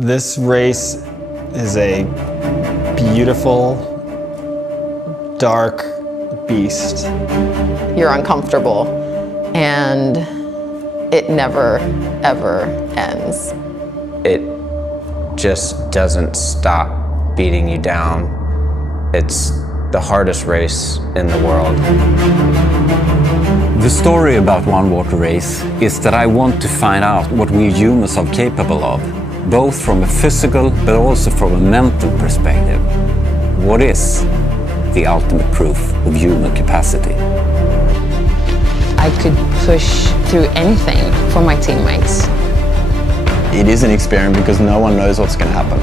This race is a beautiful, dark beast. You're uncomfortable, and it never, ever ends. It just doesn't stop beating you down. It's the hardest race in the world. The story about One Water Race is that I want to find out what we humans are capable of, both from a physical but also from a mental perspective. What is the ultimate proof of human capacity? I could push through anything for my teammates. It is an experiment because no one knows what's going to happen.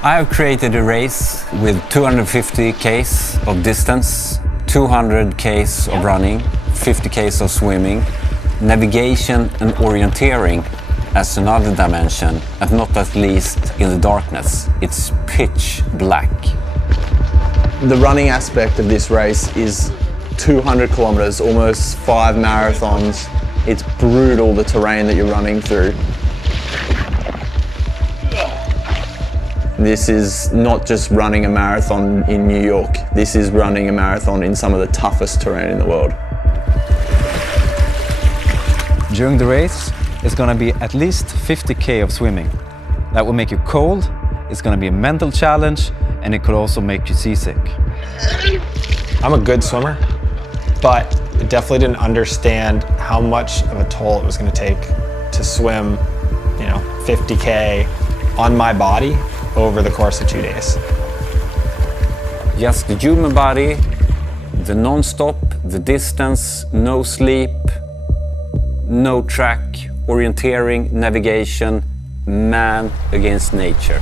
I have created a race with 250 k's of distance, 200 k's of running, 50 k's of swimming, navigation and orienteering as another dimension, and not at least in the darkness. It's pitch black. The running aspect of this race is 200 kilometers, almost 5 marathons. It's brutal, the terrain that you're running through. This is not just running a marathon in New York. This is running a marathon in some of the toughest terrain in the world. During the race, it's going to be at least 50k of swimming. That will make you cold, it's going to be a mental challenge, and it could also make you seasick. I'm a good swimmer, but definitely didn't understand how much of a toll it was going to take to swim, 50k on my body over the course of 2 days. Just the human body, the non-stop, the distance, no sleep, no track, orienteering, navigation, man against nature.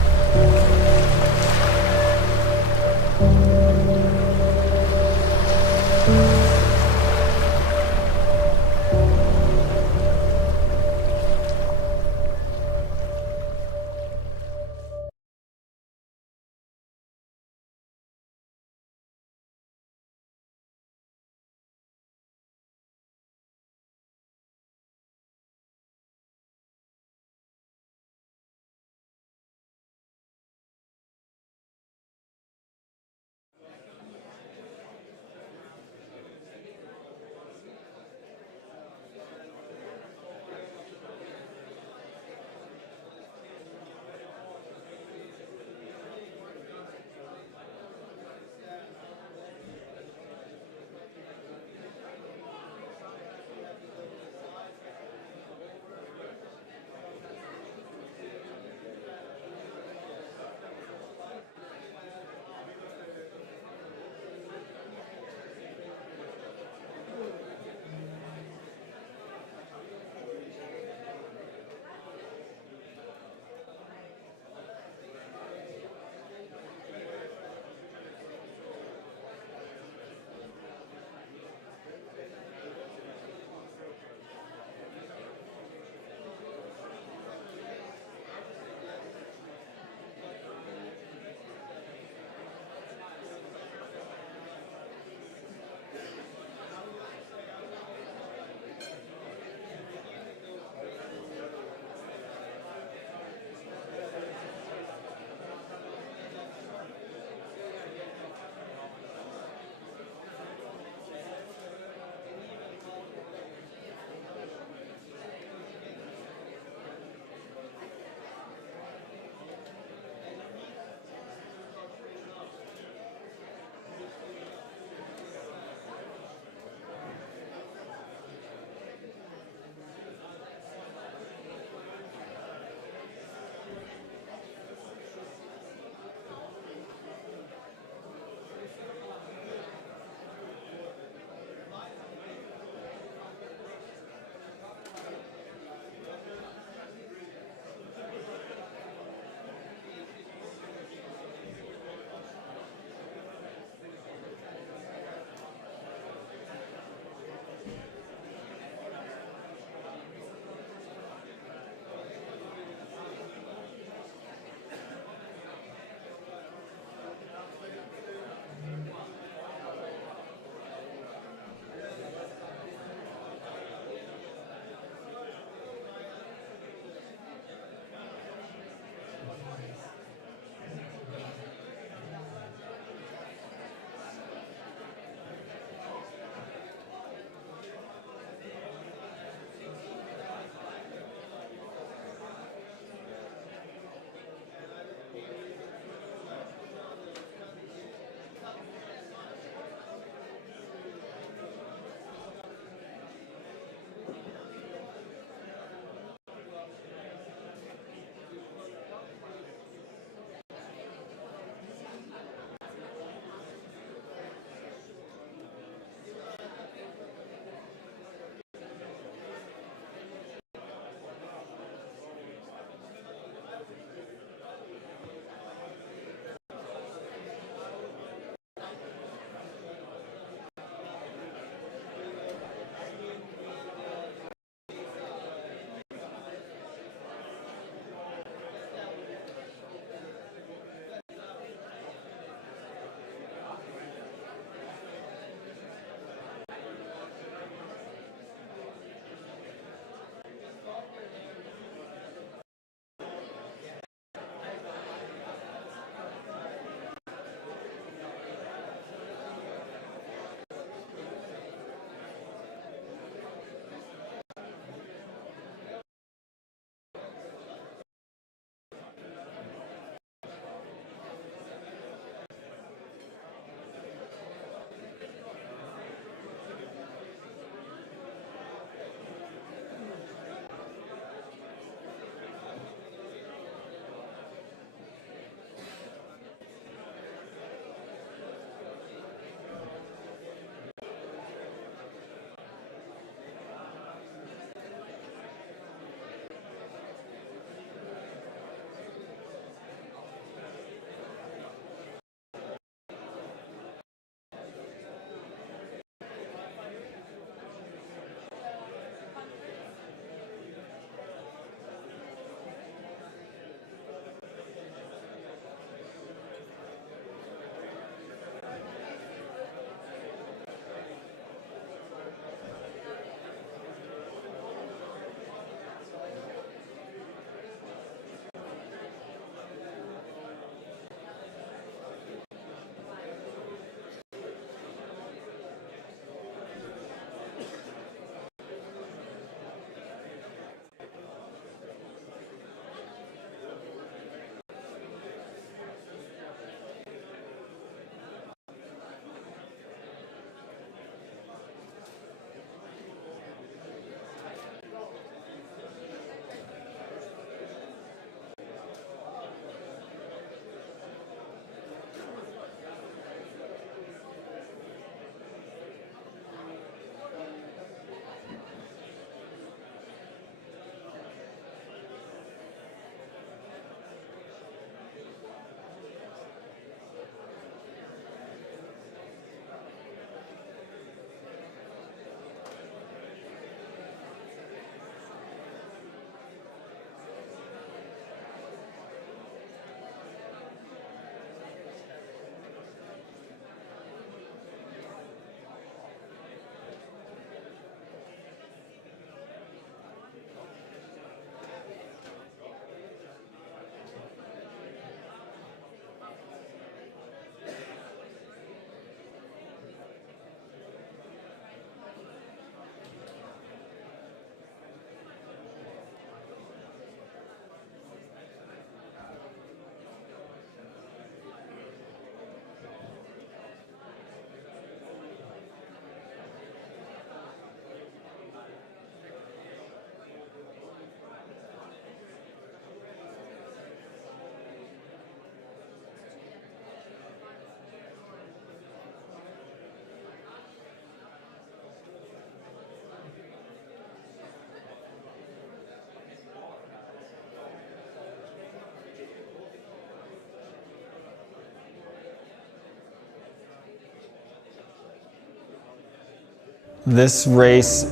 This race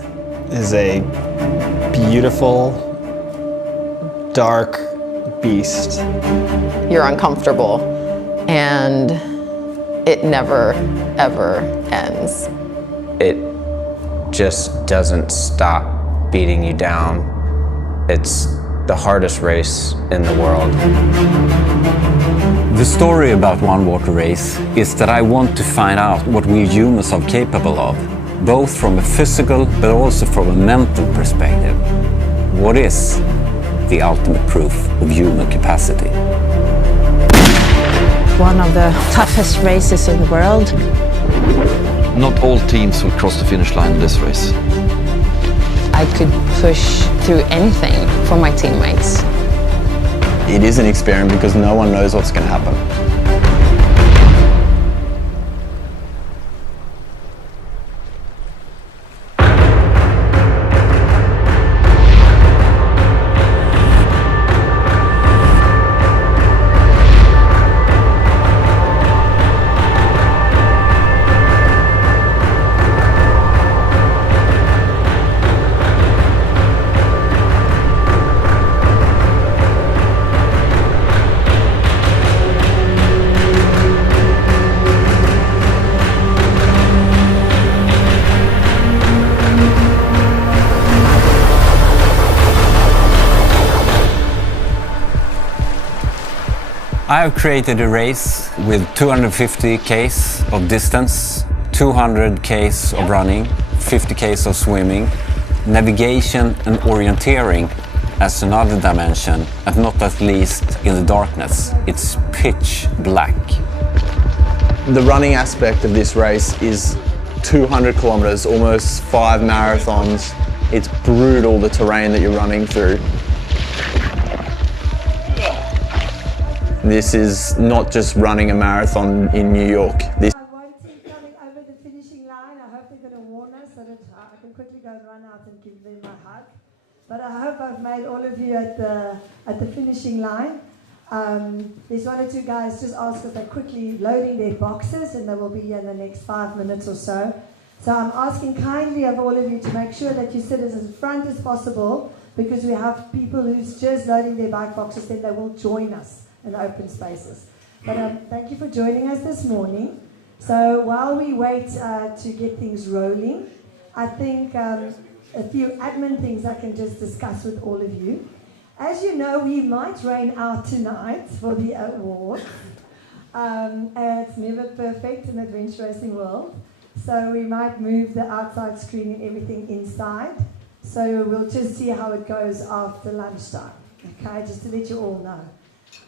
is a beautiful, dark beast. You're uncomfortable, and it never, ever ends. It just doesn't stop beating you down. It's the hardest race in the world. The story about One Water Race is that I want to find out what we humans are capable of, both from a physical but also from a mental perspective. What is the ultimate proof of human capacity? One of the toughest races in the world. Not all teams will cross the finish line in this race. I could push through anything for my teammates. It is an experiment because no one knows what's going to happen. I have created a race with 250 Ks of distance, 200 Ks of running, 50 Ks of swimming, navigation and orienteering as another dimension, and not at least in the darkness. It's pitch black. The running aspect of this race is 200 kilometers, almost 5 marathons. It's brutal, the terrain that you're running through. This is not just running a marathon in New York. One team coming over the finishing line. I hope they're going to warn us so that I can quickly go and run out and give them a hug. But I hope I've made all of you at the finishing line. There's one or two guys just asked if they're quickly loading their boxes, and they will be here in the next 5 minutes or so. So I'm asking kindly of all of you to make sure that you sit as front as possible, because we have people who's just loading their bike boxes, then they will join us in the open spaces. But thank you for joining us this morning. So while we wait to get things rolling, I think a few admin things I can just discuss with all of you. As you know, we might rain out tonight for the award. It's never perfect in the adventure racing world. So we might move the outside screen and everything inside. So we'll just see how it goes after lunchtime. Okay, just to let you all know.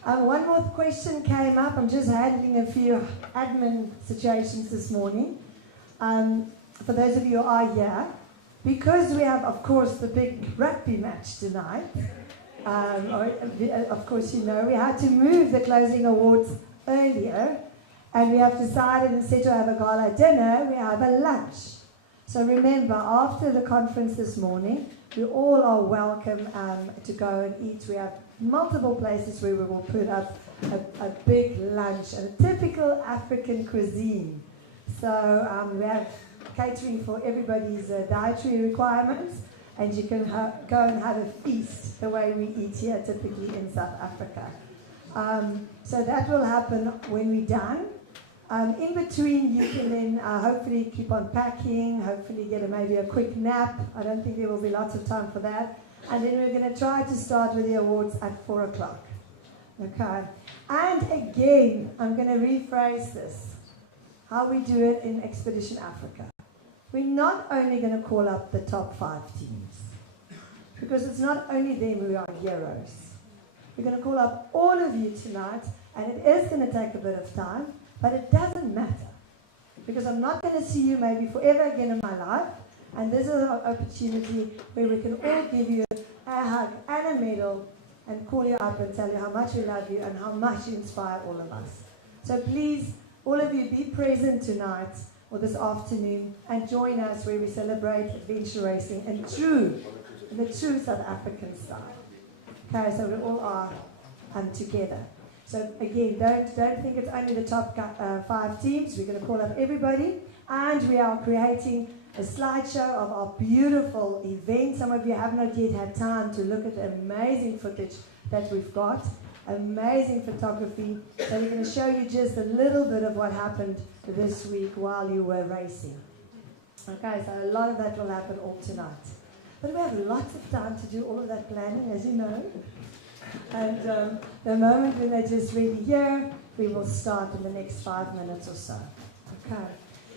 One more question came up. I'm just handling a few admin situations this morning. For those of you who are here, because we have, of course, the big rugby match tonight, of course you know, we had to move the closing awards earlier, and we have decided instead to have a gala dinner, we have a lunch. So remember, after the conference this morning, we all are welcome to go and eat. We have multiple places where we will put up a big lunch, a typical African cuisine. So we have catering for everybody's dietary requirements, and you can go and have a feast the way we eat here typically in South Africa. So that will happen when we're done. In between, you can then hopefully keep on packing, hopefully get maybe a quick nap. I don't think there will be lots of time for that. And then we're going to try to start with the awards at 4 o'clock. Okay. And again, I'm going to rephrase this, how we do it in Expedition Africa. We're not only going to call up the top 5 teams, because it's not only them who are heroes. We're going to call up all of you tonight, and it is going to take a bit of time, but it doesn't matter, because I'm not going to see you maybe forever again in my life, and this is an opportunity where we can all give you a hug and a medal and call you up and tell you how much we love you and how much you inspire all of us. So please, all of you, be present tonight or this afternoon and join us where we celebrate adventure racing in the true South African style. Okay, so we all are together. So again, don't think it's only the top 5 teams. We're going to call up everybody, and we are creating a slideshow of our beautiful event. Some of you have not yet had time to look at the amazing footage that we've got. Amazing photography. So we're going to show you just a little bit of what happened this week while you were racing. Okay, so a lot of that will happen all tonight. But we have lots of time to do all of that planning, as you know. And the moment when they're just ready here, we will start in the next 5 minutes or so. Okay.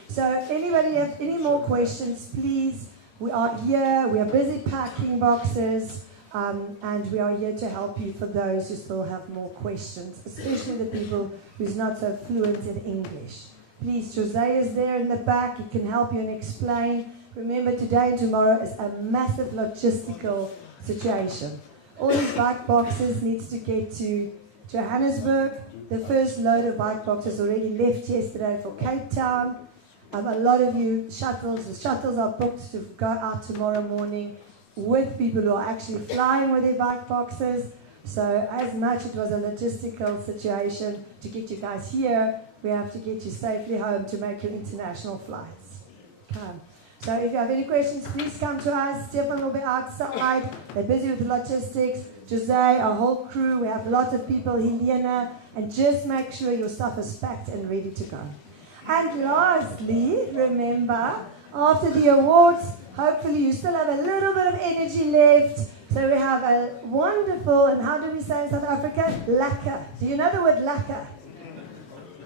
So anybody have any more questions, please? We are here. We are busy packing boxes. And we are here to help you for those who still have more questions, especially the people who's not so fluent in English. Please, Jose is there in the back. He can help you and explain. Remember, today and tomorrow is a massive logistical situation. All these bike boxes needs to get to Johannesburg. The first load of bike boxes already left yesterday for Cape Town. A lot of you, the shuttles are booked to go out tomorrow morning with people who are actually flying with their bike boxes. So as much it was a logistical situation to get you guys here, we have to get you safely home to make your international flights. Okay. So if you have any questions, please come to us. Stefan will be outside. They're busy with the logistics. Jose, our whole crew, we have lots of people, Helena, and just make sure your stuff is packed and ready to go. And lastly, remember, after the awards, hopefully you still have a little bit of energy left. So we have a wonderful, and how do we say in South Africa? Lekker. Do you know the word lekker?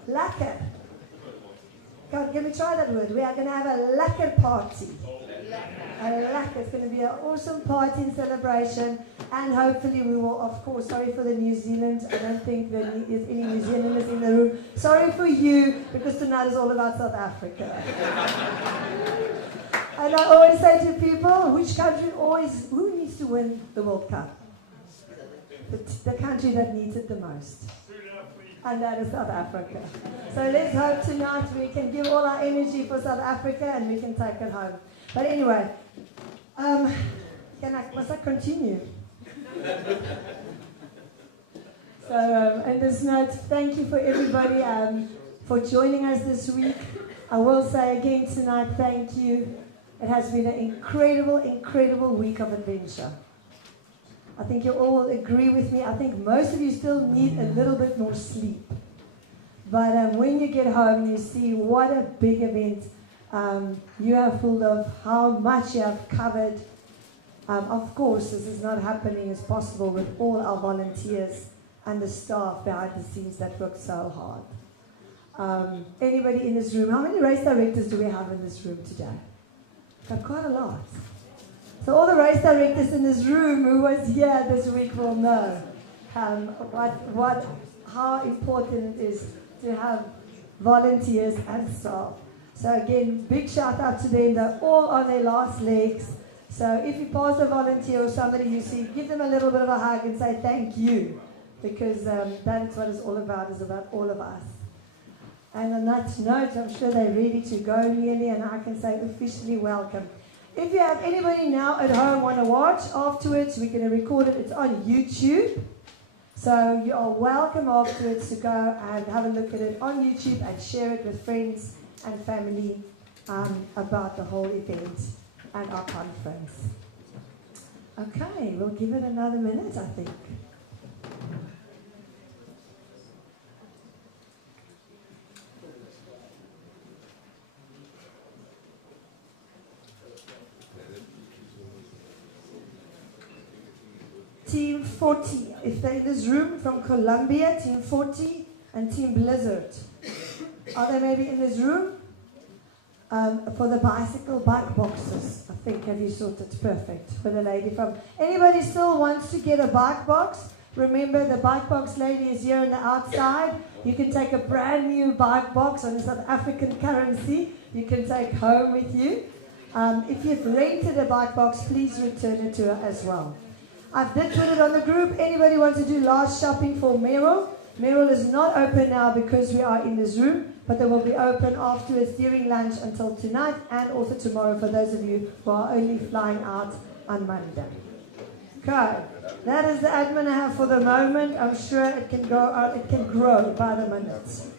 Lekker. God, can we try that word? We are going to have a lekker party. A lekker. It's going to be an awesome party and celebration. And hopefully we will, of course, sorry for the New Zealand. I don't think there is any New Zealanders in the room. Sorry for you, because tonight is all about South Africa. And I always say to people, who needs to win the World Cup? The country that needs it the most. And that is South Africa. So let's hope tonight we can give all our energy for South Africa and we can take it home. But anyway, must I continue? So on this note, thank you for everybody for joining us this week. I will say again tonight, thank you. It has been an incredible, incredible week of adventure. I think you all will agree with me. I think most of you still need a little bit more sleep. But when you get home, you see what a big event you have full of, how much you have covered. Of course, this is not happening as possible with all our volunteers and the staff behind the scenes that work so hard. Anybody in this room? How many race directors do we have in this room today? Got quite a lot. So all the race directors in this room who was here this week will know how important it is to have volunteers and staff. So again, big shout out to them. They're all on their last legs. So if you pass a volunteer or somebody you see, give them a little bit of a hug and say thank you, because that's what it's all about. It's about all of us. And on that note, I'm sure they're ready to go nearly, and I can say officially welcome. If you have anybody now at home want to watch afterwards, we're going to record it. It's on YouTube. So you are welcome afterwards to go and have a look at it on YouTube and share it with friends and family about the whole event and our conference. Okay, we'll give it another minute, I think. Team 40, if they're in this room from Colombia, Team 40 and Team Blizzard. Are they maybe in this room? For the bike boxes, I think, have you sorted? Perfect. For the lady from... Anybody still wants to get a bike box? Remember, the bike box lady is here on the outside. You can take a brand new bike box on the South African currency. You can take home with you. If you've rented a bike box, please return it to her as well. I did put it on the group. Anybody want to do last shopping for Merrill? Merrill is not open now because we are in this room, but they will be open afterwards during lunch until tonight and also tomorrow for those of you who are only flying out on Monday. Okay, that is the admin I have for the moment. I'm sure it can go. It can grow by the minutes.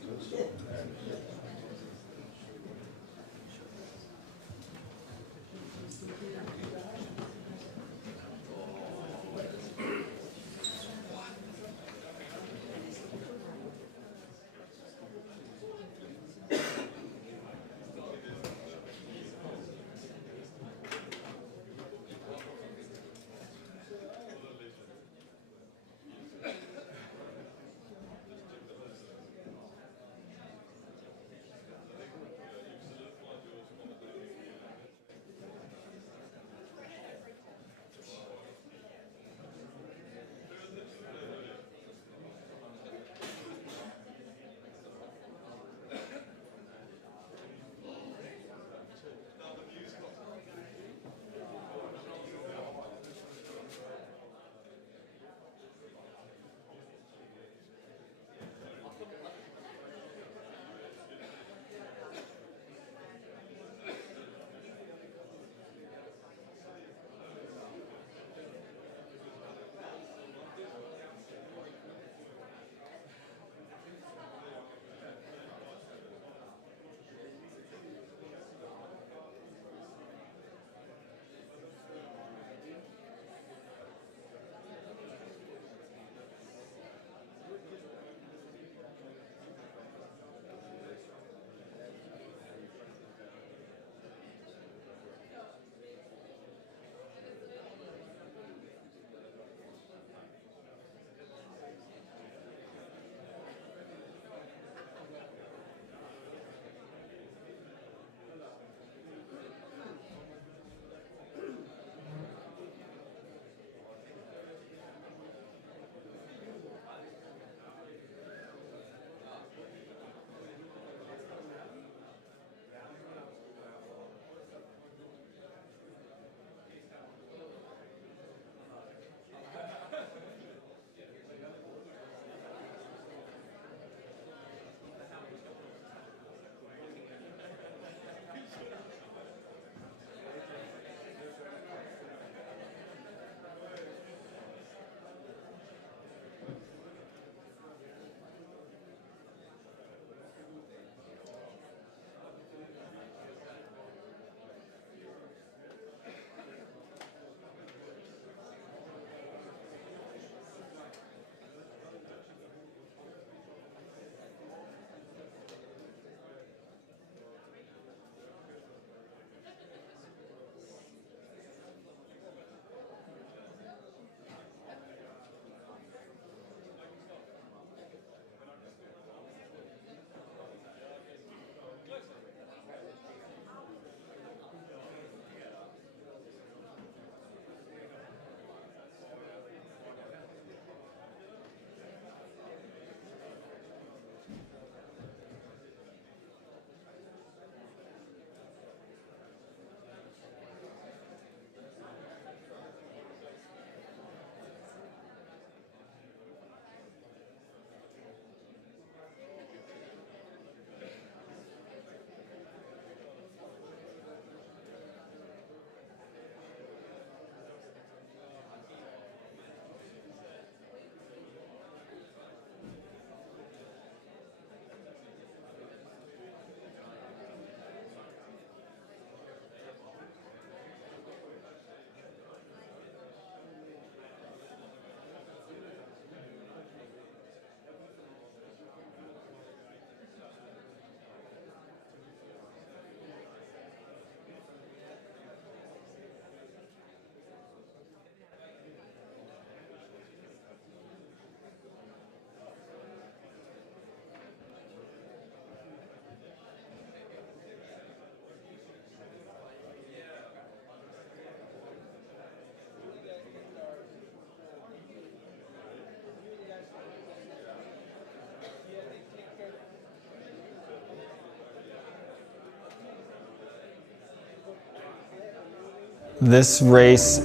This race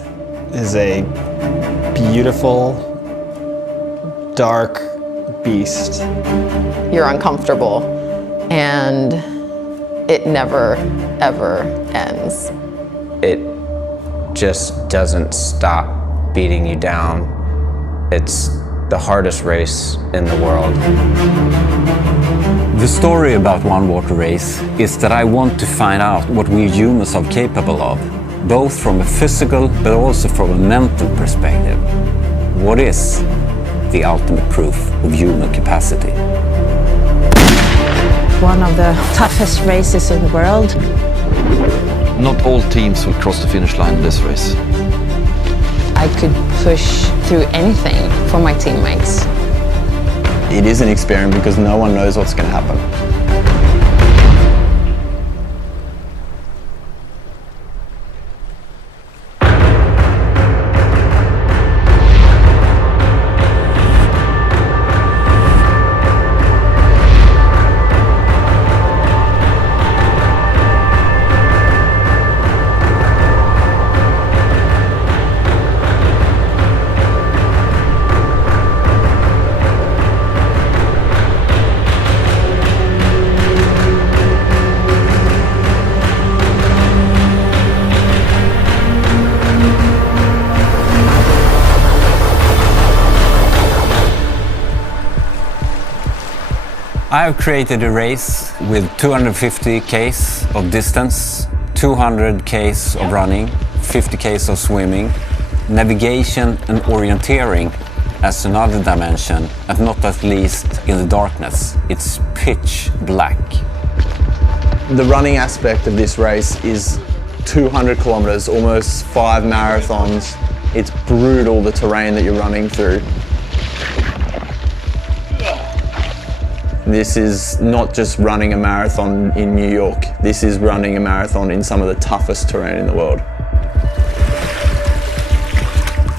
is a beautiful, dark beast. You're uncomfortable, and it never, ever ends. It just doesn't stop beating you down. It's the hardest race in the world. The story about One Water Race is that I want to find out what we humans are capable of, both from a physical but also from a mental perspective. What is the ultimate proof of human capacity? One of the toughest races in the world. Not all teams will cross the finish line in this race. I could push through anything for my teammates. It is an experiment because no one knows what's going to happen. I have created a race with 250 k's of distance, 200 k's of running, 50 k's of swimming, navigation and orienteering as another dimension, and not at least in the darkness. It's pitch black. The running aspect of this race is 200 kilometers, almost 5 marathons. It's brutal, the terrain that you're running through. This is not just running a marathon in New York. This is running a marathon in some of the toughest terrain in the world.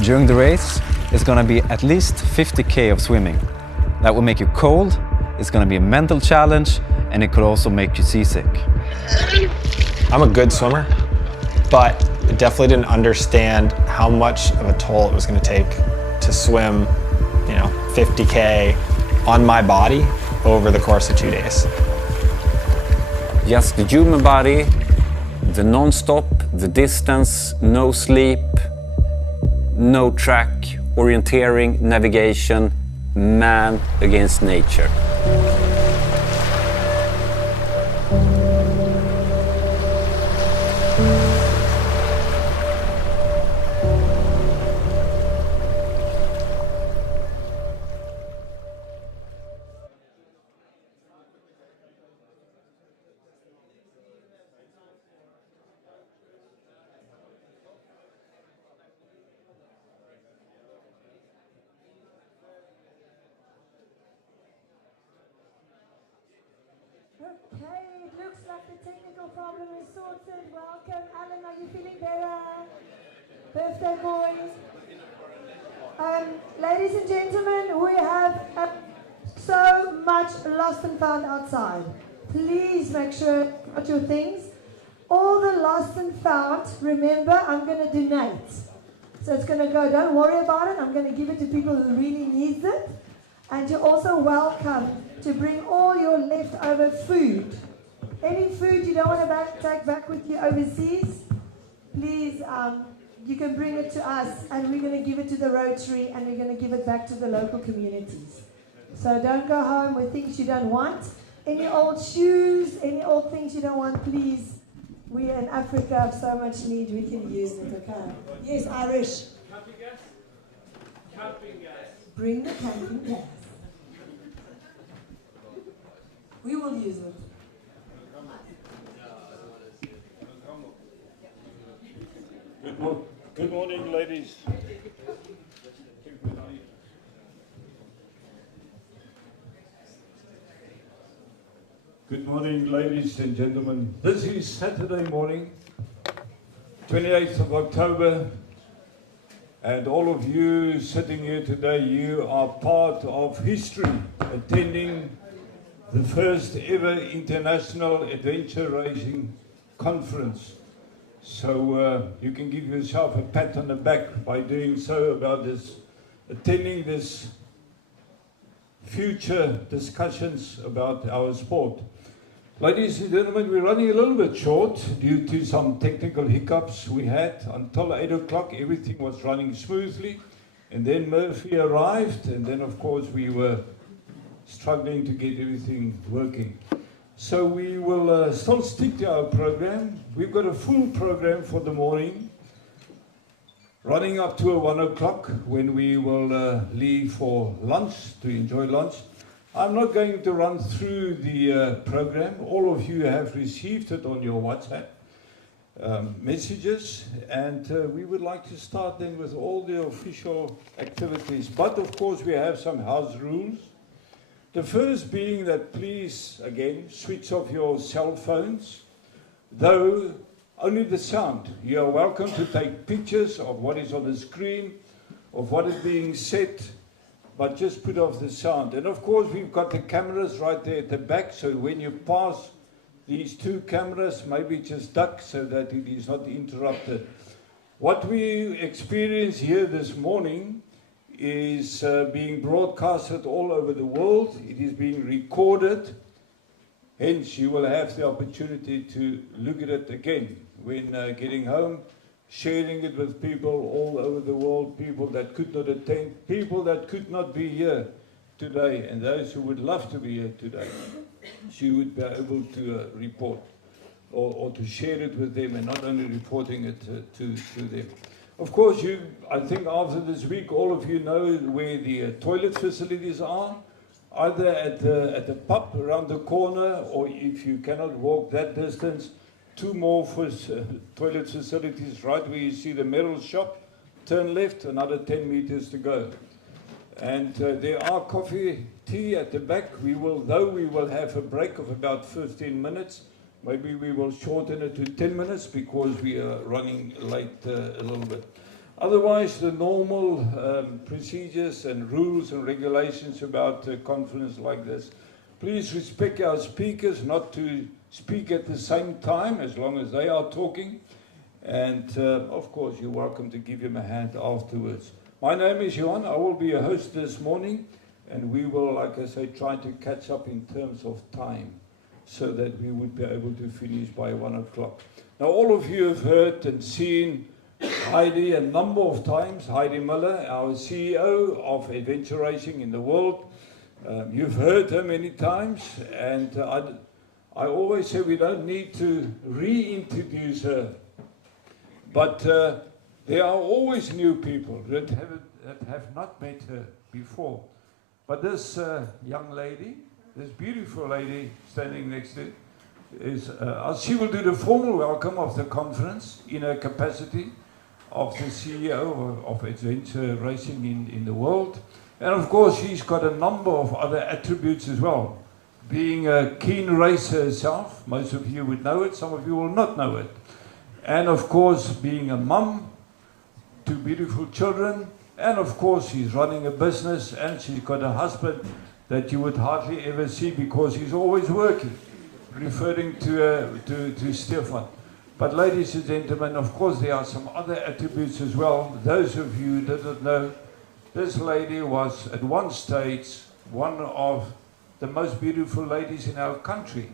During the race, it's going to be at least 50k of swimming. That will make you cold, it's going to be a mental challenge, and it could also make you seasick. I'm a good swimmer, but I definitely didn't understand how much of a toll it was going to take to swim, 50k on my body over the course of 2 days. Just the human body, the non-stop, the distance, no sleep, no track, orienteering, navigation, man against nature. Okay, it looks like the technical problem is sorted. Welcome, Alan. Are you feeling better? Birthday boys. Ladies and gentlemen, we have so much lost and found outside. Please make sure you got your things. All the lost and found, remember, I'm going to donate. So it's going to go, don't worry about it. I'm going to give it to people who really need it. And you're also welcome to bring all your leftover food. Any food you don't want to take back with you overseas, please, you can bring it to us, and we're going to give it to the Rotary, and we're going to give it back to the local communities. So don't go home with things you don't want. Any old shoes, any old things you don't want, please. We in Africa have so much need, we can use it, okay? Yes, Irish. Camping gas? Camping gas. Bring the camping gas. We will use it. Good morning, ladies. Good morning, ladies and gentlemen. This is Saturday morning, 28th of October, and all of you sitting here today, you are part of history, attending the first ever International Adventure Racing Conference So you can give yourself a pat on the back by doing so about this, attending this future discussions about our sport. Ladies and gentlemen, we're running a little bit short due to some technical hiccups we had. Until 8 o'clock, everything was running smoothly. And then Murphy arrived, and then of course we were struggling to get everything working. So we will still stick to our program. We've got a full program for the morning, running up to 1 o'clock when we will leave for lunch, to enjoy lunch. I'm not going to run through the program. All of you have received it on your WhatsApp messages, and we would like to start then with all the official activities. But of course we have some house rules. The first being that please, again, switch off your cell phones, though only the sound. You are welcome to take pictures of what is on the screen, of what is being said, but just put off the sound. And of course we've got the cameras right there at the back, so when you pass these two cameras, maybe just duck so that it is not interrupted. What we experienced here this morning is being broadcasted all over the world. It is being recorded. Hence, you will have the opportunity to look at it again when getting home, sharing it with people all over the world, people that could not attend, people that could not be here today, and those who would love to be here today. So you would be able to report or to share it with them, and not only reporting it to them. Of course, I think after this week, all of you know where the toilet facilities are, either at the pub around the corner, or if you cannot walk that distance, two more toilet facilities right where you see the metal shop, turn left, another 10 meters to go. And there are coffee, tea at the back. Though we will have a break of about 15 minutes, maybe we will shorten it to 10 minutes because we are running late a little bit. Otherwise, the normal procedures and rules and regulations about a conference like this. Please respect our speakers, not to speak at the same time as long as they are talking. And of course, you're welcome to give him a hand afterwards. My name is Johan. I will be your host this morning, and we will, like I say, try to catch up in terms of time, so that we would be able to finish by 1 o'clock. Now, all of you have heard and seen Heidi a number of times, Heidi Miller, our CEO of adventure racing in the world. You've heard her many times, and I always say we don't need to reintroduce her. But there are always new people that have not met her before. But this young lady, this beautiful lady standing next to it, she will do the formal welcome of the conference in her capacity of the CEO of adventure racing in the world. And of course, she's got a number of other attributes as well. Being a keen racer herself, most of you would know it, some of you will not know it. And of course, being a mum, 2 beautiful children, and of course, she's running a business, and she's got a husband that you would hardly ever see because he's always working, referring to Stefan. But ladies and gentlemen, of course, there are some other attributes as well. Those of you who didn't know, this lady was at one stage one of the most beautiful ladies in our country,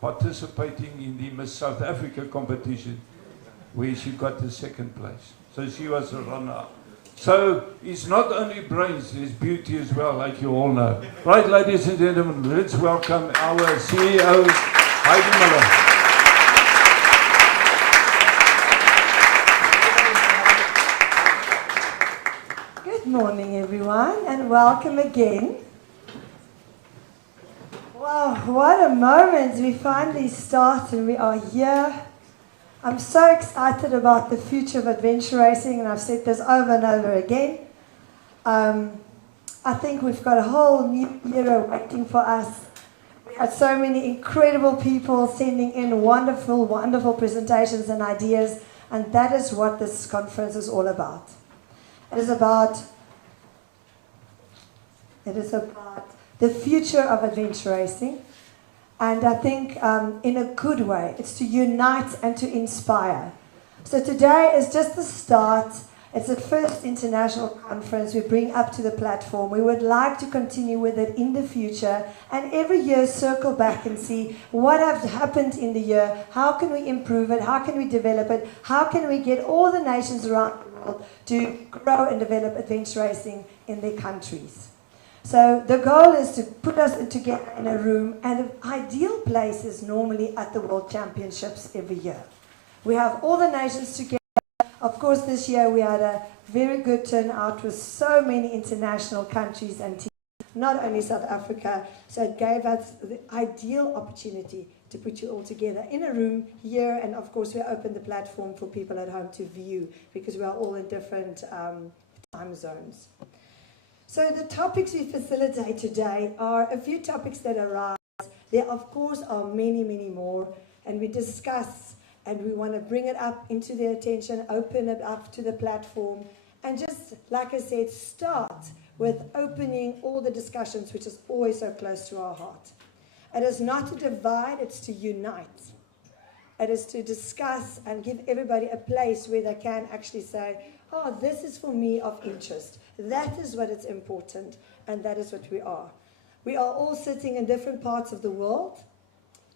participating in the Miss South Africa competition, where she got the 2nd place. So she was a runner-up. So it's not only brains, there's beauty as well, like you all know. Right, ladies and gentlemen, let's welcome our CEO, Heidi Miller. Good morning, everyone, and welcome again. Wow, what a moment. We finally start and we are here. I'm so excited about the future of adventure racing, and I've said this over and over again. I think we've got a whole new era waiting for us. We had so many incredible people sending in wonderful, wonderful presentations and ideas, and that is what this conference is all about. It is about the future of adventure racing. And I think in a good way, it's to unite and to inspire. So today is just the start. It's the first international conference we bring up to the platform. We would like to continue with it in the future and every year circle back and see what has happened in the year, how can we improve it, how can we develop it, how can we get all the nations around the world to grow and develop adventure racing in their countries. So the goal is to put us together in a room, and the ideal place is normally at the World Championships every year. We have all the nations together. Of course, this year we had a very good turnout with so many international countries and teams, not only South Africa, so it gave us the ideal opportunity to put you all together in a room here, and of course we open the platform for people at home to view, because we are all in different time zones. So the topics we facilitate today are a few topics that arise. There of course are many, many more, and we discuss and we want to bring it up into their attention, open it up to the platform, and just, like I said, start with opening all the discussions, which is always so close to our heart. It is not to divide, it's to unite. It is to discuss and give everybody a place where they can actually say, oh, this is for me of interest. That is what is important, and that is what we are. We are all sitting in different parts of the world,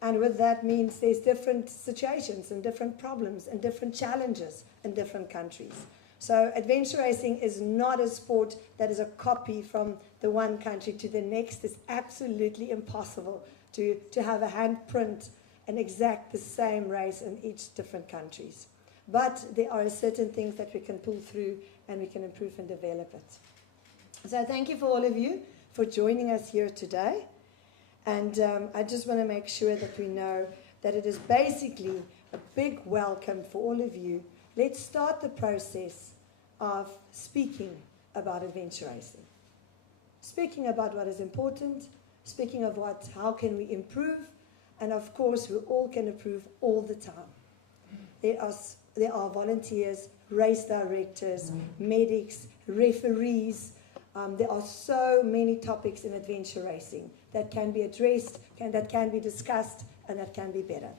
and with that means there's different situations and different problems and different challenges in different countries. So adventure racing is not a sport that is a copy from the one country to the next. It's absolutely impossible to have a handprint and exact the same race in each different countries. But there are certain things that we can pull through and we can improve and develop it. So thank you for all of you for joining us here today. And I just want to make sure that we know that it is basically a big welcome for all of you. Let's start the process of speaking about adventure racing. Speaking about what is important, speaking of how can we improve, and of course we all can improve all the time. There are volunteers, race directors, medics, referees. There are so many topics in adventure racing that can be addressed, that can be discussed, and that can be better.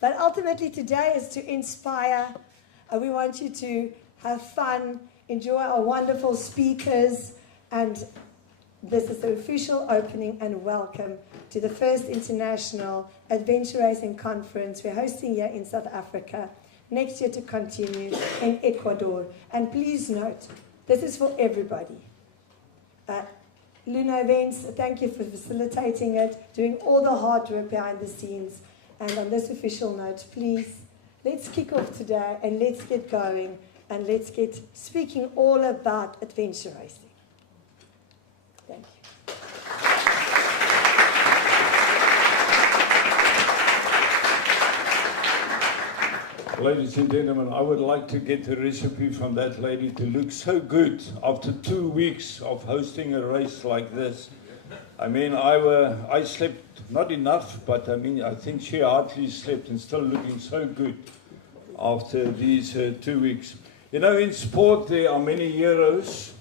But ultimately today is to inspire. We want you to have fun, enjoy our wonderful speakers, and this is the official opening and welcome to the first International Adventure Racing Conference we're hosting here in South Africa, next year to continue in Ecuador. And please note, this is for everybody. Luna Events, thank you for facilitating it, doing all the hard work behind the scenes. And on this official note, please, let's kick off today and let's get going and let's get speaking all about adventure racing. Thank you. Ladies and gentlemen, I would like to get the recipe from that lady to look so good after 2 weeks of hosting a race like this. I mean, I slept not enough, but I mean, I think she hardly slept and still looking so good after these 2 weeks. You know, in sport there are many heroes.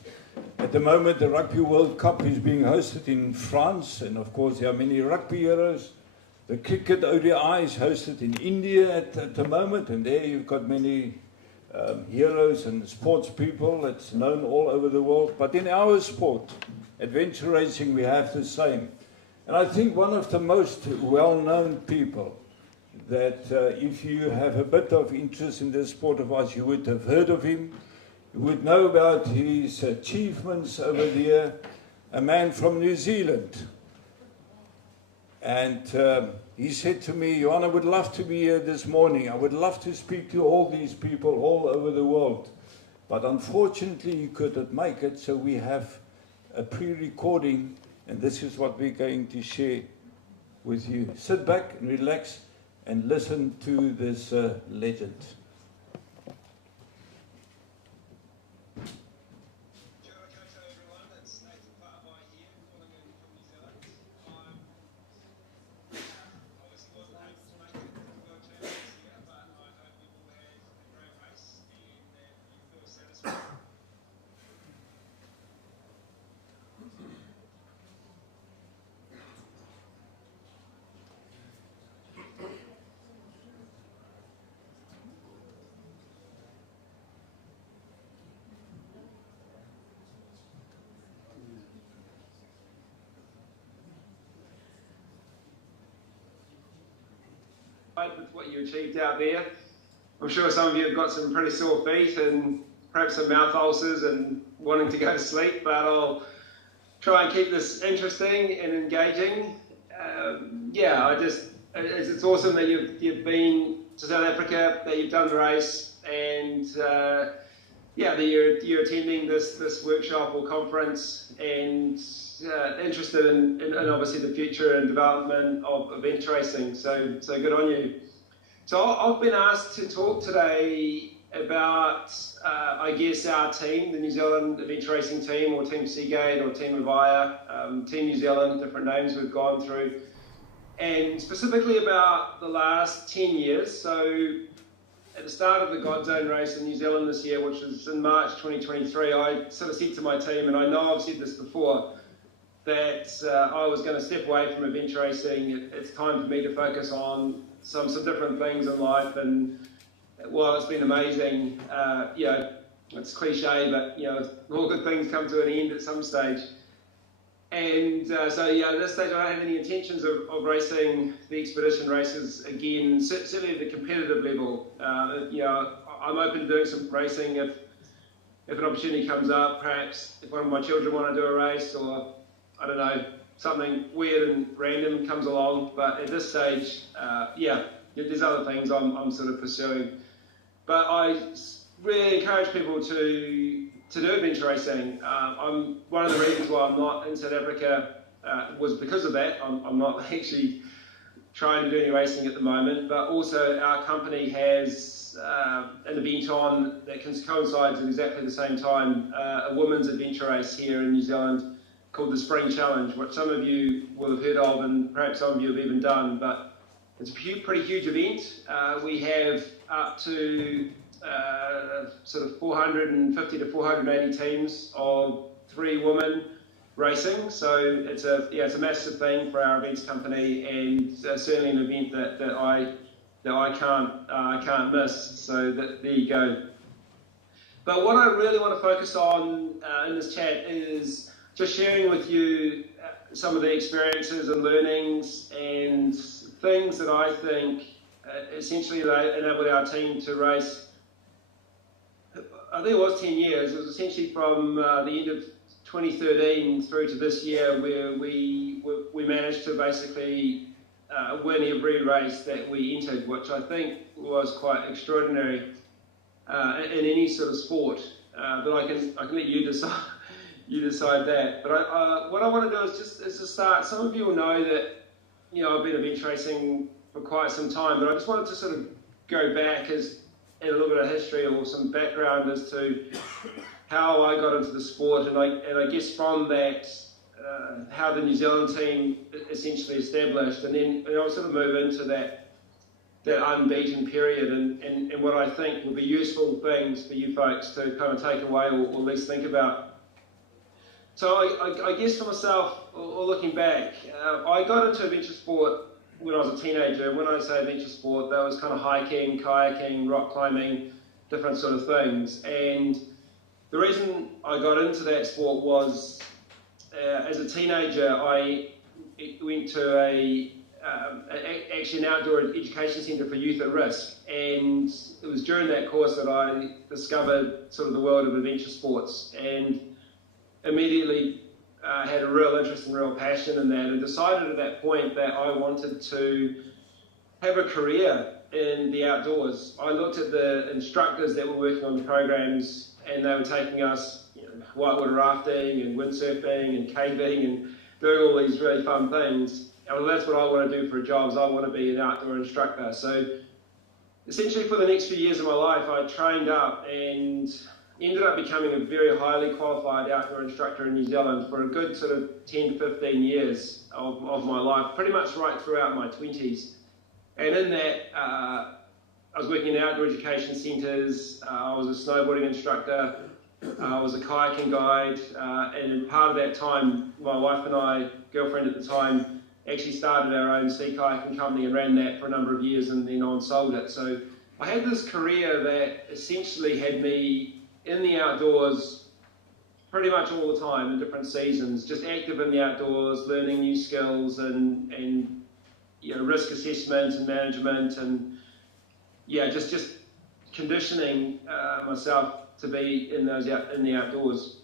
At the moment, the Rugby World Cup is being hosted in France, and of course there are many rugby heroes. The cricket ODI is hosted in India at the moment, and there you've got many heroes and sports people that's known all over the world. But in our sport, adventure racing, we have the same. And I think one of the most well-known people that if you have a bit of interest in this sport of ours, you would have heard of him. You would know about his achievements over there. A man from New Zealand. And he said to me, Johan, I would love to be here this morning. I would love to speak to all these people all over the world. But unfortunately, he couldn't make it, so we have a pre-recording, and this is what we're going to share with you. Sit back and relax and listen to this legend. with what you achieved out there. I'm sure some of you have got some pretty sore feet and perhaps some mouth ulcers and wanting to go to sleep, but I'll try and keep this interesting and engaging. It's awesome that you've been to South Africa, that you've done the race, and that you're attending this workshop or conference, and interested in obviously the future and development of event racing. So good on you. So I've been asked to talk today about, I guess, our team, the New Zealand event racing team, or Team Seagate, or Team of IARA, Team New Zealand, different names we've gone through, and specifically about the last 10 years. So at the start of the God Zone race in New Zealand this year, which was in March 2023, I sort of said to my team, and I know I've said this before, that I was going to step away from event racing. It's time for me to focus on some different things in life. And while it's been amazing, it's cliche, but all good things come to an end at some stage. And at this stage I don't have any intentions of racing the expedition races again, certainly at the competitive level. I'm open to doing some racing if an opportunity comes up, perhaps if one of my children want to do a race, or I don't know, something weird and random comes along. But at this stage, there's other things I'm sort of pursuing. But I really encourage people to do adventure racing. One of the reasons why I'm not in South Africa was because of that. I'm not actually trying to do any racing at the moment, but also our company has an event on that coincides at exactly the same time, a women's adventure race here in New Zealand called the Spring Challenge, which some of you will have heard of and perhaps some of you have even done, but it's a pretty huge event. We have up to sort of 450 to 480 teams of 3 women racing. So it's a massive thing for our events company, and certainly an event that I can't miss. So there you go. But what I really want to focus on in this chat is just sharing with you some of the experiences and learnings and things that I think essentially enabled our team to race. I think it was 10 years. It was essentially from the end of 2013 through to this year, where we managed to basically win every race that we entered, which I think was quite extraordinary in any sort of sport. But I can let you decide. You decide that. But what I want to do is to start. Some of you will know that I've been event racing for quite some time, but I just wanted to sort of go back and a little bit of history or some background as to how I got into the sport, and I guess from that how the New Zealand team essentially established, and then I'll sort of move into that unbeaten period and what I think will be useful things for you folks to kind of take away or at least think about. So I guess for myself, or looking back, I got into adventure sport when I was a teenager. And when I say adventure sport, that was kind of hiking, kayaking, rock climbing, different sort of things. And the reason I got into that sport was, as a teenager, I went to actually an outdoor education centre for youth at risk. And it was during that course that I discovered sort of the world of adventure sports, and immediately had a real interest and real passion in that, and decided at that point that I wanted to have a career in the outdoors. I looked at the instructors that were working on the programs, and they were taking us whitewater rafting and windsurfing and caving and doing all these really fun things. And that's what I want to do for a job, is I want to be an outdoor instructor. So essentially for the next few years of my life, I trained up and ended up becoming a very highly qualified outdoor instructor in New Zealand for a good sort of 10 to 15 years of my life, pretty much right throughout my 20s. And in that, I was working in outdoor education centres, I was a snowboarding instructor, I was a kayaking guide, and in part of that time, my wife and I, girlfriend at the time, actually started our own sea kayaking company and ran that for a number of years, and then on sold it. So I had this career that essentially had me in the outdoors pretty much all the time in different seasons, just active in the outdoors, learning new skills and risk assessment and management, and just conditioning myself to be in the outdoors.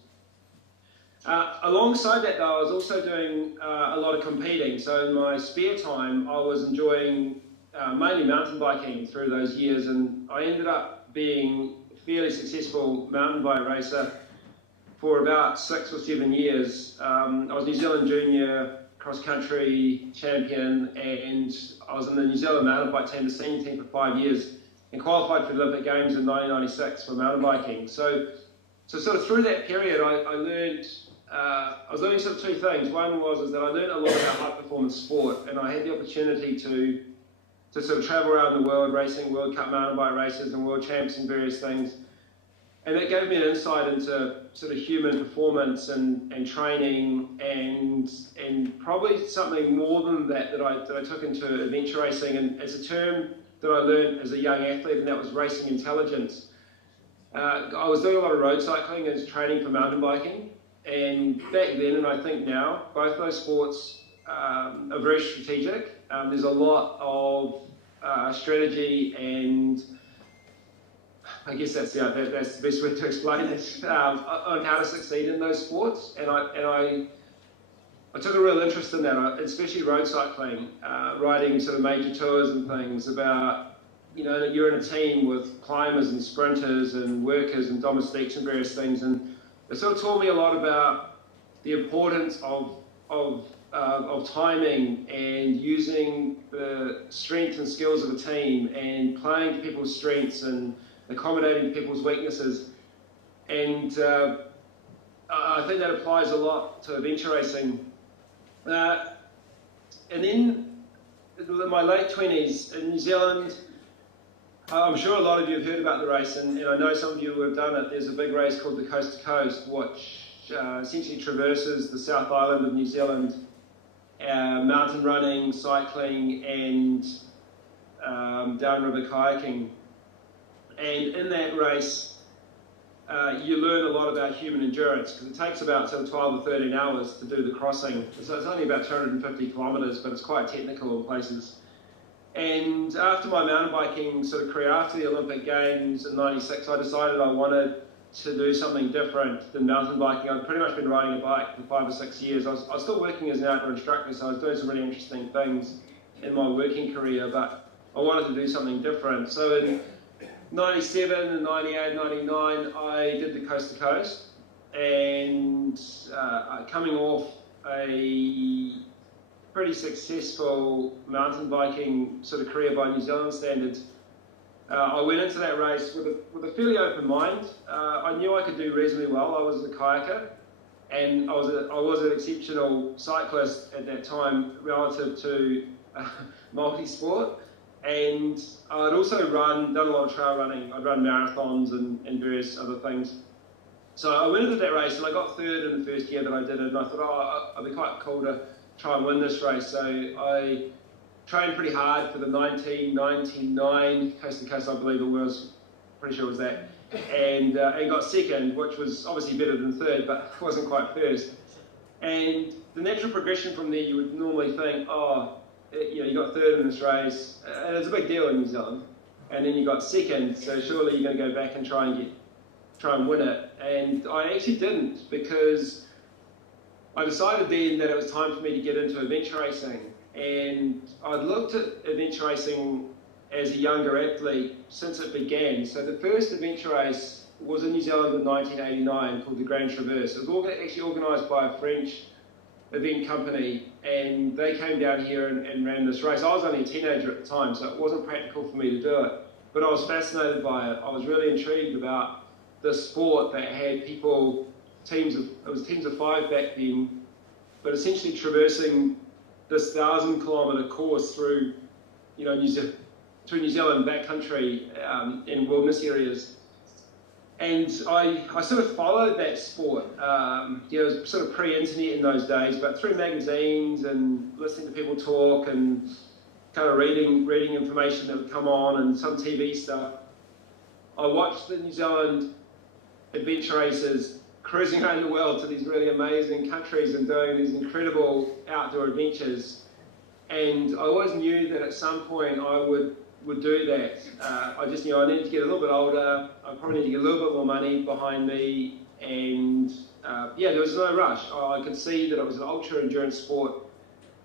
Alongside that, though, I was also doing a lot of competing. So in my spare time, I was enjoying mainly mountain biking through those years, and I ended up being a fairly successful mountain bike racer for about 6 or 7 years. I was New Zealand junior cross-country champion, and I was in the New Zealand mountain bike team, the senior team, for 5 years, and qualified for the Olympic Games in 1996 for mountain biking. So sort of through that period, I learned, I was learning sort of two things. One was that I learned a lot about high-performance sport, and I had the opportunity to sort of travel around the world racing World Cup mountain bike races and world champs and various things. And that gave me an insight into sort of human performance and training, and probably something more than that I took into adventure racing. And as a term that I learned as a young athlete, and that was racing intelligence. I was doing a lot of road cycling as training for mountain biking, and back then, and I think now, both those sports are very strategic. There's a lot of strategy, and I guess that's the best way to explain it, on how to succeed in those sports. And I took a real interest in that, especially road cycling, riding sort of major tours and things about, you're in a team with climbers and sprinters and workers and domestiques and various things. And it sort of taught me a lot about the importance of timing and using the strengths and skills of a team and playing to people's strengths and accommodating people's weaknesses. And I think that applies a lot to adventure racing. And then in my late 20s in New Zealand, I'm sure a lot of you have heard about the race, and I know some of you have done it. There's a big race called the Coast to Coast, which essentially traverses the South Island of New Zealand, mountain running, cycling, and downriver kayaking. And in that race, you learn a lot about human endurance, because it takes about 12 or 13 hours to do the crossing. So it's only about 250 kilometres, but it's quite technical in places. And after my mountain biking sort of career, after the Olympic Games in '96, I decided I wanted to do something different than mountain biking. I'd pretty much been riding a bike for 5 or 6 years. I was still working as an outdoor instructor, so I was doing some really interesting things in my working career, but I wanted to do something different. So in 97 and 98, 99, I did the Coast to Coast, and coming off a pretty successful mountain biking sort of career by New Zealand standards, I went into that race with a fairly open mind. I knew I could do reasonably well. I was a kayaker, and I was an exceptional cyclist at that time relative to multi-sport. And I'd also done a lot of trail running. I'd run marathons and various other things. So I went into that race, and I got third in the first year that I did it, and I thought, I'd be quite cool to try and win this race. So I trained pretty hard for the 1999 Coast to Coast, I believe it was, pretty sure it was that, and got second, which was obviously better than third, but wasn't quite first. And the natural progression from there, you would normally think, you got third in this race, and it's a big deal in New Zealand, and then you got second, so surely you're going to go back and try and win it. And I actually didn't, because I decided then that it was time for me to get into adventure racing. And I'd looked at adventure racing as a younger athlete since it began. So the first adventure race was in New Zealand in 1989 called the Grand Traverse. It was actually organised by a French event company, and they came down here and ran this race. I was only a teenager at the time, so it wasn't practical for me to do it. But I was fascinated by it. I was really intrigued about this sport that had people, teams of 5 back then, but essentially traversing this 1,000-kilometre course through, New Zealand backcountry in wilderness areas. And I sort of followed that sport. It was sort of pre-internet in those days, but through magazines and listening to people talk and kind of reading information that would come on and some TV stuff. I watched the New Zealand adventure races cruising around the world to these really amazing countries and doing these incredible outdoor adventures. And I always knew that at some point I would do that. I just knew I needed to get a little bit older. I probably need to get a little bit more money behind me, and yeah, there was no rush. I could see that it was an ultra endurance sport,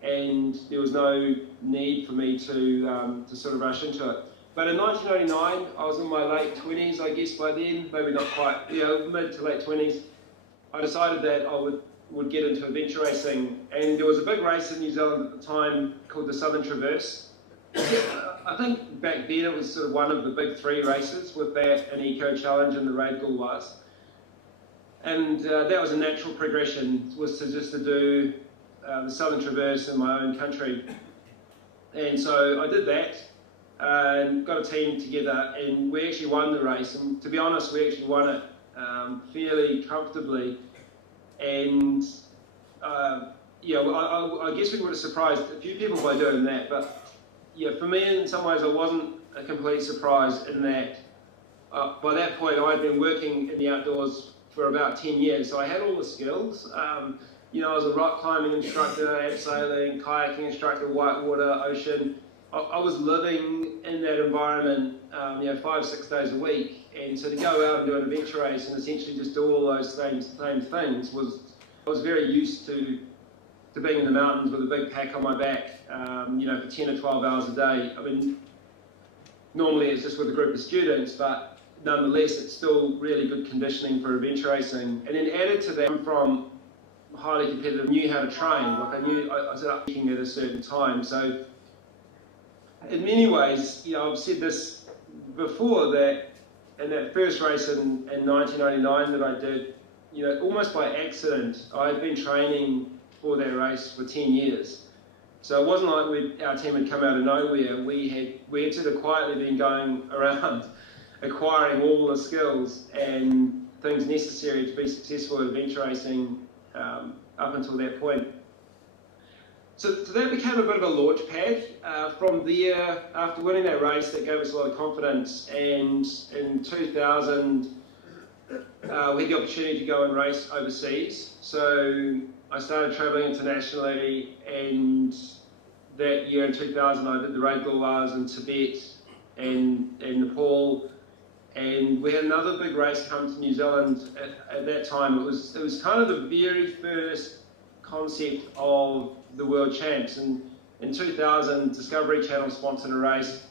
and there was no need for me to sort of rush into it. But in 1999, I was in my late 20s, I guess by then, maybe not quite, mid to late 20s. I decided that I would get into adventure racing, and there was a big race in New Zealand at the time called the Southern Traverse. I think back then it was sort of one of the big three races, with that, an Eco Challenge and the Raid Gauloise. And that was a natural progression, was to do the Southern Traverse in my own country. And so I did that, and got a team together, and we actually won the race. And to be honest, we actually won it fairly comfortably. And yeah, I guess we would have surprised a few people by doing that, but yeah, for me in some ways I wasn't a complete surprise in that by that point I had been working in the outdoors for about 10 years, so I had all the skills. I was a rock climbing instructor, abseiling, kayaking instructor, whitewater, ocean. I was living in that environment 5-6 days a week, and so to go out and do an adventure race and essentially just do all those same things I was very used to being in the mountains with a big pack on my back, for 10 or 12 hours a day. I mean, normally it's just with a group of students, but nonetheless it's still really good conditioning for adventure racing. And then added to that, I'm from highly competitive, knew how to train. Like I was up peaking at a certain time, so in many ways, I've said this before, that in that first race in 1999 that I did, almost by accident, I had been training for that race for 10 years. So it wasn't like our team had come out of nowhere. We had sort of quietly been going around acquiring all the skills and things necessary to be successful at adventure racing up until that point. So that became a bit of a launch pad. From there, after winning that race, that gave us a lot of confidence, and in 2000 we had the opportunity to go and race overseas. So I started travelling internationally, and that year in 2000 I did the Raid Gauloise in Tibet and Nepal, and we had another big race come to New Zealand at that time. It was kind of the very first concept of the World Champs, and in 2000 Discovery Channel sponsored a race.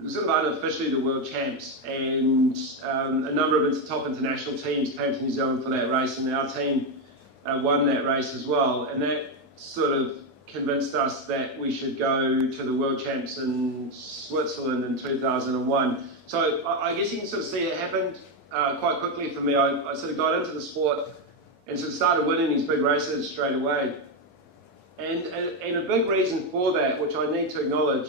It was sort of unofficially the World Champs, and a number of top international teams came to New Zealand for that race, and our team won that race as well, and that sort of convinced us that we should go to the World Champs in Switzerland in 2001. So I guess you can sort of see it happened quite quickly for me. I sort of got into the sport and sort of started winning these big races straight away. And a big reason for that, which I need to acknowledge,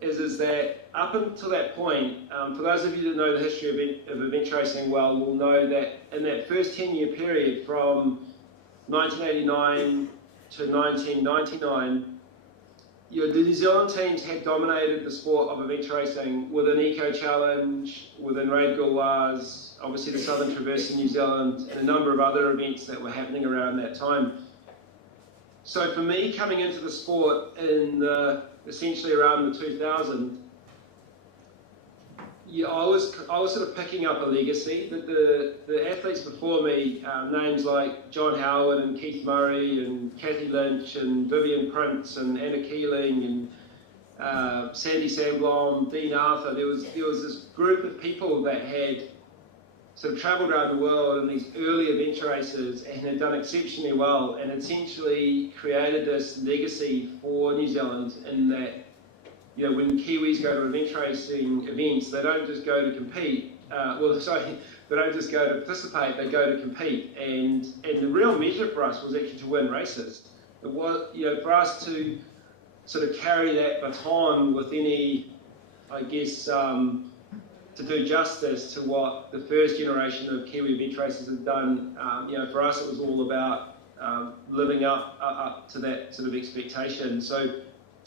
is that up until that point, for those of you that know the history of adventure racing well, will know that in that first 10-year period from 1989 to 1999, the New Zealand teams had dominated the sport of adventure racing with an Eco Challenge, with an Raid Gauloise, obviously the Southern Traverse in New Zealand, and a number of other events that were happening around that time. So for me, coming into the sport in essentially around the 2000, I was sort of picking up a legacy. The athletes before me, names like John Howard and Keith Murray and Kathy Lynch and Vivian Prince and Anna Keeling and Sandy Sandblom, Dean Arthur, there was this group of people that had sort of travelled around the world in these early adventure races and had done exceptionally well, and essentially created this legacy for New Zealand in that, when Kiwis go to adventure racing events, they don't just go to compete. They don't just go to participate, they go to compete. And the real measure for us was actually to win races. It was, for us to sort of carry that baton with any, I guess, to do justice to what the first generation of Kiwi adventure racers had done. For us it was all about living up to that sort of expectation. So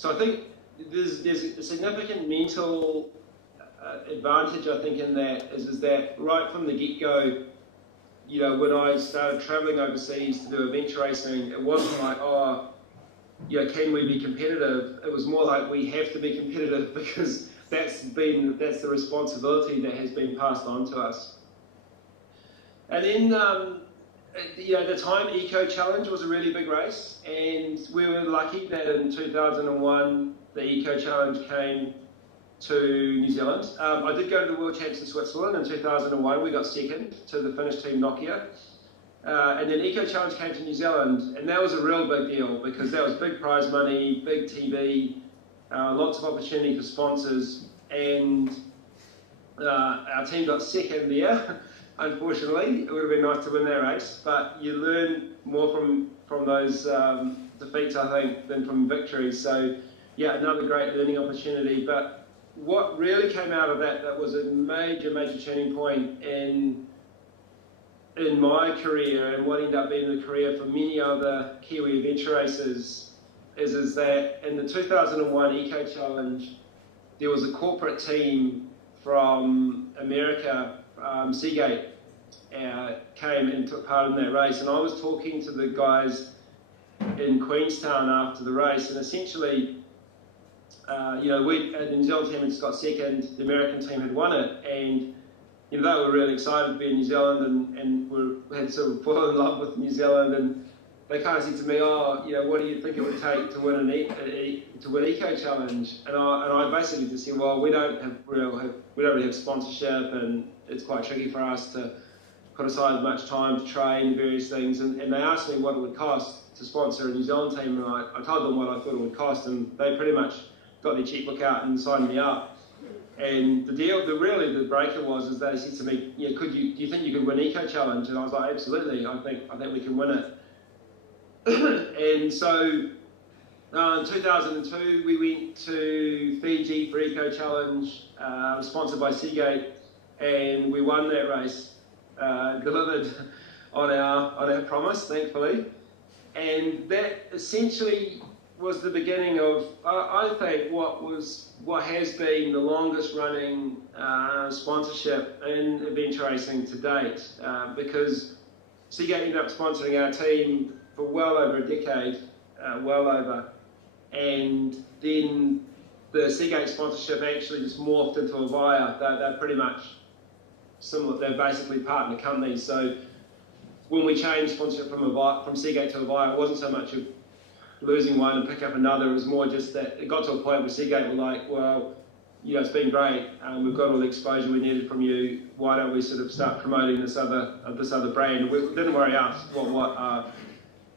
I think there's a significant mental advantage, I think, in that is that right from the get-go, when I started travelling overseas to do adventure racing, it wasn't like, can we be competitive? It was more like we have to be competitive because that's the responsibility that has been passed on to us. And then, at the time, Eco Challenge was a really big race, and we were lucky that in 2001 the Eco Challenge came to New Zealand. I did go to the World Champs in Switzerland in 2001. We got second to the Finnish team Nokia. And then Eco Challenge came to New Zealand, and that was a real big deal because that was big prize money, big TV, lots of opportunity for sponsors, and our team got second there. Unfortunately, it would have been nice to win that race, but you learn more from those defeats, I think, than from victories. So, yeah, another great learning opportunity. But what really came out of that was a major turning point in my career, and what ended up being the career for many other Kiwi adventure racers, is that in the 2001 Eco Challenge, there was a corporate team from America, Seagate, came and took part in that race. And I was talking to the guys in Queenstown after the race, and essentially, the New Zealand team had just got second, the American team had won it, and they were really excited to be in New Zealand and had sort of fallen in love with New Zealand, and they kind of said to me, what do you think it would take to win Eco Challenge? And I basically just said, well, we don't really have sponsorship, and it's quite tricky for us to put aside much time to train and various things. And they asked me what it would cost to sponsor a New Zealand team, and I told them what I thought it would cost, and they pretty much got their checkbook out and signed me up. And the breaker was they said to me, do you think you could win Eco Challenge? And I was like, absolutely, I think we can win it. And so in 2002 we went to Fiji for Eco Challenge, sponsored by Seagate, and we won that race, delivered on our promise, thankfully. And that essentially was the beginning of, I think, what has been the longest running sponsorship in adventure racing to date, because Seagate ended up sponsoring our team for well over a decade, and then the Seagate sponsorship actually just morphed into Avaya. They're pretty much similar, they're basically partner companies. So when we changed sponsorship from Seagate to Avaya, it wasn't so much of losing one and pick up another. It was more just that it got to a point where Seagate were like, well, it's been great. We've got all the exposure we needed from you. Why don't we sort of start promoting this other brand? We didn't worry out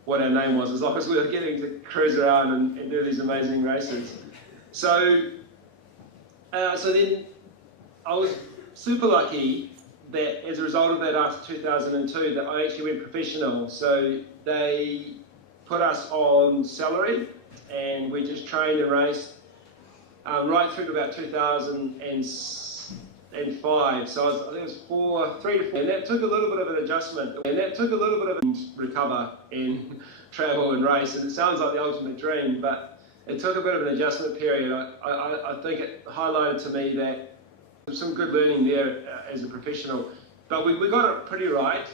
what our name was, as long as we were getting to cruise around and do these amazing races. So then I was super lucky that as a result of that, after 2002, that I actually went professional. So they put us on salary, and we just trained and raced right through to about 2005. So I think it was 3 to 4, and that took a little bit of an adjustment, and that took a little bit of recover and travel and race. And it sounds like the ultimate dream, but it took a bit of an adjustment period. I think it highlighted to me that there's some good learning there as a professional, but we got it pretty right.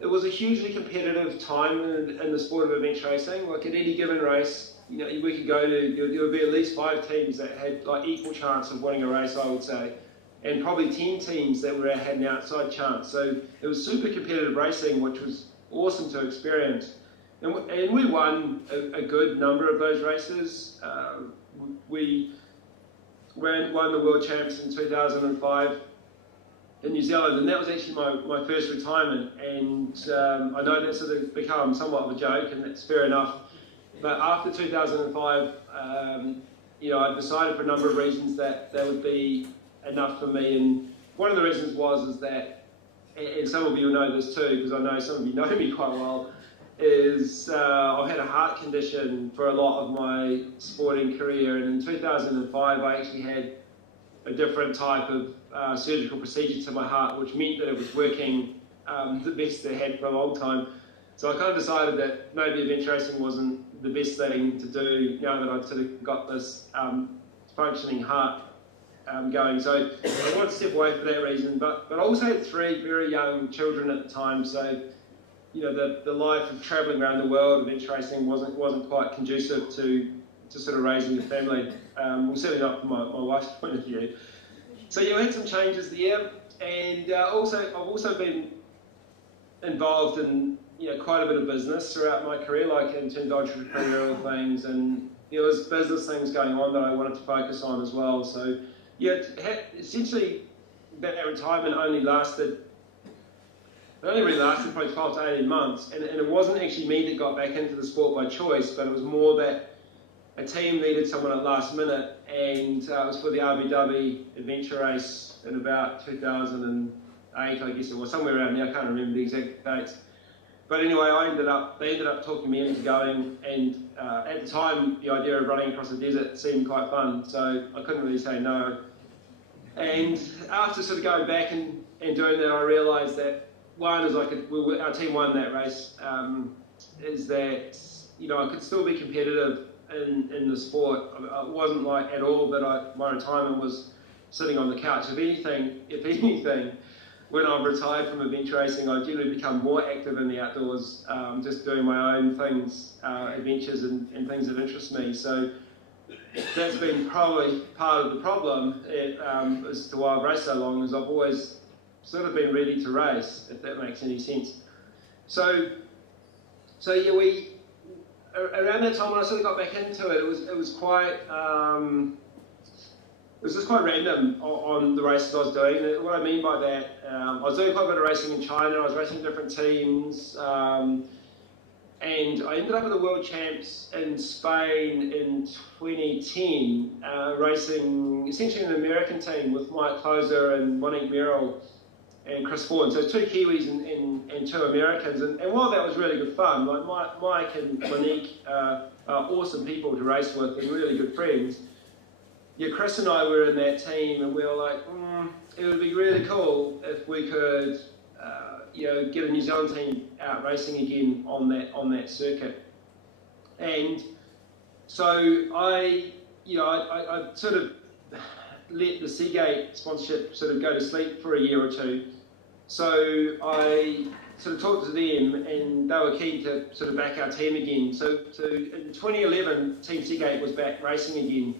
It was a hugely competitive time in the sport of adventure racing. Like at any given race, we could go to, there would be at least 5 teams that had like equal chance of winning a race, I would say, and probably 10 teams that had an outside chance. So it was super competitive racing, which was awesome to experience. And we won a good number of those races. We won the World Champs in 2005 in New Zealand, and that was actually my first retirement. And I know that's sort of become somewhat of a joke, and that's fair enough. But after 2005, I decided for a number of reasons that would be enough for me. And one of the reasons is that, and some of you know this too, because I know some of you know me quite well, is I've had a heart condition for a lot of my sporting career, and in 2005 I actually had a different type of surgical procedure to my heart, which meant that it was working the best it had for a long time. So I kind of decided that maybe adventure racing wasn't the best thing to do now that I'd sort of got this functioning heart going. So I wanted to step away for that reason, but I also had 3 very young children at the time, so the life of travelling around the world, adventure racing wasn't quite conducive to sort of raising a family. Well, certainly not from my wife's point of view. So we had some changes there, and I've also been involved in quite a bit of business throughout my career, like in terms of entrepreneurial things, and there was business things going on that I wanted to focus on as well. So essentially that retirement only really lasted probably 12 to 18 months, and it wasn't actually me that got back into the sport by choice, but it was more that a team needed someone at last minute, and it was for the RBW adventure race in about 2008, I guess it was, somewhere around there. I can't remember the exact dates. But anyway, they ended up talking me into going, and at the time, the idea of running across the desert seemed quite fun, so I couldn't really say no. And after sort of going back and doing that, I realised that one is our team won that race, is that I could still be competitive in the sport. It wasn't like at all that my retirement was sitting on the couch. If anything, when I've retired from adventure racing, I generally become more active in the outdoors, just doing my own things, adventures and things that interest me. So that's been probably part of the problem as to why I've raced so long, is I've always sort of been ready to race, if that makes any sense. So yeah, around that time when I sort of got back into it, it was quite it was just quite random on the races I was doing. And what I mean by that, I was doing quite a bit of racing in China. I was racing different teams, and I ended up at the World Champs in Spain in 2010, racing essentially an American team with Mike Closer and Monique Merrill and Chris Ford. So 2 Kiwis and 2 Americans. And while that was really good fun, like Mike and Monique are awesome people to race with and really good friends. Yeah, Chris and I were in that team, and we were like, it would be really cool if we could, get a New Zealand team out racing again on that circuit. And so I sort of let the Seagate sponsorship sort of go to sleep for a year or two. So I sort of talked to them, and they were keen to sort of back our team again. So in 2011, Team Seagate was back racing again.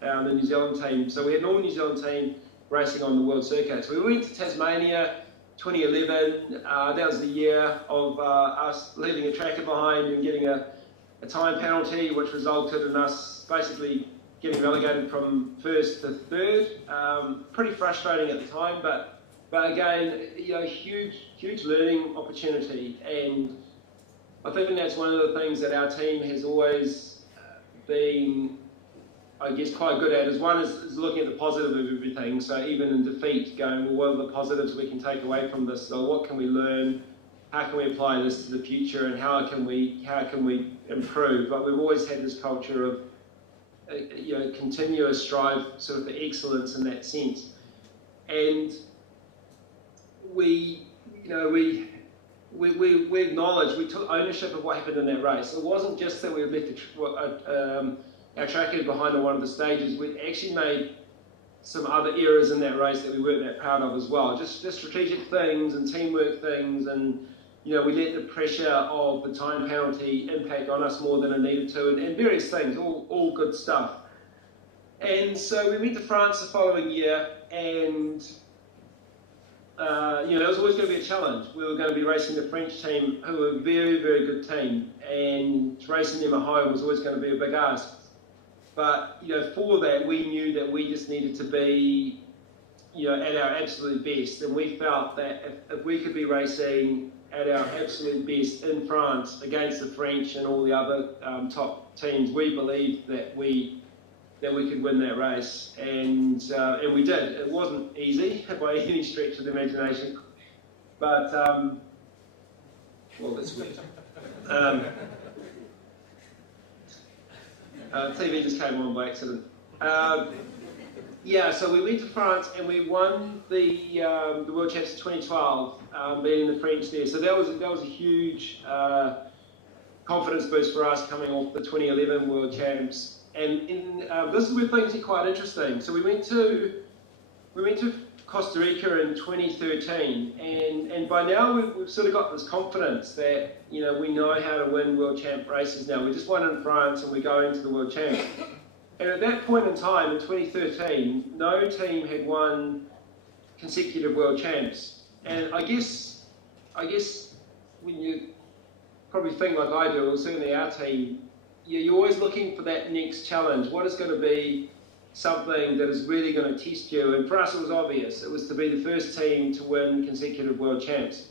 The New Zealand team. So we had an all New Zealand team racing on the world circuit. So we went to Tasmania 2011. That was the year of us leaving a tracker behind and getting a time penalty, which resulted in us basically getting relegated from 1st to 3rd. Pretty frustrating at the time, but again, huge learning opportunity. And I think that's one of the things that our team has always been, I guess, quite good at, is one is looking at the positive of everything. So even in defeat, going, well, what are the positives we can take away from this? So what can we learn? How can we apply this to the future? And how can we improve? But we've always had this culture of continuous strive sort of for excellence in that sense. And we acknowledged, we took ownership of what happened in that race. It wasn't just that we left our tracker behind on one of the stages. We actually made some other errors in that race that we weren't that proud of as well. Just strategic things and teamwork things, and we let the pressure of the time penalty impact on us more than it needed to, and various things, all good stuff. And so we went to France the following year, and it was always going to be a challenge. We were going to be racing the French team, who were a very, very good team, and racing them at home was always going to be a big ask. But for that, we knew that we just needed to be, at our absolute best, and we felt that if we could be racing at our absolute best in France against the French and all the other top teams, we believed that we could win that race, and we did. It wasn't easy by any stretch of the imagination, but well, that's weird. TV just came on by accident. So we went to France and we won the World Champs 2012, beating the French there. So that was a huge confidence boost for us coming off the 2011 World Champs. And this is where things get quite interesting. So we went to Costa Rica in 2013, and by now we've sort of got this confidence that, you know, we know how to win World Champ races now. We just won in France and we're going to the World Champ. And at that point in time, in 2013, no team had won consecutive World Champs. And I guess when you probably think like I do, or certainly our team, you're always looking for that next challenge. What is going to be something that is really going to test you? And for us it was obvious. It was to be the first team to win consecutive World Champs.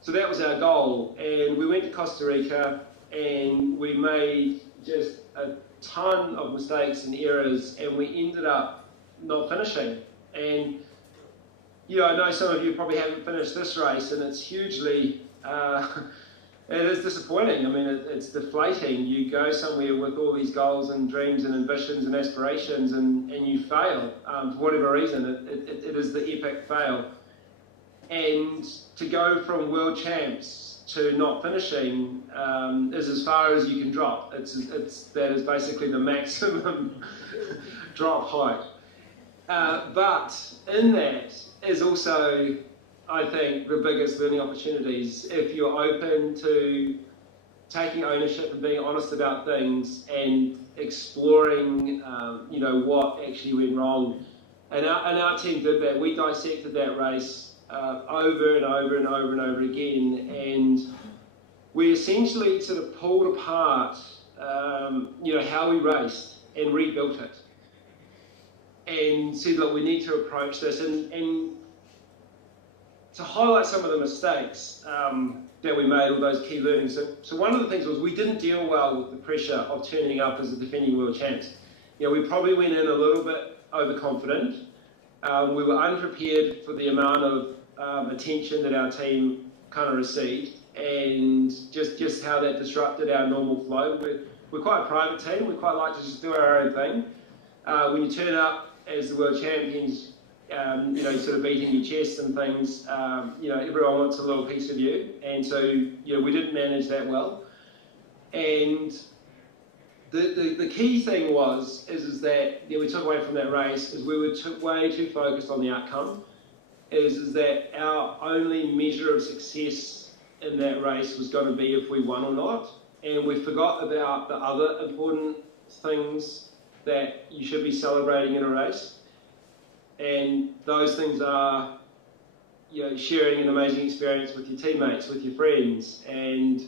So that was our goal, and we went to Costa Rica and we made just a ton of mistakes and errors, and we ended up not finishing. And you know, I know some of you probably haven't finished this race, and it's hugely it is disappointing. I mean, it's deflating. You go somewhere with all these goals and dreams and ambitions and aspirations, and you fail for whatever reason. It is the epic fail. And to go from world champs to not finishing is as far as you can drop. That is basically the maximum drop height. But in that is also, I think, the biggest learning opportunities. If you're open to taking ownership and being honest about things and exploring, you know, what actually went wrong. And our team did that. We dissected that race over and over and over and over again, and we essentially sort of pulled apart, you know, how we raced and rebuilt it, and said, look, we need to approach this, and to highlight some of the mistakes that we made, all those key learnings. So one of the things was we didn't deal well with the pressure of turning up as a defending world champs. You know, we probably went in a little bit overconfident. We were unprepared for the amount of attention that our team kind of received, and just how that disrupted our normal flow. We're quite a private team. We quite like to just do our own thing. When you turn up as the world champions, you know, sort of beating your chest and things, you know, everyone wants a little piece of you, and so, you know, we didn't manage that well. And the key thing is that, you know, we took away from that race is we were way too focused on the outcome. Is that our only measure of success in that race was going to be if we won or not, and we forgot about the other important things that you should be celebrating in a race. And those things are, you know, sharing an amazing experience with your teammates, with your friends, and,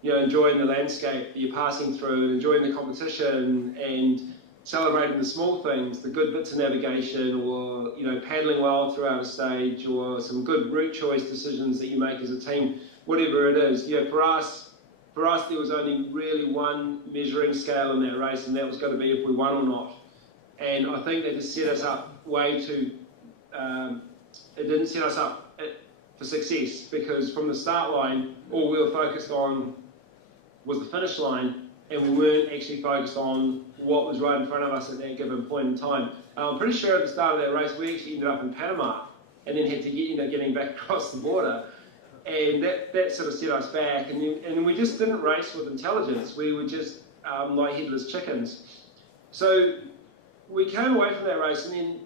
you know, enjoying the landscape that you're passing through, enjoying the competition, and celebrating the small things, the good bits of navigation, or, you know, paddling well throughout a stage, or some good route choice decisions that you make as a team, whatever it is. You know, for us there was only really one measuring scale in that race, and that was going to be if we won or not. And I think that just set us up way too, it didn't set us up for success, because from the start line, all we were focused on was the finish line, and we weren't actually focused on what was right in front of us at that given point in time. I'm pretty sure at the start of that race, we actually ended up in Panama, and then had to getting back across the border. And that sort of set us back, and we just didn't race with intelligence. We were just like headless chickens. So we came away from that race, and then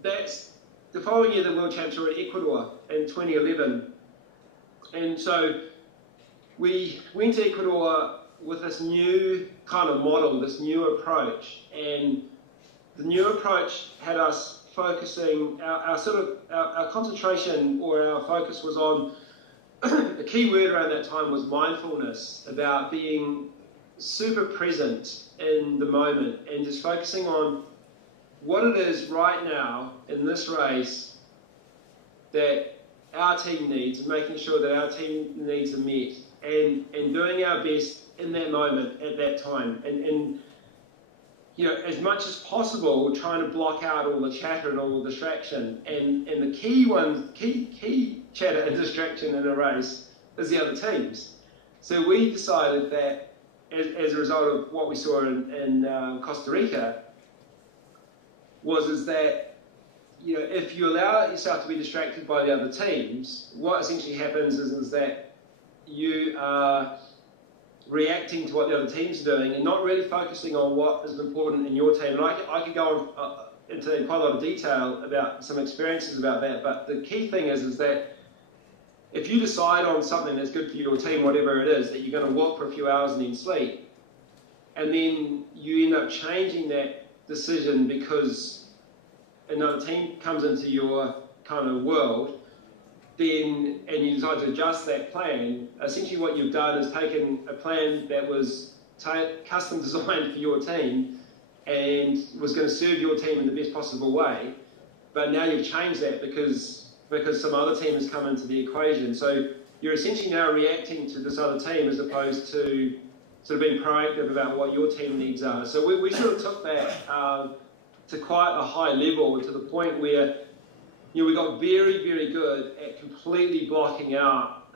that's the following year the World Champs were at Ecuador in 2011. And so we went to Ecuador with this new kind of model, this new approach, and the new approach had us focusing, our concentration or our focus was on, the key word around that time was mindfulness, about being super present in the moment and just focusing on what it is right now in this race that our team needs, and making sure that our team needs are met, and doing our best in that moment at that time, and you know, as much as possible trying to block out all the chatter and all the distraction, and the key chatter and distraction in a race is the other teams. So we decided that as a result of what we saw in Costa Rica is that, you know, if you allow yourself to be distracted by the other teams, what essentially happens is that you are reacting to what the other teams are doing and not really focusing on what is important in your team. And I could go on into quite a lot of detail about some experiences about that, but the key thing is that if you decide on something that's good for your team, whatever it is, that you're going to walk for a few hours and then sleep, and then you end up changing that decision because another team comes into your kind of world, then, and you decide to adjust that plan, essentially what you've done is taken a plan that was custom designed for your team and was going to serve your team in the best possible way, but now you've changed that because some other team has come into the equation. So you're essentially now reacting to this other team as opposed to sort of being proactive about what your team needs are. So we sort of took that to quite a high level, to the point where we got very, very good at completely blocking out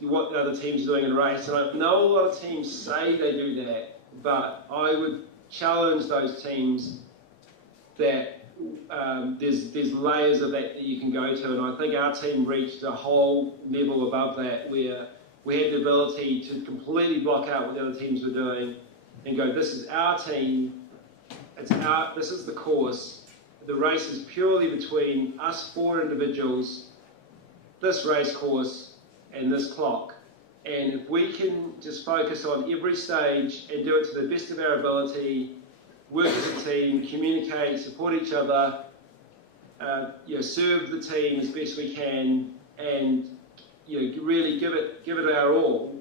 what the other team's doing in a race. And I know a lot of teams say they do that, but I would challenge those teams that there's layers of that you can go to, and I think our team reached a whole level above that where we had the ability to completely block out what the other teams were doing and go, this is our team, this is the course, the race is purely between us 4 individuals, this race course and this clock, and if we can just focus on every stage and do it to the best of our ability, work as a team, communicate, support each other, serve the team as best we can, and really give it our all,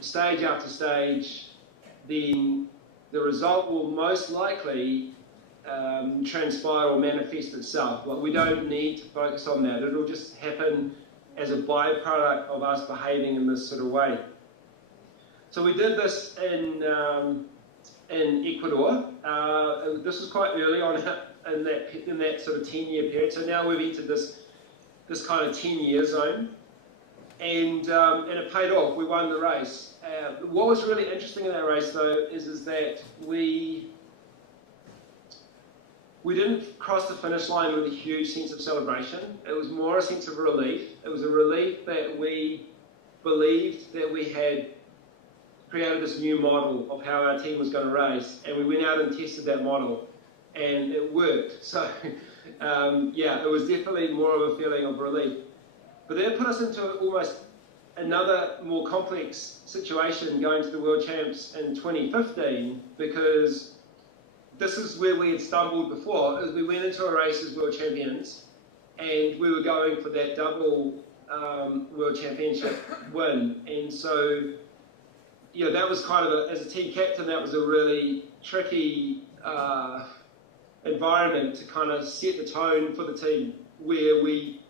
stage after stage, then the result will most likely transpire or manifest itself. Like, we don't need to focus on that. It'll just happen as a byproduct of us behaving in this sort of way. So we did this in Ecuador. This was quite early on in that sort of 10-year period. So now we've entered this kind of 10-year zone, and it paid off. We won the race. What was really interesting in that race, though, is that we didn't cross the finish line with a huge sense of celebration. It was more a sense of relief. It was a relief that we believed that we had created this new model of how our team was going to race, and we went out and tested that model, and it worked. So, it was definitely more of a feeling of relief. But then it put us into almost another more complex situation going to the World Champs in 2015, because this is where we had stumbled before. As we went into a race as World Champions, and we were going for that double World Championship win, and so that was kind of, as a team captain, that was a really tricky environment to kind of set the tone for the team, where we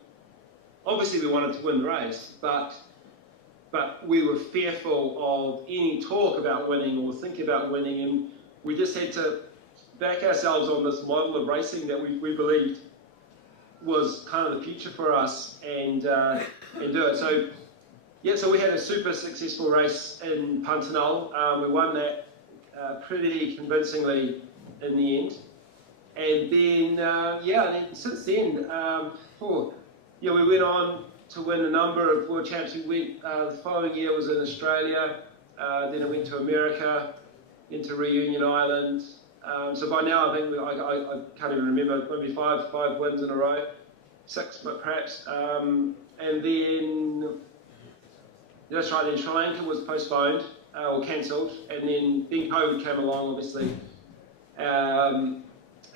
wanted to win the race, but we were fearful of any talk about winning or thinking about winning, and we just had to back ourselves on this model of racing that we believed was kind of the future for us, and do it. So we had a super successful race in Pantanal. We won that pretty convincingly in the end. And then, since then, we went on to win a number of World Champs. We went, the following year was in Australia, then I went to America, into Reunion Island. So by now, I think I can't even remember, maybe five wins in a row, 6, but perhaps. And then, that's right, then Sri Lanka was postponed or cancelled, and then COVID came along, obviously.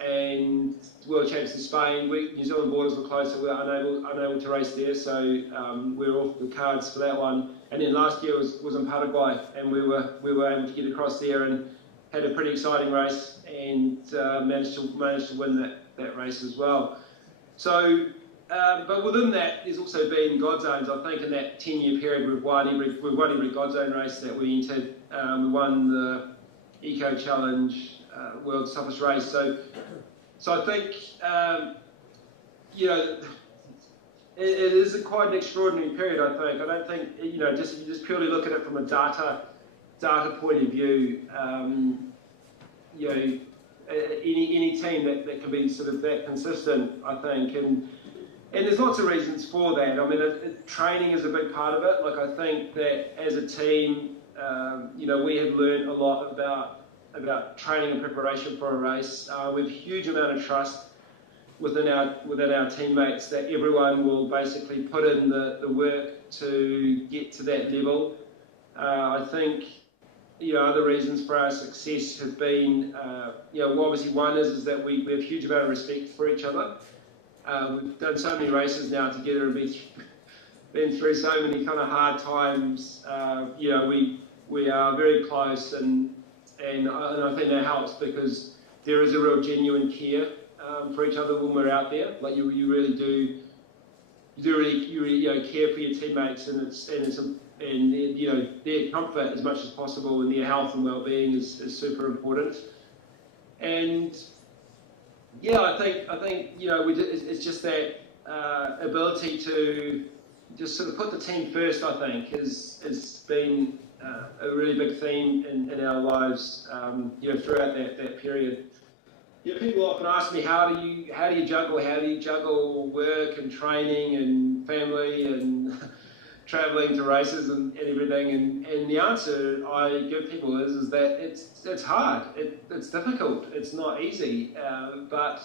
And World Champs in Spain, New Zealand borders were closed, so we were unable to race there, so we were off the cards for that one. And then last year was in Paraguay, and we were able to get across there and had a pretty exciting race, and managed to win that race as well. So, but within that, there's also been God zones. I think in that 10-year period, we've won every God zone race that we entered. We won the Eco Challenge, World's Toughest Race. So I think it is quite an extraordinary period. I think. I don't think if you just purely look at it from a data point of view. Any team that can be sort of that consistent, I think, and there's lots of reasons for that. I mean, training is a big part of it. Like, I think that as a team, we have learned a lot about about training and preparation for a race. We have a huge amount of trust within our teammates that everyone will basically put in the work to get to that level. I think other reasons for our success have been, obviously one is that we have a huge amount of respect for each other. We've done so many races now together and been through so many kind of hard times. We are very close, and I think that helps because there is a real genuine care for each other when we're out there. Like you really do care for your teammates, and their comfort as much as possible and their health and well-being is super important. And I think it's just that ability to just sort of put the team first. I think has been a really big theme in our lives. Throughout that period. People often ask me, how do you juggle work and training and family and traveling to races and everything? And the answer I give people is that it's hard. It's difficult. It's not easy. But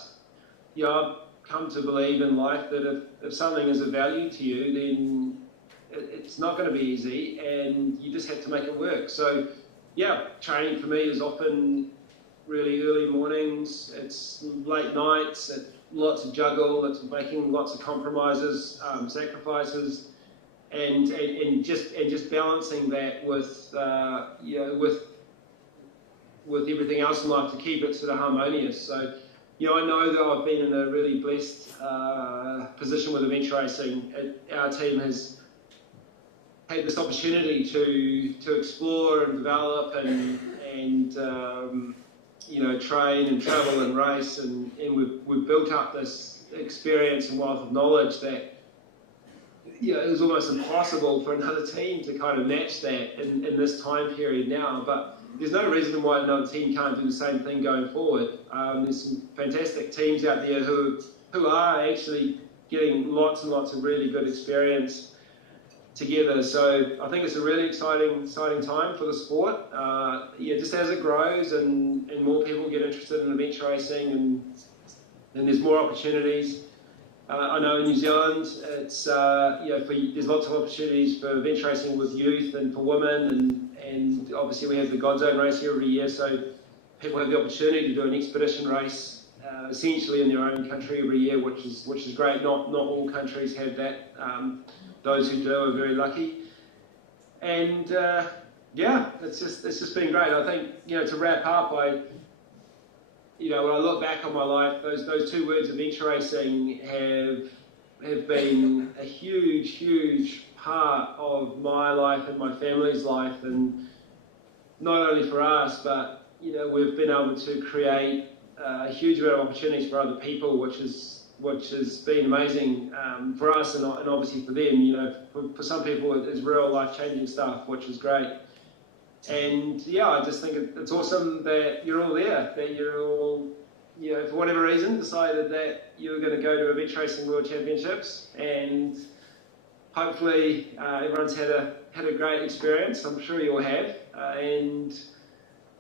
I've come to believe in life that if something is of value to you, then it's not going to be easy, and you just have to make it work. So training for me is often really early mornings, it's late nights, it's lots of juggle, it's making lots of compromises, sacrifices, and just balancing that with everything else in life to keep it sort of harmonious. So I know that I've been in a really blessed position with event racing. Our team has had this opportunity to explore and develop and train and travel and race, and we've built up this experience and wealth of knowledge that it was almost impossible for another team to kind of match that in this time period now. But there's no reason why another team can't do the same thing going forward. There's some fantastic teams out there who are actually getting lots and lots of really good experience together. So I think it's a really exciting time for the sport. Just as it grows and more people get interested in event racing and there's more opportunities. I know in New Zealand, it's there's lots of opportunities for event racing with youth and for women, and obviously we have the God Zone race here every year, so people have the opportunity to do an expedition race essentially in their own country every year, which is great. Not all countries have that. Those who do are very lucky, and it's just been great. I think to wrap up, when I look back on my life, those two words, event racing, have been a huge part of my life and my family's life, and not only for us, but we've been able to create a huge amount of opportunities for other people, which has been amazing for us and obviously for them. For some people it's real life-changing stuff, which is great. And I just think it's awesome that you're all there, that you're all, for whatever reason, decided that you were going to go to Event Racing World Championships, and hopefully everyone's had a great experience. I'm sure you all have, and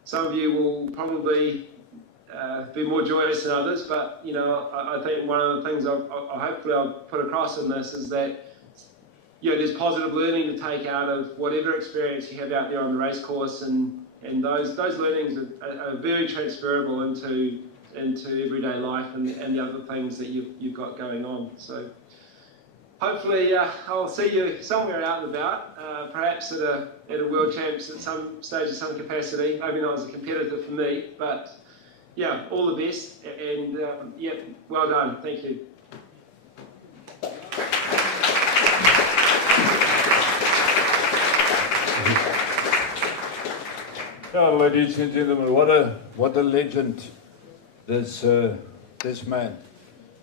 some of you will probably be more joyous than others, but I think one of the things hopefully I'll put across in this is that there's positive learning to take out of whatever experience you have out there on the race course, and those learnings are very transferable into everyday life and the other things that you've got going on. So hopefully I'll see you somewhere out and about, perhaps at a World Champs at some stage, in some capacity. Maybe not as a competitor for me, but all the best, and well done. Thank you. Ladies and gentlemen, what a legend this man.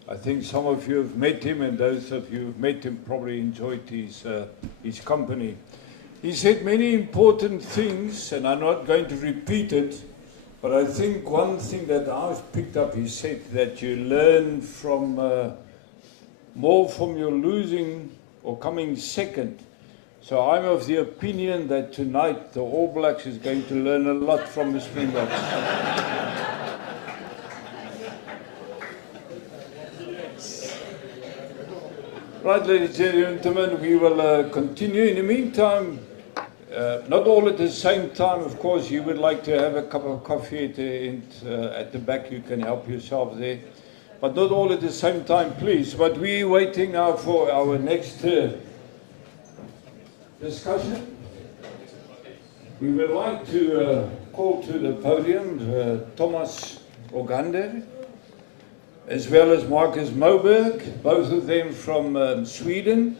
I think some of you have met him, and those of you who've met him probably enjoyed his company. He said many important things, and I'm not going to repeat it, but I think one thing that I've picked up, he said that you learn more from your losing or coming second. So I'm of the opinion that tonight the All Blacks is going to learn a lot from the Springboks. Right, ladies and gentlemen, we will continue. In the meantime, not all at the same time, of course. You would like to have a cup of coffee at the back. You can help yourself there. But not all at the same time, please. But we're waiting now for our next discussion. We would like to call to the podium Thomas Organder, as well as Marcus Moberg, both of them from Sweden.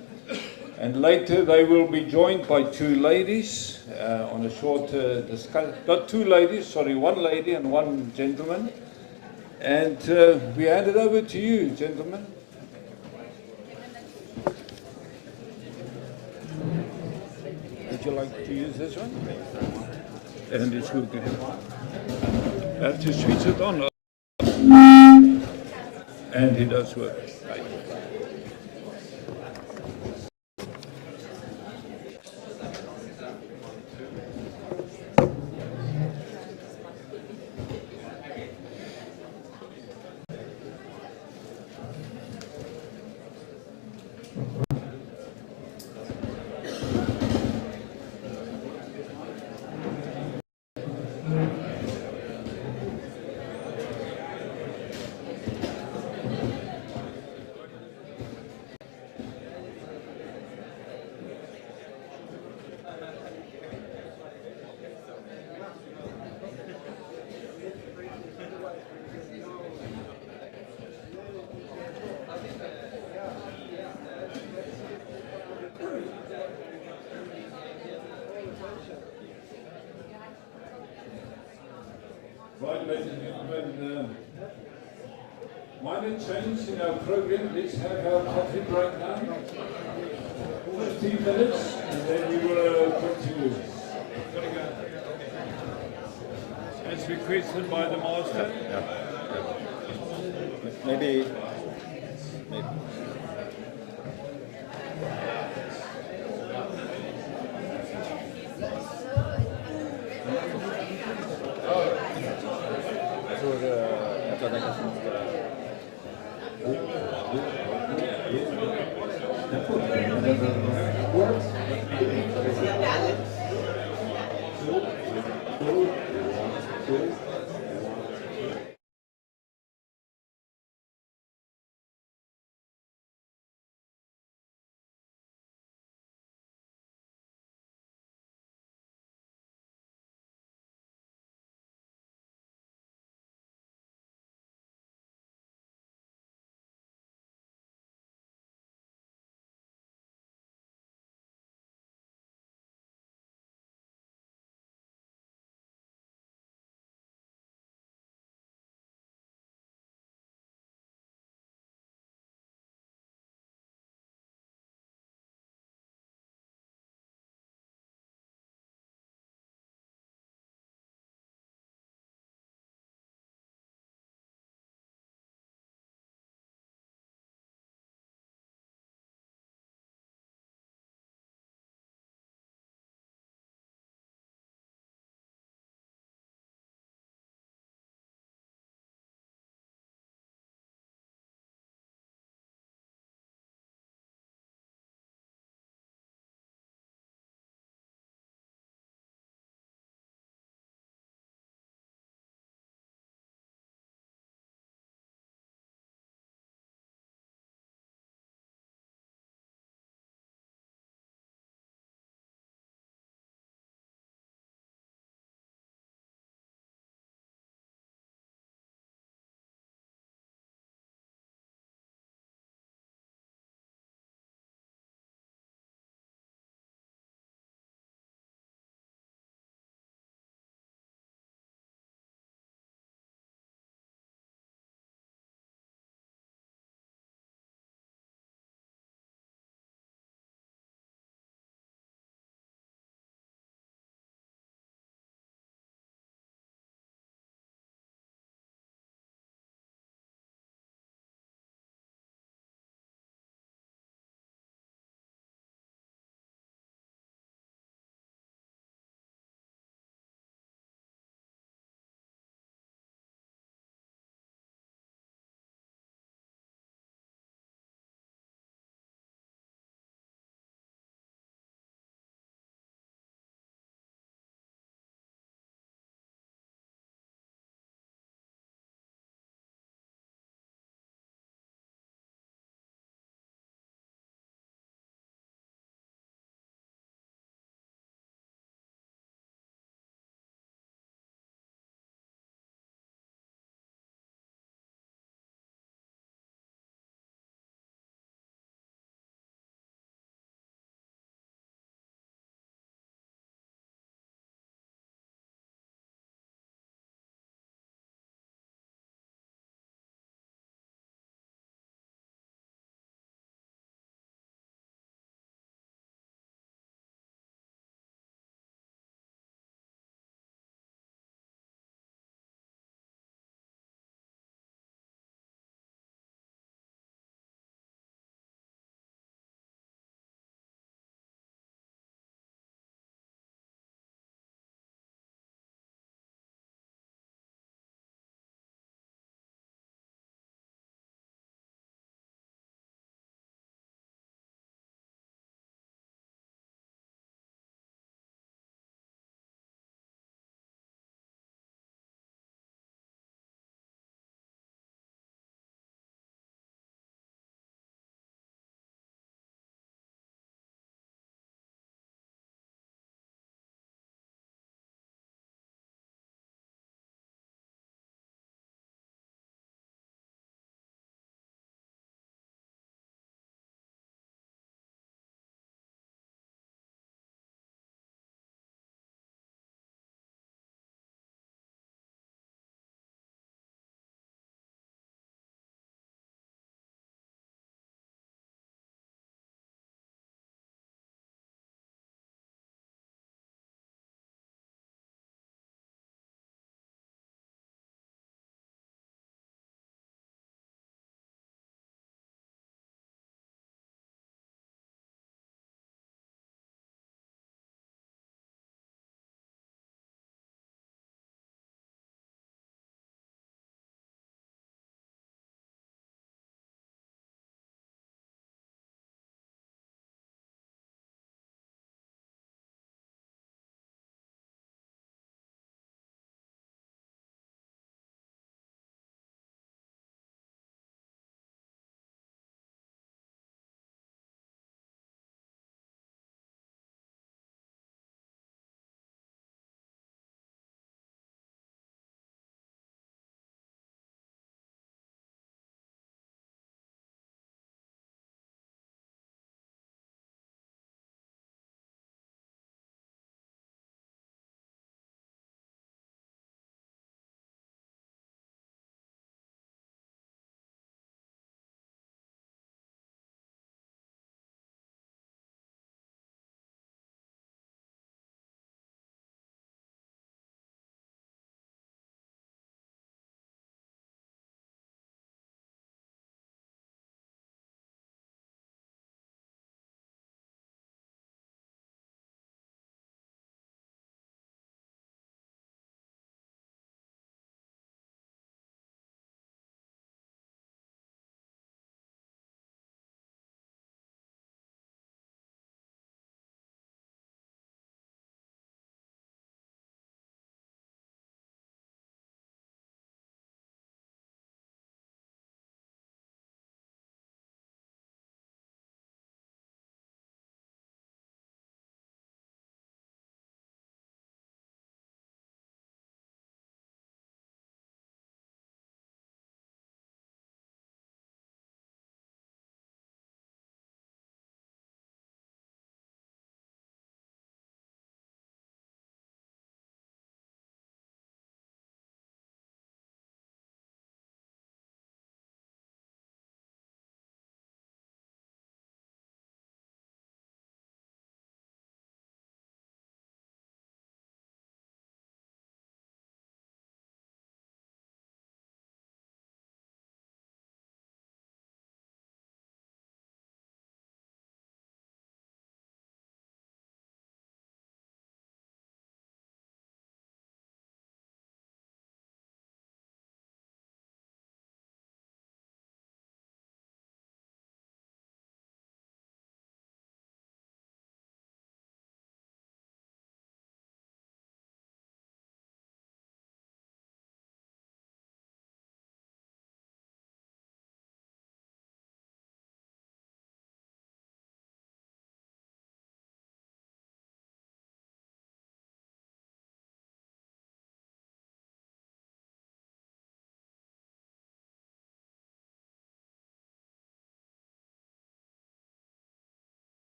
And later they will be joined by two ladies on a short discussion. Not two ladies, sorry, one lady and one gentleman. And we hand it over to you, gentlemen. Would you like to use this one? And it's good. I have to switch it on. And it does work. Right. Right, ladies and gentlemen, minor change in our program. Let's have our coffee break now. 15 minutes, and then we will continue. As requested by the master. Maybe. Jag tror den kanske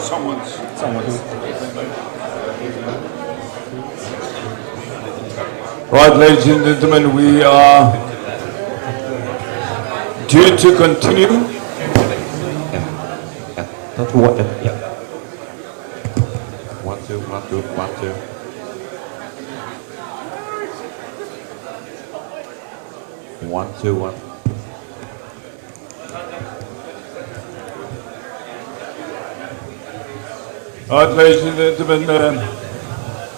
someone's? Right, ladies and gentlemen, we are due to continue. That's what, yeah. 1, 2, 1, 2, 1, 2. One, two, one. Right, ladies and gentlemen,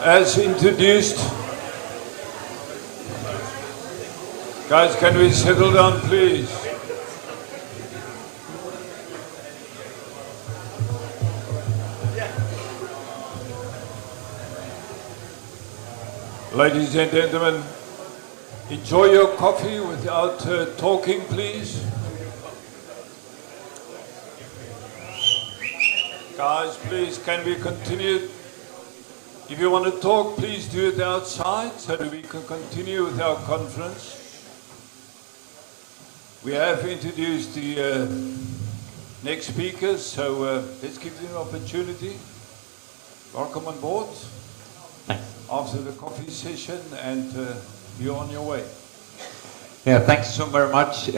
as introduced, guys, can we settle down, please? Ladies and gentlemen, enjoy your coffee without talking, please. Guys, please, can we continue? If you want to talk, please do it outside so that we can continue with our conference. We have introduced the next speakers, so let's give them an opportunity. Welcome on board. Thanks. After the coffee session, and you're on your way. Yeah, thanks so very much.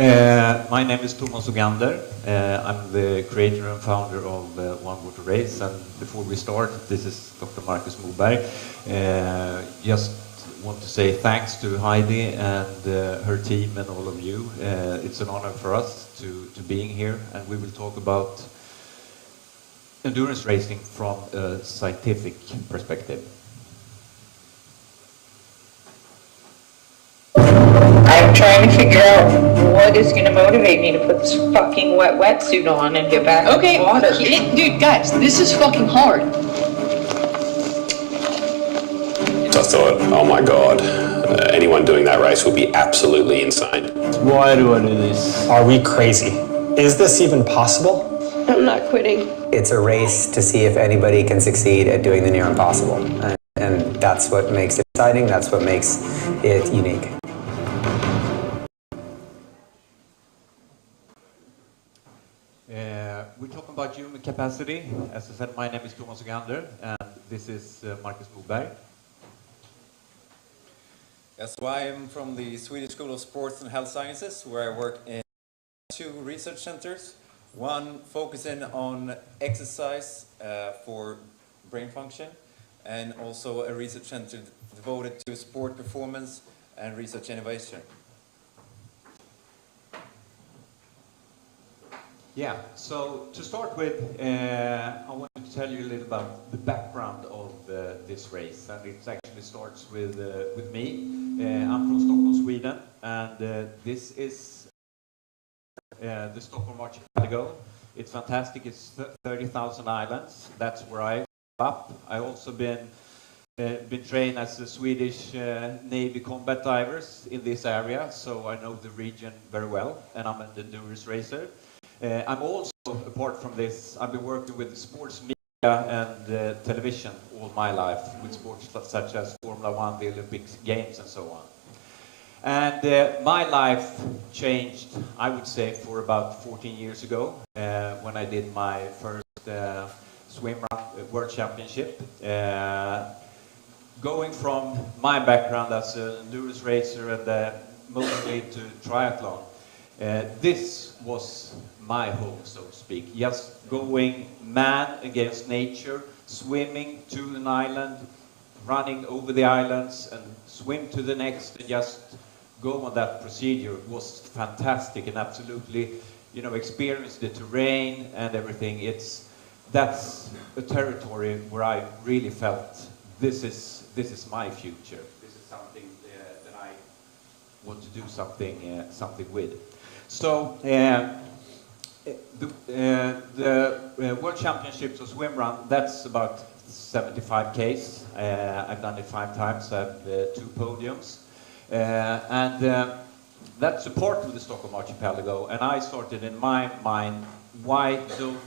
My name is Thomas Ogander. I'm the creator and founder of One Water Race. And before we start, this is Dr. Marcus Moberg. Just want to say thanks to Heidi and her team and all of you. It's an honor for us to being here, and we will talk about endurance racing from a scientific perspective. I'm trying to figure out what is going to motivate me to put this fucking wet wetsuit on and get back in the water. Dude, guys, this is fucking hard. I thought, oh my God, anyone doing that race would be absolutely insane. Why do I do this? Are we crazy? Is this even possible? I'm not quitting. It's a race to see if anybody can succeed at doing the near impossible. And that's what makes it exciting, that's what makes it unique. We're talking about human capacity. As I said, my name is Thomas Ogander, and this is Marcus Moberg. Yes, so I am from the Swedish School of Sports and Health Sciences, where I work in 2 research centers. One focusing on exercise for brain function, and also a research center devoted to sport performance and research innovation. Yeah, so to start with, I wanted to tell you a little about the background of this race, and it actually starts with me. I'm from Stockholm, Sweden, and this is the Stockholm Archipelago. It's fantastic. It's 30,000 islands. That's where I grew up. I also been trained as a Swedish Navy combat divers in this area, so I know the region very well, and I'm an endurance racer. I'm also, apart from this, I've been working with sports media and television all my life, with sports such as Formula 1, the Olympic Games, and so on. And my life changed, I would say, for about 14 years ago, when I did my first swim run world championship. Going from my background as an endurance racer and mostly to triathlon, this was my home, so to speak. Just going man against nature, swimming to an island, running over the islands and swim to the next, and just go on that procedure was fantastic, and absolutely, you know, experience the terrain and everything. That's a territory where I really felt this is my future. This is something that I want to do something with. So the World Championships of swim run, that's about 75 Ks. I've done it 5 times. I have 2 podiums. And that's a part of the Stockholm Archipelago. And I started in my mind, why don't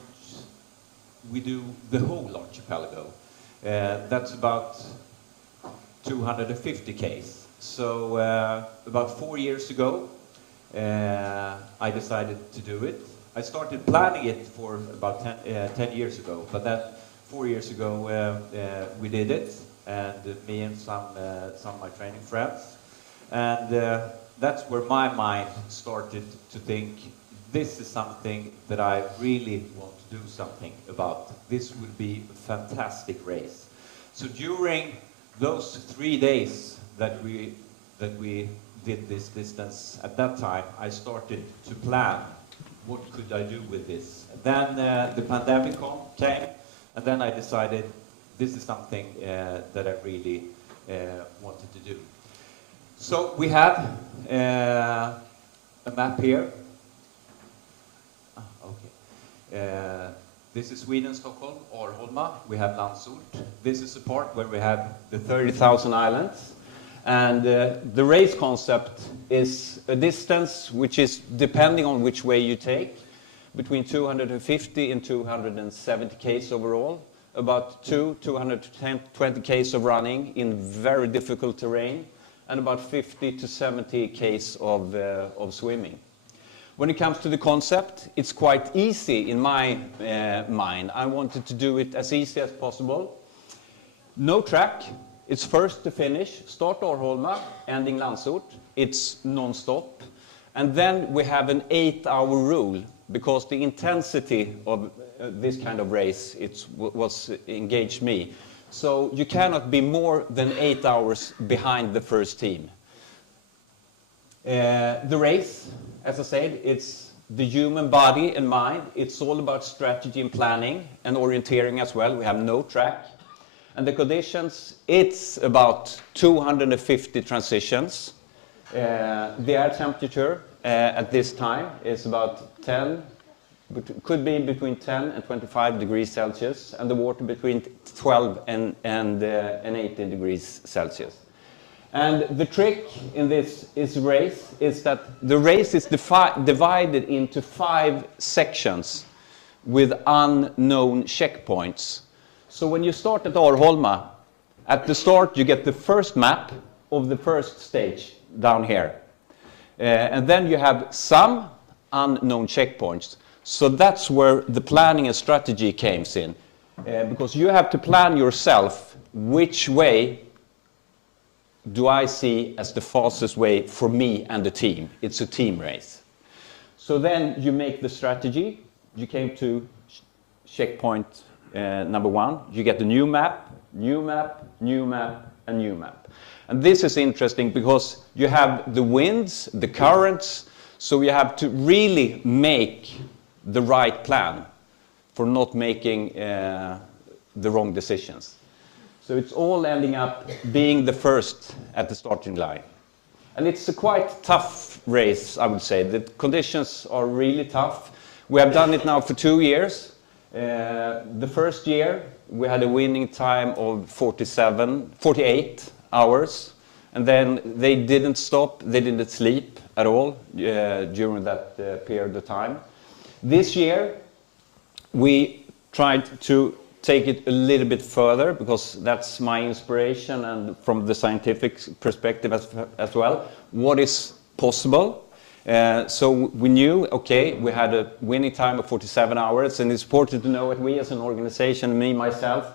we do the whole archipelago? That's about 250 Ks. So about 4 years ago, I decided to do it. I started planning it for about 10 years ago, but then 4 years ago we did it, and me and some of my training friends, and that's where my mind started to think, this is something that I really want to do something about. This would be a fantastic race. So during those 3 days that we did this distance, at that time I started to plan what could I do with this. Then the pandemic came, and then I decided this is something that I really wanted to do. So we have a map here. This is Sweden, Stockholm, Arholma. We have Landsort. This is a part where we have the 30,000 islands. And the race concept is a distance which is, depending on which way you take, between 250 and 270 k's overall, about 220 k's of running in very difficult terrain, and about 50 to 70 k's of swimming. When it comes to the concept, it's quite easy in my mind. I wanted to do it as easy as possible. No track. It's first to finish. Start Arholma, ending Landsort. It's non-stop. And then we have an 8-hour rule, because the intensity of this kind of race was engaged me. So you cannot be more than 8 hours behind the first team. The race, as I said, it's the human body and mind. It's all about strategy and planning and orienteering as well. We have no track. And the conditions, it's about 250 transitions. The air temperature at this time is about 10, could be between 10 and 25 degrees Celsius, and the water between 12 and 18 degrees Celsius. And the trick in this race is that the race is divided into 5 sections with unknown checkpoints. So when you start at Arholma, at the start you get the first map of the first stage down here. And then you have some unknown checkpoints. So that's where the planning and strategy comes in. Because you have to plan yourself, which way do I see as the fastest way for me and the team. It's a team race. So then you make the strategy. You came to checkpoint number 1. You get the new map, new map, new map, and new map. And this is interesting because you have the winds, the currents, so you have to really make the right plan for not making the wrong decisions. So it's all ending up being the first at the starting line. And it's a quite tough race, I would say. The conditions are really tough. We have done it now for 2 years. The first year, we had a winning time of 48 hours. And then they didn't stop, they didn't sleep at all during that period of time. This year, we tried to take it a little bit further, because that's my inspiration, and from the scientific perspective as well, what is possible. So we knew, okay, we had a winning time of 47 hours, and it's important to know that we as an organization, me, myself,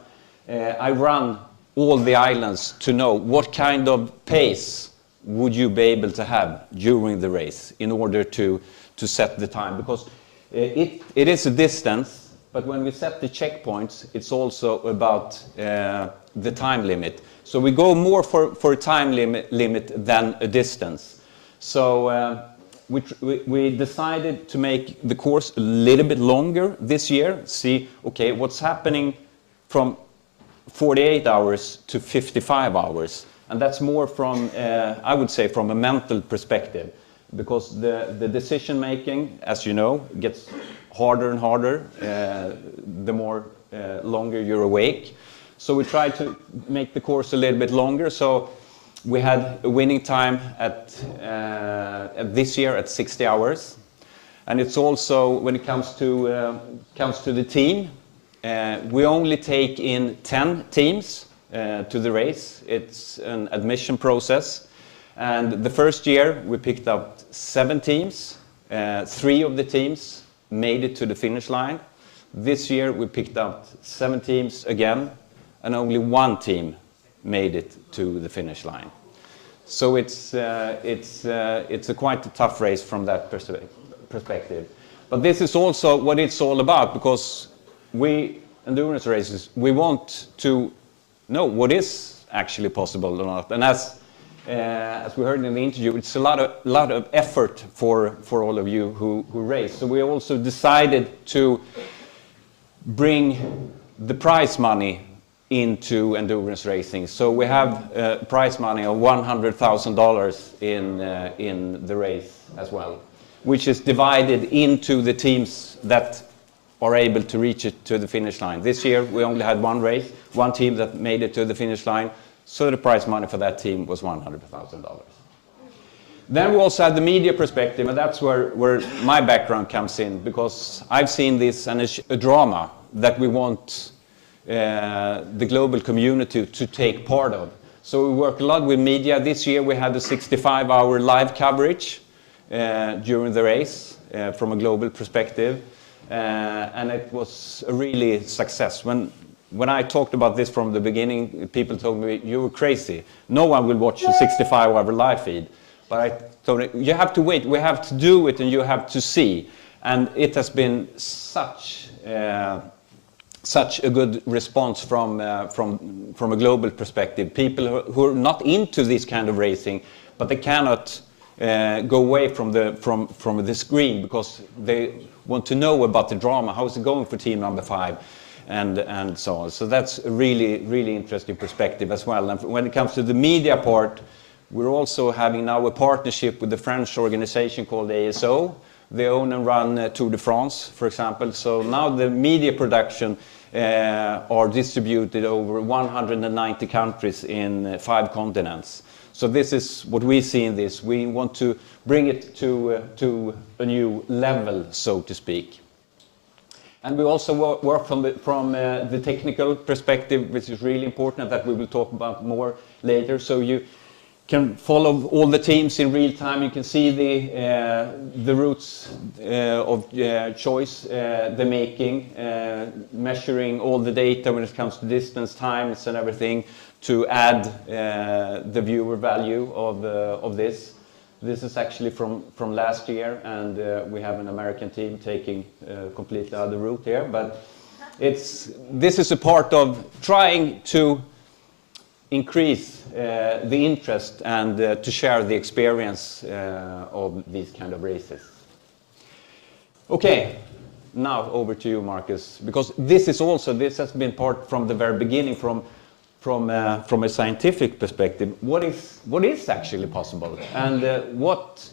I run all the islands to know what kind of pace would you be able to have during the race in order to set the time, because it is a distance. But when we set the checkpoints, it's also about the time limit. So we go more for a time limit than a distance. So we decided to make the course a little bit longer this year. See, okay, what's happening from 48 hours to 55 hours. And that's more from, I would say, from a mental perspective. Because the decision making, as you know, gets harder and harder the more longer you're awake. So we tried to make the course a little bit longer. So we had a winning time at this year at 60 hours. And it's also, when it comes to the team, we only take in 10 teams to the race. It's an admission process. And the first year we picked up 7 teams. 3 of the teams made it to the finish line. This year we picked up 7 teams again, and only 1 team made it to the finish line. So it's a quite a tough race from that perspective. But this is also what it's all about, because we, endurance races, we want to know what is actually possible or not. And as we heard in the interview, it's a lot of effort for all of you who race. So we also decided to bring the prize money into endurance racing. So we have prize money of $100,000 in the race as well, which is divided into the teams that are able to reach it to the finish line. This year we only had 1 race, 1 team that made it to the finish line, so the prize money for that team was $100,000. Then we also had the media perspective, and that's where my background comes in, because I've seen this as a drama that we want the global community to take part of. So we work a lot with media. This year we had a 65-hour live coverage during the race from a global perspective, and it was a really success. When I talked about this from the beginning, people told me, you were crazy. No one will watch a 65-hour live feed. But I told them, you have to wait, we have to do it, and you have to see. And it has been such a good response from a global perspective. People who are not into this kind of racing, but they cannot go away from the screen because they want to know about the drama. How is it going for team number 5? And so on. So that's a really interesting perspective as well. And when it comes to the media part, we're also having now a partnership with the French organization called ASO. They own and run Tour de France, for example. So now the media production are distributed over 190 countries in 5 continents. So this is what we see in this. We want to bring it to a new level, so to speak. And we also work from the technical perspective, which is really important, that we will talk about more later. So you can follow all the teams in real time. You can see the routes of choice they're making, measuring all the data when it comes to distance, times, and everything to add the viewer value of this. This is actually from last year, and we have an American team taking a completely other route here. But this is a part of trying to increase the interest and to share the experience of these kind of races. Okay, now over to you, Marcus, because this has been part from the very beginning, from a scientific perspective. What is actually possible, and what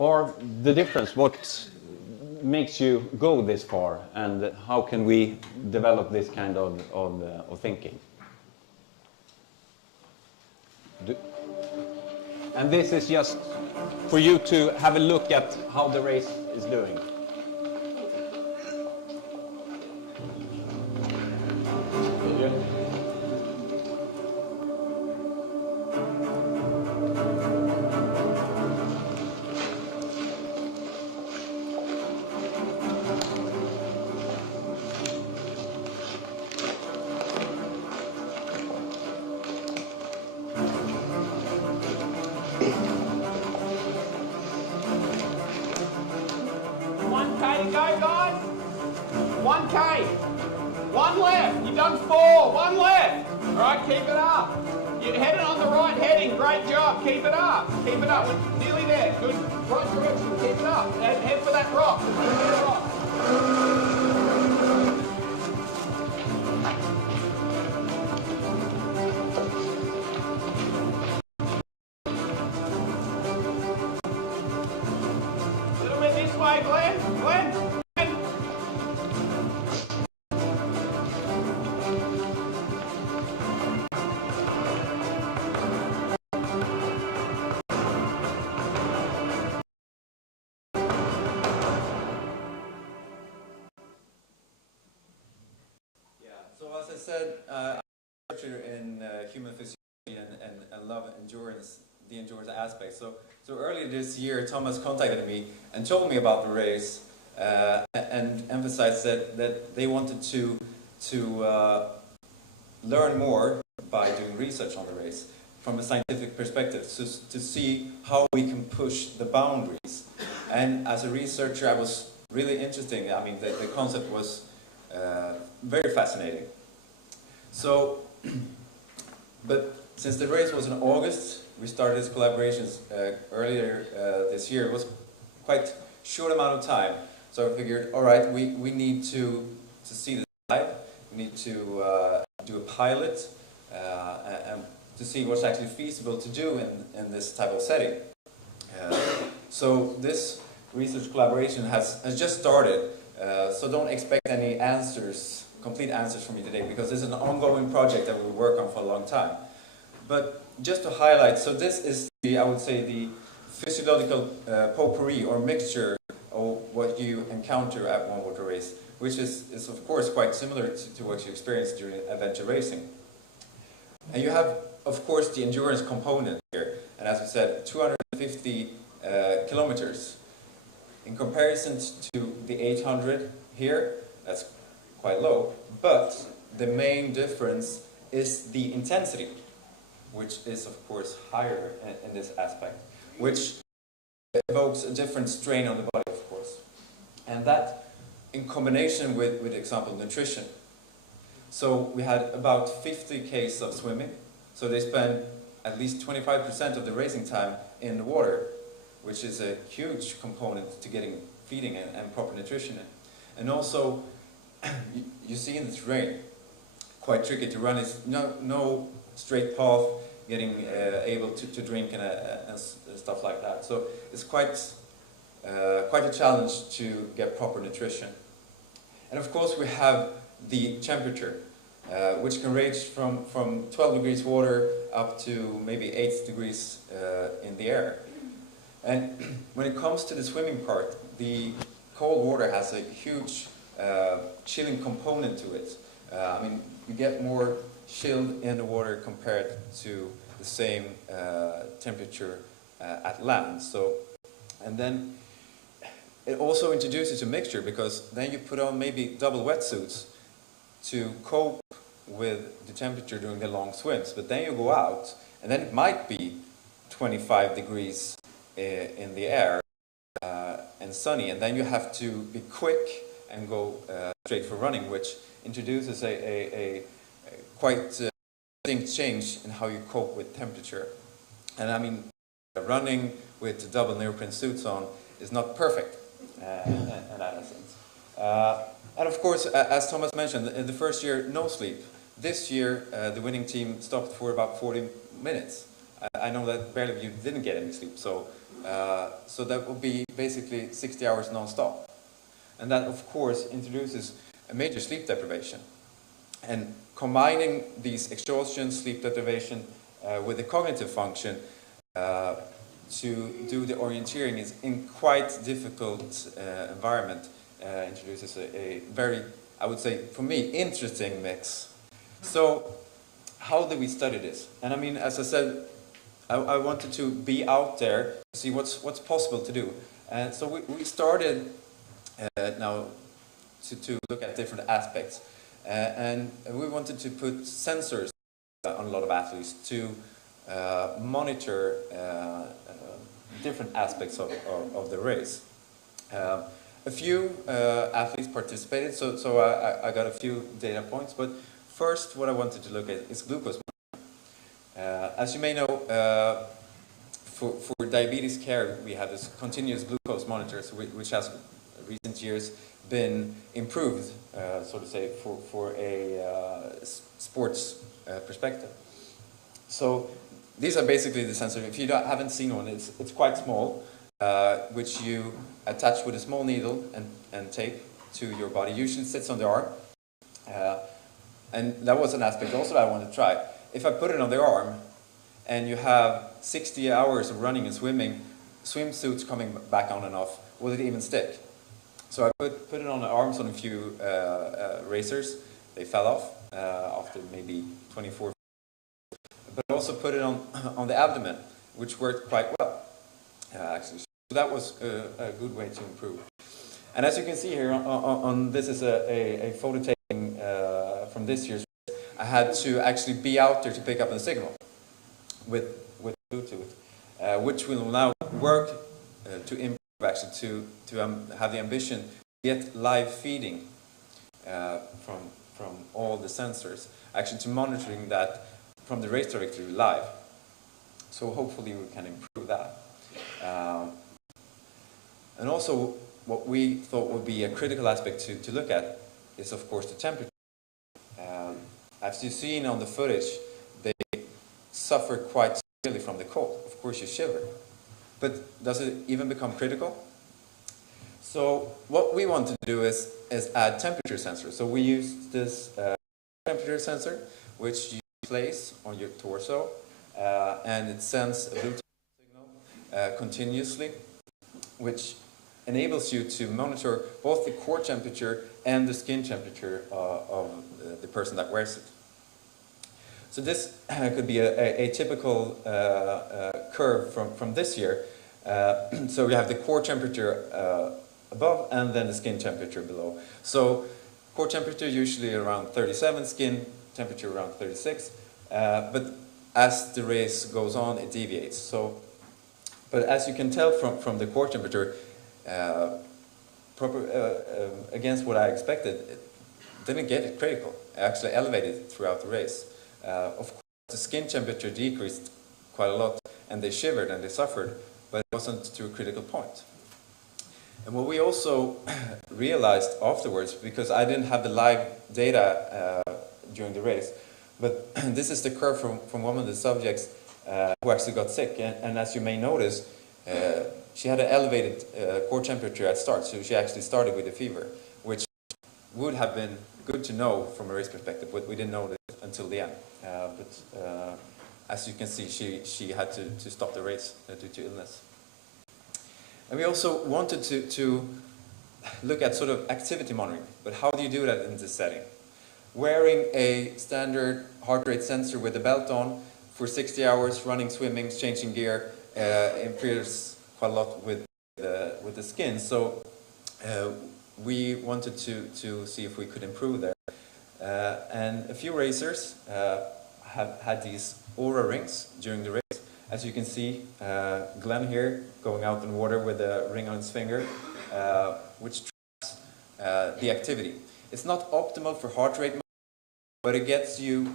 are the difference? What makes you go this far, and how can we develop this kind of thinking? And this is just for you to have a look at how the race is doing. As I said, I'm a researcher in human physiology and love endurance, the endurance aspect. So earlier this year, Thomas contacted me and told me about the race, and emphasized that they wanted to learn more by doing research on the race from a scientific perspective, to see how we can push the boundaries. And as a researcher, I was really interesting. I mean, the concept was very fascinating. So, but since the race was in August, we started these collaborations earlier this year. It was quite short amount of time. So I figured, all right, we need to see the live. We need to do a pilot and to see what's actually feasible to do in this type of setting. So this research collaboration has just started. So don't expect any answers, complete answers from me today, because this is an ongoing project that we work on for a long time. But just to highlight, so this is I would say the physiological potpourri or mixture of what you encounter at one water race, which is of course quite similar to what you experience during adventure racing. And you have, of course, the endurance component here. And as I said, 250 kilometers. In comparison to the 800 here, that's quite low. But the main difference is the intensity, which is, of course, higher in this aspect, which evokes a different strain on the body, of course. And that, in combination with example, nutrition. So we had about 50 Ks of swimming. So they spend at least 25% of the racing time in the water, which is a huge component to getting feeding and proper nutrition in. And also, you see in the terrain, quite tricky to run. It's no straight path, getting able to drink and stuff like that. So it's quite a challenge to get proper nutrition. And of course we have the temperature, which can range from 12 degrees water up to maybe 8 degrees in the air. And when it comes to the swimming part, the cold water has a huge chilling component to it. I mean, you get more chilled in the water compared to the same temperature at land. So, and then it also introduces a mixture, because then you put on maybe double wetsuits to cope with the temperature during the long swims. But then you go out, and then it might be 25 degrees in the air and sunny, and then you have to be quick and go straight for running, which introduces a quite distinct change in how you cope with temperature. And I mean, running with double neoprene suits on is not perfect in that essence. And of course, as Thomas mentioned, in the first year, no sleep. This year, the winning team stopped for about 40 minutes. I know that barely of you didn't get any sleep, so that will be basically 60 hours non-stop. And that, of course, introduces a major sleep deprivation. And combining these exhaustion, sleep deprivation, with the cognitive function to do the orienteering is in quite difficult environment, introduces a very, I would say, for me, interesting mix. So, how do we study this? And I mean, as I said, I wanted to be out there to see what's possible to do. And so we started now to look at different aspects. And we wanted to put sensors on a lot of athletes to monitor different aspects of the race. A few athletes participated, so I got a few data points. But first, what I wanted to look at is glucose monitoring. As you may know, for diabetes care, we have this continuous glucose monitors, which has in recent years been improved, so to say, for a sports perspective. So these are basically the sensors. If you haven't seen one, it's quite small, which you attach with a small needle and tape to your body. Usually it sits on the arm. And that was an aspect also that I wanted to try. If I put it on the arm, and you have 60 hours of running and swimming, swimsuits coming back on and off, will it even stick? So I put it on the arms on a few racers. They fell off after maybe 24. But I also put it on the abdomen, which worked quite well, actually. So that was a good way to improve. And as you can see here, this is a photo taking from this year's race. I had to actually be out there to pick up the signal with Bluetooth, which will now work to improve, actually, to have the ambition to get live feeding from all the sensors, actually to monitoring that from the race directory live. So hopefully we can improve that. And also, what we thought would be a critical aspect to look at is, of course, the temperature. As you've seen on the footage, they suffer quite severely from the cold. Of course, you shiver. But does it even become critical? So what we want to do is add temperature sensors. So we use this temperature sensor, which you place on your torso, and it sends a Bluetooth signal continuously, which enables you to monitor both the core temperature and the skin temperature of the person that wears it. So this could be a typical curve from this year. So we have the core temperature above and then the skin temperature below. So core temperature usually around 37, skin temperature around 36, but as the race goes on, it deviates. So, but as you can tell from the core temperature, against what I expected, it didn't get it critical. It actually elevated throughout the race. Of course, the skin temperature decreased quite a lot, and they shivered and they suffered, but it wasn't to a critical point. And what we also realized afterwards, because I didn't have the live data during the race, but this is the curve from one of the subjects who actually got sick. And as you may notice, she had an elevated core temperature at start, so she actually started with a fever, which would have been good to know from a race perspective, but we didn't know that until the end. But as you can see, she had to stop the race due to illness. And we also wanted to look at sort of activity monitoring, but how do you do that in this setting? Wearing a standard heart rate sensor with a belt on for 60 hours, running, swimming, changing gear, interferes quite a lot with the skin. So we wanted to see if we could improve there. And a few racers have had these aura rings during the race. As you can see, Glenn here going out in water with a ring on his finger, which tracks the activity. It's not optimal for heart rate, but it gets you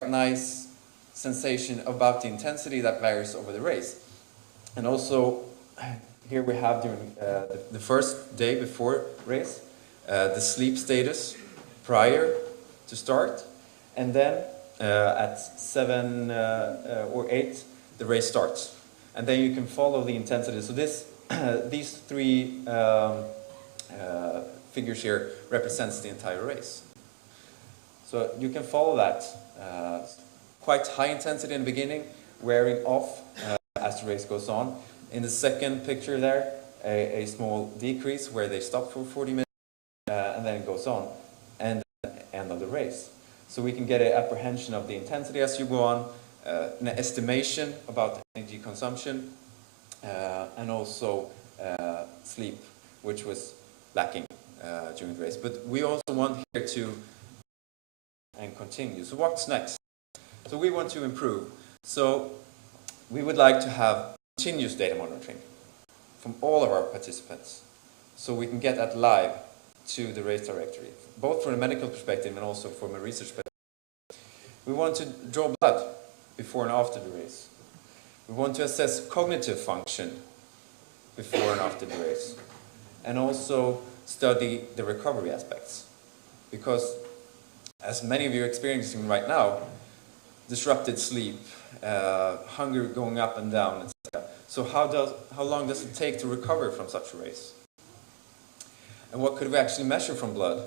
a nice sensation about the intensity that varies over the race. And also, here we have during the first day before race, the sleep status prior to start, and then at 7 or 8, the race starts. And then you can follow the intensity. So this, these three figures here represents the entire race. So you can follow that. Quite high intensity in the beginning, wearing off as the race goes on. In the second picture there, a small decrease where they stop for 40 minutes and then it goes on, and end of the race. So we can get an apprehension of the intensity as you go on, an estimation about energy consumption, and also sleep, which was lacking during the race. But we also want here to and continue. So what's next? So we want to improve. So we would like to have continuous data monitoring from all of our participants, so we can get that live to the race directory, both from a medical perspective and also from a research perspective. We want to draw blood before and after the race. We want to assess cognitive function before and after the race, and also study the recovery aspects, because as many of you are experiencing right now, disrupted sleep, hunger going up and down, etc. So how long does it take to recover from such a race? And what could we actually measure from blood?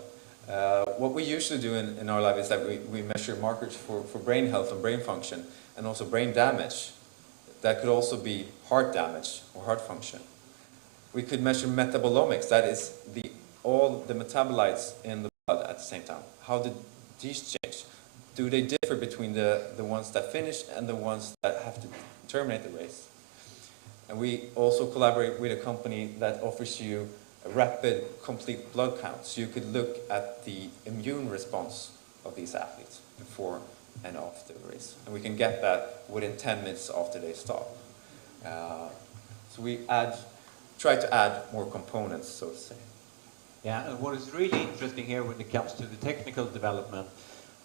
What we usually do in our lab is that we measure markers for brain health and brain function, and also brain damage. That could also be heart damage or heart function. We could measure metabolomics, that is all the metabolites in the blood at the same time. How did these change? Do they differ between the ones that finish and the ones that have to terminate the race? And we also collaborate with a company that offers you rapid, complete blood counts. You could look at the immune response of these athletes before and after the race. And we can get that within 10 minutes after they stop. So we try to add more components, so to say. Yeah, and what is really interesting here when it comes to the technical development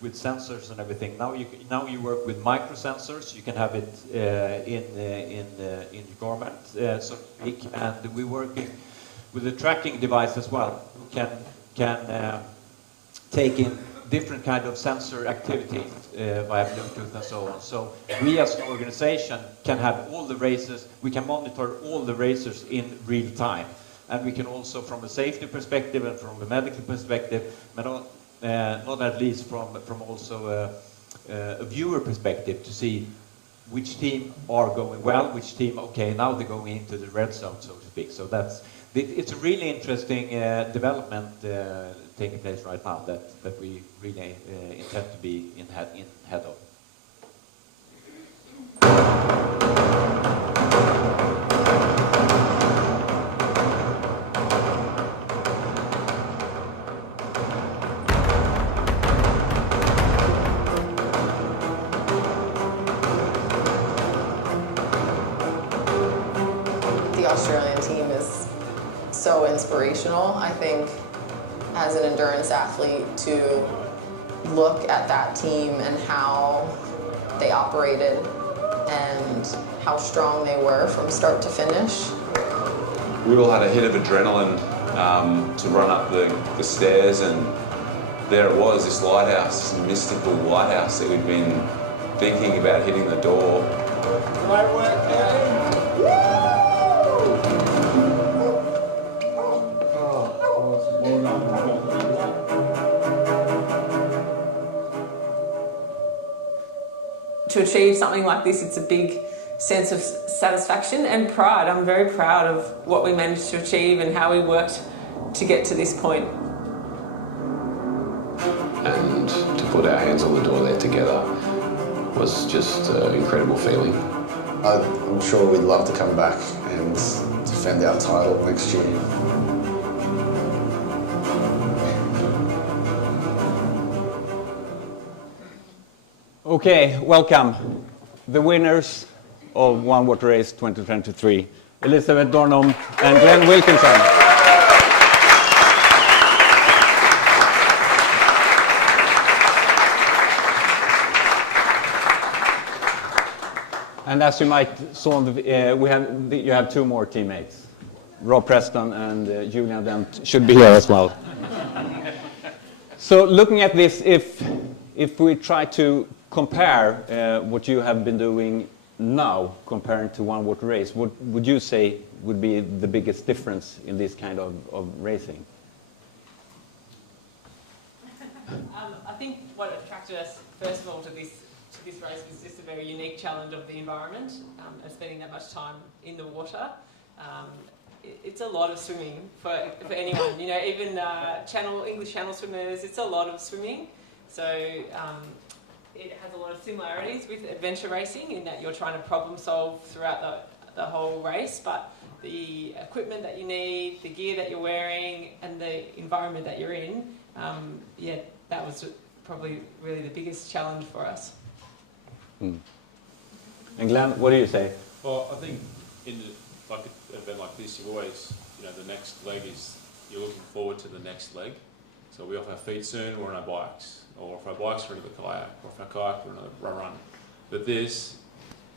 with sensors and everything, now you work with microsensors. You can have it in your garment, so to speak, and we're working with a tracking device as well. Can take in different kind of sensor activities via Bluetooth and so on. So we as an organization can have all the races, we can monitor all the racers in real time. And we can also, from a safety perspective and from a medical perspective, but not at least from also a viewer perspective, to see which team are going well, which team, okay, now they're going into the red zone, so to speak. So it's a really interesting development taking place right now that we really intend to be in head of. The Australian team is so inspirational. I think as an endurance athlete, to look at that team and how they operated and how strong they were from start to finish. We all had a hit of adrenaline to run up the stairs, and there it was, this lighthouse, this mystical lighthouse that we'd been thinking about hitting the door. Great work, Kevin. To achieve something like this, it's a big sense of satisfaction and pride. I'm very proud of what we managed to achieve and how we worked to get to this point. And to put our hands on the door there together was just an incredible feeling. I'm sure we'd love to come back and defend our title next year. Okay, welcome. The winners of One Water Race 2023, Elizabeth Dornum and Glenn Wilkinson. And as you might saw, you have two more teammates. Rob Preston and Julian Dent should be here as well. So looking at this, if we try to compare what you have been doing now comparing to One Water Race, what would you say would be the biggest difference in this kind of racing? I think what attracted us, first of all, to this race was just a very unique challenge of the environment and spending that much time in the water. It's a lot of swimming for anyone, you know, even English Channel swimmers, it's a lot of swimming. So it has a lot of similarities with adventure racing in that you're trying to problem solve throughout the whole race, but the equipment that you need, the gear that you're wearing, and the environment that you're in, yeah, that was probably really the biggest challenge for us. Mm. And Glenn, what do you say? Well, I think in an event like this, you always, you know, the next leg is, you're looking forward to the next leg. So we off our feet soon, we're on our bikes, or if our bikes we're into the kayak, or if our kayak we're on a run. But this,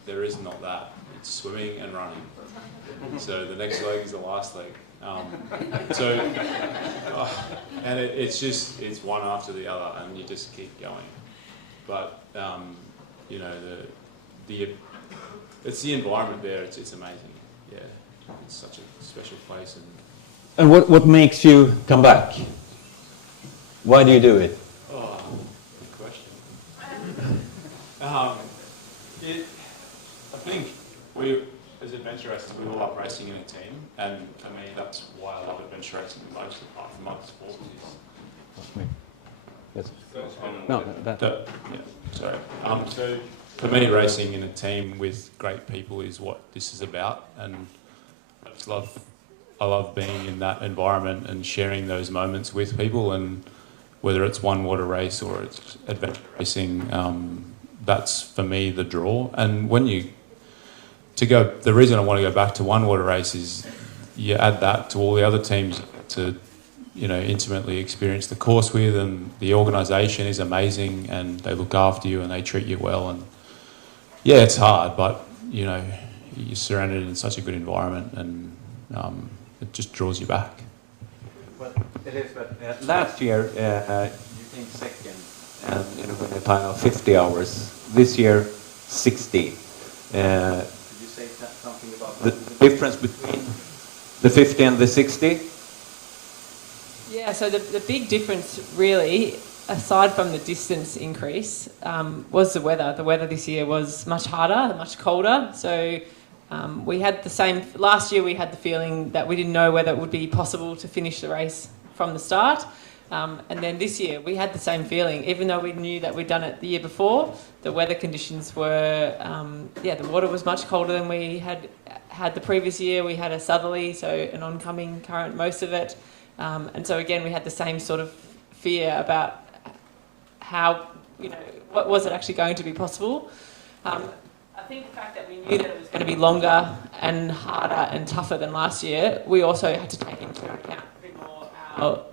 there is not that. It's swimming and running. So the next leg is the last leg. And it's one after the other, and you just keep going. But you know, it's the environment there. It's amazing. Yeah, it's such a special place. And what makes you come back? Why do you do it? Oh, good question. I think we, as adventurers, we all love racing in a team, and for me, that's why I love adventure racing most, apart from other sports. Yes. Sorry. So for me, racing in a team with great people is what this is about, and I just love I love being in that environment and sharing those moments with people, and whether it's one water race or it's adventure racing, that's for me the draw. And the reason I want to go back to one water race is you add that to all the other teams to, intimately experience the course with, and the organisation is amazing, and they look after you and they treat you well. And yeah, it's hard, but you're surrounded in such a good environment, and it just draws you back. Well, Elizabeth, last year you came second, and in a time of 50 hours. This year, 60. Could you say something about the difference between the 50 and the 60? Yeah, so the big difference really, aside from the distance increase, was the weather. The weather this year was much harder, much colder. So we had last year we had the feeling that we didn't know whether it would be possible to finish the race from the start. And then this year we had the same feeling, even though we knew that we'd done it the year before. The weather conditions were, the water was much colder than we had the previous year. We had a southerly, so an oncoming current most of it. And so again, we had the same sort of fear about how, what was it actually going to be possible. I think the fact that we knew that it was going to be longer and harder and tougher than last year, we also had to take into account a bit more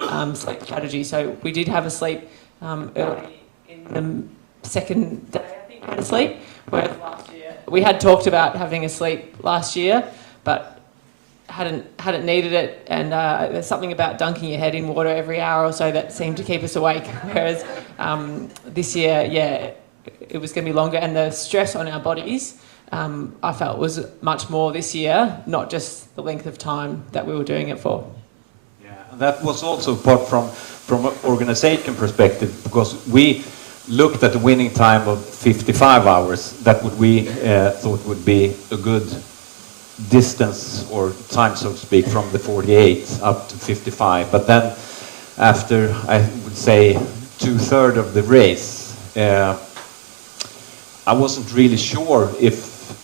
our sleep strategy. So we did have a sleep early in the second day, I think we had a sleep, whereas last year, we had talked about having a sleep last year, but hadn't needed it, and there's something about dunking your head in water every hour or so that seemed to keep us awake, whereas this year, it was going to be longer, and the stress on our bodies, I felt, was much more this year, not just the length of time that we were doing it for. Yeah, and that was also apart from an organization perspective, because we looked at the winning time of 55 hours. That what we thought would be a good distance or time, so to speak, from the 48 up to 55. But then after, I would say, 2/3 of the race, I wasn't really sure if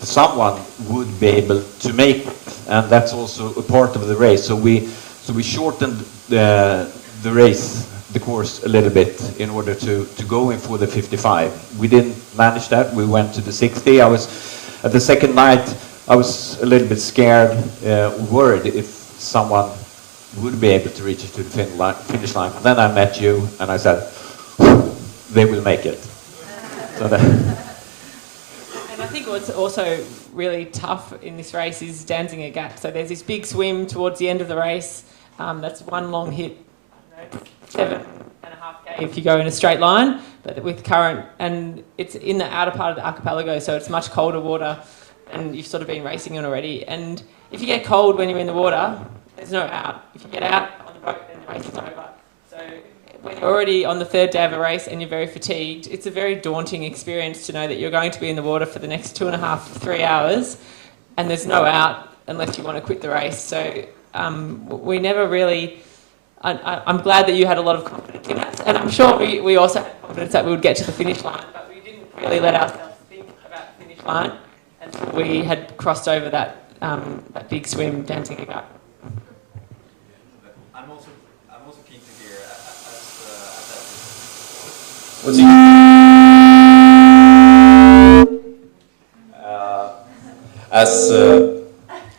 someone would be able to make it, and that's also a part of the race. So we shortened the race, the course, a little bit in order to go in for the 55. We didn't manage that. We went to the 60. I was at the second night, I was a little bit scared, worried if someone would be able to reach it to the finish line. And then I met you, and I said, they will make it. So and I think what's also really tough in this race is Danziger Gap. So there's this big swim towards the end of the race. That's one long hit, 7.5K if you go in a straight line, but with current, and it's in the outer part of the archipelago, so it's much colder water, and you've sort of been racing on already. And if you get cold when you're in the water, there's no out. If you get out on the boat, then the race is over. So when you're already on the third day of a race and you're very fatigued, it's a very daunting experience to know that you're going to be in the water for the next 2.5, 3 hours, and there's no out unless you want to quit the race. So we never really... I'm glad that you had a lot of confidence in us, and I'm sure we also had confidence that we would get to the finish line, but we didn't really let ourselves think about the finish line until we had crossed over that big swim, Danziger Gap. I'm also keen to hear What's he?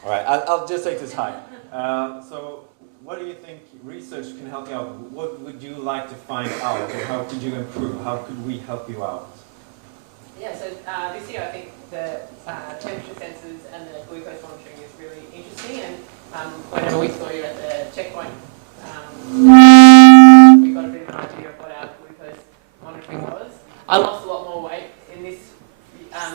All right, I'll just take this time. So, what do you think research can help you out? What would you like to find out, or how could you improve? How could we help you out? Yeah, so this year I think the temperature sensors and the glucose monitoring is really interesting, and whenever we saw you at the checkpoint, we got a bit of an idea of what our glucose monitoring was. I lost a lot more weight in this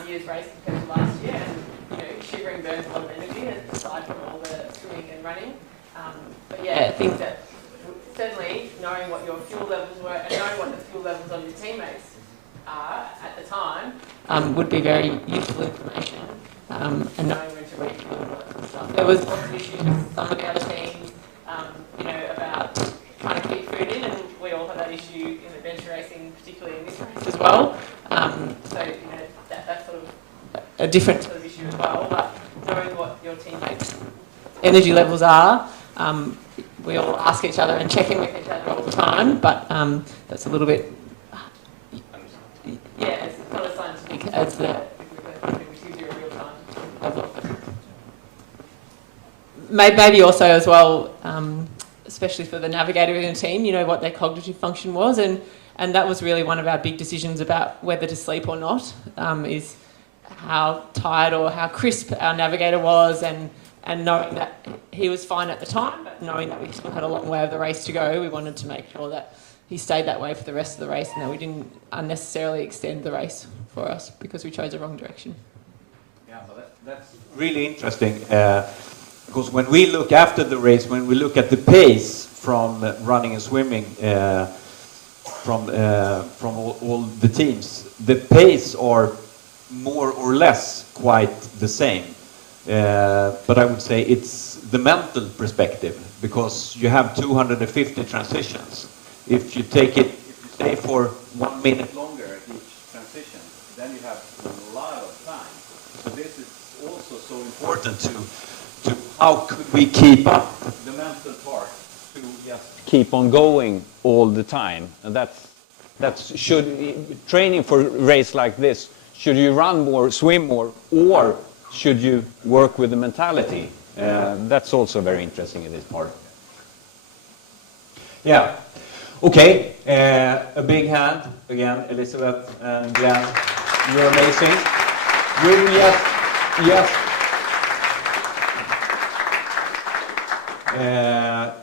year's race compared to last year, and shivering burns a lot of energy aside from all the swimming and running. But yeah, things that certainly knowing what your fuel levels were and knowing what the fuel levels of your teammates are at the time would be very useful information, and knowing when to refuel and all that kind of stuff. There was lots of issues with some of the other teams, about trying to keep food in, and we all have that issue in adventure racing, particularly in this race as well. So that's sort of a different sort of issue as well. But knowing what your teammates' energy levels are We all ask each other and check in with each other all the time, but that's a little bit, yeah, it's not as scientific as the which gives you a real time. Maybe also as well, especially for the navigator in the team, you know, what their cognitive function was, and that was really one of our big decisions about whether to sleep or not, is how tired or how crisp our navigator was, and knowing that he was fine at the time, but knowing that we still had a long way of the race to go, we wanted to make sure that he stayed that way for the rest of the race and that we didn't unnecessarily extend the race for us because we chose the wrong direction. Yeah, but that's really interesting, because when we look after the race, when we look at the pace from running and swimming, from all the teams, the pace are more or less quite the same. But I would say it's the mental perspective, because you have 250 transitions. If you take it, if you stay for 1 minute longer each transition, then you have a lot of time. So this is also so important to how could we keep up the mental part to just keep on going all the time. And that's training for a race like this. Should you run more, swim more, or should you work with the mentality? That's also very interesting in this part. Yeah. Okay. A big hand again, Elizabeth and Glenn. You're amazing.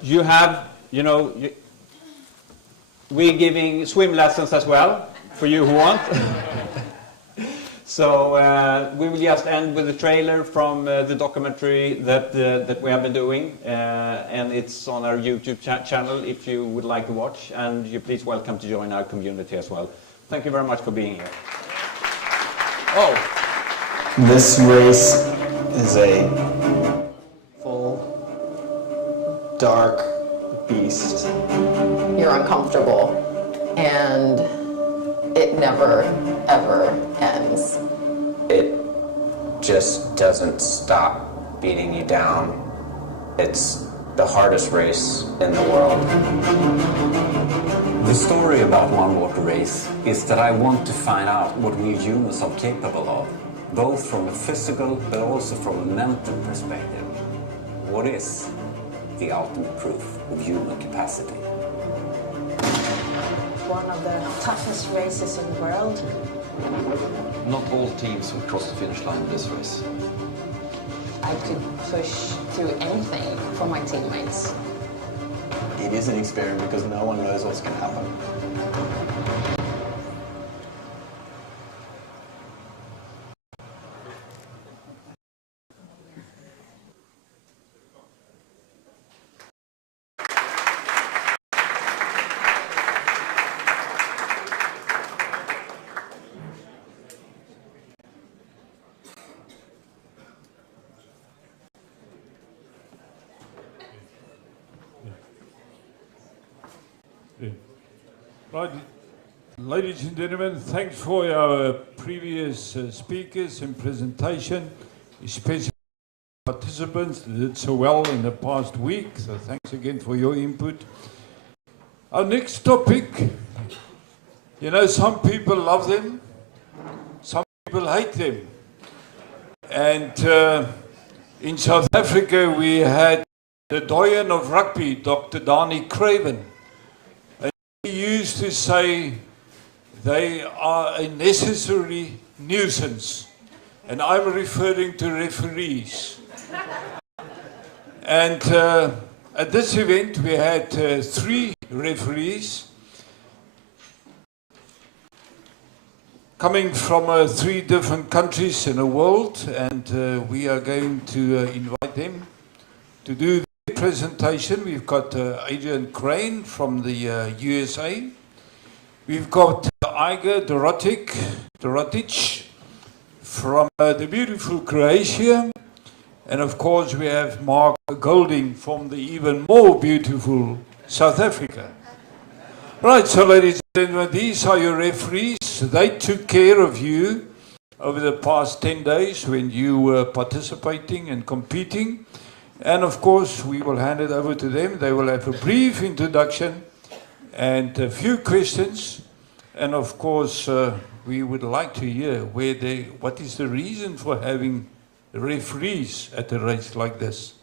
You have, you know, we're giving swim lessons as well for you who want. So we will just end with a trailer from the documentary that we have been doing, and it's on our YouTube channel if you would like to watch, and you're please welcome to join our community as well. Thank you very much for being here. Oh, This race is a full, dark beast. You're uncomfortable, and it never, ever ends. It just doesn't stop beating you down. It's the hardest race in the world. The story about One Water Race is that I want to find out what we humans are capable of, both from a physical but also from a mental perspective. What is the ultimate proof of human capacity? One of the toughest races in the world. Not all teams will cross the finish line in this race. I could push through anything for my teammates. It is an experiment because no one knows what's going to happen. Right, ladies and gentlemen, thanks for our previous speakers and presentation, especially participants that did so well in the past week. So thanks again for your input. Our next topic, you know, some people love them, some people hate them. And in South Africa, we had the doyen of rugby, Dr. Dani Craven. He used to say they are a necessary nuisance, and I'm referring to referees. And at this event we had 3 referees coming from 3 different countries in the world, and we are going to invite them to do presentation. We've got Adrian Crane from the USA. We've got Iga Dorotic from the beautiful Croatia. And of course we have Mark Golding from the even more beautiful South Africa. Right, so ladies and gentlemen, these are your referees. They took care of you over the past 10 days when you were participating and competing. And of course, we will hand it over to them. They will have a brief introduction and a few questions. And of course, we would like to hear what is the reason for having referees at a race like this.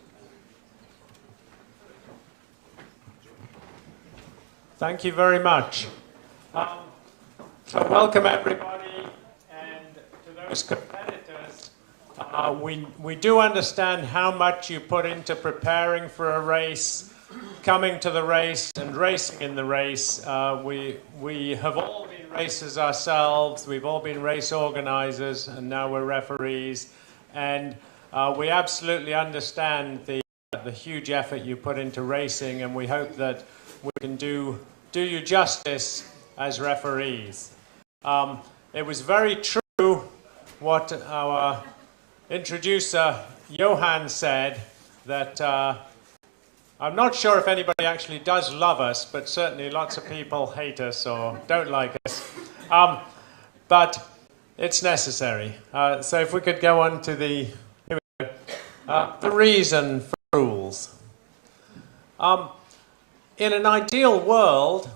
Thank you very much. So welcome everybody, and to those competitors, we do understand how much you put into preparing for a race, coming to the race and racing in the race. We have all been racers ourselves, we've all been race organisers, and now we're referees, and we absolutely understand the huge effort you put into racing, and we hope that we can do you justice as referees. It was very true what our introducer Johan said, that I'm not sure if anybody actually does love us, but certainly lots of people hate us or don't like us. But it's necessary. So if we could go on to the reason for rules. In an ideal world,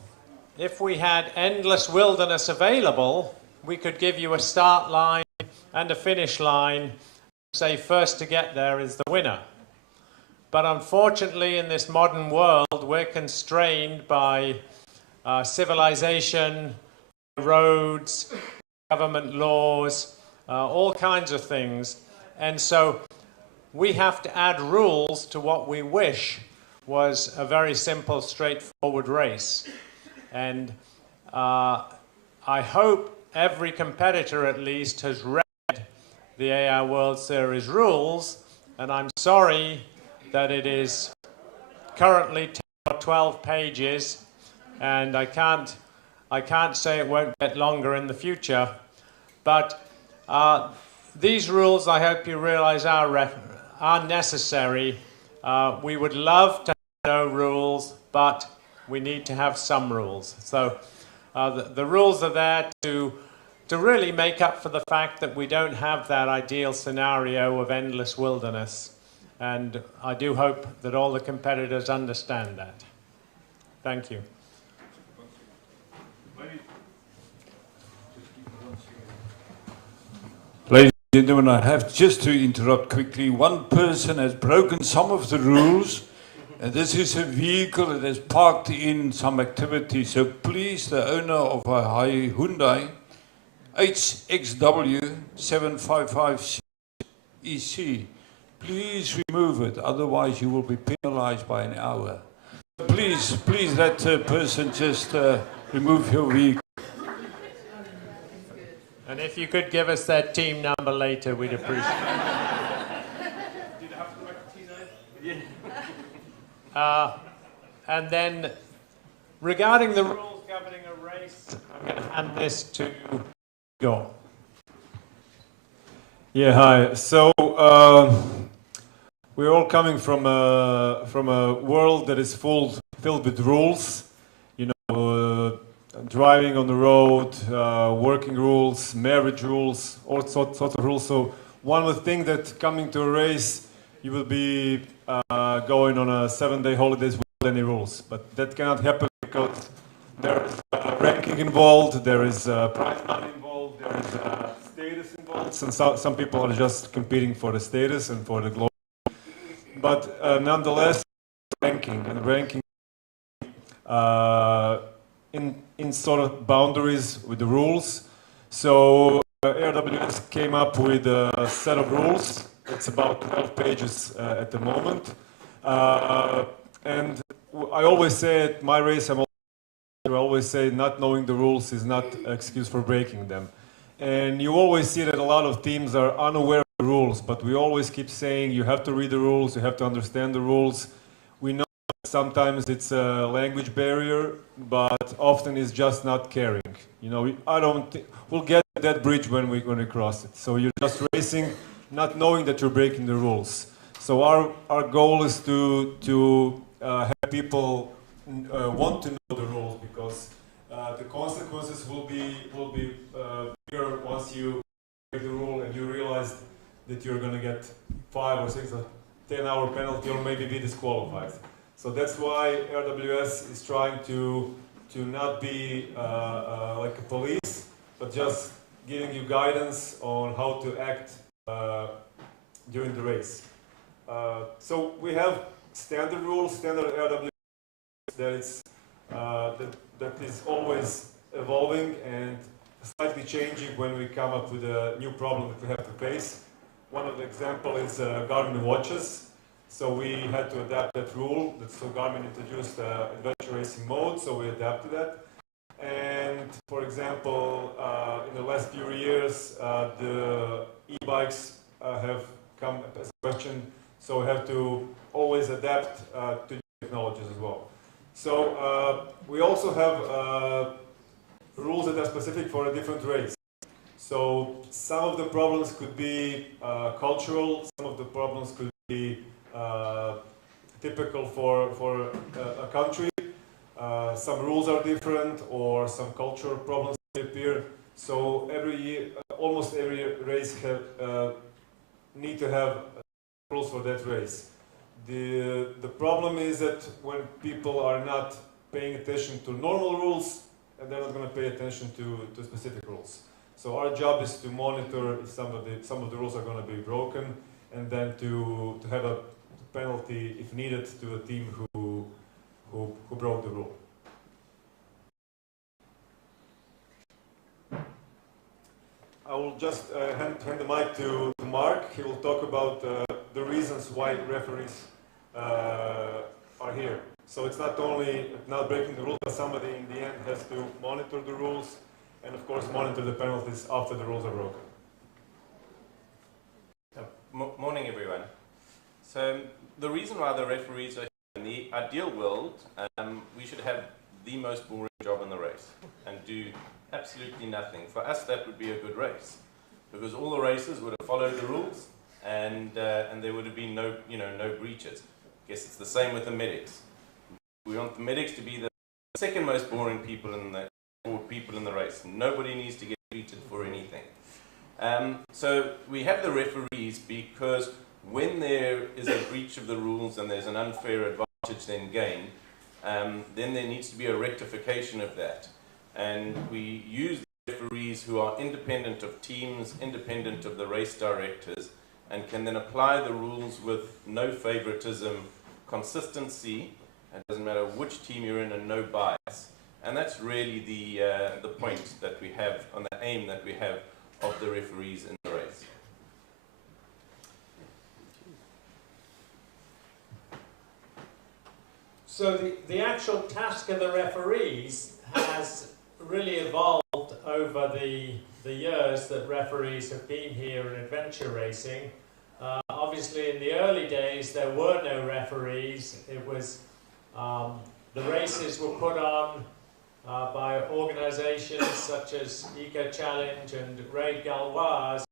if we had endless wilderness available, we could give you a start line and a finish line, say first to get there is the winner. But unfortunately, in this modern world, we're constrained by civilization, roads, government laws, all kinds of things. And so we have to add rules to what we wish was a very simple, straightforward race. And I hope every competitor at least has read the AIARA World Series rules, and I'm sorry that it is currently 10 or 12 pages, and I can't say it won't get longer in the future, but these rules, I hope you realize, are necessary. We would love to have no rules, but we need to have some rules. So the rules are there to really make up for the fact that we don't have that ideal scenario of endless wilderness. And I do hope that all the competitors understand that. Thank you. Ladies and gentlemen, I have just to interrupt quickly. One person has broken some of the rules, and this is a vehicle that is parked in some activity. So please, the owner of a Hyundai HXW 755 EC, please remove it, otherwise you will be penalized by an hour. Please, that person just remove your vehicle. And if you could give us that team number later, we'd appreciate it. And then, regarding the rules governing a race, I'm going to hand this to Go. Yeah, hi. So we're all coming from a world that is filled with rules. You know, driving on the road, working rules, marriage rules, all sorts of rules. So one would think that coming to a race, you will be going on a 7-day holidays without any rules. But that cannot happen because there is ranking involved, there is prize money involved, there is status involved, and some people are just competing for the status and for the glory. But nonetheless, ranking in sort of boundaries with the rules. So ARWS came up with a set of rules. It's about 12 pages at the moment. And I always say at my race, I always say not knowing the rules is not an excuse for breaking them. And you always see that a lot of teams are unaware of the rules, but we always keep saying you have to read the rules, you have to understand the rules. We know sometimes it's a language barrier, but often it's just not caring. You know, we'll get to that bridge when we're going to cross it. So you're just racing, not knowing that you're breaking the rules. So our goal is to have people want to know the rules, because the consequences will be bigger once you break the rule and you realize that you're going to get 5 or 6 or 10-hour penalty or maybe be disqualified. So that's why AWS is trying to not be like a police, but just giving you guidance on how to act during the race. So we have standard rules, standard AWS that is always evolving and slightly changing when we come up with a new problem that we have to face. One of the examples is Garmin watches. So we had to adapt that rule. So Garmin introduced adventure racing mode, so we adapted that. And for example, in the last few years, the e-bikes have come as a question. So we have to always adapt to new technologies as well. So we also have rules that are specific for a different race. So some of the problems could be cultural, some of the problems could be typical for a country. Some rules are different or some cultural problems appear. So every year, almost every race need to have rules for that race. The problem is that when people are not paying attention to normal rules, and they're not going to pay attention to specific rules. So our job is to monitor if some of the rules are going to be broken, and then to have a penalty if needed to a team who broke the rule. I will just hand the mic to Mark. He will talk about the reasons why referees are here. So it's not only not breaking the rules, but somebody in the end has to monitor the rules and of course monitor the penalties after the rules are broken. Morning everyone. So the reason why the referees are here, in the ideal world, we should have the most boring job in the race and do absolutely nothing. For us that would be a good race because all the racers would have followed the rules and there would have been no breaches. I guess it's the same with the medics. We want the medics to be the second most boring people in the race. Nobody needs to get treated for anything. So we have the referees because when there is a breach of the rules and there's an unfair advantage then gained, then there needs to be a rectification of that. And we use the referees who are independent of teams, independent of the race directors, and can then apply the rules with no favoritism, consistency. It doesn't matter which team you're in and no bias. And that's really the point that we have, and the aim that we have of the referees in the race. So the actual task of the referees has really evolved over the years that referees have been here in adventure racing. Obviously in the early days there were no referees. It was the races were put on by organizations such as Eco Challenge and Raid Gauloise.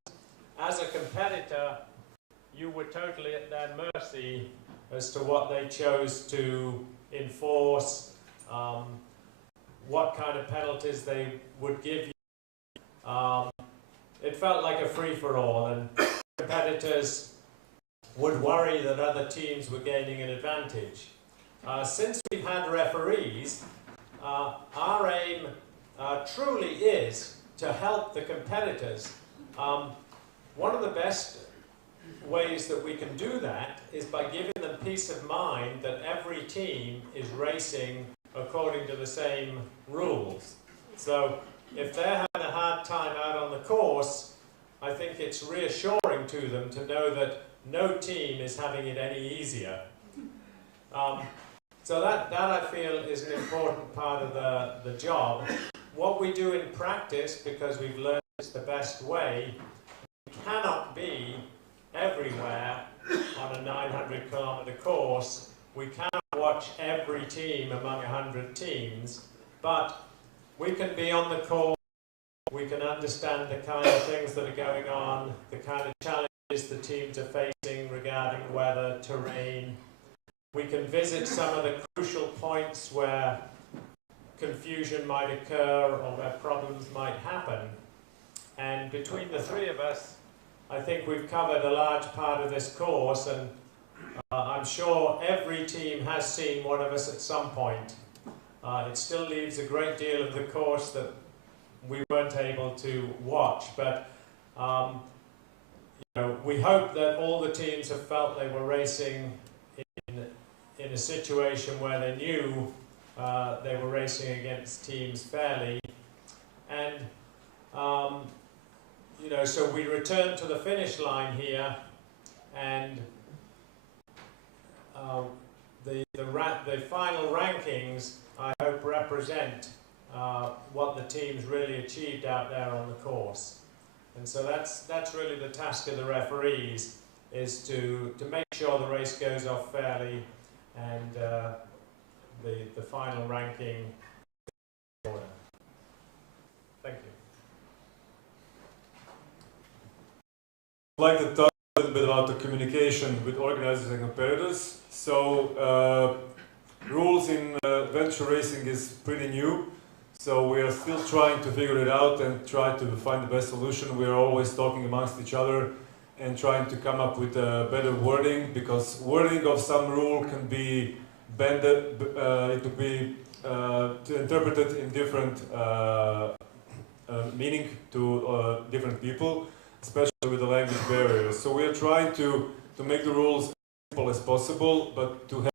As a competitor, you were totally at their mercy as to what they chose to enforce, what kind of penalties they would give you. It felt like a free-for-all, and competitors would worry that other teams were gaining an advantage. Since we've had referees, our aim truly is to help the competitors. One of the best ways that we can do that is by giving them peace of mind that every team is racing according to the same rules. So if they're having a hard time out on the course, I think it's reassuring to them to know that no team is having it any easier. So that I feel is an important part of the job. What we do in practice, because we've learned it's the best way, we cannot be everywhere on a 900-kilometer course. We cannot watch every team among 100 teams, but we can be on the course. We can understand the kind of things that are going on, the kind of challenges the teams are facing regarding weather, terrain. We can visit some of the crucial points where confusion might occur or where problems might happen. And between the three of us, I think we've covered a large part of this course, and I'm sure every team has seen one of us at some point. It still leaves a great deal of the course that we weren't able to watch, but you know, we hope that all the teams have felt they were racing in a situation where they knew they were racing against teams fairly, and you know, so we return to the finish line here, and the final rankings, I hope, represent what the teams really achieved out there on the course. And so that's really the task of the referees, is to make sure the race goes off fairly, and the final ranking. Thank you. I'd like to talk a little bit about the communication with organizers and competitors. So rules in adventure racing is pretty new, so we are still trying to figure it out and try to find the best solution. We are always talking amongst each other and trying to come up with better wording, because wording of some rule can be bended, it could be interpreted in different meaning to different people, especially with the language barriers. So we are trying to make the rules as simple as possible, but to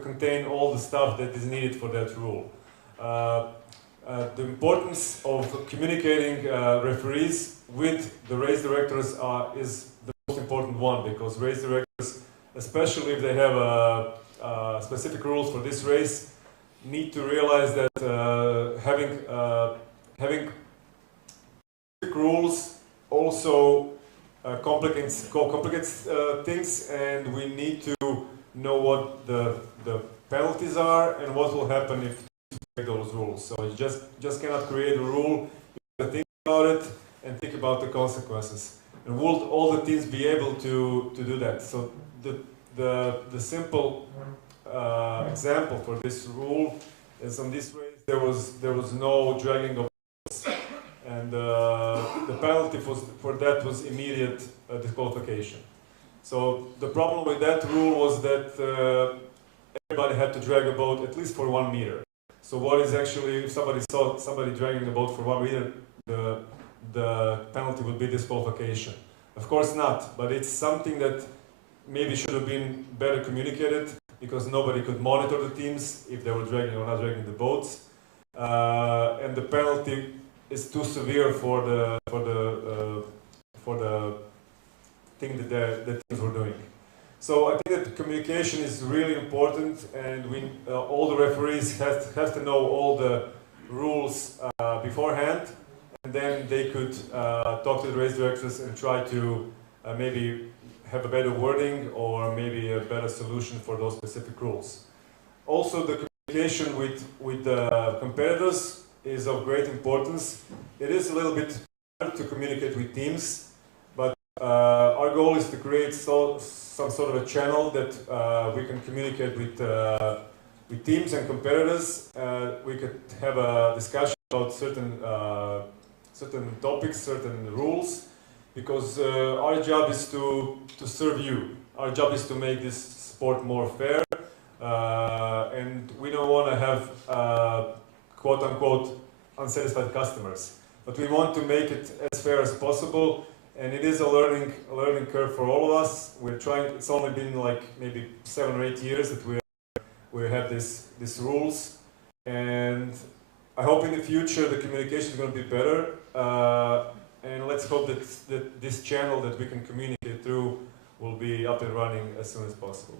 contain all the stuff that is needed for that rule. The importance of communicating referees with the race directors is the most important one, because race directors, especially if they have specific rules for this race, need to realize that having specific rules also complicates things, and we need to know what the penalties are and what will happen if you break those rules. So you just cannot create a rule. You have to think about it and think about the consequences. And will all the teams be able to do that? So the simple example for this rule is, on this race there was no dragging of balls, and the penalty for that was immediate disqualification. So the problem with that rule was that everybody had to drag a boat at least for 1 meter. So what is actually, if somebody saw somebody dragging a boat for 1 meter, the penalty would be disqualification. Of course not, but it's something that maybe should have been better communicated, because nobody could monitor the teams if they were dragging or not dragging the boats, and the penalty is too severe for the thing that the teams were doing. So I think that communication is really important, and all the referees have to know all the rules beforehand, and then they could talk to the race directors and try to maybe have a better wording or maybe a better solution for those specific rules. Also, the communication with the competitors is of great importance. It is a little bit hard to communicate with teams, but our goal is to create some sort of a channel that we can communicate with teams and competitors. We could have a discussion about certain topics, certain rules, because our job is to serve you. Our job is to make this sport more fair, and we don't want to have quote-unquote unsatisfied customers, but we want to make it as fair as possible, and it is a learning curve for all of us. We're trying. It's only been like maybe 7 or 8 years that we have these rules, and I hope in the future the communication is going to be better. And let's hope that this channel that we can communicate through will be up and running as soon as possible.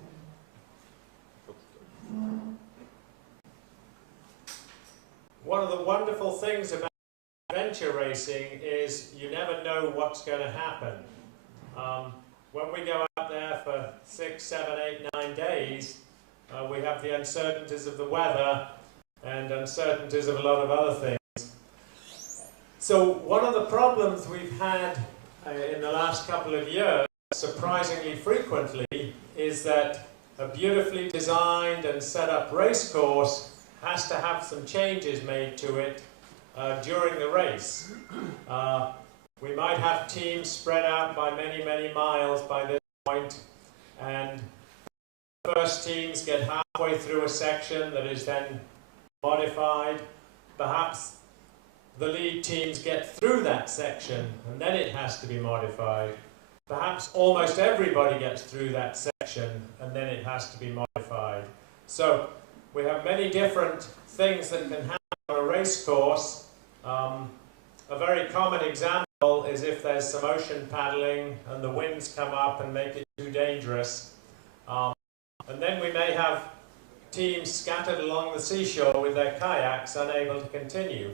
One of the wonderful things about adventure racing is you never know what's going to happen. When we go out there for 6, 7, 8, 9 days, we have the uncertainties of the weather and uncertainties of a lot of other things. So one of the problems we've had in the last couple of years, surprisingly frequently, is that a beautifully designed and set up race course has to have some changes made to it during the race. We might have teams spread out by many, many miles by this point, and first teams get halfway through a section that is then modified. Perhaps the lead teams get through that section and then it has to be modified. Perhaps almost everybody gets through that section and then it has to be modified. So we have many different things that can happen on a race course. A very common example is if there's some ocean paddling and the winds come up and make it too dangerous. And then we may have teams scattered along the seashore with their kayaks unable to continue.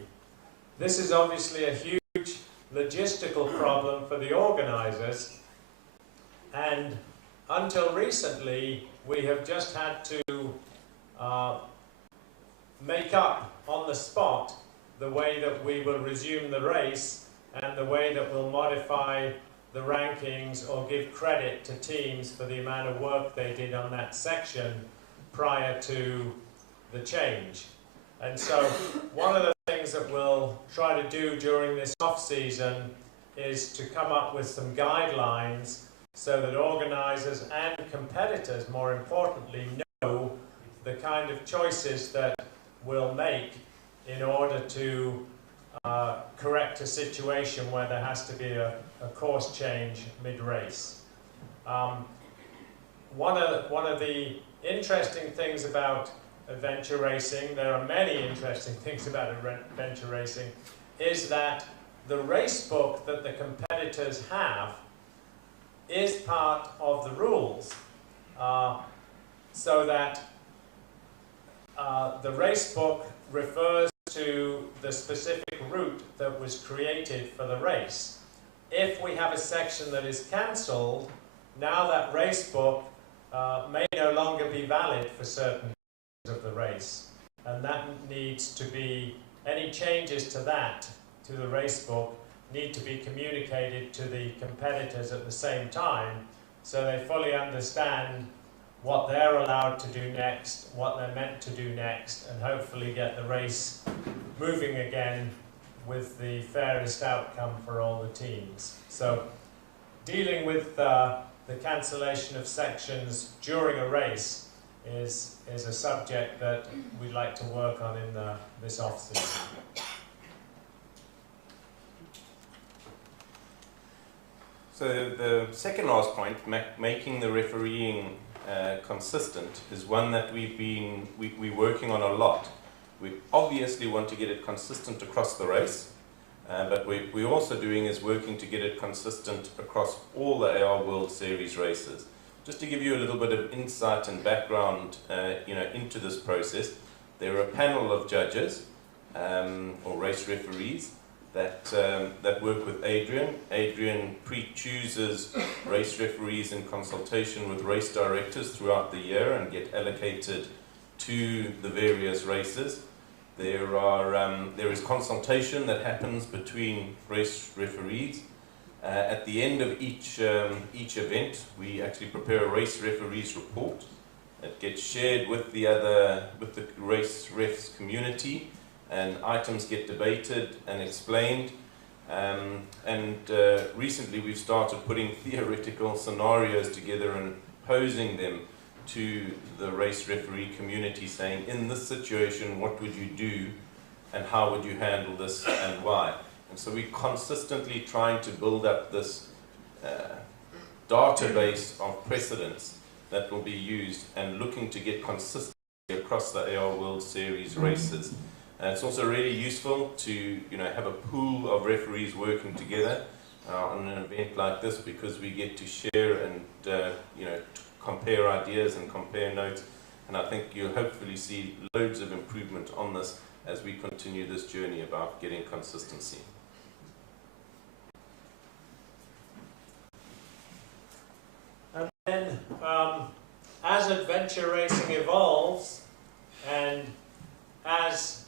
This is obviously a huge logistical problem for the organisers, and until recently we have just had to make up on the spot the way that we will resume the race and the way that we'll modify the rankings or give credit to teams for the amount of work they did on that section prior to the change. And so one of the things that we'll try to do during this off-season is to come up with some guidelines so that organisers and competitors, more importantly, know the kind of choices that we'll make in order to correct a situation where there has to be a course change mid-race. One of the interesting things about adventure racing, there are many interesting things about adventure racing, is that the race book that the competitors have is part of the rules, so that the race book refers to the specific route that was created for the race. If we have a section that is cancelled, now that race book may no longer be valid for certain of the race, and that needs to be, any changes to that, to the race book, need to be communicated to the competitors at the same time so they fully understand what they're allowed to do next, what they're meant to do next, and hopefully get the race moving again with the fairest outcome for all the teams. So dealing with the cancellation of sections during a race is a subject that we'd like to work on in this off-season. So the second last point, making the refereeing consistent, is one that we're working on a lot. We obviously want to get it consistent across the race, but what we're also doing is working to get it consistent across all the AR World Series races. Just to give you a little bit of insight and background into this process, there are a panel of judges or race referees that work with Adrian. Adrian pre-chooses race referees in consultation with race directors throughout the year and get allocated to the various races. There is consultation that happens between race referees. At the end of each event, we actually prepare a race referees report. It gets shared with the race refs community, and items get debated and explained. Recently we've started putting theoretical scenarios together and posing them to the race referee community, saying, in this situation, what would you do and how would you handle this and why? And so we're consistently trying to build up this database of precedents that will be used and looking to get consistency across the AR World Series races. And it's also really useful to have a pool of referees working together on an event like this, because we get to share and compare ideas and compare notes. And I think you'll hopefully see loads of improvement on this as we continue this journey about getting consistency. And then, as adventure racing evolves, and as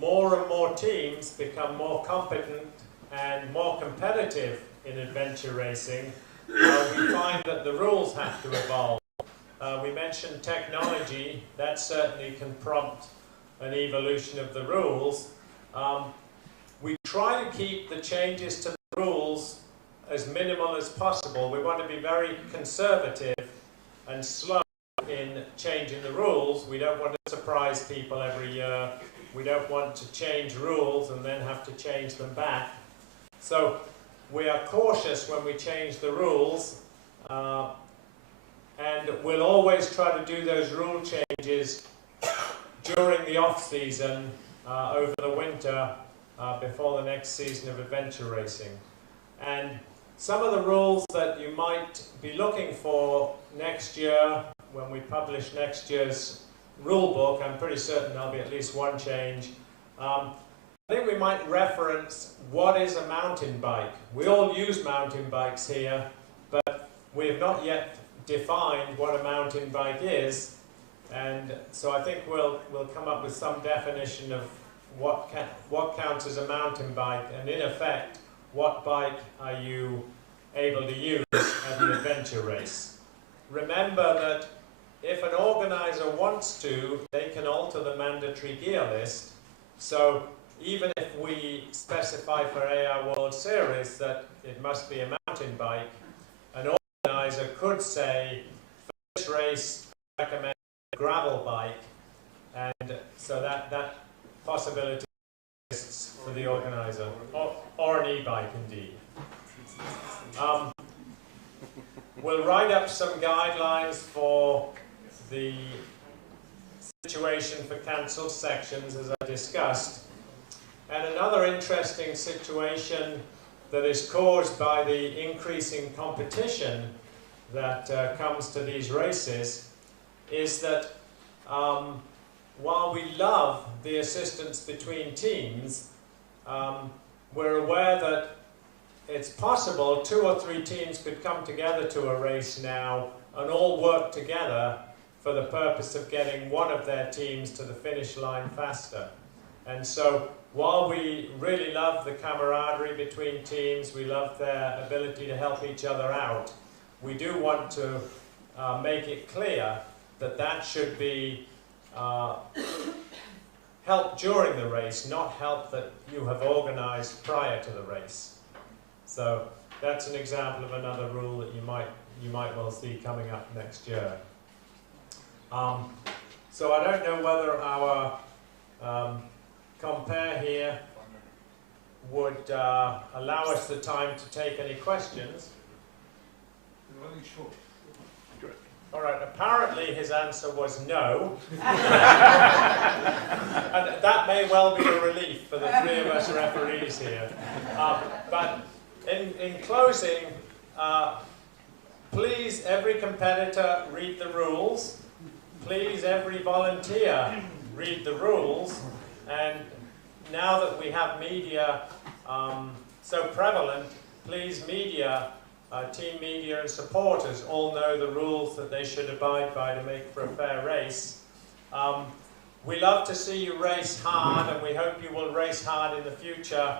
more and more teams become more competent and more competitive in adventure racing, we find that the rules have to evolve. We mentioned technology. That certainly can prompt an evolution of the rules. We try to keep the changes to the rules as minimal as possible. We want to be very conservative and slow in changing the rules. We don't want to surprise people every year. We don't want to change rules and then have to change them back. So we are cautious when we change the rules, and we'll always try to do those rule changes during the off-season, over the winter, before the next season of adventure racing. And some of the rules that you might be looking for next year, when we publish next year's rule book, I'm pretty certain there'll be at least one change. I think we might reference what is a mountain bike. We all use mountain bikes here, but we have not yet defined what a mountain bike is, and so I think we'll come up with some definition of what counts as a mountain bike, and in effect, what bike are you able to use at an adventure race. Remember that if an organizer wants to, they can alter the mandatory gear list. So even if we specify for AR World Series that it must be a mountain bike, an organizer could say, for this race, recommend a gravel bike, and so that possibility exists for the organizer, or an e-bike indeed. We'll write up some guidelines for the situation for cancelled sections, as I discussed. And another interesting situation that is caused by the increasing competition that comes to these races is that while we love the assistance between teams, we're aware that it's possible 2 or 3 teams could come together to a race now and all work together for the purpose of getting one of their teams to the finish line faster. And so while we really love the camaraderie between teams, we love their ability to help each other out, we do want to make it clear that that should be help during the race, not help that you have organized prior to the race. So that's an example of another rule that you might well see coming up next year. So I don't know whether our compare here would allow us the time to take any questions. All right, apparently his answer was no. And that may well be a relief for the 3 of us referees here. But in closing, please, every competitor, read the rules. Please, every volunteer, read the rules. And now that we have media so prevalent, please, media, team media and supporters all know the rules that they should abide by to make for a fair race. We love to see you race hard, and we hope you will race hard in the future,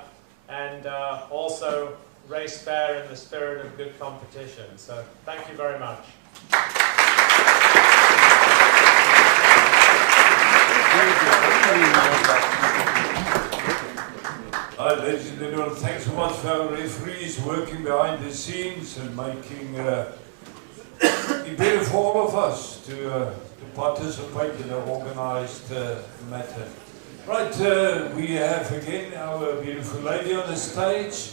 and also race fair in the spirit of good competition. So thank you very much. Ladies and gentlemen, thanks so much for our referees working behind the scenes and making it better for all of us to participate in an organized matter. Right, we have again our beautiful lady on the stage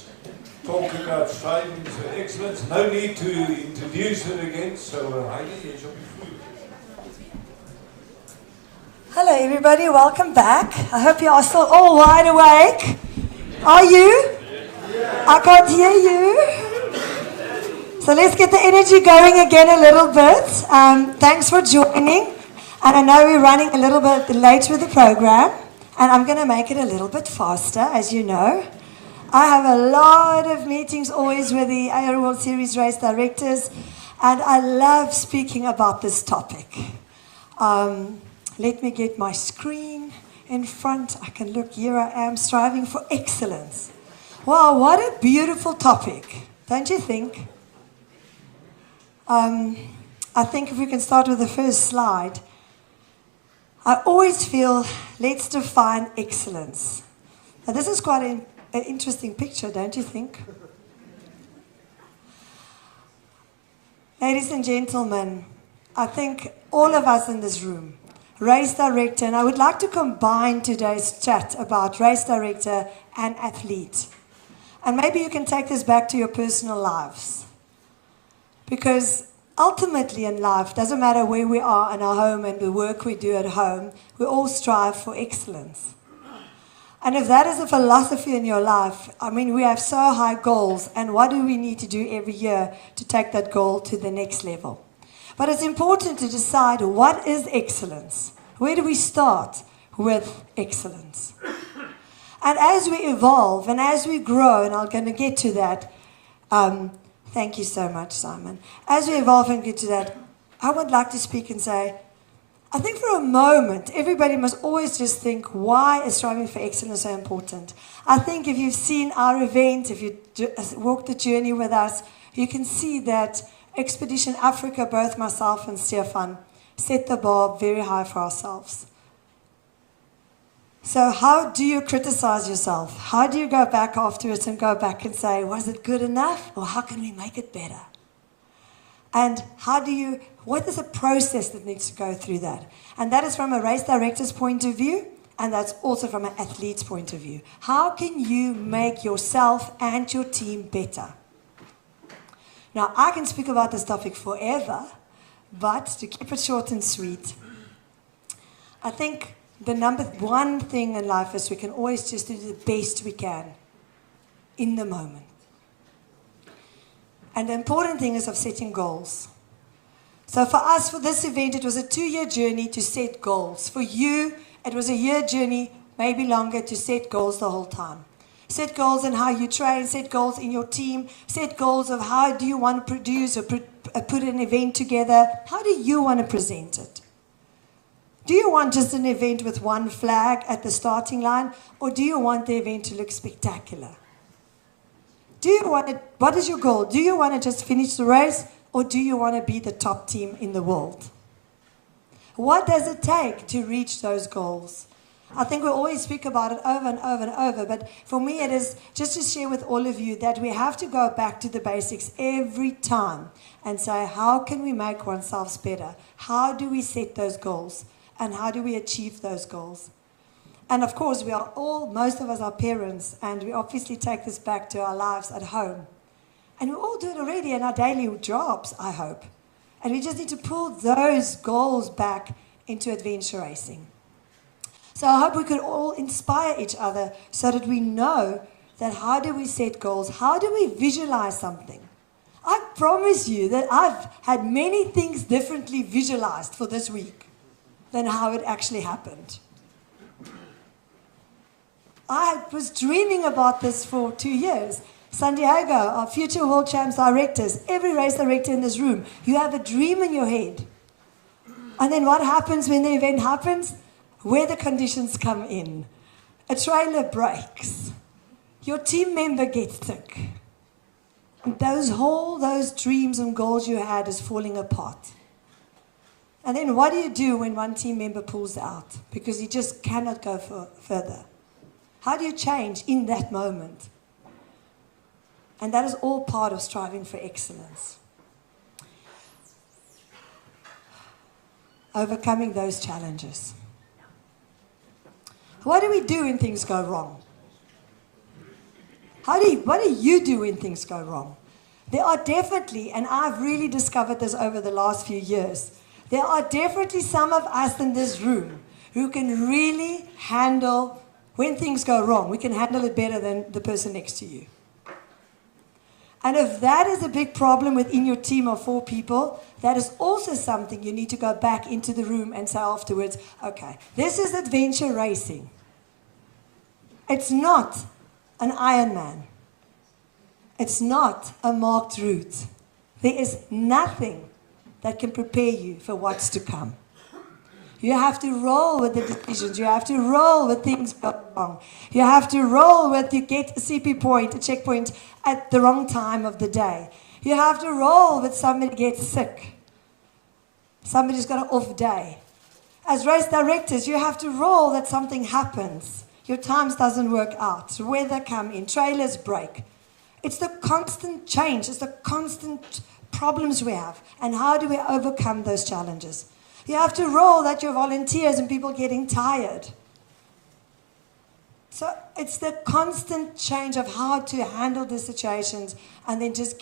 talking about striving for excellence. No need to introduce her again, so Heidi, here's your Hello everybody, welcome back. I hope you are still all wide awake. Are you? I can't hear you. So let's get the energy going again a little bit. Thanks for joining. And I know we're running a little bit late with the program, and I'm going to make it a little bit faster, as you know. I have a lot of meetings always with the IARA World Series race directors, and I love speaking about this topic. Let me get my screen in front. I can look, here I am, striving for excellence. Wow, what a beautiful topic, don't you think? I think if we can start with the first slide. I always feel, let's define excellence. Now this is quite an interesting picture, don't you think? Ladies and gentlemen, I think all of us in this room, race director, and I would like to combine today's chat about race director and athlete. And maybe you can take this back to your personal lives. Because ultimately in life, doesn't matter where we are in our home and the work we do at home, we all strive for excellence. And if that is a philosophy in your life, I mean, we have so high goals, and what do we need to do every year to take that goal to the next level? But it's important to decide what is excellence. Where do we start with excellence? And as we evolve and as we grow, and I'm going to get to that, thank you so much, Simon. As we evolve and get to that, I would like to speak and say, I think for a moment, everybody must always just think, why is striving for excellence so important? I think if you've seen our event, if you walked the journey with us, you can see that Expedition Africa, both myself and Stefan, set the bar very high for ourselves. So how do you criticize yourself? How do you go back afterwards and go back and say, was it good enough? Or how can we make it better? And what is a process that needs to go through that? And that is from a race director's point of view, and that's also from an athlete's point of view. How can you make yourself and your team better? Now, I can speak about this topic forever, but to keep it short and sweet, I think the number one thing in life is we can always just do the best we can in the moment. And the important thing is of setting goals. So for us, for this event, it was a 2-year journey to set goals. For you, it was a year journey, maybe longer, to set goals the whole time. Set goals in how you train, set goals in your team, set goals of how do you want to produce or put an event together. How do you want to present it? Do you want just an event with one flag at the starting line, or do you want the event to look spectacular? What is your goal? Do you want to just finish the race, or do you want to be the top team in the world? What does it take to reach those goals? I think we always speak about it over and over and over, but for me it is just to share with all of you that we have to go back to the basics every time and say, how can we make ourselves better? How do we set those goals? And how do we achieve those goals? And of course, most of us are parents, and we obviously take this back to our lives at home. And we all do it already in our daily jobs, I hope. And we just need to pull those goals back into adventure racing. So I hope we could all inspire each other so that we know that how do we set goals? How do we visualize something? I promise you that I've had many things differently visualized for this week than how it actually happened. I was dreaming about this for 2 years. San Diego, our future world champs directors, every race director in this room, you have a dream in your head. And then what happens when the event happens? Weather conditions come in. A trailer breaks. Your team member gets sick. And those dreams and goals you had is falling apart. And then what do you do when one team member pulls out? Because you just cannot go further. How do you change in that moment? And that is all part of striving for excellence. Overcoming those challenges. What do we do when things go wrong? What do you do when things go wrong? There are definitely, and I've really discovered this over the last few years, there are definitely some of us in this room who can really handle when things go wrong. We can handle it better than the person next to you. And if that is a big problem within your team of 4 people, that is also something you need to go back into the room and say afterwards, okay, this is adventure racing. It's not an Ironman. It's not a marked route. There is nothing that can prepare you for what's to come. You have to roll with the decisions. You have to roll with things go wrong. You have to roll with you get a CP point, a checkpoint at the wrong time of the day. You have to roll with somebody gets sick. Somebody's got an off day. As race directors, you have to roll that something happens. Your times doesn't work out. Weather come in, trailers break. It's the constant change. It's the constant problems we have. And how do we overcome those challenges? You have to roll that you're volunteers and people getting tired. So it's the constant change of how to handle the situations and then just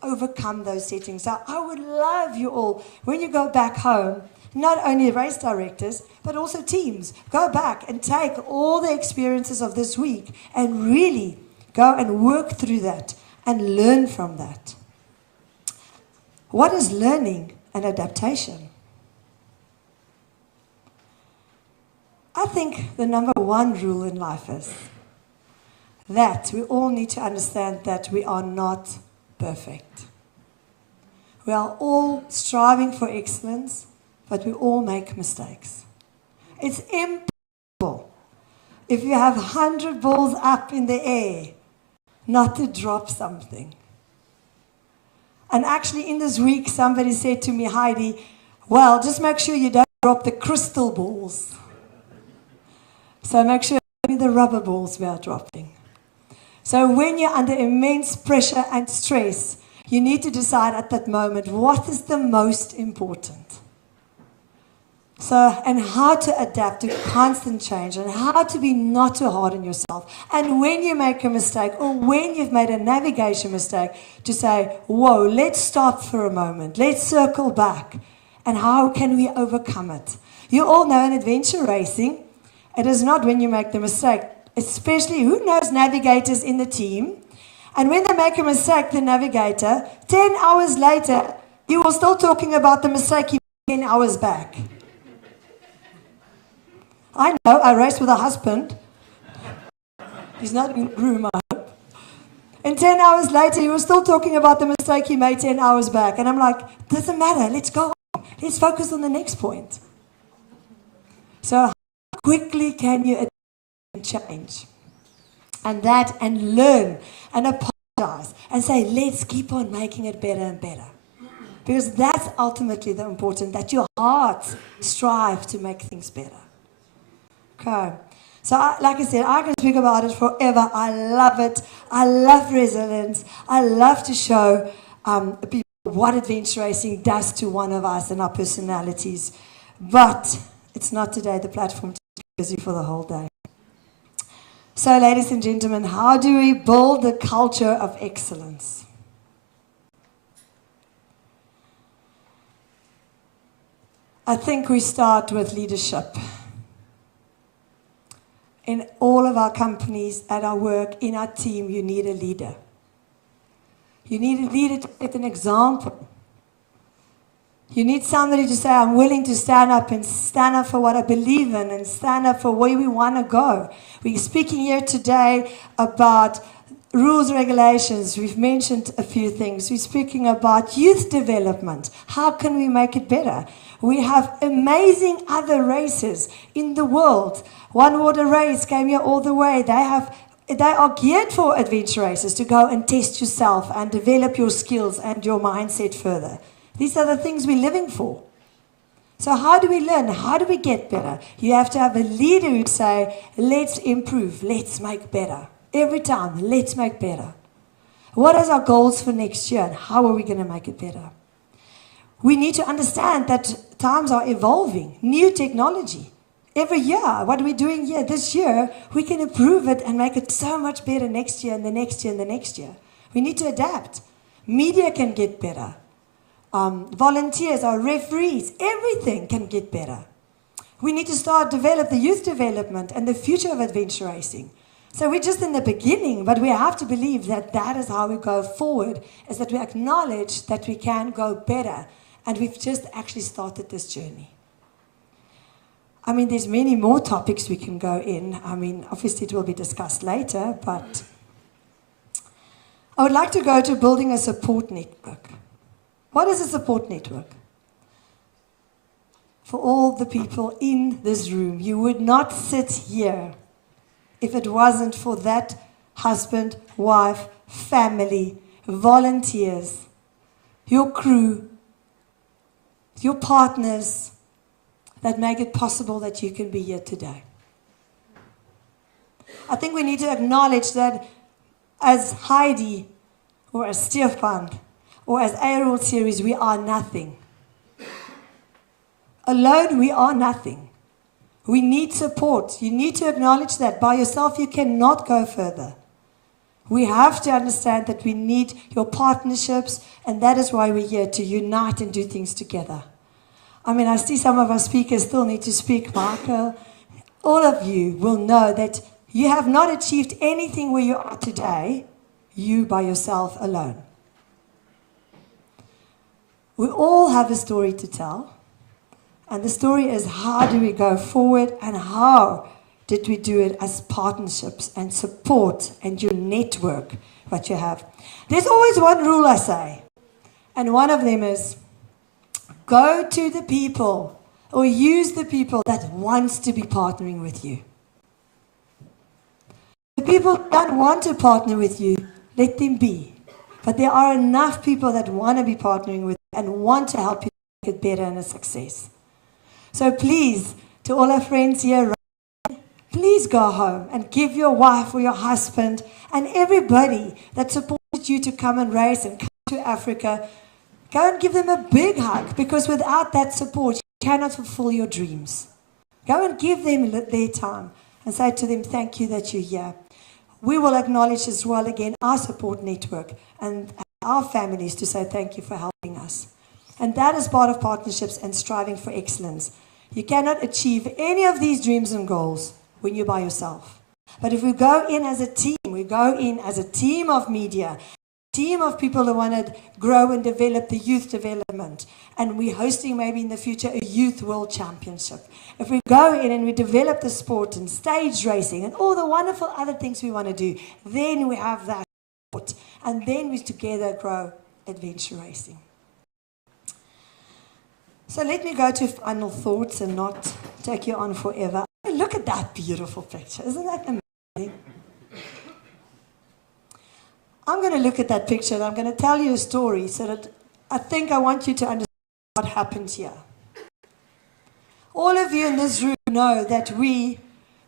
overcome those settings. So I would love you all, when you go back home, not only race directors, but also teams, go back and take all the experiences of this week and really go and work through that and learn from that. What is learning and adaptation? I think the number one rule in life is that we all need to understand that we are not perfect. We are all striving for excellence, but we all make mistakes. It's impossible if you have 100 balls up in the air not to drop something. And actually in this week somebody said to me, Heidi, well, just make sure you don't drop the crystal balls. So make sure only the rubber balls we are dropping. So when you're under immense pressure and stress, you need to decide at that moment what is the most important. So, and how to adapt to constant change and how to be not too hard on yourself. And when you make a mistake or when you've made a navigation mistake, to say, whoa, let's stop for a moment. Let's circle back. And how can we overcome it? You all know in adventure racing, it is not when you make the mistake, especially who knows navigators in the team. And when they make a mistake, the navigator, 10 hours later, you were still talking about the mistake he made 10 hours back. I know, I raced with a husband. He's not in the room, I hope. And 10 hours later, he was still talking about the mistake he made 10 hours back. And I'm like, doesn't matter, let's go on. Let's focus on the next point. So how quickly can you adapt and change? And learn and apologize and say, let's keep on making it better and better. Because that's ultimately the important, that your heart strive to make things better. Okay. So like I said, I can speak about it forever. I love it. I love resilience. I love to show people what adventure racing does to one of us and our personalities. But it's not today. The platform is busy for the whole day. So ladies and gentlemen, how do we build the culture of excellence? I think we start with leadership. In all of our companies, at our work, in our team, you need a leader. You need a leader to set an example. You need somebody to say, I'm willing to stand up and stand up for what I believe in and stand up for where we want to go. We're speaking here today about rules, regulations. We've mentioned a few things. We're speaking about youth development. How can we make it better? We have amazing other races in the world. One Water Race came here all the way. They are geared for adventure races to go and test yourself and develop your skills and your mindset further. These are the things we're living for. So how do we learn? How do we get better? You have to have a leader who say, let's improve, let's make better. Every time, let's make better. What is our goals for next year and how are we going to make it better? We need to understand that times are evolving, new technology. Every year, what are we doing here this year, we can improve it and make it so much better next year and the next year and the next year. We need to adapt. Media can get better. Volunteers, our referees, everything can get better. We need to start develop the youth development and the future of adventure racing. So we're just in the beginning, but we have to believe that that is how we go forward, is that we acknowledge that we can go better. And we've just actually started this journey. I mean, there's many more topics we can go in. I mean, obviously it will be discussed later, but I would like to go to building a support network. What is a support network? For all the people in this room, you would not sit here if it wasn't for that husband, wife, family, volunteers, your crew, your partners that make it possible that you can be here today. I think we need to acknowledge that as Heidi or as Stefan or as IARA series, we are nothing. Alone, we are nothing. We need support. You need to acknowledge that. By yourself, you cannot go further. We have to understand that we need your partnerships, and that is why we're here, to unite and do things together. I mean, I see some of our speakers still need to speak. Michael, all of you will know that you have not achieved anything where you are today, you by yourself alone. We all have a story to tell, and the story is, how do we go forward, and how did we do it as partnerships and support and your network, what you have. There's always one rule I say, and one of them is, go to the people or use the people that wants to be partnering with you. The people who don't want to partner with you, let them be. But there are enough people that want to be partnering with you and want to help you make it better and a success. So please, to all our friends here, please go home and give your wife or your husband and everybody that supported you to come and race and come to Africa, go and give them a big hug, because without that support, you cannot fulfill your dreams. Go and give them their time and say to them, thank you that you're here. We will acknowledge as well again our support network and our families to say thank you for helping us. And that is part of partnerships and striving for excellence. You cannot achieve any of these dreams and goals when you're by yourself. But if we go in as a team, we go in as a team of media, a team of people who want to grow and develop the youth development, and we're hosting maybe in the future a youth world championship. If we go in and we develop the sport and stage racing and all the wonderful other things we want to do, then we have that sport, and then we together grow adventure racing. So let me go to final thoughts and not take you on forever. Look at that beautiful picture. Isn't that amazing? I'm going to look at that picture and I'm going to tell you a story so that I want you to understand what happened here. All of you in this room know that we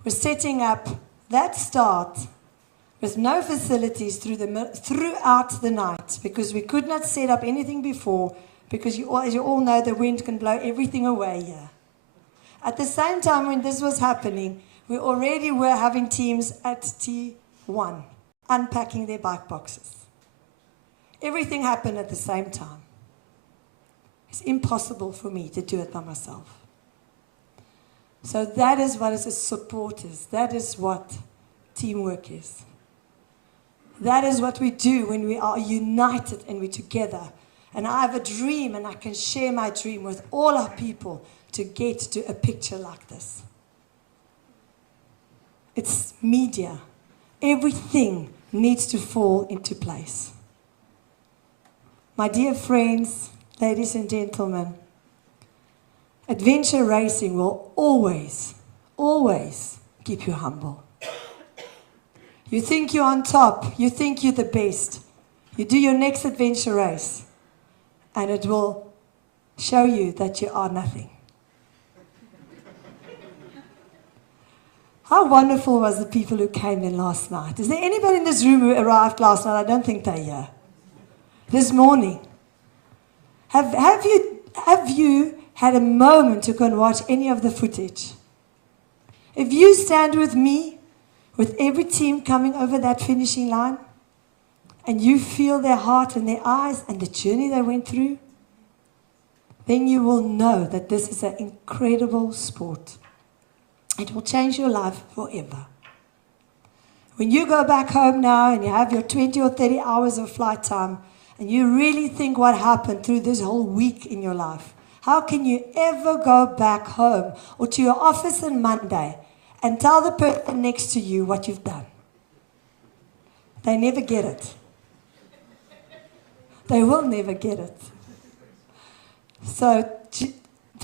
were setting up that start with no facilities throughout the night, because we could not set up anything before, because as you all know, the wind can blow everything away here. At the same time when this was happening, we already were having teams at T1 unpacking their bike boxes. Everything happened at the same time. It's impossible for me to do it by myself. So that is what a support is. That is what teamwork is. That is what we do when we are united and we're together. And I have a dream, and I can share my dream with all our people to get to a picture like this. It's media. Everything needs to fall into place. My dear friends, ladies and gentlemen, adventure racing will always, always keep you humble. You think you're on top, you think you're the best. You do your next adventure race, and it will show you that you are nothing. How wonderful was the people who came in last night? Is there anybody in this room who arrived last night? I don't think they're here. This morning. Have you had a moment to go and watch any of the footage? If you stand with me, with every team coming over that finishing line, and you feel their heart and their eyes and the journey they went through, then you will know that this is an incredible sport. It will change your life forever. When you go back home now and you have your 20 or 30 hours of flight time, and you really think what happened through this whole week in your life, how can you ever go back home or to your office on Monday and tell the person next to you what you've done? They never get it. They will never get it. So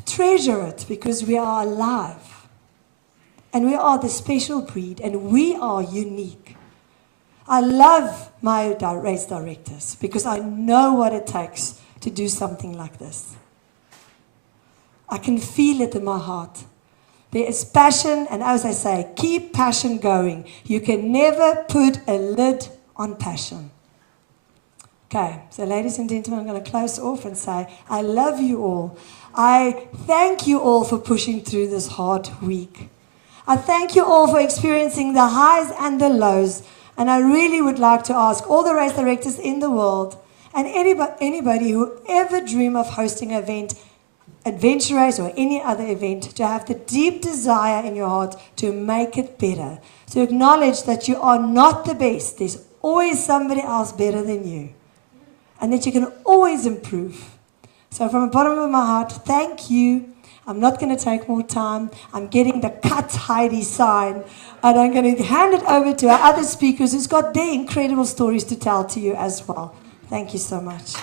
treasure it, because we are alive. And we are the special breed, and we are unique. I love my race directors because I know what it takes to do something like this. I can feel it in my heart. There is passion, and as I say, keep passion going. You can never put a lid on passion. Okay, so ladies and gentlemen, I'm going to close off and say, I love you all. I thank you all for pushing through this hard week. I thank you all for experiencing the highs and the lows. And I really would like to ask all the race directors in the world and anybody who ever dream of hosting an event, adventure race or any other event, to have the deep desire in your heart to make it better. To acknowledge that you are not the best. There's always somebody else better than you. And that you can always improve. So from the bottom of my heart, thank you. I'm not going to take more time. I'm getting the cut Heidi sign. And I'm going to hand it over to our other speakers who's got their incredible stories to tell to you as well. Thank you so much.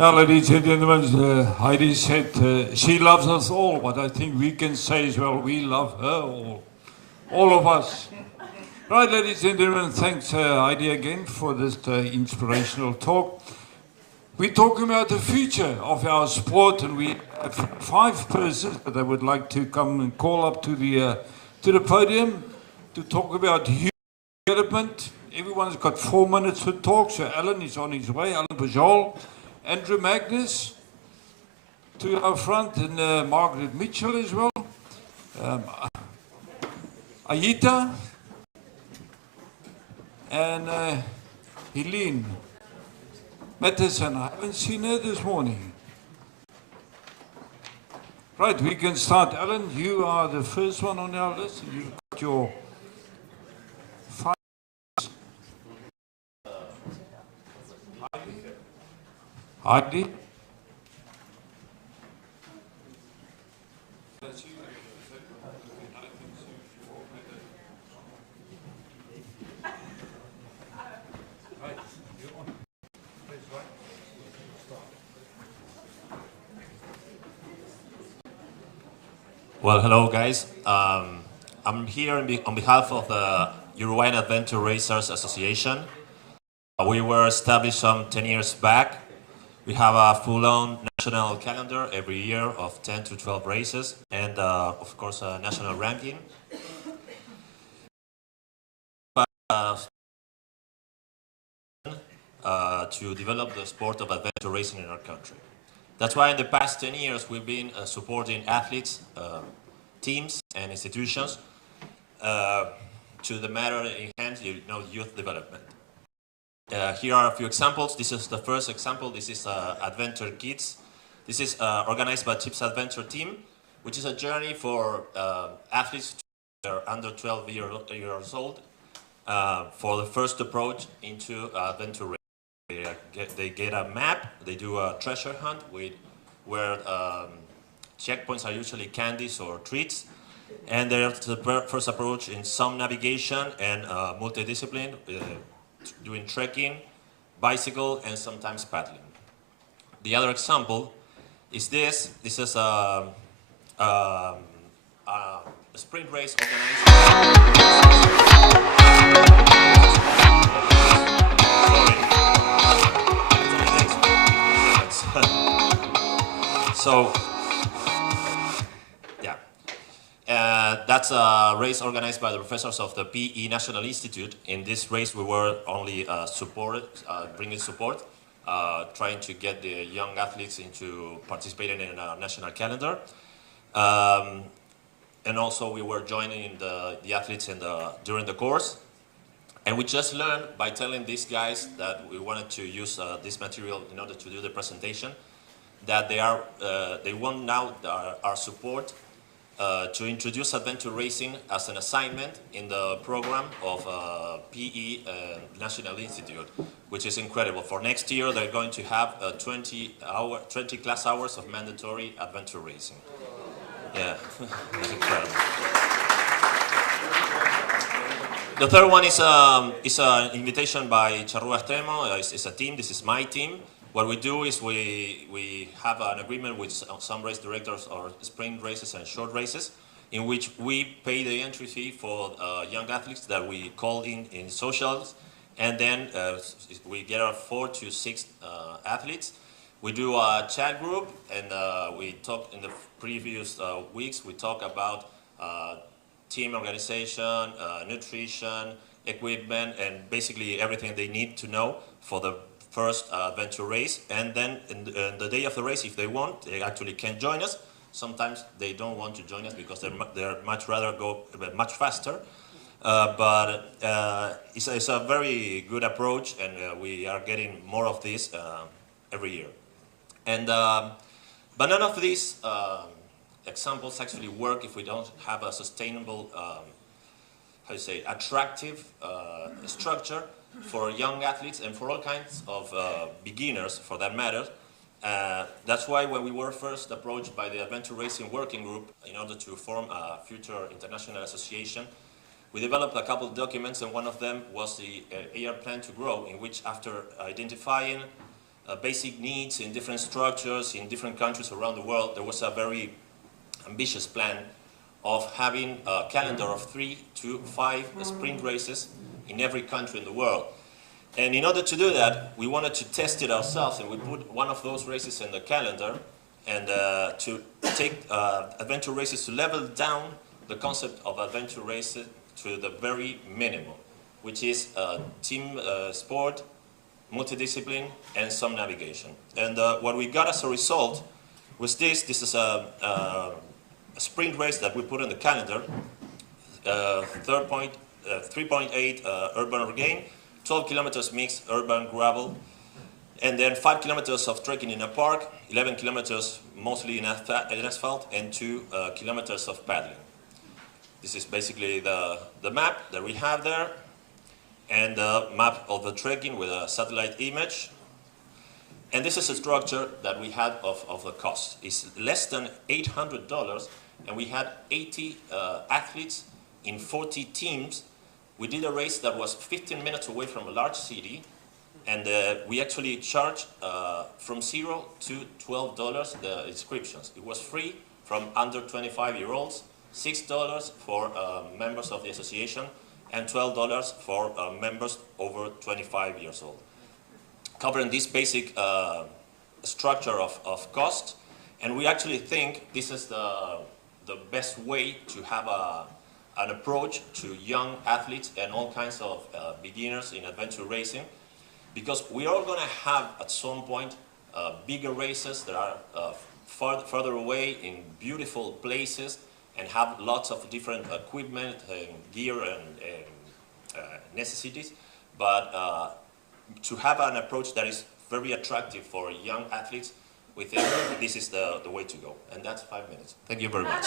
Now, ladies and gentlemen, Heidi said she loves us all, but I think we can say as well, we love her all of us. Right, ladies and gentlemen, thanks Heidi again for this inspirational talk. We're talking about the future of our sport, and we have 5 persons that I would like to come and call up to the podium to talk about youth development. Everyone's got 4 minutes to talk, so Alan is on his way, Alan Bajal. Andrew Magnus to our front, and Margaret Mitchell as well. Ayita and Helene Matheson. I haven't seen her this morning. Right, we can start. Alan, you are the first one on our list. You've got your 5. Heidi? Well, hello guys. I'm here on behalf of the Uruguayan Adventure Racers Association. We were established some 10 years back. We have a full-on national calendar every year of 10 to 12 races, and of course a national ranking. To develop the sport of adventure racing in our country. That's why in the past 10 years we've been supporting athletes, teams and institutions to the matter in hand, youth development. Here are a few examples. This is the first example. This is Adventure Kids. This is organized by Chip's Adventure Team, which is a journey for athletes that are under 12 years old for the first approach into adventure racing. They get a map, they do a treasure hunt where checkpoints are usually candies or treats, and there's the first approach in some navigation and multidiscipline, doing trekking, bicycle, and sometimes paddling. The other example is this. This is a sprint race So, yeah, that's a race organized by the professors of the PE National Institute. In this race, we were only bringing support, trying to get the young athletes into participating in a national calendar. And also, we were joining the athletes during the course. And we just learned by telling these guys that we wanted to use this material in order to do the presentation, that they want now our support to introduce adventure racing as an assignment in the program of PE National Institute, which is incredible. For next year, they're going to have 20 class hours of mandatory adventure racing. Yeah, it's incredible. The third one is an invitation by Charrúa Extremo. It's a team. This is my team. What we do is we have an agreement with some race directors or sprint races and short races, in which we pay the entry fee for young athletes that we call in socials And then we get our 4 to 6 athletes. We do a chat group, and we talk in the previous weeks, we talk about team organization, nutrition, equipment, and basically everything they need to know for the first adventure race. And then in the day of the race, if they want, they actually can join us. Sometimes they don't want to join us because they're much rather go much faster. But it's a very good approach, and we are getting more of this every year. And but none of these examples actually work if we don't have a sustainable, how you say, attractive structure for young athletes and for all kinds of beginners, for that matter. That's why when we were first approached by the Adventure Racing Working Group in order to form a future international association, we developed a couple of documents, and one of them was the AR Plan to Grow, in which after identifying basic needs in different structures in different countries around the world, there was a very ambitious plan of having a calendar of 3 to 5 sprint races in every country in the world. And in order to do that, we wanted to test it ourselves, and we put one of those races in the calendar, and to take adventure races to level down the concept of adventure races to the very minimum, which is team sport, multidiscipline, and some navigation. And what we got as a result was this. This is a sprint race that we put in the calendar, 3.8 urban regain, 12 kilometers mixed urban gravel, and then 5 kilometers of trekking in a park, 11 kilometers mostly in asphalt, and 2 kilometers of paddling. This is basically the map that we have there, and the map of the trekking with a satellite image. And this is a structure that we had of the cost. It's less than $800, and we had 80 athletes in 40 teams. We did a race that was 15 minutes away from a large city, and we actually charged from $0 to $12 the inscriptions. It was free from under 25-year-olds, $6 for members of the association, and $12 for members over 25 years old. Covering this basic structure of cost, and we actually think this is the best way to have an approach to young athletes and all kinds of beginners in adventure racing, because we are going to have at some point bigger races that are further away in beautiful places and have lots of different equipment and gear and necessities, but to have an approach that is very attractive for young athletes, we think this is the way to go. And that's 5 minutes. Thank you very much.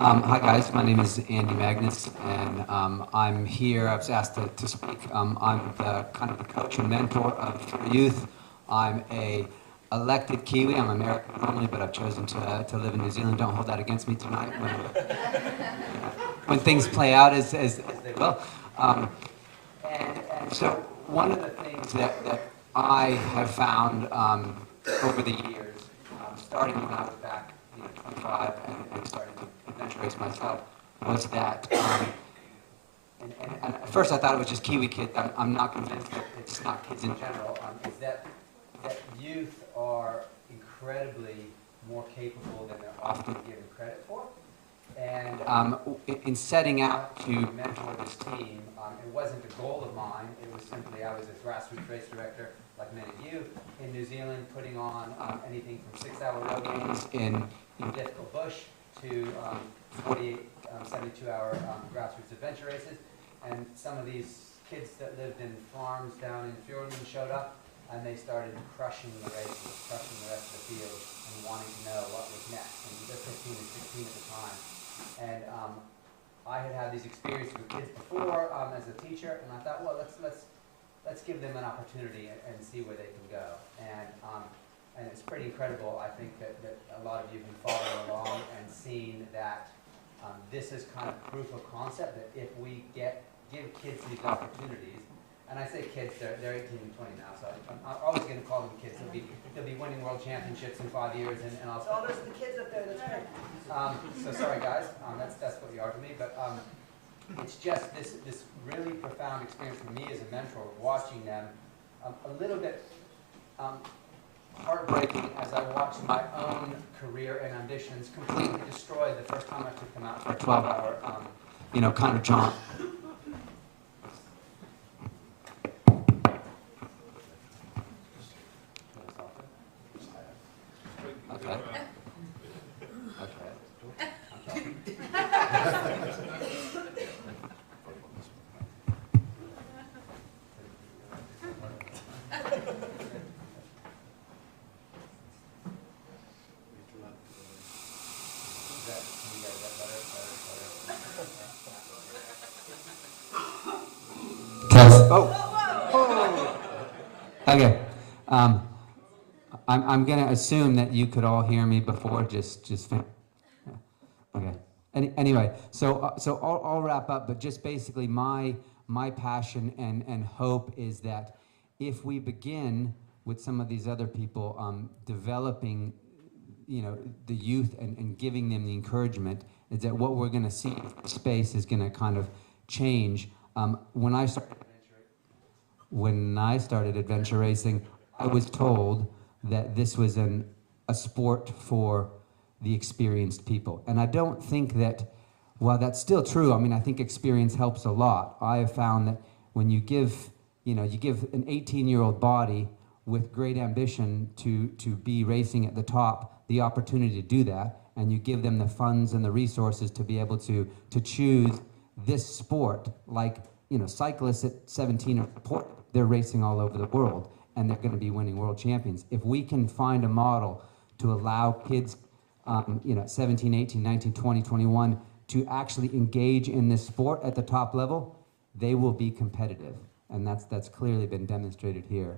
Hi guys, my name is Andy Magnus, and I'm here. I was asked to speak. I'm the kind of the coach and mentor of youth. I'm a elected Kiwi. I'm American normally, but I've chosen to live in New Zealand. Don't hold that against me tonight when things play out as they will. And so one of the things that I have found over the years, starting when I was back 25 and starting to adventure race myself, was that, and at first I thought it was just Kiwi kids. I'm not convinced that it's not kids in general. Is that youth are incredibly more capable than they're often given credit for. And in setting out to mentor this team, it wasn't a goal of mine. It was simply I was a grassroots race director, like many of you, in New Zealand, putting on anything from 6-hour road games in difficult bush to 48, 72-hour grassroots adventure races. And some of these kids that lived in farms down in Fjordland showed up, and they started crushing the races, crushing the rest of the field, and wanting to know what was next. And they're 15 and 16 at the time. And I had these experiences with kids before as a teacher, and I thought, well, let's give them an opportunity and see where they can go. And it's pretty incredible. I think that a lot of you have been following along and seen that this is kind of proof of concept that if we give kids these opportunities, and I say kids, they're 18 and 20 now, so I'm always going to call them kids. They'll be winning world championships in 5 years, and I'll say, oh, those are the kids up there, that's great. So sorry guys, that's what you are to me, but it's just this really profound experience for me as a mentor, watching them, a little bit heartbreaking as I watched my own career and ambitions completely destroyed the first time I took them out for a 12-hour, kind of jaunt. Okay. Okay. I'm going to assume that you could all hear me before. Okay. Anyway, so I'll wrap up. But just basically, my passion and hope is that if we begin with some of these other people developing, the youth and giving them the encouragement, is that what we're going to see in space is going to kind of change. When I started adventure racing, I was told that this was a sport for the experienced people. And I don't think that, while that's still true, I mean, I think experience helps a lot. I have found that when you give an 18-year-old body with great ambition to be racing at the top, the opportunity to do that, and you give them the funds and the resources to be able to choose this sport, like, cyclists at 17 are important. They're racing all over the world, and they're going to be winning world champions. If we can find a model to allow kids, 17, 18, 19, 20, 21, to actually engage in this sport at the top level, they will be competitive, and that's clearly been demonstrated here.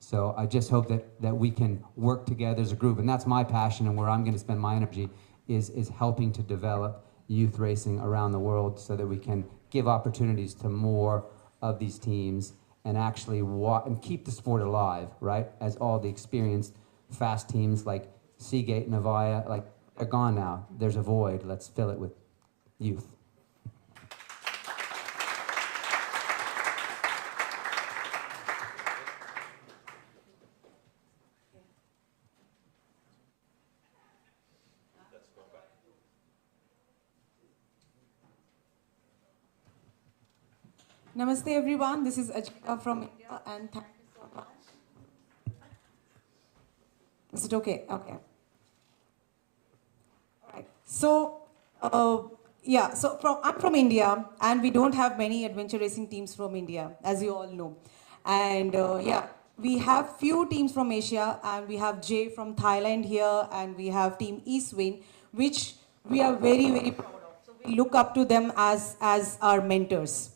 So I just hope that we can work together as a group, and that's my passion, and where I'm going to spend my energy is helping to develop youth racing around the world so that we can give opportunities to more of these teams and actually and keep the sport alive, right? As all the experienced fast teams like Seagate and Avaya, like, are gone now. There's a void. Let's fill it with youth. Namaste everyone, this is Ajita from India, and thank you so much. Is it okay? Okay. All right. So, I'm from India, and we don't have many adventure racing teams from India, as you all know. And we have few teams from Asia, and we have Jay from Thailand here, and we have Team Eastwind, which we are very, very proud of. So we look up to them as our mentors.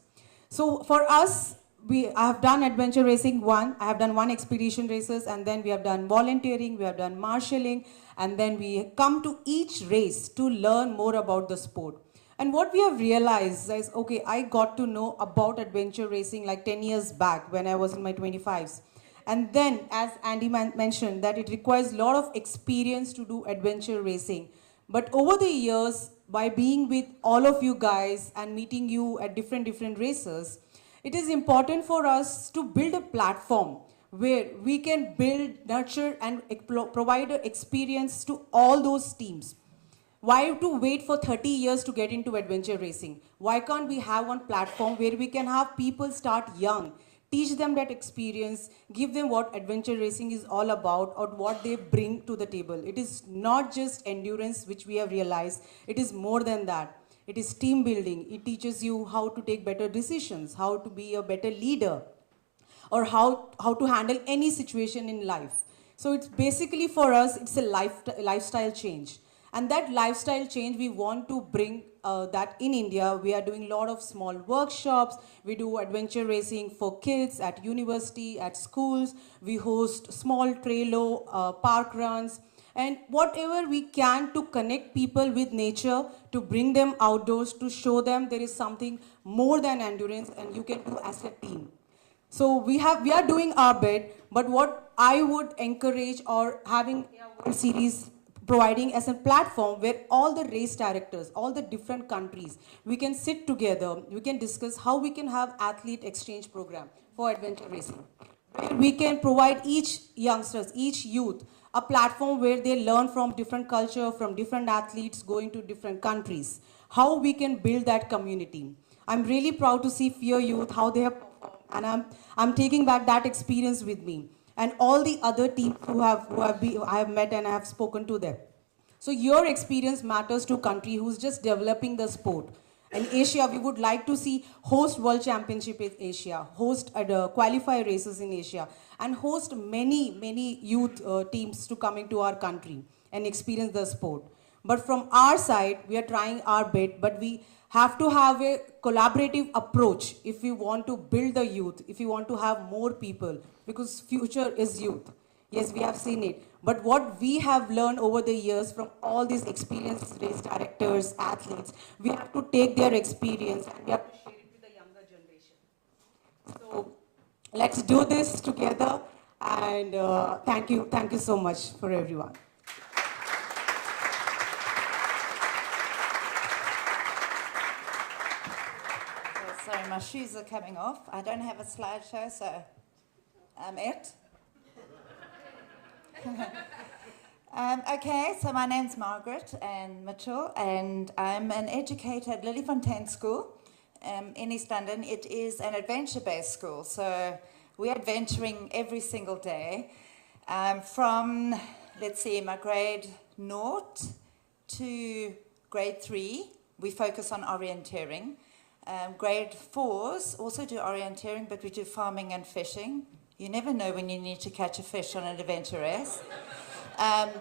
So for us, I have done adventure racing I have done one expedition races, and then we have done volunteering, we have done marshalling, and then we come to each race to learn more about the sport. And what we have realized is, okay, I got to know about adventure racing like 10 years back when I was in my 25s. And then, as Andy mentioned, that it requires a lot of experience to do adventure racing. But over the years, by being with all of you guys and meeting you at different races, it is important for us to build a platform where we can build, nurture, and provide an experience to all those teams. Why to wait for 30 years to get into adventure racing? Why can't we have one platform where we can have people start young, teach them that experience, give them what adventure racing is all about or what they bring to the table. It is not just endurance, which we have realized. It is more than that. It is team building. It teaches you how to take better decisions, how to be a better leader, or how to handle any situation in life. So it's basically, for us, it's a lifestyle change. And that lifestyle change, we want to bring that in India. We are doing a lot of small workshops. We do adventure racing for kids at university, at schools. We host small trailo park runs. And whatever we can to connect people with nature, to bring them outdoors, to show them there is something more than endurance and you can do as a team. So we are doing our bit, but what I would encourage or having a series providing as a platform where all the race directors, all the different countries, we can sit together, we can discuss how we can have athlete exchange program for adventure racing. Where we can provide each youngsters, each youth, a platform where they learn from different culture, from different athletes going to different countries, how we can build that community. I'm really proud to see Fear Youth, how they have performed, and I'm taking back that experience with me. And all the other teams I have met and I have spoken to them. So your experience matters to country who's just developing the sport. In Asia, we would like to see host World Championship in Asia, host qualify races in Asia, and host many youth teams to coming to our country and experience the sport. But from our side, we are trying our bit, but we have to have a collaborative approach if we want to build the youth, if we want to have more people, because future is youth. Yes, we have seen it. But what we have learned over the years from all these experienced race directors, athletes, we have to take their experience and we have to share it with the younger generation. So let's do this together, and thank you so much for everyone. Sorry, my shoes are coming off. I don't have a slideshow, so I'm it. Okay, so my name's Margaret and Mitchell, and I'm an educator at Lillyfontein School in East London. It is an adventure-based school, so we're adventuring every single day. From, let's see, my grade 0 to grade 3, we focus on orienteering. Grade 4s also do orienteering, but we do farming and fishing. You never know when you need to catch a fish on an adventure race.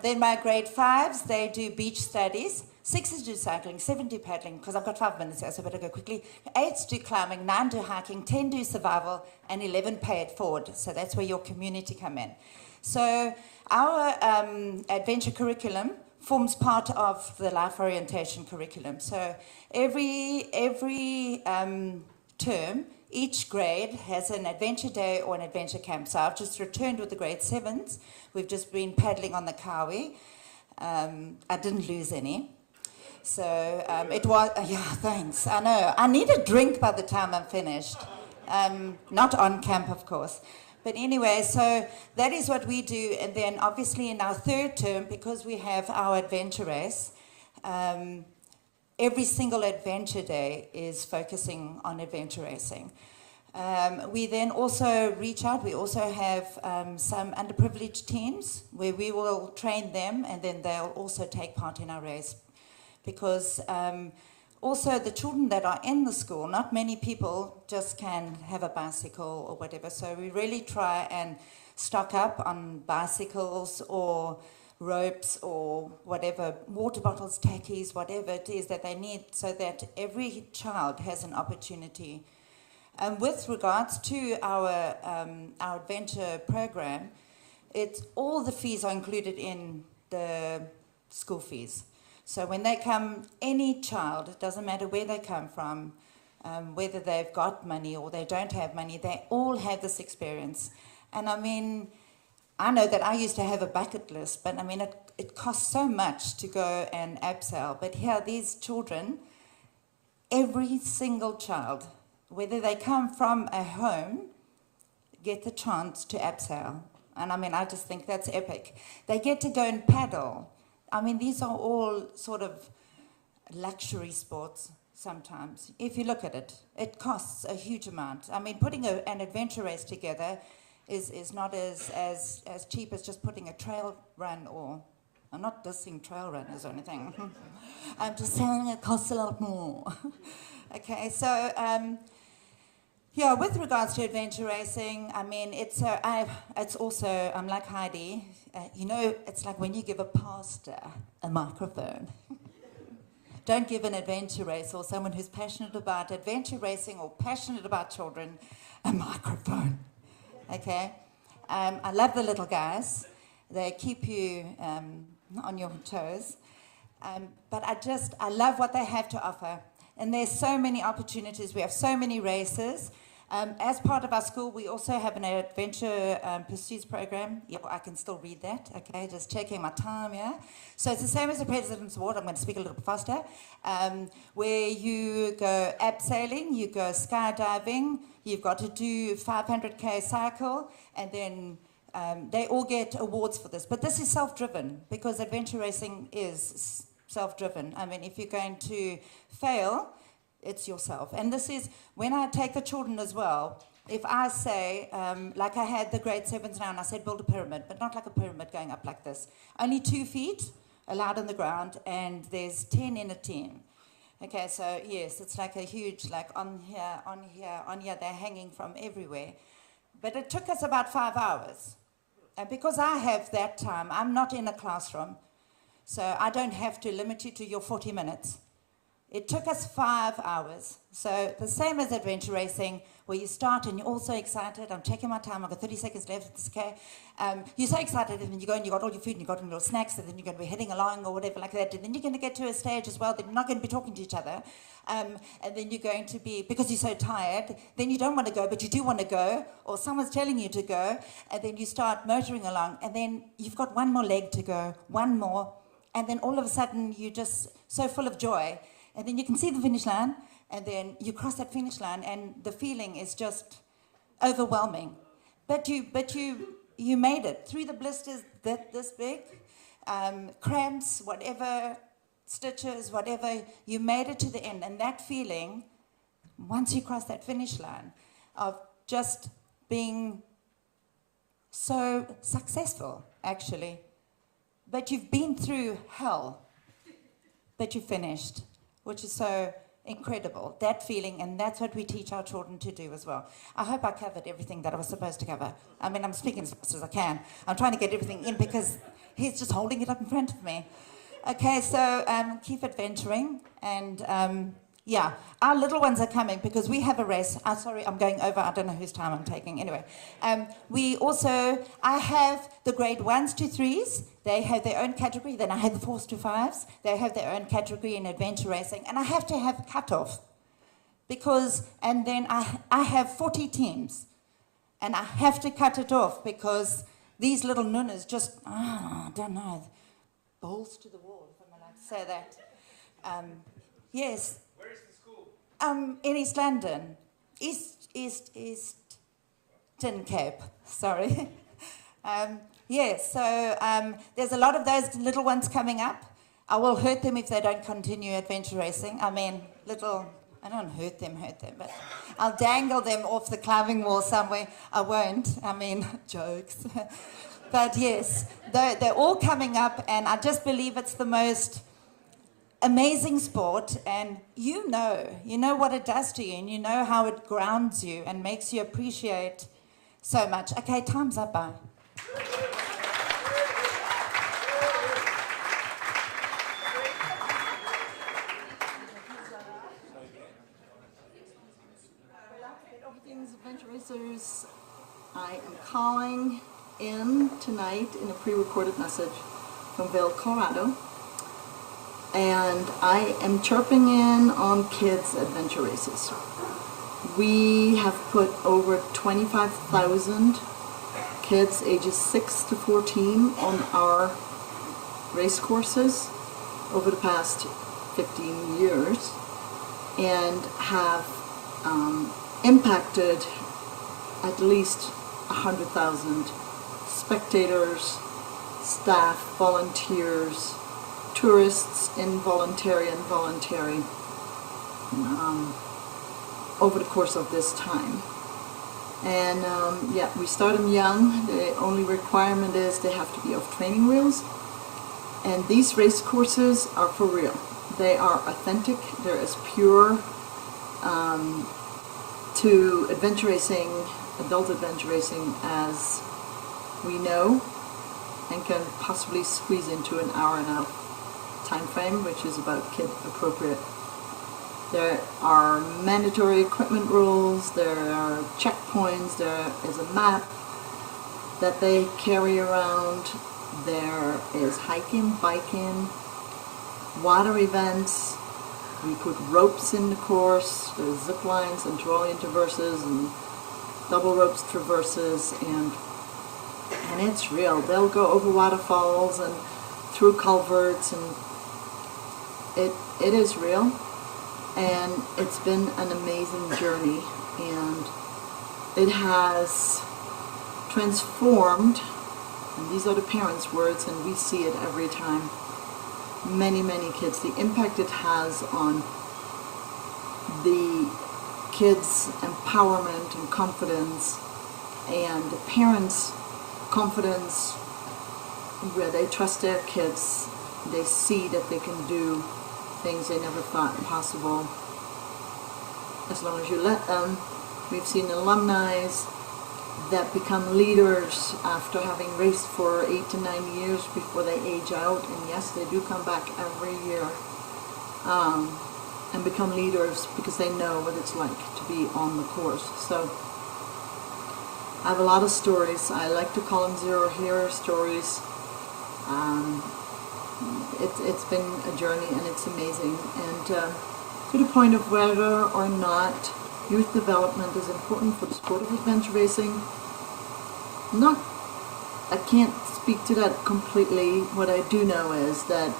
Then my grade 5s, they do beach studies. 6s do cycling, 7 do paddling, because I've got 5 minutes here, so I better go quickly. 8s do climbing, 9 do hiking, 10 do survival, and 11 pay it forward. So that's where your community come in. So our adventure curriculum forms part of the life orientation curriculum. So every term, each grade has an adventure day or an adventure camp. So I've just returned with the grade 7s. We've just been paddling on the Kawi. I didn't lose any. So it was, yeah, thanks. I know. I need a drink by the time I'm finished. Not on camp, of course. But anyway, so that is what we do. And then obviously in our third term, because we have our adventure race, every single adventure day is focusing on adventure racing. We then also reach out. We also have some underprivileged teams where we will train them, and then they'll also take part in our race. Because also the children that are in the school, not many people just can have a bicycle or whatever. So we really try and stock up on bicycles or ropes or whatever, water bottles, tackies, whatever it is that they need, so that every child has an opportunity. With regards to our adventure program, all the fees are included in the school fees. So when they come, any child, it doesn't matter where they come from, whether they've got money or they don't have money, they all have this experience. And I mean, I know that I used to have a bucket list, but I mean, it costs so much to go and abseil. But here, these children, every single child, whether they come from a home, get the chance to abseil. And I mean, I just think that's epic. They get to go and paddle. I mean, these are all sort of luxury sports sometimes. If you look at it, it costs a huge amount. I mean, putting an adventure race together is not as cheap as just putting a trail run, or I'm not dissing trail runners or anything. I'm just saying it costs a lot more. Okay, so yeah, with regards to adventure racing, I mean, it's also, I'm like Heidi, you know, it's like when you give a pastor a microphone. Don't give an adventure race or someone who's passionate about adventure racing or passionate about children a microphone. Okay? I love the little guys. They keep you on your toes. But I love what they have to offer. And there's so many opportunities. We have so many races. As part of our school, we also have an adventure pursuits program. Yeah, I can still read that, okay, just checking my time, yeah. So it's the same as the President's Award. I'm going to speak a little bit faster. Where you go abseiling, you go skydiving, you've got to do 500k cycle, and then they all get awards for this. But this is self-driven, because adventure racing is self-driven. I mean, if you're going to fail, it's yourself. And this is, when I take the children as well, if I say, like I had the grade 7s now, and I said build a pyramid, but not like a pyramid going up like this. Only 2 feet allowed on the ground, and there's 10 in a team. Okay, so yes, it's like a huge, like on here, on here, on here, they're hanging from everywhere. But it took us about 5 hours. And because I have that time, I'm not in a classroom, so I don't have to limit you to your 40 minutes. It took us 5 hours. So the same as adventure racing, where you start and you're all so excited. I'm checking my time, I've got 30 seconds left, it's okay. You're so excited, and then you go and you got all your food and you got all your snacks, and then you're going to be heading along or whatever like that. And then you're going to get to a stage as well that you're not going to be talking to each other. And then you're going to be, because you're so tired, then you don't want to go, but you do want to go, or someone's telling you to go, and then you start motoring along, and then you've got one more leg to go, one more, and then all of a sudden you're just so full of joy. And then you can see the finish line, and then you cross that finish line, and the feeling is just overwhelming. But you made it through the blisters this big, cramps, whatever, stitches, whatever. You made it to the end, and that feeling, once you cross that finish line, of just being so successful, actually. But you've been through hell, but you finished, which is so incredible, that feeling, and that's what we teach our children to do as well. I hope I covered everything that I was supposed to cover. I mean, I'm speaking as fast as I can. I'm trying to get everything in because he's just holding it up in front of me. Okay, so keep adventuring, and yeah, our little ones are coming because we have a race. Sorry, I'm going over. I don't know whose time I'm taking. Anyway, I have the grade 1s to 3s. They have their own category. Then I have the 4s to 5s. They have their own category in adventure racing. And I have to have cutoff because, and then I have 40 teams. And I have to cut it off because these little nunners just, I don't know, balls to the wall, if I'm allowed to say that. Yes. Where is the school? In East London. Eastern Cape, sorry. Yes, so there's a lot of those little ones coming up. I will hurt them if they don't continue adventure racing. I mean, I don't hurt them, but I'll dangle them off the climbing wall somewhere. I won't, I mean, jokes. But yes, they're all coming up, and I just believe it's the most amazing sport, and you know what it does to you, and you know how it grounds you and makes you appreciate so much. Okay, time's up, bye. Adventure Racers, I am calling in tonight in a pre-recorded message from Vail, Colorado, and I am chirping in on kids' adventure races. We have put over 25,000 kids ages 6 to 14 on our race courses over the past 15 years, and have impacted at least 100,000 spectators, staff, volunteers, tourists, involuntary and voluntary, over the course of this time. And yeah, we start them young. The only requirement is they have to be off training wheels. And these race courses are for real. They are authentic. They're as pure to adventure racing, adult adventure racing, as we know, and can possibly squeeze into an hour and a half time frame, which is about kid appropriate. There are mandatory equipment rules, there are checkpoints, there is a map that they carry around, there is hiking, biking, water events, We put ropes in the course, there's zip lines and trolley traverses and double ropes traverses, and it's real. They'll go over waterfalls and through culverts, and it is real, and it's been an amazing journey, and it has transformed, and these are the parents' words, and we see it every time, many kids. The impact it has on the kids' empowerment and confidence, and the parents' confidence, where they trust their kids, they see that they can do things they never thought possible as long as you let them. We've seen alumni that become leaders after having raced for 8 to 9 years before they age out, and yes, they do come back every year and become leaders because they know what it's like to be on the course. So I have a lot of stories. I like to call them zero hero stories. It's been a journey, and it's amazing, and to the point of whether or not youth development is important for the sport of adventure racing. I can't speak to that completely. What I do know is that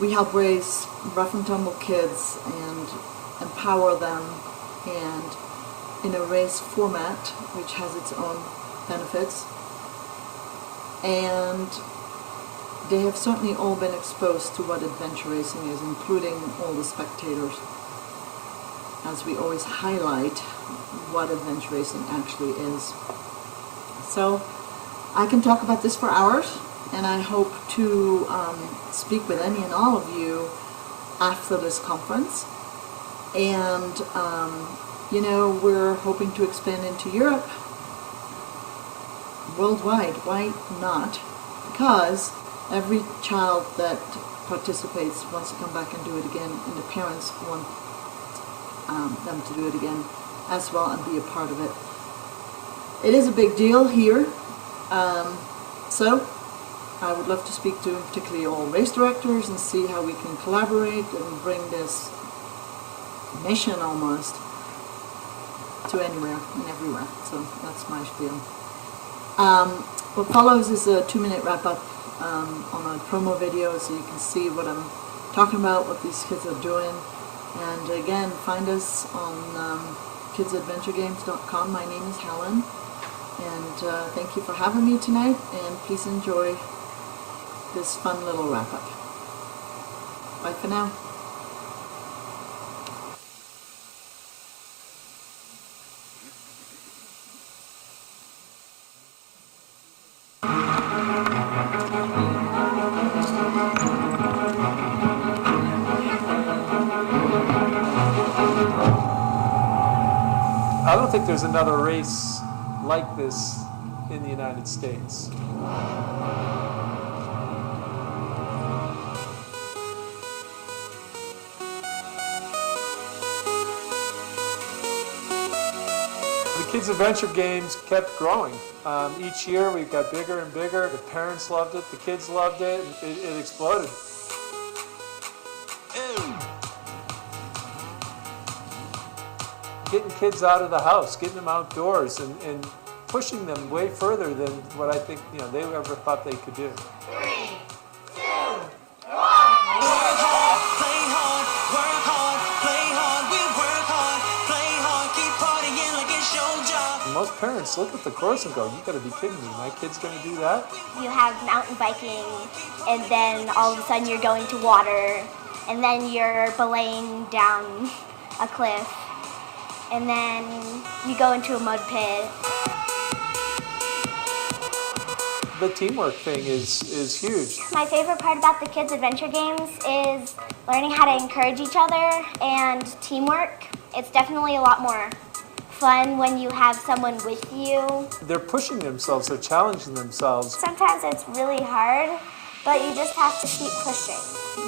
we help raise rough and tumble kids and empower them, and in a race format which has its own benefits, and they have certainly all been exposed to what adventure racing is, including all the spectators, as we always highlight what adventure racing actually is. So I can talk about this for hours, and I hope to speak with any and all of you after this conference. And you know, we're hoping to expand into Europe, worldwide. Why not? Because every child that participates wants to come back and do it again, and the parents want them to do it again as well and be a part of it. It is a big deal here, so I would love to speak to particularly all race directors and see how we can collaborate and bring this mission almost to anywhere and everywhere. So that's my spiel. What follows is a 2-minute wrap-up on a promo video, so you can see what I'm talking about, what these kids are doing. And again, find us on kidsadventuregames.com. My name is Helen, and thank you for having me tonight, and please enjoy this fun little wrap-up. Bye for now. I don't think there's another race like this in the United States. The Kids Adventure Games kept growing. Each year we got bigger and bigger. The parents loved it, the kids loved it, and it exploded. Getting kids out of the house, getting them outdoors, and pushing them way further than what I think they ever thought they could do. 3, 2, 1. Work hard, play hard, work hard, play hard. We work hard, play hard, keep partying like it's your job. And most parents look at the course and go, "You got to be kidding me! My kid's going to do that?" You have mountain biking, and then all of a sudden you're going to water, and then you're belaying down a cliff. And then you go into a mud pit. The teamwork thing is huge. My favorite part about the Kids Adventure Games is learning how to encourage each other and teamwork. It's definitely a lot more fun when you have someone with you. They're pushing themselves, they're challenging themselves. Sometimes it's really hard, but you just have to keep pushing.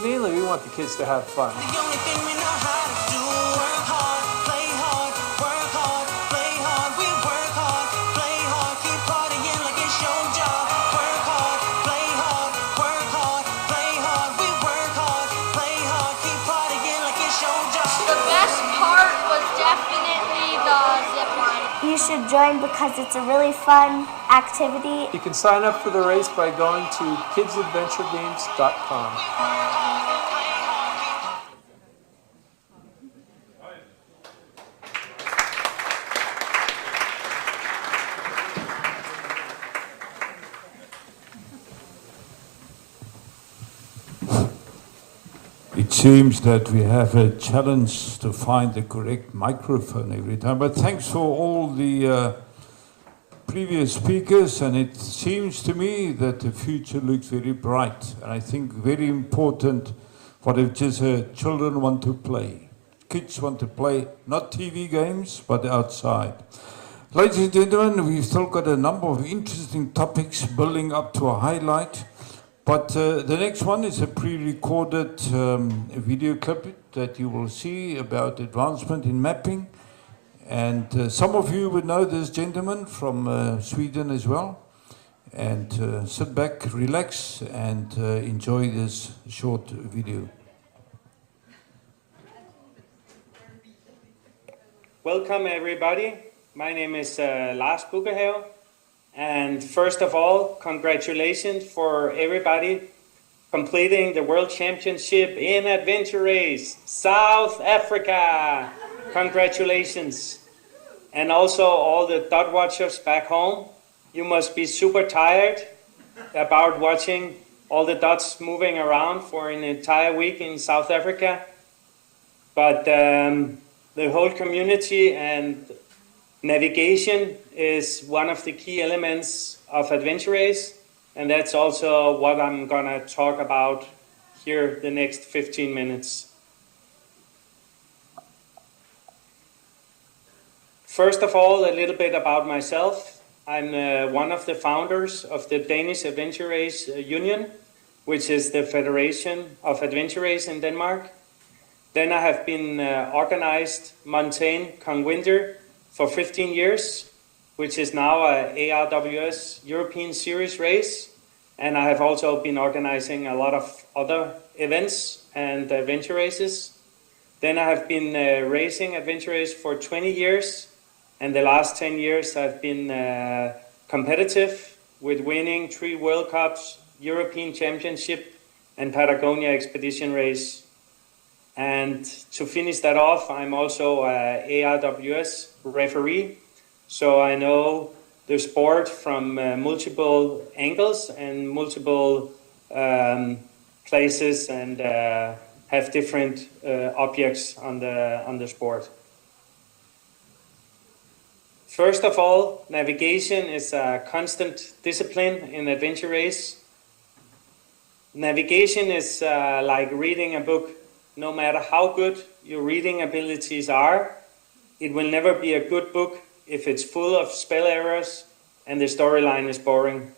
Mainly, we want the kids to have fun. The only thing we know how to do, work hard, play hard, work hard, play hard. We work hard, play hard, keep partying like it's your job. Work hard, play hard, work hard, play hard. We work hard, play hard, keep partying like it's your you should join because it's a really fun activity. You can sign up for the race by going to kidsadventuregames.com. It seems that we have a challenge to find the correct microphone every time, but thanks for all the previous speakers, and it seems to me that the future looks very bright, and I think very important what I've just heard. Children want to play. Kids want to play, not TV games, but outside. Ladies and gentlemen, we've still got a number of interesting topics building up to a highlight. But the next one is a pre-recorded video clip that you will see about advancement in mapping. And some of you would know this gentleman from Sweden as well. And sit back, relax, and enjoy this short video. Welcome everybody. My name is Lars Bukkehave. And first of all, congratulations for everybody completing the World Championship in Adventure Race, South Africa. Congratulations. And also all the dot watchers back home. You must be super tired about watching all the dots moving around for an entire week in South Africa. But the whole community and navigation is one of the key elements of Adventure Race, and that's also what I'm gonna talk about here the next 15 minutes. First of all, a little bit about myself. I'm one of the founders of the Danish Adventure Race Union, which is the Federation of Adventure Race in Denmark. Then I have been organized Montaigne Conwinter for 15 years, which is now a ARWS European Series race. And I have also been organizing a lot of other events and adventure races. Then I have been racing adventure race for 20 years. And the last 10 years I've been competitive with winning 3 World Cups, European Championship, and Patagonia Expedition Race. And to finish that off, I'm also an ARWS referee. So I know the sport from multiple angles and multiple places, and have different objects on the sport. First of all, navigation is a constant discipline in adventure race. Navigation is like reading a book. No matter how good your reading abilities are, it will never be a good book if it's full of spell errors and the storyline is boring.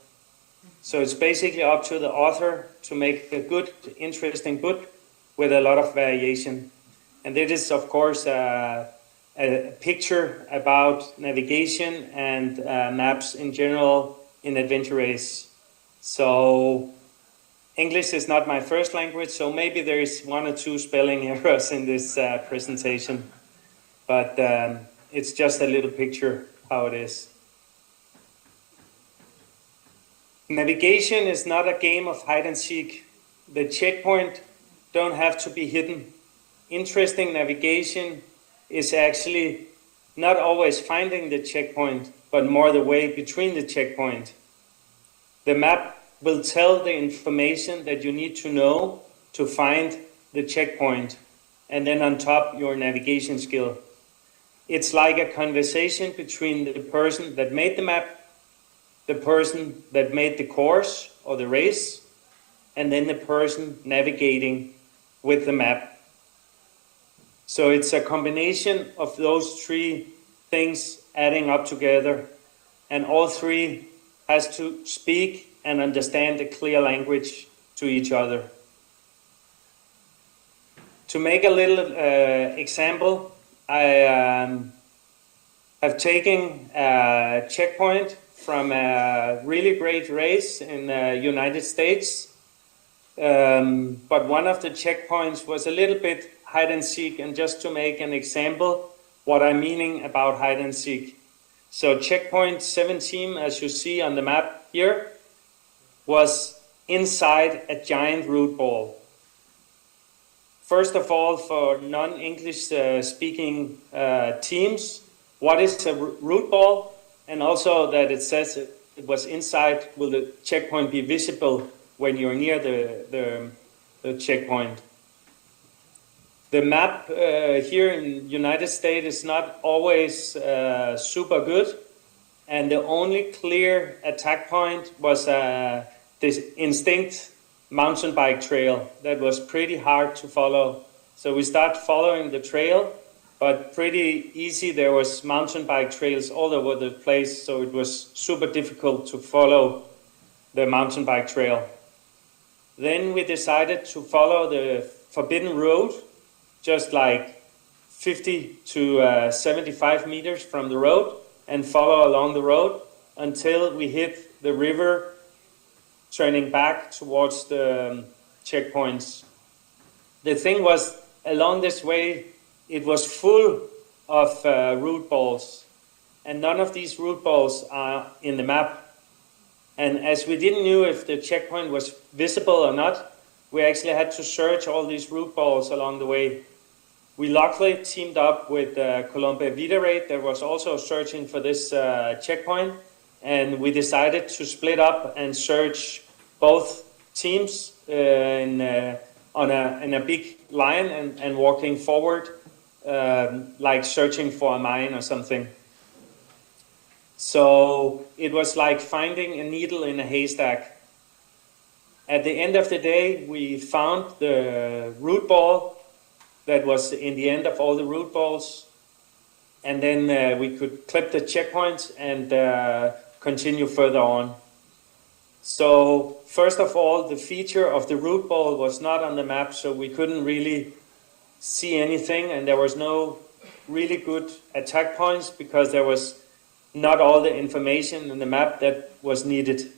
So it's basically up to the author to make a good, interesting book with a lot of variation. And that is, of course, a picture about navigation and maps in general in adventure race. So English is not my first language, so maybe there is 1 or 2 spelling errors in this presentation, but it's just a little picture how it is. Navigation is not a game of hide and seek. The checkpoint don't have to be hidden. Interesting navigation is actually not always finding the checkpoint, but more the way between the checkpoint. The map will tell the information that you need to know to find the checkpoint, and then on top your navigation skill. It's like a conversation between the person that made the map, the person that made the course or the race, and then the person navigating with the map. So it's a combination of those 3 things adding up together, and all 3 has to speak and understand a clear language to each other. To make a little example, I have taken a checkpoint from a really great race in the United States, but one of the checkpoints was a little bit hide and seek. And just to make an example, what I'm meaning about hide and seek. So checkpoint 17, as you see on the map here, was inside a giant root ball. First of all, for non-English speaking teams, what is a root ball? And also that it says it was inside, will the checkpoint be visible when you're near the checkpoint? The map here in United States is not always super good, and the only clear attack point was this instinct mountain bike trail that was pretty hard to follow. So we start following the trail, but pretty easy. There was mountain bike trails all over the place, so it was super difficult to follow the mountain bike trail. Then we decided to follow the forbidden road, just like 50 to 75 meters from the road, and follow along the road until we hit the river, turning back towards the checkpoints. The thing was, along this way, it was full of root balls, and none of these root balls are in the map. And as we didn't know if the checkpoint was visible or not, we actually had to search all these root balls along the way. We luckily teamed up with Columbia Viderate that was also searching for this checkpoint, and we decided to split up and search both teams in a big line and walking forward, like searching for a mine or something. So it was like finding a needle in a haystack. At the end of the day, we found the root ball that was in the end of all the root balls, and then we could clip the checkpoints and continue further on. So first of all, the feature of the root ball was not on the map, so we couldn't really see anything, and there was no really good attack points because there was not all the information in the map that was needed.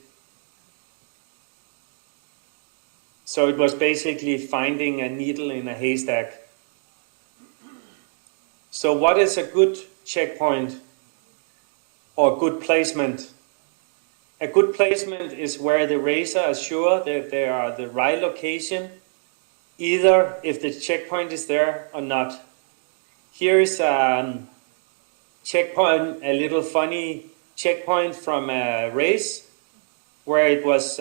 So it was basically finding a needle in a haystack. So what is a good checkpoint or good placement? A good placement is where the racer is sure that they are the right location, either if the checkpoint is there or not. Here is a checkpoint, a little funny checkpoint from a race where it was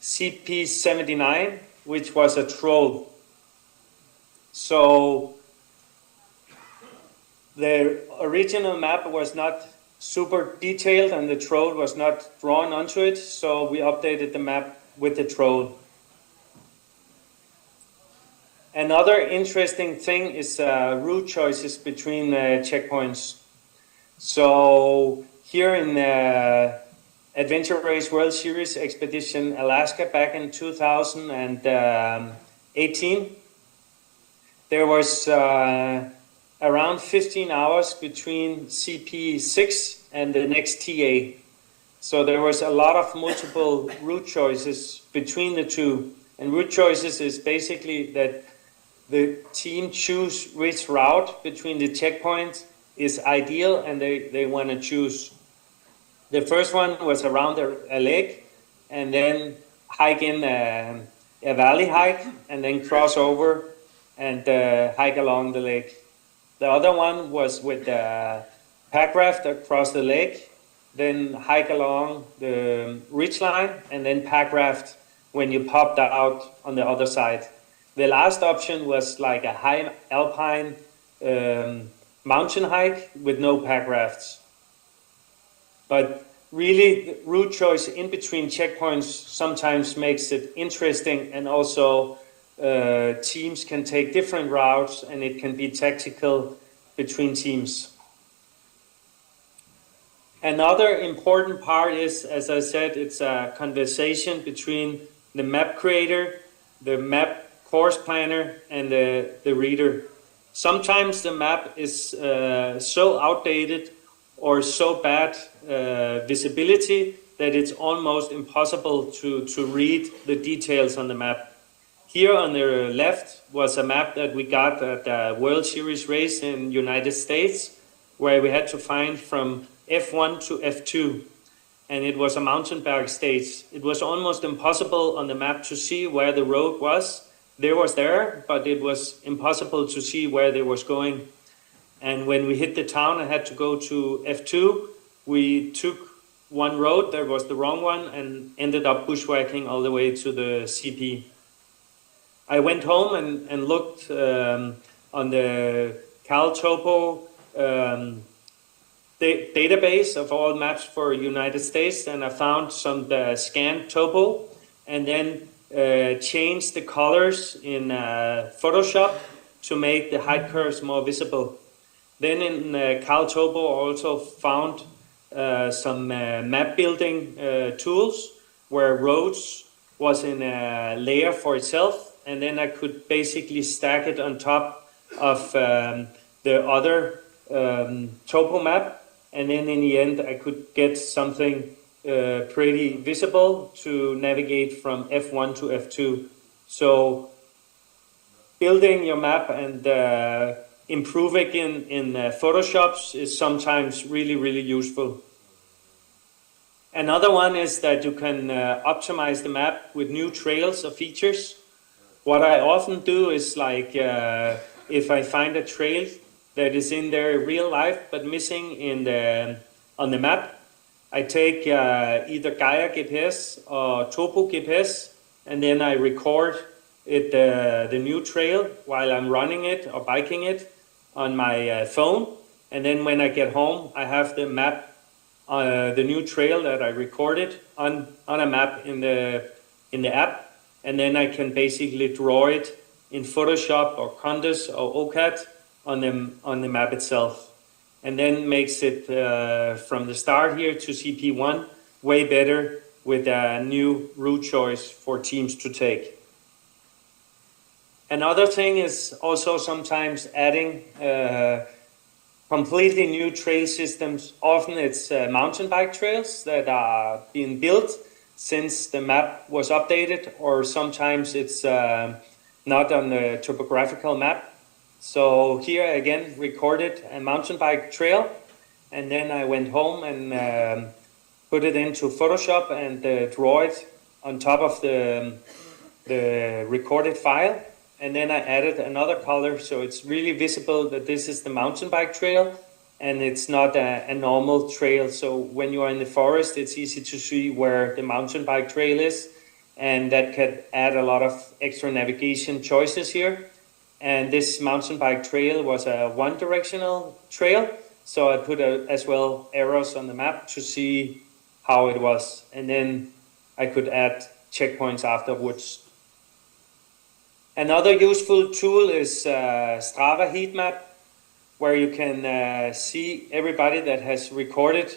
CP79, which was a troll. So the original map was not super detailed and the troll was not drawn onto it, so we updated the map with the troll. Another interesting thing is route choices between checkpoints. So here in Adventure Race World Series Expedition Alaska back in 2018, there was around 15 hours between CP6 and the next TA. So there was a lot of multiple route choices between the two. And route choices is basically that the team choose which route between the checkpoints is ideal and they want to choose. The first one was around a lake and then hike in a valley hike and then cross over and hike along the lake. The other one was with the pack raft across the lake, then hike along the ridgeline and then pack raft when you popped out on the other side. The last option was like a high alpine mountain hike with no pack rafts. But really, the route choice in between checkpoints sometimes makes it interesting, and also teams can take different routes and it can be tactical between teams. Another important part is, as I said, it's a conversation between the map creator, the map course planner, and the reader. Sometimes the map is so outdated or so bad visibility that it's almost impossible to read the details on the map. Here on the left was a map that we got at the World Series race in United States, where we had to find from F1 to F2, and it was a mountain bike stage. It was almost impossible on the map to see where the road was. There was there, but it was impossible to see where they was going. And when we hit the town and had to go to F2, we took one road that was the wrong one and ended up bushwhacking all the way to the CP. I went home and looked on the CalTopo database of all maps for United States, and I found some scanned topo, and then changed the colors in Photoshop to make the height curves more visible. Then in CalTopo I also found some map building tools where roads was in a layer for itself, and then I could basically stack it on top of the other topo map, and then in the end I could get something pretty visible to navigate from F1 to F2. So building your map and improving in Photoshop is sometimes really, really useful. Another one is that you can optimize the map with new trails or features. What I often do is like if I find a trail that is in their real life but missing in on the map, I take either Gaia GPS or Topo GPS, and then I record it, the new trail while I'm running it or biking it on my phone. And then when I get home, I have the map, the new trail that I recorded on a map in the app, and then I can basically draw it in Photoshop or Condes or OCAD on the map itself. And then makes it from the start here to CP1 way better with a new route choice for teams to take. Another thing is also sometimes adding completely new trail systems. Often it's mountain bike trails that are being built since the map was updated, or sometimes it's not on the topographical map. So here I again recorded a mountain bike trail, and then I went home and put it into Photoshop and draw it on top of the recorded file. And then I added another color, so it's really visible that this is the mountain bike trail and it's not a normal trail. So when you are in the forest, it's easy to see where the mountain bike trail is, and that could add a lot of extra navigation choices here. And this mountain bike trail was a one-directional trail, so I put as well arrows on the map to see how it was, and then I could add checkpoints afterwards. Another useful tool is Strava heat map, where you can see everybody that has recorded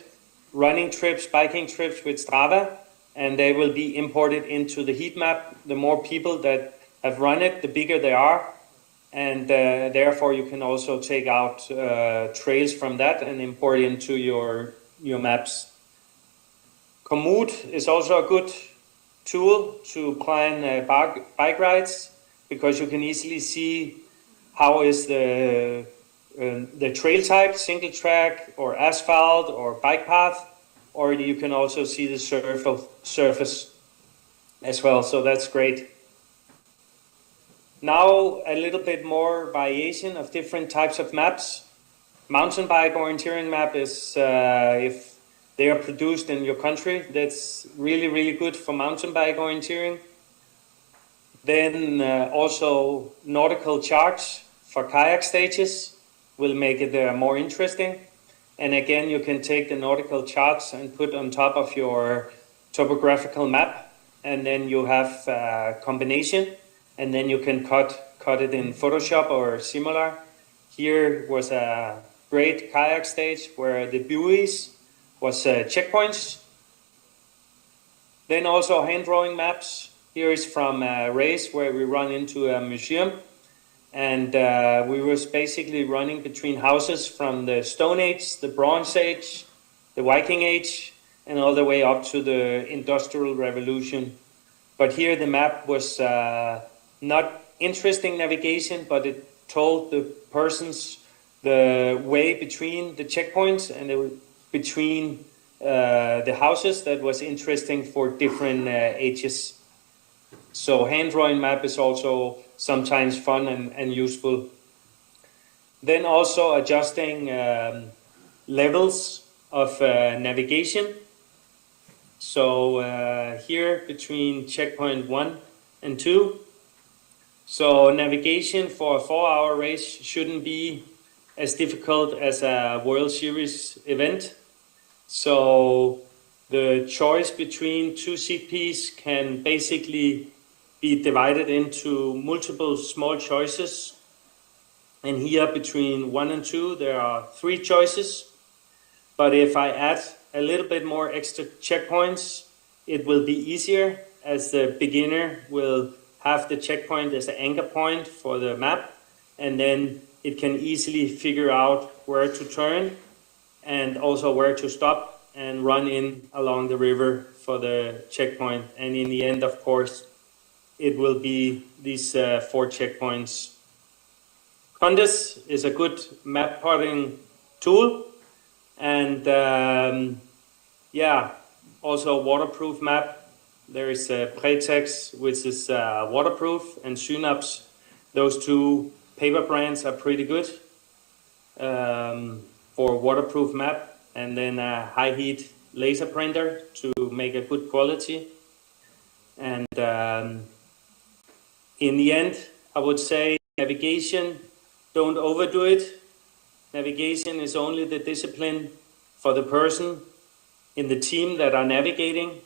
running trips, biking trips with Strava, and they will be imported into the heat map. The more people that have run it, the bigger they are. And therefore you can also take out trails from that and import into your maps. Komoot is also a good tool to plan bike rides, because you can easily see how is the trail type, single track or asphalt or bike path, or you can also see the surface as well, so that's great. Now a little bit more variation of different types of maps. Mountain bike orienteering map is if they are produced in your country, that's really, really good for mountain bike orienteering. Then also nautical charts for kayak stages will make it more interesting. And again, you can take the nautical charts and put on top of your topographical map, and then you have a combination. And then you can cut it in Photoshop or similar. Here was a great kayak stage where the buoys was checkpoints. Then also hand drawing maps. Here is from a race where we run into a museum, and we was basically running between houses from the Stone Age, the Bronze Age, the Viking Age, and all the way up to the Industrial Revolution. But here the map was not interesting navigation, but it told the persons the way between the checkpoints, and between the houses that was interesting for different ages. So hand drawing map is also sometimes fun and useful. Then also adjusting levels of navigation. So here between checkpoint 1 and 2. So navigation for a 4-hour race shouldn't be as difficult as a World Series event. So the choice between 2 CPs can basically be divided into multiple small choices. And here between 1 and 2, there are 3 choices. But if I add a little bit more extra checkpoints, it will be easier, as the beginner will have the checkpoint as an anchor point for the map, and then it can easily figure out where to turn and also where to stop and run in along the river for the checkpoint. And in the end, of course, it will be these 4 checkpoints. Condes is a good map plotting tool, and yeah, also a waterproof map. There is a Pretext, which is waterproof, and Synapse. Those 2 paper brands are pretty good for waterproof map, and then a high heat laser printer to make a good quality. And in the end, I would say navigation, don't overdo it. Navigation is only the discipline for the person in the team that are navigating.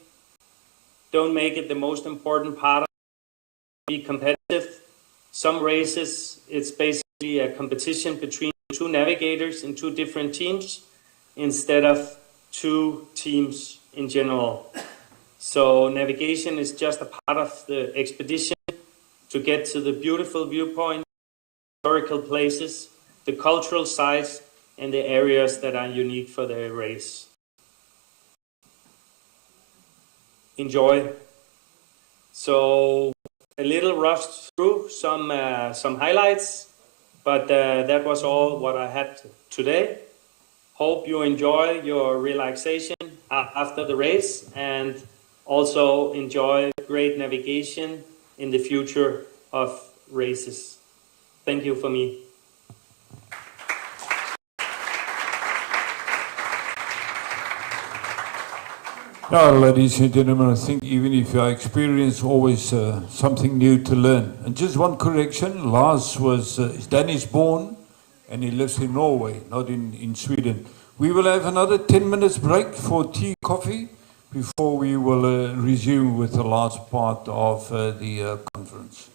Don't make it the most important part of it. Be competitive. Some races, it's basically a competition between 2 navigators in 2 different teams instead of 2 teams in general. So navigation is just a part of the expedition to get to the beautiful viewpoint, historical places, the cultural sites, and the areas that are unique for the race. Enjoy. So a little rushed through some highlights, but that was all what I had today. Hope you enjoy your relaxation after the race, and also enjoy great navigation in the future of races. Thank you for me. Well, ladies and gentlemen, I think even if you are experienced, always something new to learn. And just one correction, Lars is Danish born and he lives in Norway, not in Sweden. We will have another 10 minutes break for tea, coffee, before we will resume with the last part of the conference.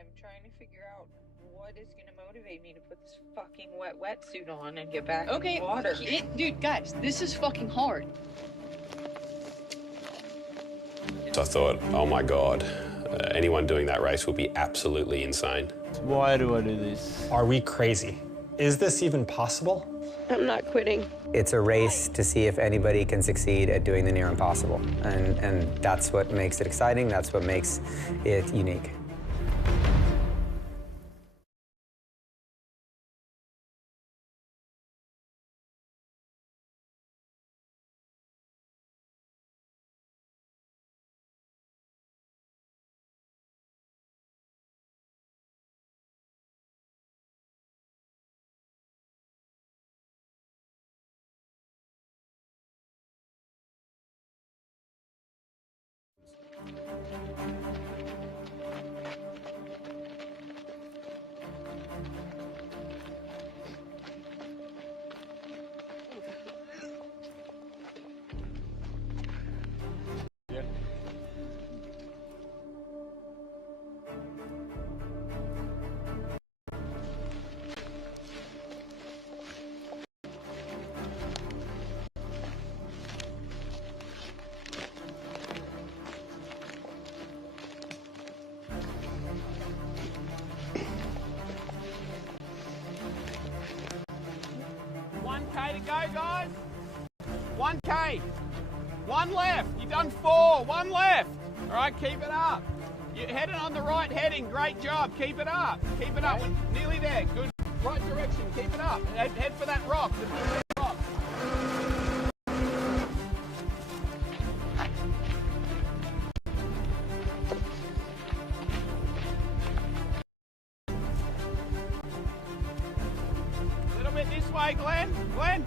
I'm trying to figure out what is going to motivate me to put this fucking wet wetsuit on and get back in the water. Dude, guys, this is fucking hard. So I thought, oh my God, anyone doing that race would be absolutely insane. Why do I do this? Are we crazy? Is this even possible? I'm not quitting. It's a race to see if anybody can succeed at doing the near impossible. And that's what makes it exciting, that's what makes it unique. To go, guys. 1K. One left. You've done 4. One left. All right, keep it up. You're heading on the right heading. Great job. Keep it up. Keep it up. We're nearly there. Good. Right direction. Keep it up. Head for that rock. The rock. A little bit this way, Glenn. Glenn.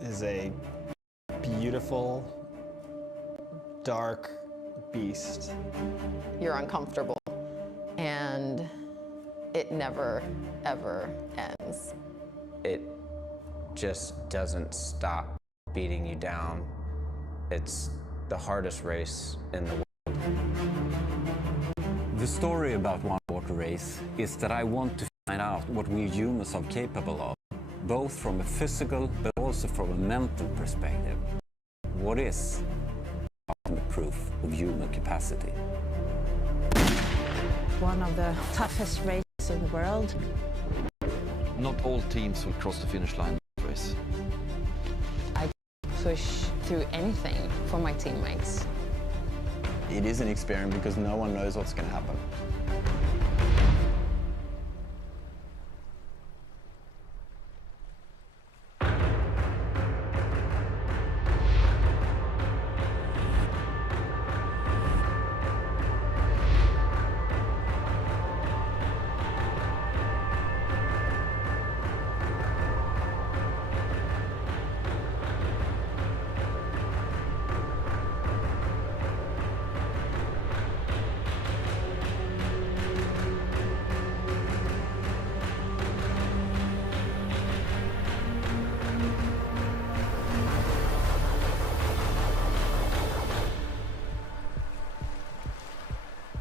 Is a beautiful, dark beast. You're uncomfortable, and it never, ever ends. It just doesn't stop beating you down. It's the hardest race in the world. The story about one water race is that I want to find out what we humans are capable of, both from a physical but also from a mental perspective. What is ultimate proof of human capacity? One of the toughest races in the world. Not all teams will cross the finish line in this race. I push through anything for my teammates. It is an experiment because no one knows what's going to happen.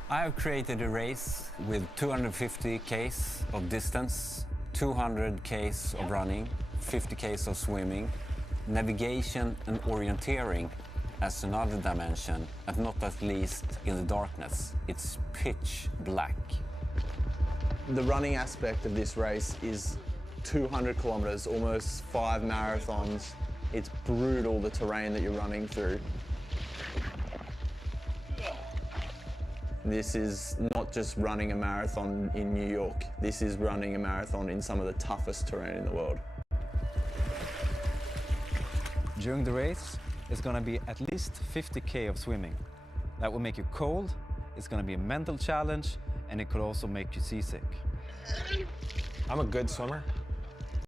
I have created a race with 250 Ks of distance, 200 Ks of running, 50 Ks of swimming, navigation and orienteering as another dimension, and not at least in the darkness. It's pitch black. The running aspect of this race is 200 kilometers, almost 5 marathons. It's brutal, the terrain that you're running through. This is not just running a marathon in New York. This is running a marathon in some of the toughest terrain in the world. During the race, is going to be at least 50K of swimming. That will make you cold, it's going to be a mental challenge, and it could also make you seasick. I'm a good swimmer,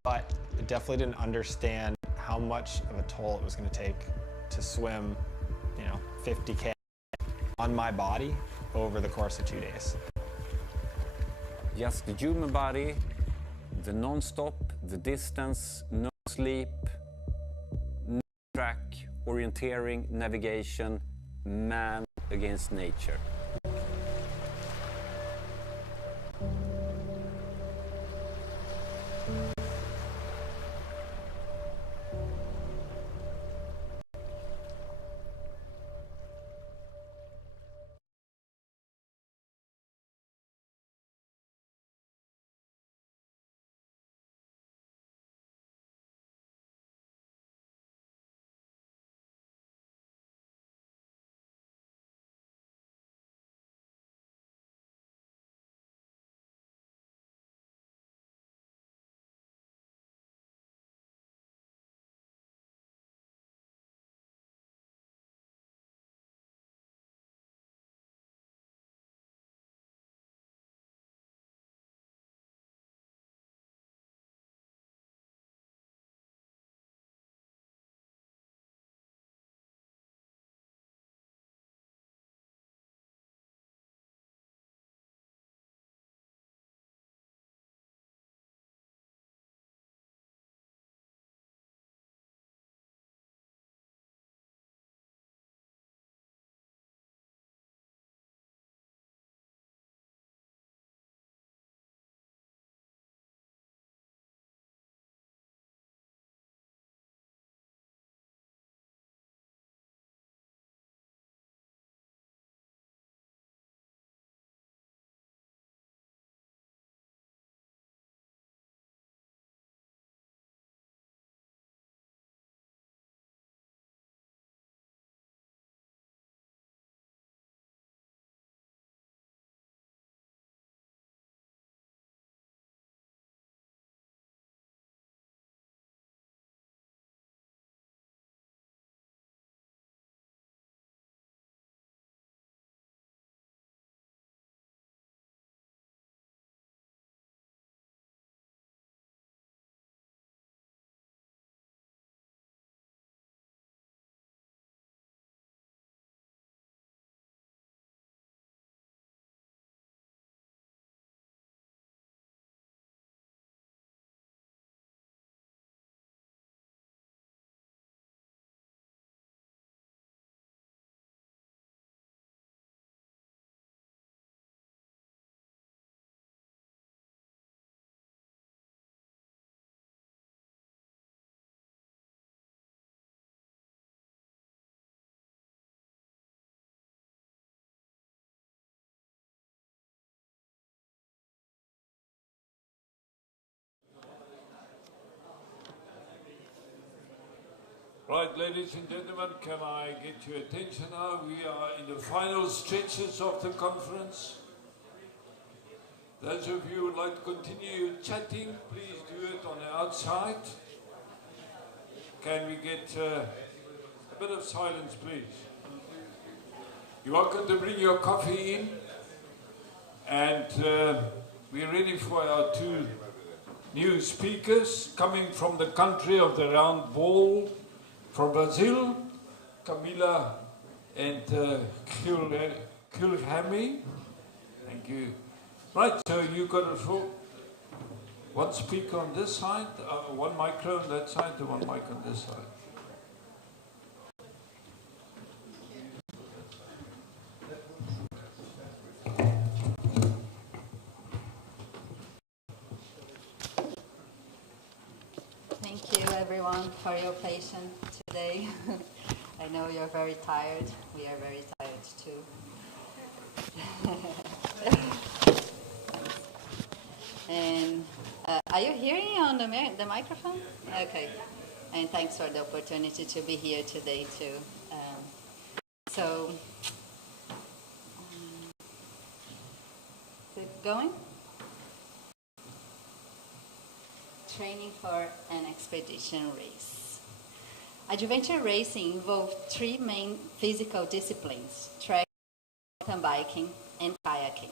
but I definitely didn't understand how much of a toll it was going to take to swim, 50K on my body over the course of 2 days. Just the human body, the non-stop, the distance, no sleep, no track, orienteering, navigation, man against nature. Right, ladies and gentlemen, can I get your attention now? We are in the final stretches of the conference. Those of you who would like to continue chatting, please do it on the outside. Can we get a bit of silence, please? You're welcome to bring your coffee in. And we're ready for our two new speakers coming from the country of the round ball. From Brazil, Camila and Kilhami. Thank you. Right, so you got a full one speaker on this side, one micro on that side, and one mic on this side. Thank you, everyone, for your patience today. I know you're very tired. We are very tired, too. And are you hearing on the microphone? Okay. And thanks for the opportunity to be here today, too. Is it going? Training for an expedition race. Adventure racing involves three main physical disciplines: trekking, mountain biking, and kayaking.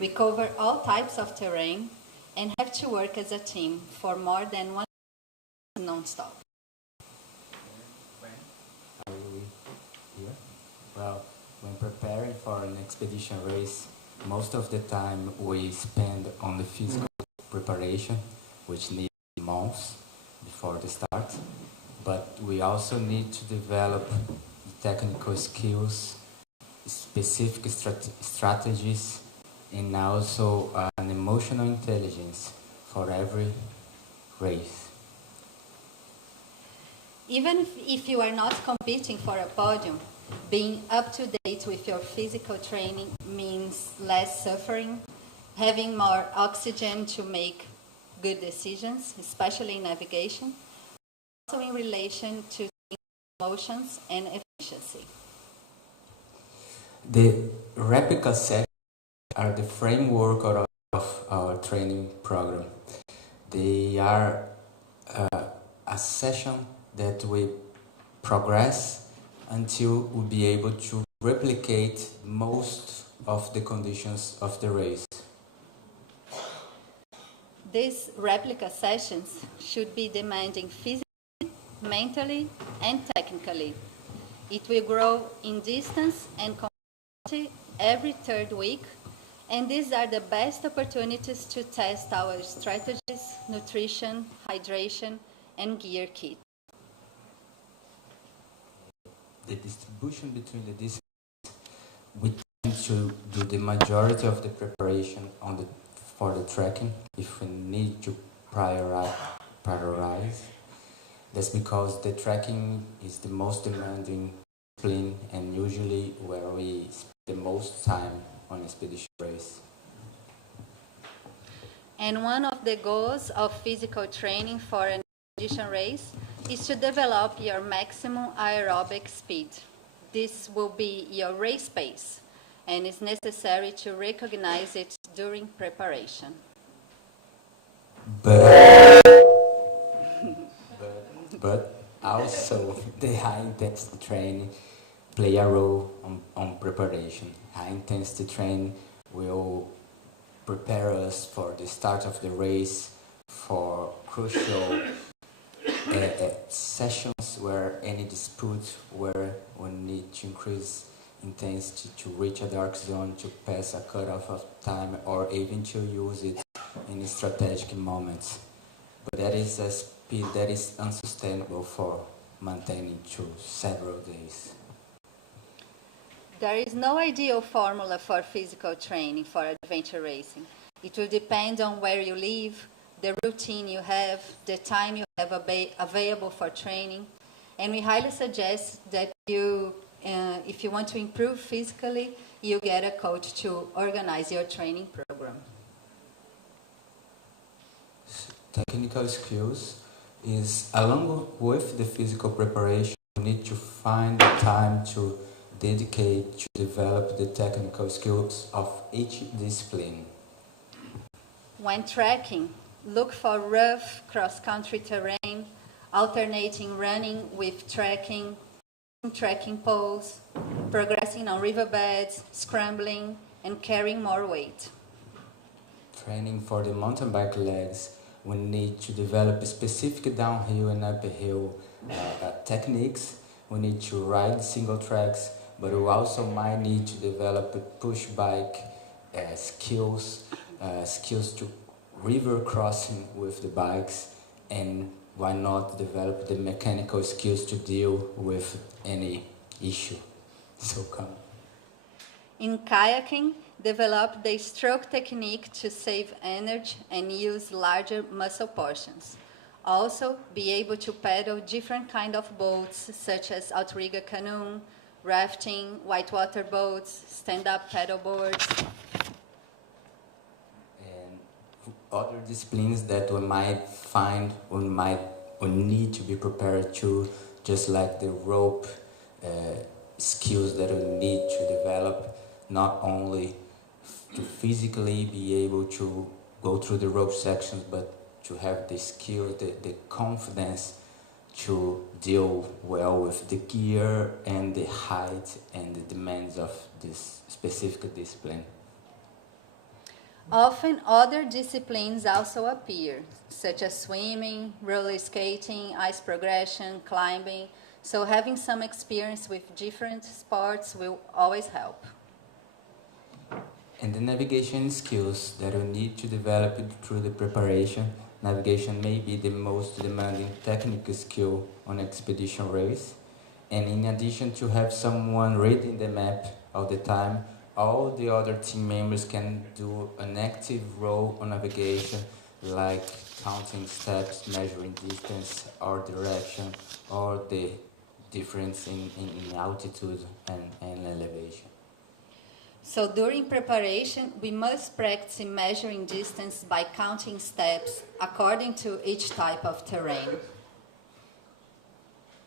We cover all types of terrain and have to work as a team for more than 1 hour non-stop. Well, when preparing for an expedition race, most of the time we spend on the physical preparation, which needs months before the start. But we also need to develop technical skills, specific strategies, and also an emotional intelligence for every race. Even if you are not competing for a podium, being up to date with your physical training means less suffering, having more oxygen to make good decisions, especially in navigation, also in relation to emotions and efficiency. The replica sessions are the framework of our training program. They are a session that we progress until we'll be able to replicate most of the conditions of the race. These replica sessions should be demanding physically, mentally, and technically. It will grow in distance and complexity every third week, and these are the best opportunities to test our strategies, nutrition, hydration, and gear kit. The distribution between the disciplines, we tend to do the majority of the preparation for the trekking if we need to prioritize. That's because the trekking is the most demanding discipline and usually where we spend the most time on expedition race. And one of the goals of physical training for an expedition race is to develop your maximum aerobic speed. This will be your race pace, and it's necessary to recognize it during preparation. But also the high-intensity training play a role on preparation. High-intensity training will prepare us for the start of the race, for crucial sessions where any dispute where we need to increase intensity to reach a dark zone, to pass a cutoff of time, or even to use it in strategic moments. But that is a speed that is unsustainable for maintaining to several days. There is no ideal formula for physical training for adventure racing. It will depend on where you live, the routine you have, the time you have available for training, and we highly suggest that you, if you want to improve physically, you get a coach to organize your training program. Technical skills is, along with the physical preparation, you need to find the time to dedicate to develop the technical skills of each discipline. When trekking, look for rough cross-country terrain, alternating running with trekking poles, progressing on riverbeds, scrambling, and carrying more weight. Training for the mountain bike legs, we need to develop specific downhill and uphill techniques. We need to ride single tracks, but we also might need to develop push bike skills to river crossing with the bikes, and why not develop the mechanical skills to deal with any issue. So come. In kayaking, develop the stroke technique to save energy and use larger muscle portions. Also, be able to paddle different kinds of boats, such as outrigger canoe, rafting, whitewater boats, stand-up paddle boards. And other disciplines that we might find we need to be prepared to, just like the rope skills that we need to develop, not only to physically be able to go through the rope sections, but to have the skill, the confidence to deal well with the gear and the height and the demands of this specific discipline. Often other disciplines also appear, such as swimming, roller skating, ice progression, climbing, so having some experience with different sports will always help. And the navigation skills that we need to develop through the preparation. Navigation may be the most demanding technical skill on an expedition race. And in addition to have someone reading the map all the time, all the other team members can do an active role on navigation, like counting steps, measuring distance or direction, or the difference in altitude and elevation. So during preparation, we must practice measuring distance by counting steps according to each type of terrain.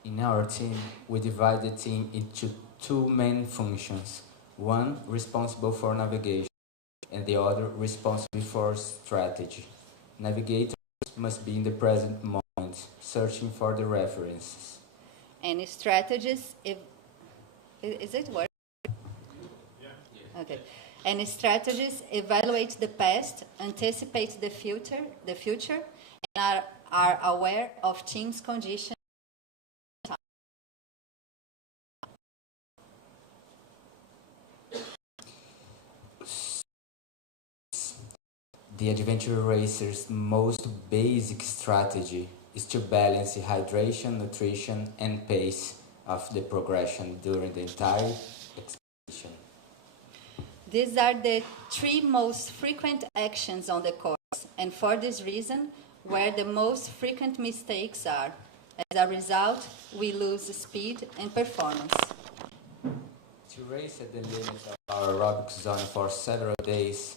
In our team, we divide the team into two main functions. One responsible for navigation and the other responsible for strategy. Navigators must be in the present moment, searching for the references. And strategies, is it working? Okay. And strategies evaluate the past, anticipate the future, and are aware of team's conditions. The adventure racer's most basic strategy is to balance hydration, nutrition, and pace of the progression during the entire expedition. These are the three most frequent actions on the course, and for this reason, where the most frequent mistakes are. As a result, we lose speed and performance. To race at the limit of our aerobic zone for several days,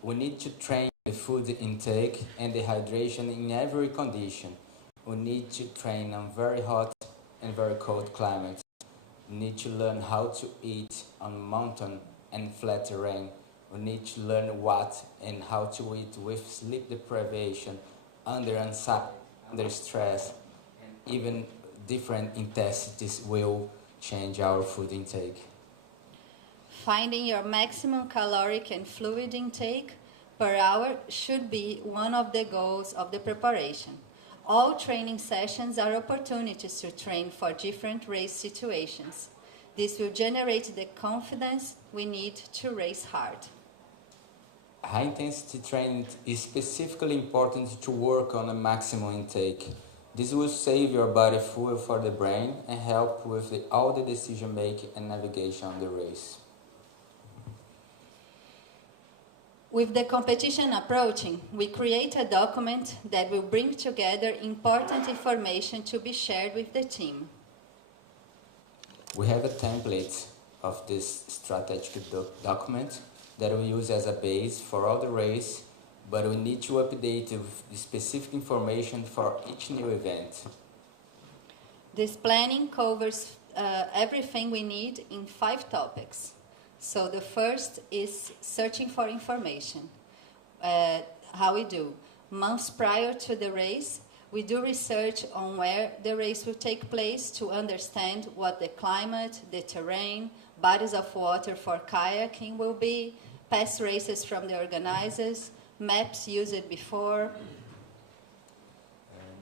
we need to train the food intake and the hydration in every condition. We need to train on very hot and very cold climates. We need to learn how to eat on mountain and flat terrain. We need to learn what and how to eat with sleep deprivation, under stress, and even different intensities will change our food intake. Finding your maximum caloric and fluid intake per hour should be one of the goals of the preparation. All training sessions are opportunities to train for different race situations. This will generate the confidence we need to race hard. High-intensity training is specifically important to work on a maximum intake. This will save your body fuel for the brain and help with all the decision-making and navigation on the race. With the competition approaching, we create a document that will bring together important information to be shared with the team. We have a template of this strategic document that we use as a base for all the race, but we need to update with the specific information for each new event. This planning covers everything we need in 5 topics. So the first is searching for information. How we do. Months prior to the race, we do research on where the race will take place to understand what the climate, the terrain, bodies of water for kayaking will be, past races from the organizers, maps used before.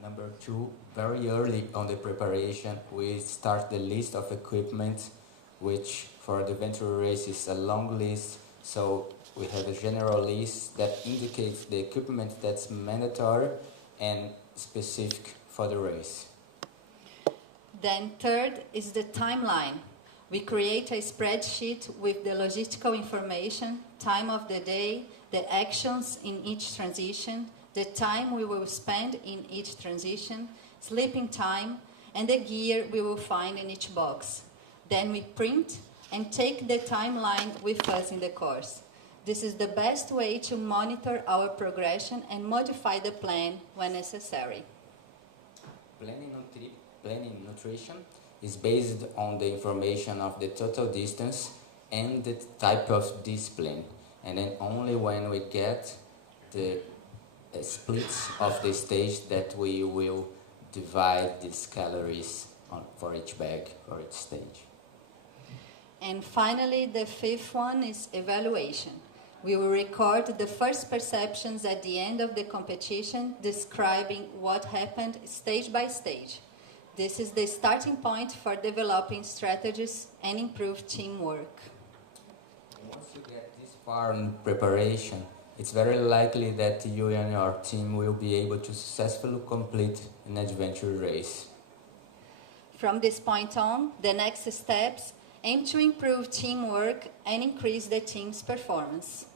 Number 2, very early on the preparation, we start the list of equipment, which for the adventure race is a long list. So we have a general list that indicates the equipment that's mandatory and specific for the race. Then third is the timeline. We create a spreadsheet with the logistical information, time of the day, the actions in each transition, the time we will spend in each transition, sleeping time, and the gear we will find in each box. Then we print and take the timeline with us in the course. This is the best way to monitor our progression and modify the plan when necessary. Planning nutrition is based on the information of the total distance and the type of discipline. And then only when we get the splits of the stage that we will divide these calories for each bag, for each stage. And finally, the fifth one is evaluation. We will record the first perceptions at the end of the competition, describing what happened stage by stage. This is the starting point for developing strategies and improve teamwork. Once you get this far in preparation, it's very likely that you and your team will be able to successfully complete an adventure race. From this point on, the next steps aim to improve teamwork and increase the team's performance.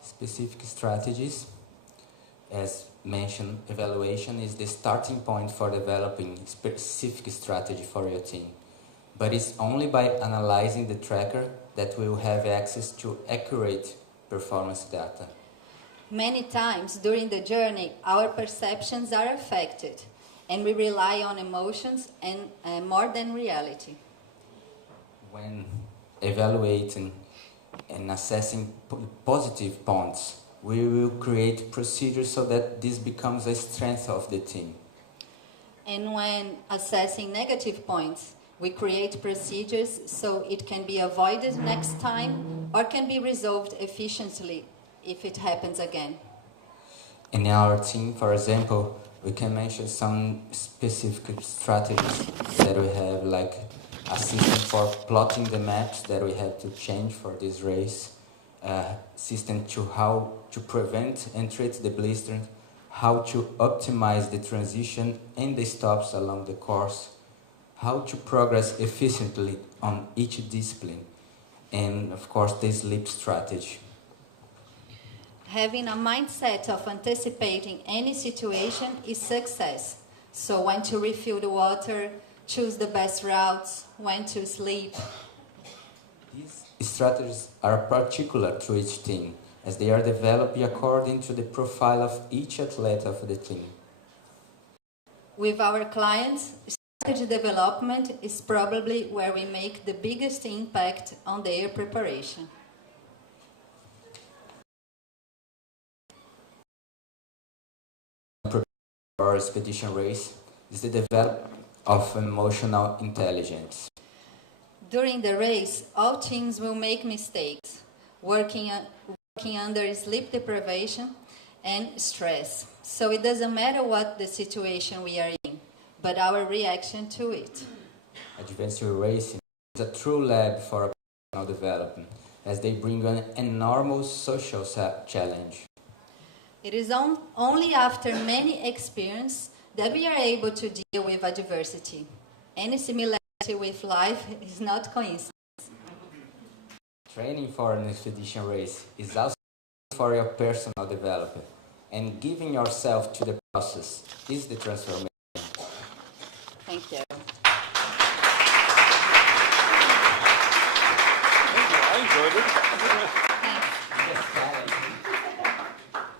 Specific strategies, as mentioned, evaluation is the starting point for developing specific strategy for your team. But it's only by analyzing the tracker that we will have access to accurate performance data. Many times during the journey, our perceptions are affected, and we rely on emotions and more than reality. When evaluating and assessing positive points, we will create procedures so that this becomes a strength of the team. And when assessing negative points, we create procedures so it can be avoided next time or can be resolved efficiently if it happens again. In our team, for example, we can mention some specific strategies that we have, like a system for plotting the maps that we have to change for this race, system to how to prevent and treat the blistering, how to optimize the transition and the stops along the course, how to progress efficiently on each discipline, and of course the sleep strategy. Having a mindset of anticipating any situation is success. So when to refill the water, choose the best routes, when to sleep. These strategies are particular to each team, as they are developed according to the profile of each athlete of the team. With our clients, strategy development is probably where we make the biggest impact on their preparation. Our expedition race is the development of emotional intelligence. During the race, all teams will make mistakes, working under sleep deprivation and stress. So it doesn't matter what the situation we are in, but our reaction to it. Adventure racing is a true lab for personal development, as they bring an enormous social challenge. It is only after many experiences that we are able to deal with adversity. Any similarity with life is not coincidence. Training for an expedition race is also for your personal development, and giving yourself to the process is the transformation. Thank you. I enjoyed it.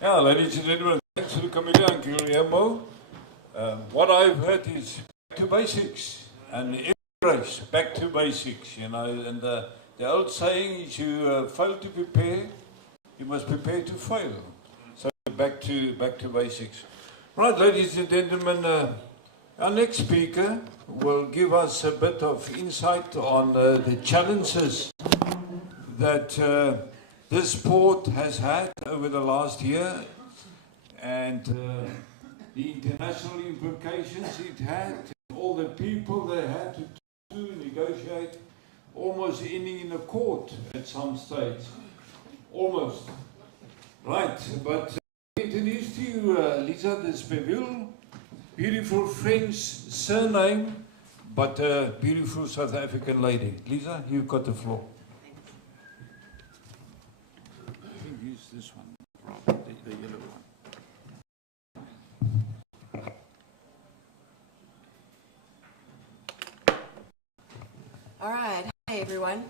Yeah, ladies and gentlemen, thanks for coming down, Guillermo. What I've heard is back to basics, and every race, back to basics, you know, and the old saying is you fail to prepare, you must prepare to fail. So back to basics. Right, ladies and gentlemen, our next speaker will give us a bit of insight on the challenges that this sport has had over the last year, and the international implications it had, all the people they had to negotiate, almost ending in a court at some stage. Almost. Right, but introduce to you Lisa Despeville, beautiful French surname, but a beautiful South African lady. Lisa, you've got the floor. Use this one, the yellow one. All right, hi everyone.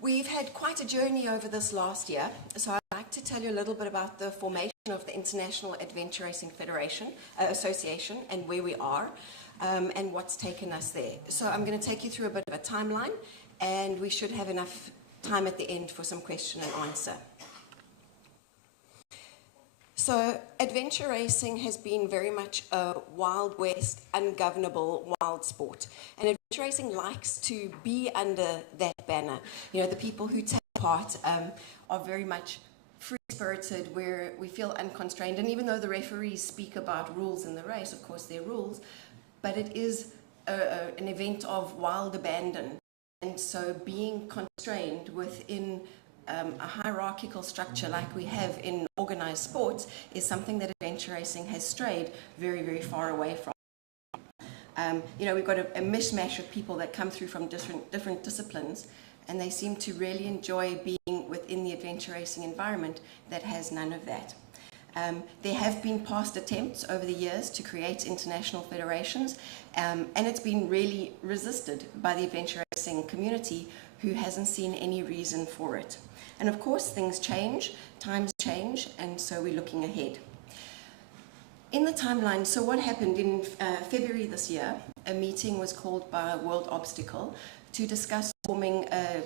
We've had quite a journey over this last year, so I'd like to tell you a little bit about the formation of the International Adventure Racing Federation Association and where we are and what's taken us there. So I'm going to take you through a bit of a timeline, and we should have enough time at the end for some question and answer. So adventure racing has been very much a Wild West, ungovernable wild sport. And adventure racing likes to be under that banner. You know, the people who take part are very much free-spirited, where we feel unconstrained. And even though the referees speak about rules in the race, of course they're rules, but it is an event of wild abandon. And so being constrained within a hierarchical structure like we have in organized sports is something that adventure racing has strayed very, very far away from. You know, we've got a mishmash of people that come through from different disciplines, and they seem to really enjoy being within the adventure racing environment that has none of that. There have been past attempts over the years to create international federations, and it's been really resisted by the adventure racing community, who hasn't seen any reason for it. And of course, things change, times change, and so we're looking ahead. In the timeline, so what happened in February this year, a meeting was called by World Obstacle to discuss forming a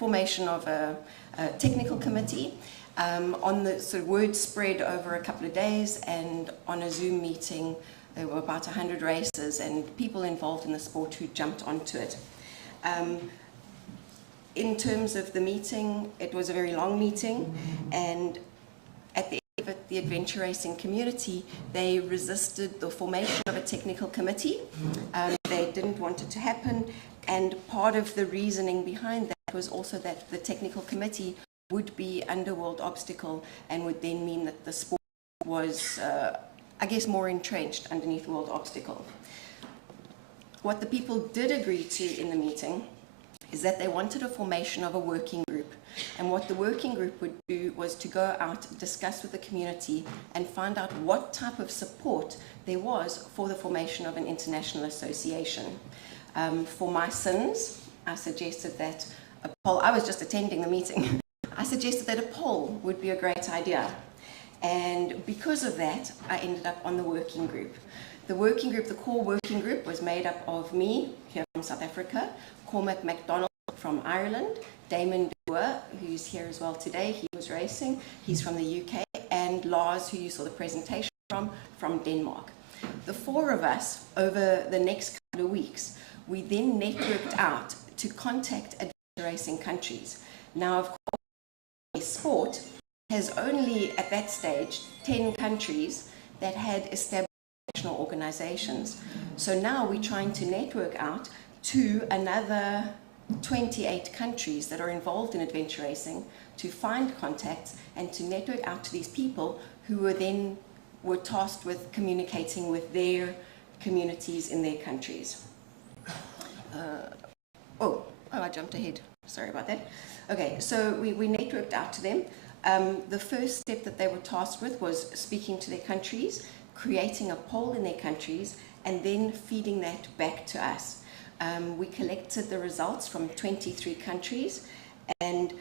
formation of a technical committee. On the sort of word spread over a couple of days, and on a Zoom meeting, there were about 100 racers and people involved in the sport who jumped onto it. In terms of the meeting, it was a very long meeting, and at the end of it, the adventure racing community, they resisted the formation of a technical committee. They didn't want it to happen, and part of the reasoning behind that was also that the technical committee would be under World Obstacle and would then mean that the sport was, I guess, more entrenched underneath World Obstacle. What the people did agree to in the meeting is that they wanted a formation of a working group. And what the working group would do was to go out, discuss with the community, and find out what type of support there was for the formation of an international association. For my sins, I suggested that a poll, I was just attending the meeting, I suggested that a poll would be a great idea. And because of that, I ended up on the working group. The working group, the core working group, was made up of me, here from South Africa, Cormac MacDonald from Ireland, Damon Dewar, who's here as well today, he was racing, he's from the UK, and Lars, who you saw the presentation from Denmark. The four of us, over the next couple of weeks, we then networked out to contact adventure racing countries. Now, of course, sport has only, at that stage, 10 countries that had established national organizations. So now we're trying to network out to another 28 countries that are involved in adventure racing to find contacts and to network out to these people who were tasked with communicating with their communities in their countries. I jumped ahead. Sorry about that. Okay, so we networked out to them. The first step that they were tasked with was speaking to their countries, creating a poll in their countries, and then feeding that back to us. We collected the results from 23 countries, and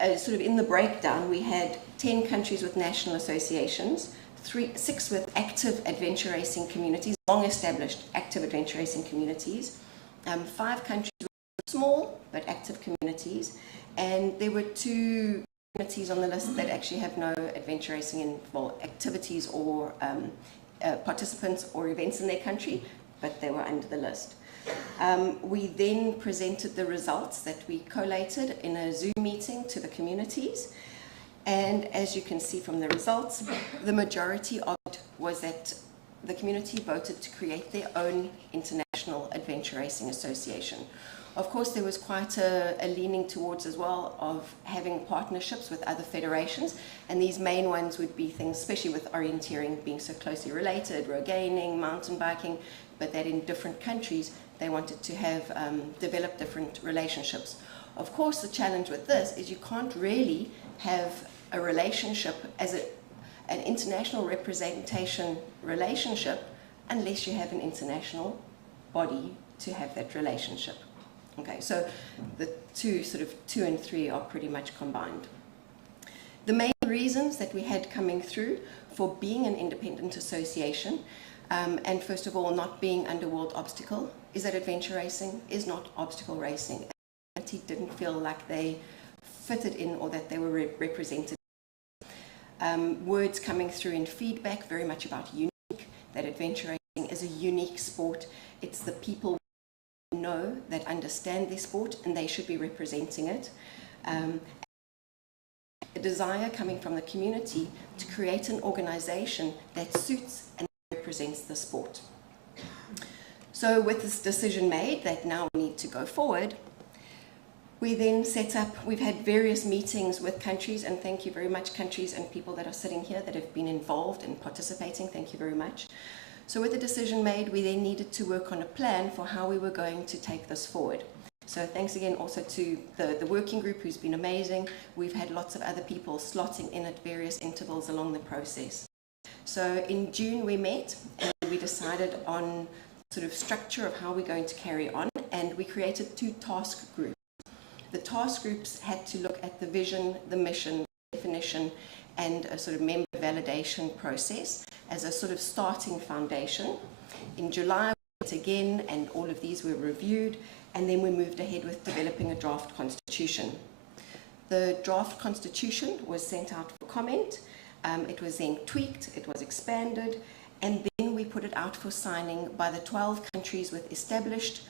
sort of in the breakdown, we had 10 countries with national associations, 6 with active adventure racing communities, long-established active adventure racing communities, 5 countries with small but active communities, and there were 2 communities on the list that actually have no adventure racing activities or participants or events in their country, but they were under the list. We then presented the results that we collated in a Zoom meeting to the communities, and as you can see from the results, the majority of it was that the community voted to create their own international adventure racing association. Of course, there was quite a leaning towards as well of having partnerships with other federations, and these main ones would be things, especially with orienteering being so closely related, road gaining, mountain biking, but that in different countries they wanted to have develop different relationships. Of course, the challenge with this is you can't really have a relationship as an international representation relationship unless you have an international body to have that relationship. Okay, so the two and three are pretty much combined. The main reasons that we had coming through for being an independent association, and first of all not being under World Obstacle, is that adventure racing is not obstacle racing. The community didn't feel like they fitted in or that they were represented. Words coming through in feedback, very much about unique, that adventure racing is a unique sport. It's the people who know, that understand their sport, and they should be representing it. A desire coming from the community to create an organization that suits and represents the sport. So with this decision made that now we need to go forward, we then set up, we've had various meetings with countries, and thank you very much, countries and people that are sitting here that have been involved and participating, thank you very much. So with the decision made, we then needed to work on a plan for how we were going to take this forward. So thanks again also to the working group, who's been amazing. We've had lots of other people slotting in at various intervals along the process. So in June we met and we decided on sort of structure of how we're going to carry on, and we created 2 task groups. The task groups had to look at the vision, the mission, definition, and a sort of member validation process as a sort of starting foundation. In July we met again, and all of these were reviewed, and then we moved ahead with developing a draft constitution. The draft constitution was sent out for comment. It was then tweaked, it was expanded, and then we put it out for signing by the 12 countries with established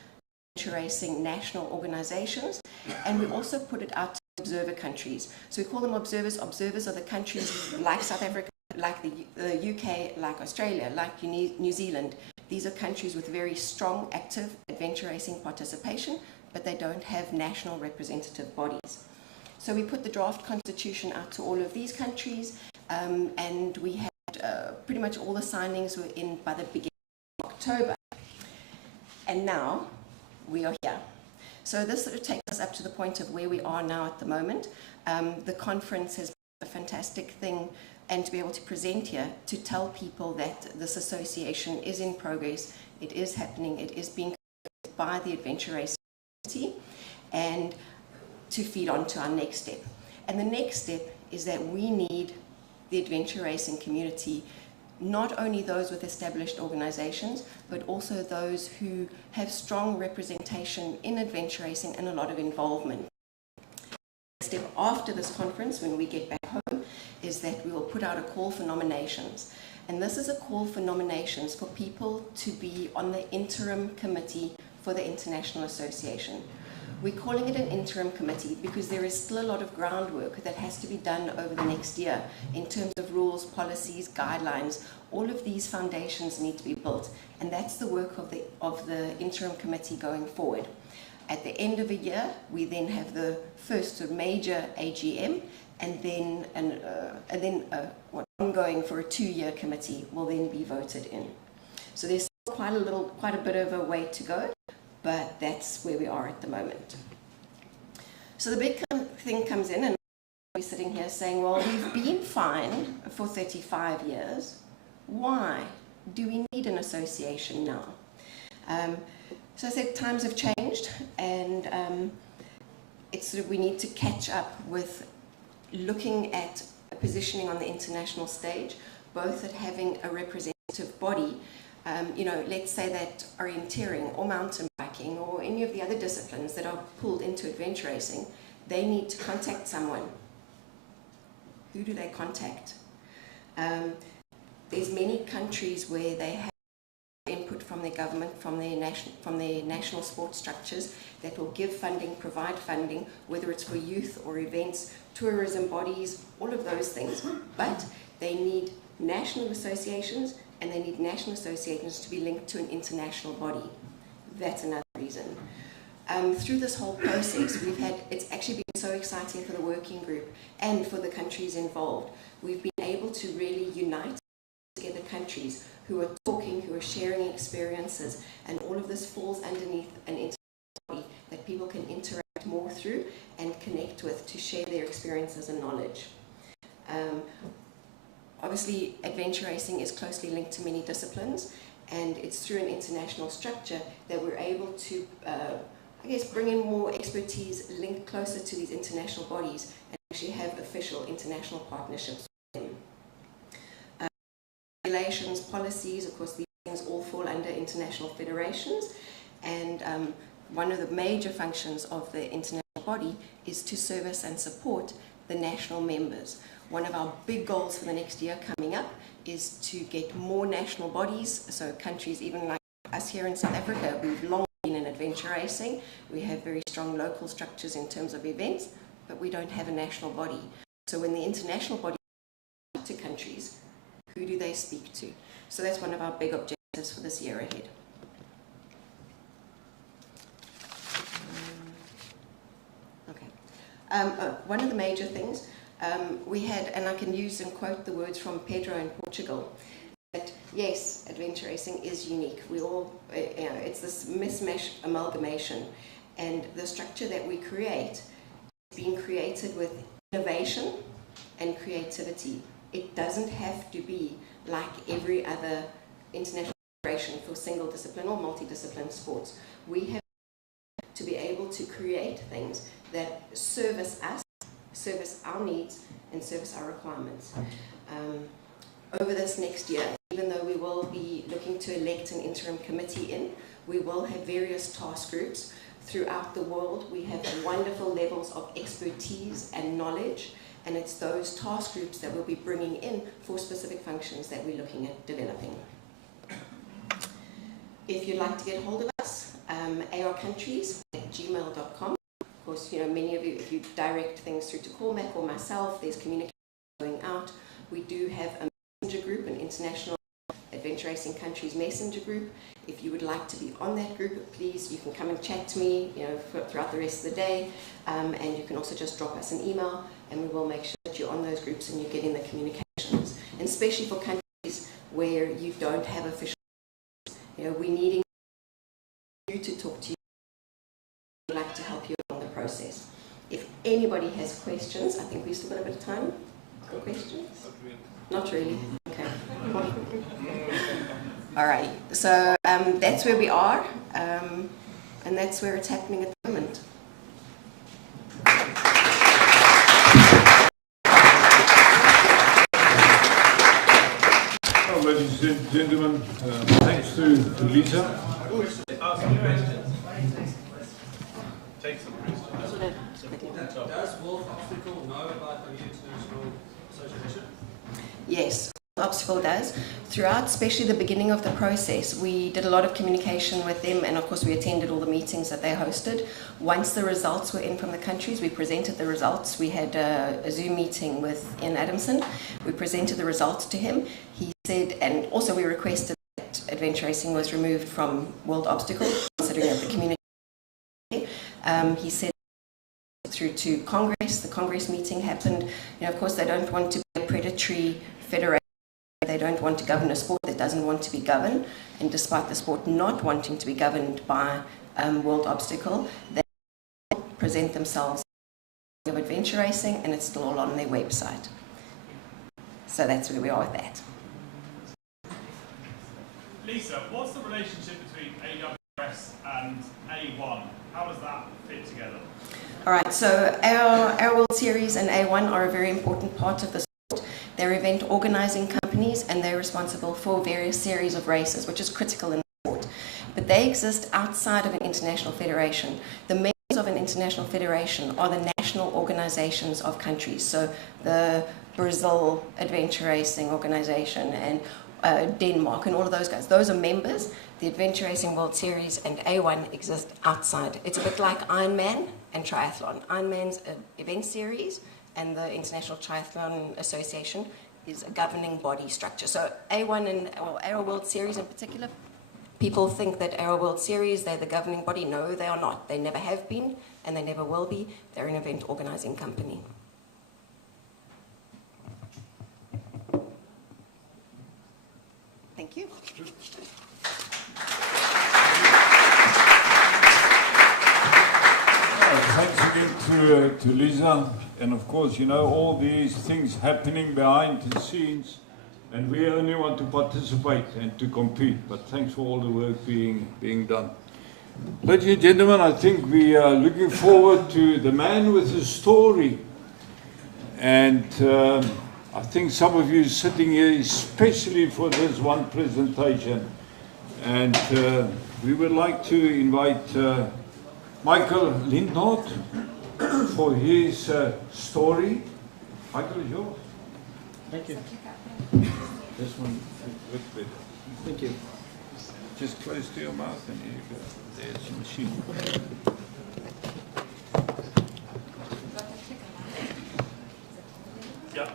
adventure racing national organizations, and we also put it out to observer countries. So we call them observers. Observers are the countries like South Africa, like the UK, like Australia, like New Zealand. These are countries with very strong, active adventure racing participation, but they don't have national representative bodies. So we put the draft constitution out to all of these countries, and we had pretty much all the signings were in by the beginning of October. And now we are here. So this sort of takes us up to the point of where we are now at the moment. The conference has been a fantastic thing, and to be able to present here to tell people that this association is in progress, it is happening, it is being created by the adventure racing community, and to feed on to our next step. And the next step is that we need the adventure racing community, not only those with established organizations, but also those who have strong representation in adventure racing and a lot of involvement. The step after this conference, when we get back home, is that we will put out a call for nominations. And this is a call for nominations for people to be on the interim committee for the International Association. We're calling it an interim committee because there is still a lot of groundwork that has to be done over the next year in terms of rules, policies, guidelines. All of these foundations need to be built, and that's the work of the interim committee going forward. At the end of a year, we then have the first sort of major AGM, and then ongoing for a 2-year committee will then be voted in. So there's still quite a bit of a way to go, but that's where we are at the moment. So the big thing comes in, and we're sitting here saying, well, we've been fine for 35 years. Why do we need an association now? So I said times have changed, and it's sort of we need to catch up with looking at positioning on the international stage, both at having a representative body. You know, let's say that orienteering or mountain biking or any of the other disciplines that are pulled into adventure racing, they need to contact someone. Who do they contact? There's many countries where they have input from their government, from their national sports structures that will give funding, provide funding, whether it's for youth or events, tourism bodies, all of those things. But they need national associations, and they need national associations to be linked to an international body. That's another reason. Through this whole process, it's actually been so exciting for the working group and for the countries involved. We've been able to really unite together countries who are talking, who are sharing experiences, and all of this falls underneath an international body that people can interact more through and connect with to share their experiences and knowledge. Obviously, adventure racing is closely linked to many disciplines, and it's through an international structure that we're able to, I guess, bring in more expertise, link closer to these international bodies, and actually have official international partnerships with them. Regulations, policies, of course, these things all fall under international federations, and one of the major functions of the international body is to service and support the national members. One of our big goals for the next year coming up is to get more national bodies, so countries even like us here in South Africa, we've long been in adventure racing. We have very strong local structures in terms of events, but we don't have a national body. So when the international body speak to countries, who do they speak to? So that's one of our big objectives for this year ahead. One of the major things we had, and I can use and quote the words from Pedro in Portugal, that yes, adventure racing is unique. We all, it's this mismatch amalgamation, and the structure that we create is being created with innovation and creativity. It doesn't have to be like every other international federation for single discipline or multidiscipline sports. We have to be able to create things that service us, service our needs, and service our requirements. Over this next year, even though we will be looking to elect an interim committee in, we will have various task groups throughout the world. We have wonderful levels of expertise and knowledge, and it's those task groups that we'll be bringing in for specific functions that we're looking at developing. If you'd like to get hold of us, arcountries@gmail.com. Of course, you know, many of you, if you direct things through to Cormac or myself, there's communication going out. We do have a messenger group, an international adventure racing countries messenger group. If you would like to be on that group, please, you can come and chat to me, you know, throughout the rest of the day. And you can also just drop us an email, and we will make sure that you're on those groups and you're getting the communications. And especially for countries where you don't have official, you know, we're needing you to talk to you. We'd like to help you along the process. If anybody has questions, I think we've still got a bit of time for questions. Not really. Okay. All right. So that's where we are, and that's where it's happening at the moment. Well, ladies and gentlemen, thanks to Lisa. Ask some questions. Take some questions. Does World Obstacle know about the International Association? Yes, Obstacle does. Throughout, especially the beginning of the process, we did a lot of communication with them, and of course we attended all the meetings that they hosted. Once the results were in from the countries, we presented the results. We had a Zoom meeting with Ian Adamson. We presented the results to him. He said, and also we requested that adventure racing was removed from World Obstacle, considering that the community. He said through to Congress, the Congress meeting happened. You know, of course, they don't want to be a predatory federation. They don't want to govern a sport that doesn't want to be governed. And despite the sport not wanting to be governed by World Obstacle, they present themselves of adventure racing, and it's still all on their website. So that's where we are with that. Lisa, what's the relationship between AWS and A1? How does that fit together? All right, so our World Series and A1 are a very important part of the sport. They're event organizing companies, and they're responsible for various series of races, which is critical in the sport. But they exist outside of an international federation. The members of an international federation are the national organizations of countries. So the Brazil Adventure Racing Organization and Denmark and all of those guys. Those are members. The Adventure Racing World Series and A1 exist outside. It's a bit like Ironman and triathlon. Ironman's an event series, and the International Triathlon Association is a governing body structure. So A1 and ARA World Series in particular, people think that ARA World Series, they're the governing body. No, they are not. They never have been, and they never will be. They're an event organizing company. Thank you. Thanks again to Lisa, and of course, you know, all these things happening behind the scenes, and we only want to participate and to compete, but thanks for all the work being done. Ladies and gentlemen, I think we are looking forward to the man with the story, and I think some of you sitting here especially for this one presentation, and we would like to invite Michael Lindnort for his story. Michael is yours. Thank you. This one looks better. Thank you. Just close to your mouth and here you go. There's your machine. Yeah.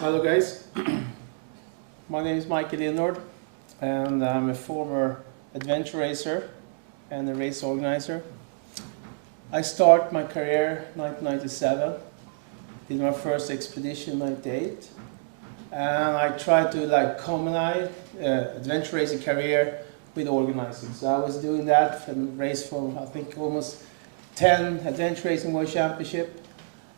Hello guys, my name is Michael Lindord and I'm a former adventure racer and a race organizer. I started my career in 1997, did my first expedition in 98, and I tried to combine adventure racing career with organizing. So I was doing that and raced for I think almost 10 adventure racing world championship,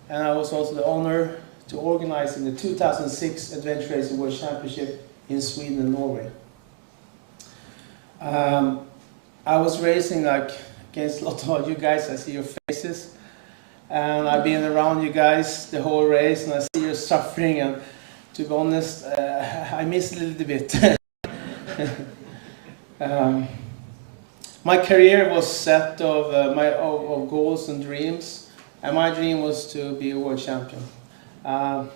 and I was also the honor to organize in the 2006 Adventure Racing World Championship in Sweden and Norway. I was racing against a lot of you guys. I see your faces, and I've been around you guys the whole race, and I see your suffering. And to be honest, I miss a little bit. My career was set of goals and dreams, and my dream was to be a world champion. I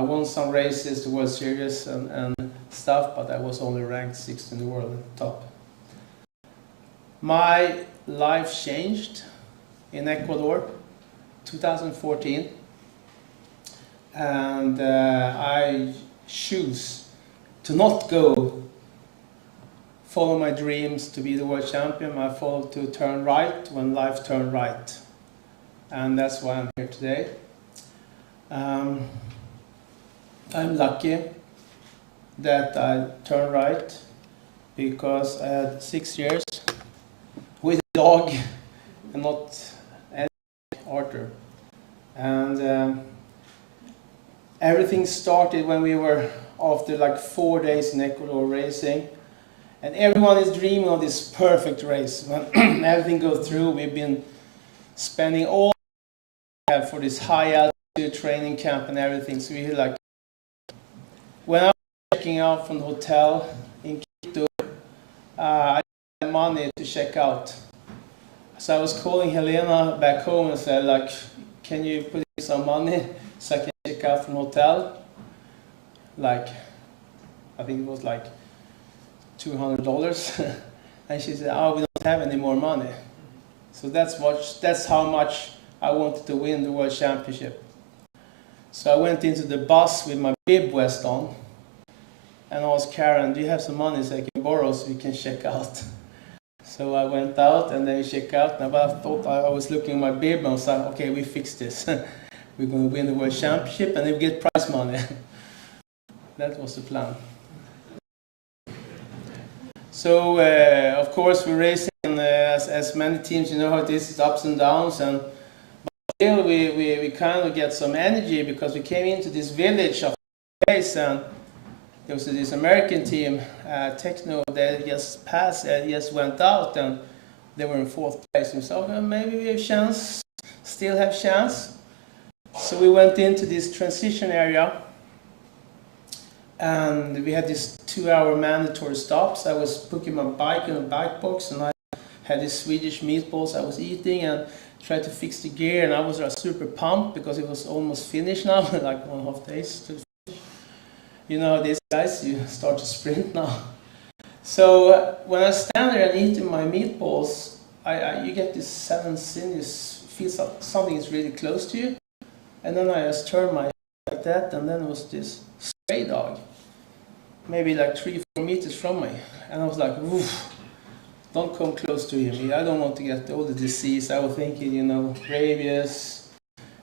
won some races, the World Series and stuff, but I was only ranked 6th in the world at the top. My life changed in Ecuador, 2014, and I choose to not go follow my dreams to be the world champion. I followed to turn right when life turned right, and that's why I'm here today. I'm lucky that I turned right because I had 6 years with a dog and not any Arthur. And everything started when we were after 4 days in Ecuador racing. And everyone is dreaming of this perfect race. When everything goes through, we've been spending all we have for this high altitude training camp and everything. So we when I was checking out from the hotel in Quito, I didn't have money to check out. So I was calling Helena back home and said, can you put in some money so I can check out from the hotel? I think it was $200. And she said, oh, we don't have any more money. So that's how much I wanted to win the World Championship. So I went into the bus with my bib vest on and asked Karen, do you have some money so I can borrow so we can check out? So I went out and then we checked out. And I thought I was looking at my bib and I was like, okay, we fixed this. We're going to win the World Championship and then we get prize money. That was the plan. So, of course, we're racing in as many teams, you know how it is, it's ups and downs, and but still we kind of get some energy because we came into this village of place, and there was this American team, Techno, that just passed, just went out, and they were in 4th place. And so maybe we have chance, still have chance. So we went into this transition area, and we had these 2-hour mandatory stops. I was putting my bike in a bike box, and I had these Swedish meatballs I was eating and tried to fix the gear, and I was super pumped because it was almost finished now, like 1.5 days to finish. You know these guys, you start to sprint now. So when I stand there and eating my meatballs, you get this 7th sin, you feel something is really close to you. And then I just turned my head like that, and then it was this stray dog, maybe like 3-4 meters from me. And I was like, oof, don't come close to him. I don't want to get all the disease. I was thinking, you know, rabies.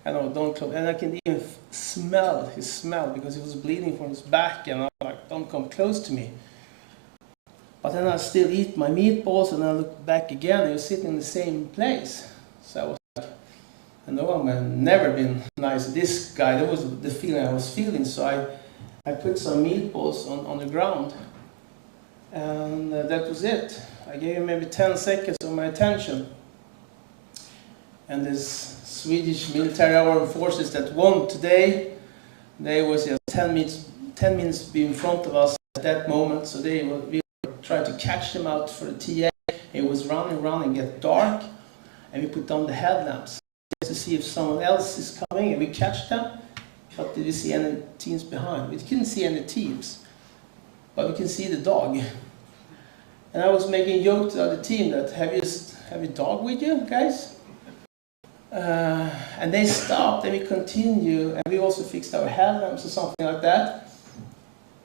I know, don't come. And I can even smell his smell because he was bleeding from his back. And I was like, don't come close to me. But then I still eat my meatballs, and I look back again, and you're sitting in the same place. So I was like, I know I've never been nice to this guy. That was the feeling I was feeling. So I put some meatballs on the ground, and that was it. I gave him maybe 10 seconds of my attention. And this Swedish military armed forces that won today, they was just 10 minutes be in front of us at that moment. So we were trying to catch them out for the TA. It was running, get dark, and we put on the headlamps to see if someone else is coming, and we catch them. But did we see any teams behind? We couldn't see any teams, but we can see the dog. And I was making a joke to the other team that, have you dog with you, guys? And they stopped, and we continue, and we also fixed our headlamps or something like that.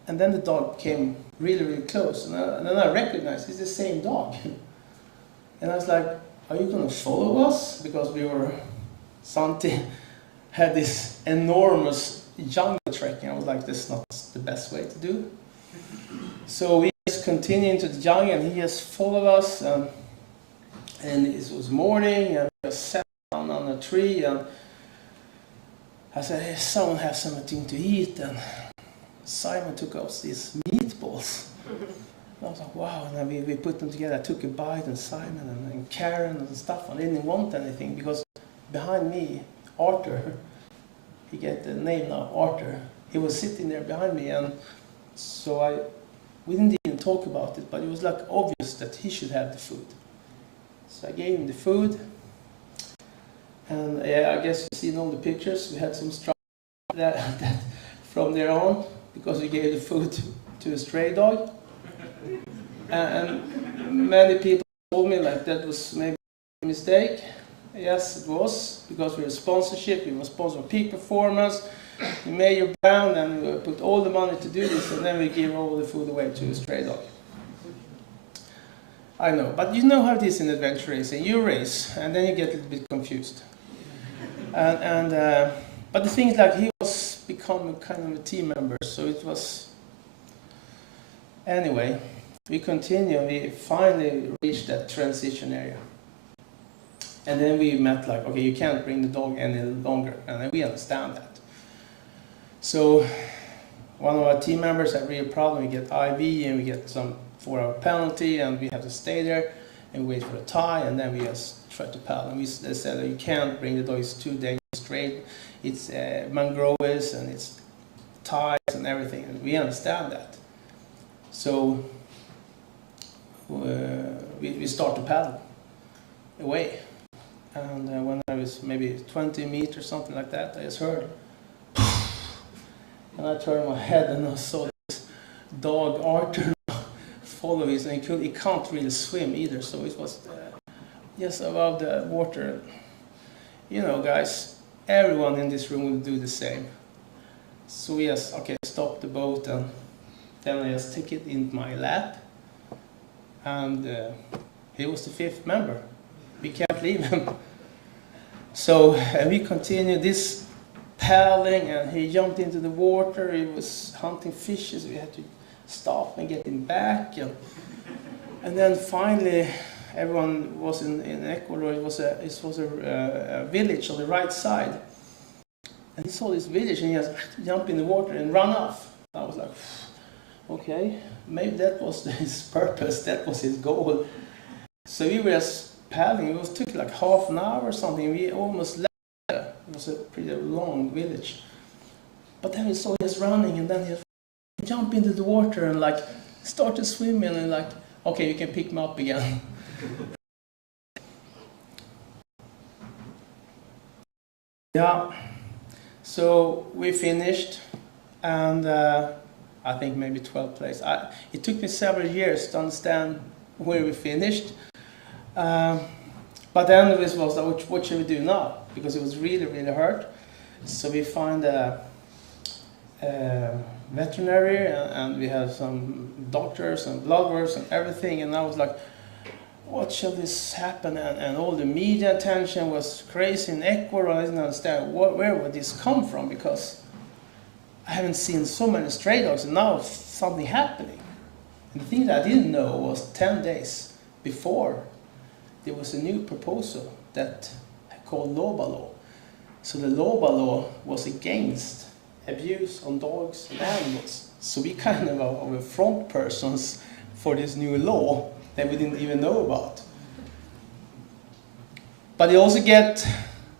And then the dog came really, really close, and then I recognized it's the same dog. And I was like, are you going to follow us? Because Santi had this enormous jungle trekking. I was like, this is not the best way to do. So we just continued into the jungle, and he just followed us, and it was morning, and we just sat down on a tree, and I said, hey, someone have something to eat, and Simon took up these meatballs. And I was like, wow, and then we put them together. I took a bite, and Simon and Karen and stuff. I didn't want anything because behind me, Arthur, he get the name now, Arthur. He was sitting there behind me, and so we didn't even talk about it, but it was like obvious that he should have the food. So I gave him the food, and yeah, I guess you see in all the pictures, we had some struggle that from there on, because we gave the food to a stray dog. And many people told me like that was maybe a mistake. Yes, it was, because we're a sponsorship, we were sponsoring peak performance, we made your brand, and we put all the money to do this, and then we give all the food away to a stray dog. I know, but you know how it is in adventure racing. You race, and then you get a little bit confused. But the thing is, like, he was becoming kind of a team member, so it was... Anyway, we continue, we finally reached that transition area. And then we met like, okay, you can't bring the dog any longer, and we understand that. So one of our team members had a real problem. We get IV, and we get some 4-hour penalty, and we have to stay there and wait for a tie, and then we just try to paddle. And they said that you can't bring the dog, it's too dangerous straight. It's mangroves, and it's ties and everything, and we understand that. So we start to paddle away. And when I was maybe 20 meters, something like that, I just heard. And I turned my head, and I saw this dog, Arthur, follow us, and he can't really swim either, so it was just above the water. You know, guys, everyone in this room will do the same. So we just, okay, stop the boat, and then I just take it in my lap, and he was the 5th member. We can't leave him. So we continued this paddling, and he jumped into the water. He was hunting fishes. We had to stop and get him back. And then finally, everyone was in Ecuador. It was a village on the right side. And he saw this village and he just jumped in the water and ran off. I was like, okay, maybe that was his purpose, that was his goal. So we were just paddling. It took like half an hour or something. We almost left there. It was a pretty long village. But then we saw him running, and then he jumped into the water and like started swimming and like, okay, you can pick me up again. Yeah. So we finished, and I think maybe 12th place. It took me several years to understand where we finished. But then it was like, what should we do now? Because it was really, really hard. So we found a veterinary, and we had some doctors and blood works and everything. And I was like, what shall this happen? And all the media attention was crazy in Ecuador. I didn't understand where would this come from, because I haven't seen so many stray dogs, and now something happening. And the thing that I didn't know was 10 days before there was a new proposal that called LOBA law. So the LOBA law was against abuse on dogs and animals. So we kind of are front persons for this new law that we didn't even know about. But you also get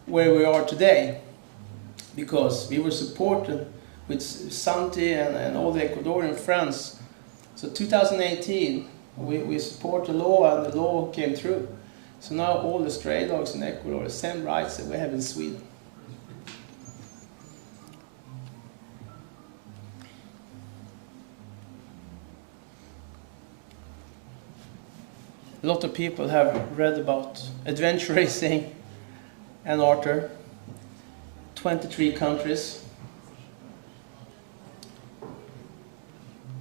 where we are today, because we were supported with Santi and all the Ecuadorian friends. So 2018, we support the law, and the law came through. So now all the stray dogs in Ecuador have the same rights that we have in Sweden. A lot of people have read about adventure racing and Arthur, 23 countries.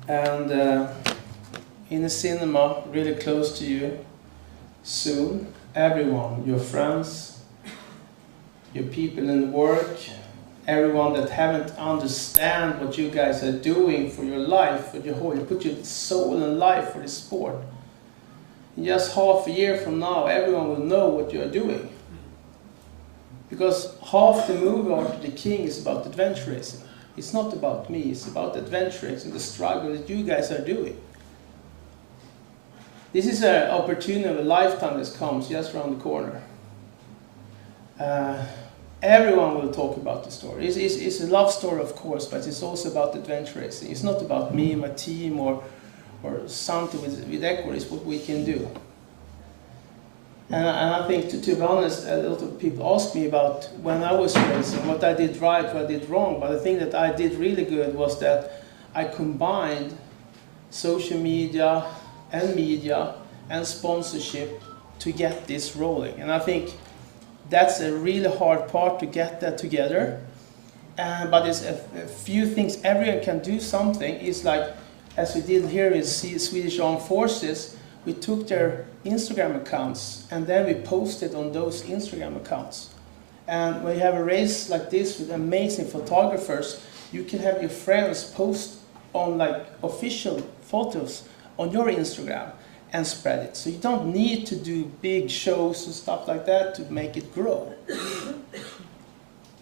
And in a cinema really close to you, soon, everyone, your friends, your people in work, everyone that haven't understand what you guys are doing for your life, for your whole, you put your soul and life for the sport. In just half a year from now, everyone will know what you are doing. Because half the movie Arthur the King is about adventure racing. It's not about me, it's about adventure racing, the struggle that you guys are doing. This is an opportunity of a lifetime that comes just around the corner. Everyone will talk about the story. It's a love story, of course, but it's also about adventure racing. It's not about me, my team, or something with Ecuador. It's what we can do. And I think, to be honest, a lot of people ask me about when I was racing, what I did right, what I did wrong. But the thing that I did really good was that I combined social media and sponsorship to get this rolling. And I think that's a really hard part, to get that together. But there's a few things. Everyone can do something. It's like, as we did here with Swedish Armed Forces, we took their Instagram accounts and then we posted on those Instagram accounts. And when you have a race like this with amazing photographers, you can have your friends post on like official photos on your Instagram and spread it. So you don't need to do big shows and stuff like that to make it grow.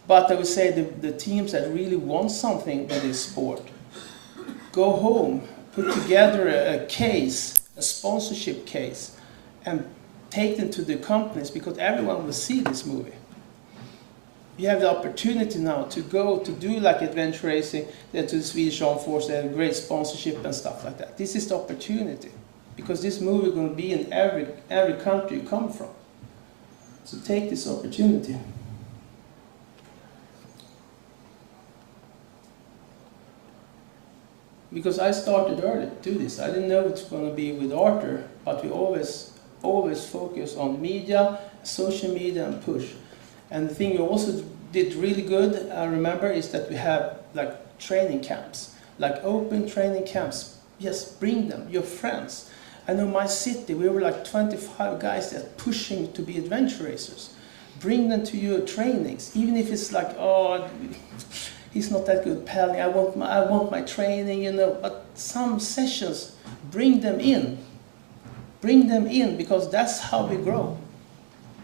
But I would say the teams that really want something with this sport, go home, put together a case, a sponsorship case, and take them to the companies, because everyone will see this movie. You have the opportunity now to go to do like adventure racing, then to the Swedish Armed Forces, they have great sponsorship and stuff like that. This is the opportunity, because this movie is going to be in every country you come from. So take this opportunity. Because I started early to do this. I didn't know it's going to be with Arthur, but we always focus on media, social media, and push. And the thing we also did really good, I remember, is that we have like training camps, like open training camps. Yes, bring them, your friends. I know my city, we were like 25 guys that pushing to be adventure racers. Bring them to your trainings, even if it's like, oh, he's not that good paddling, I want my training, you know. But some sessions, bring them in. Bring them in, because that's how we grow.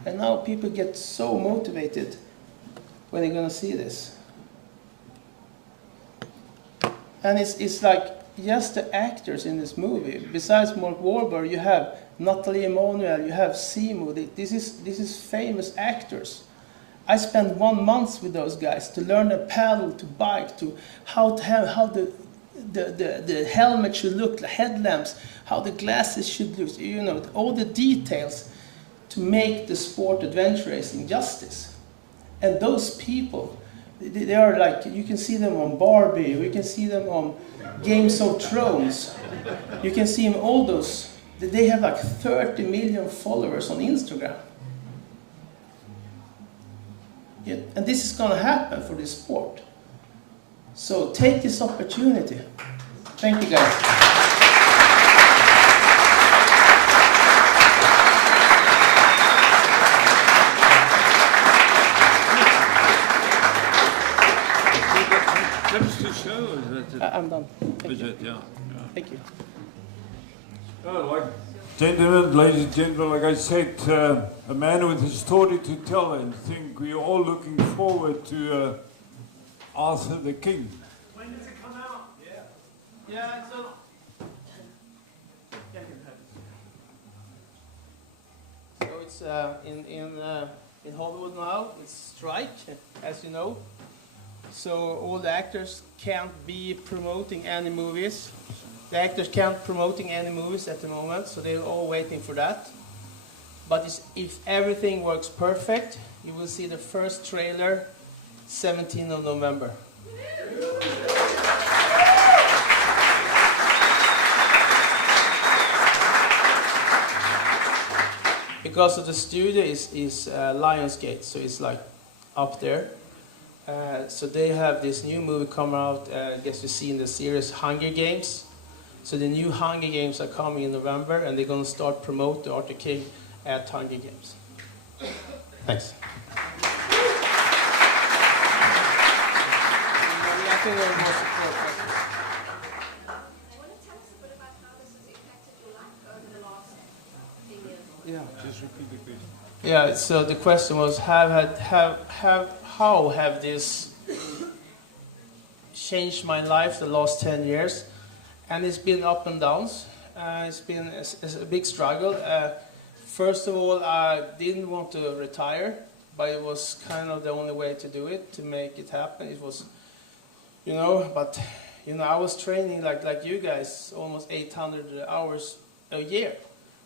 And now people get so motivated when they're going to see this. And it's like just the actors in this movie. Besides Mark Wahlberg, you have Natalie Emanuel, you have Simo. This is famous actors. I spent 1 month with those guys to learn a paddle, to bike, to how the helmet should look, the headlamps, how the glasses should look, you know, all the details to make the sport adventure racing justice. And those people, they are like, you can see them on Barbie, we can see them on Games of Thrones, you can see them all those, they have like 30 million followers on Instagram. Yeah, and this is going to happen for this sport. So take this opportunity. Thank you, guys. That's the show. I'm done. Is it? Yeah. Thank you. Gentlemen, ladies and gentlemen, like I said, a man with a story to tell, and I think we're all looking forward to Arthur the King. When does it come out? Yeah, so... So it's in Hollywood now, it's strike, as you know. So all the actors can't be promoting any movies. The actors can't promoting any movies at the moment, so they're all waiting for that. But if everything works perfect, you will see the first trailer 17th of November. Because of the studio is Lionsgate, so it's like up there. So they have this new movie coming out, I guess you see in the series Hunger Games. So the new Hunger Games are coming in November, and they're going to start promote the Arthur King at Hunger Games. Thanks. Yeah. Just repeat the question. Yeah. So the question was, how have this changed my life the last 10 years? And it's been up and downs. It's been a big struggle. First of all, I didn't want to retire, but it was kind of the only way to do it, to make it happen. It was, but I was training like you guys, almost 800 hours a year.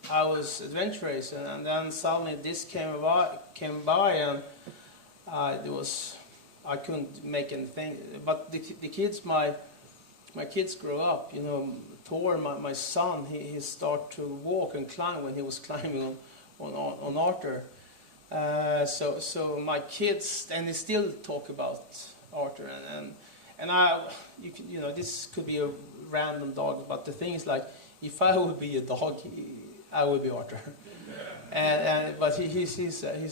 I was adventure racing, and then suddenly this came by, and I couldn't make anything. But the kids, my kids grow up. Thor, my son, he started to walk and climb when he was climbing on Arthur. So my kids, and they still talk about Arthur, and this could be a random dog, but the thing is, like, if I would be a dog, I would be Arthur. But he's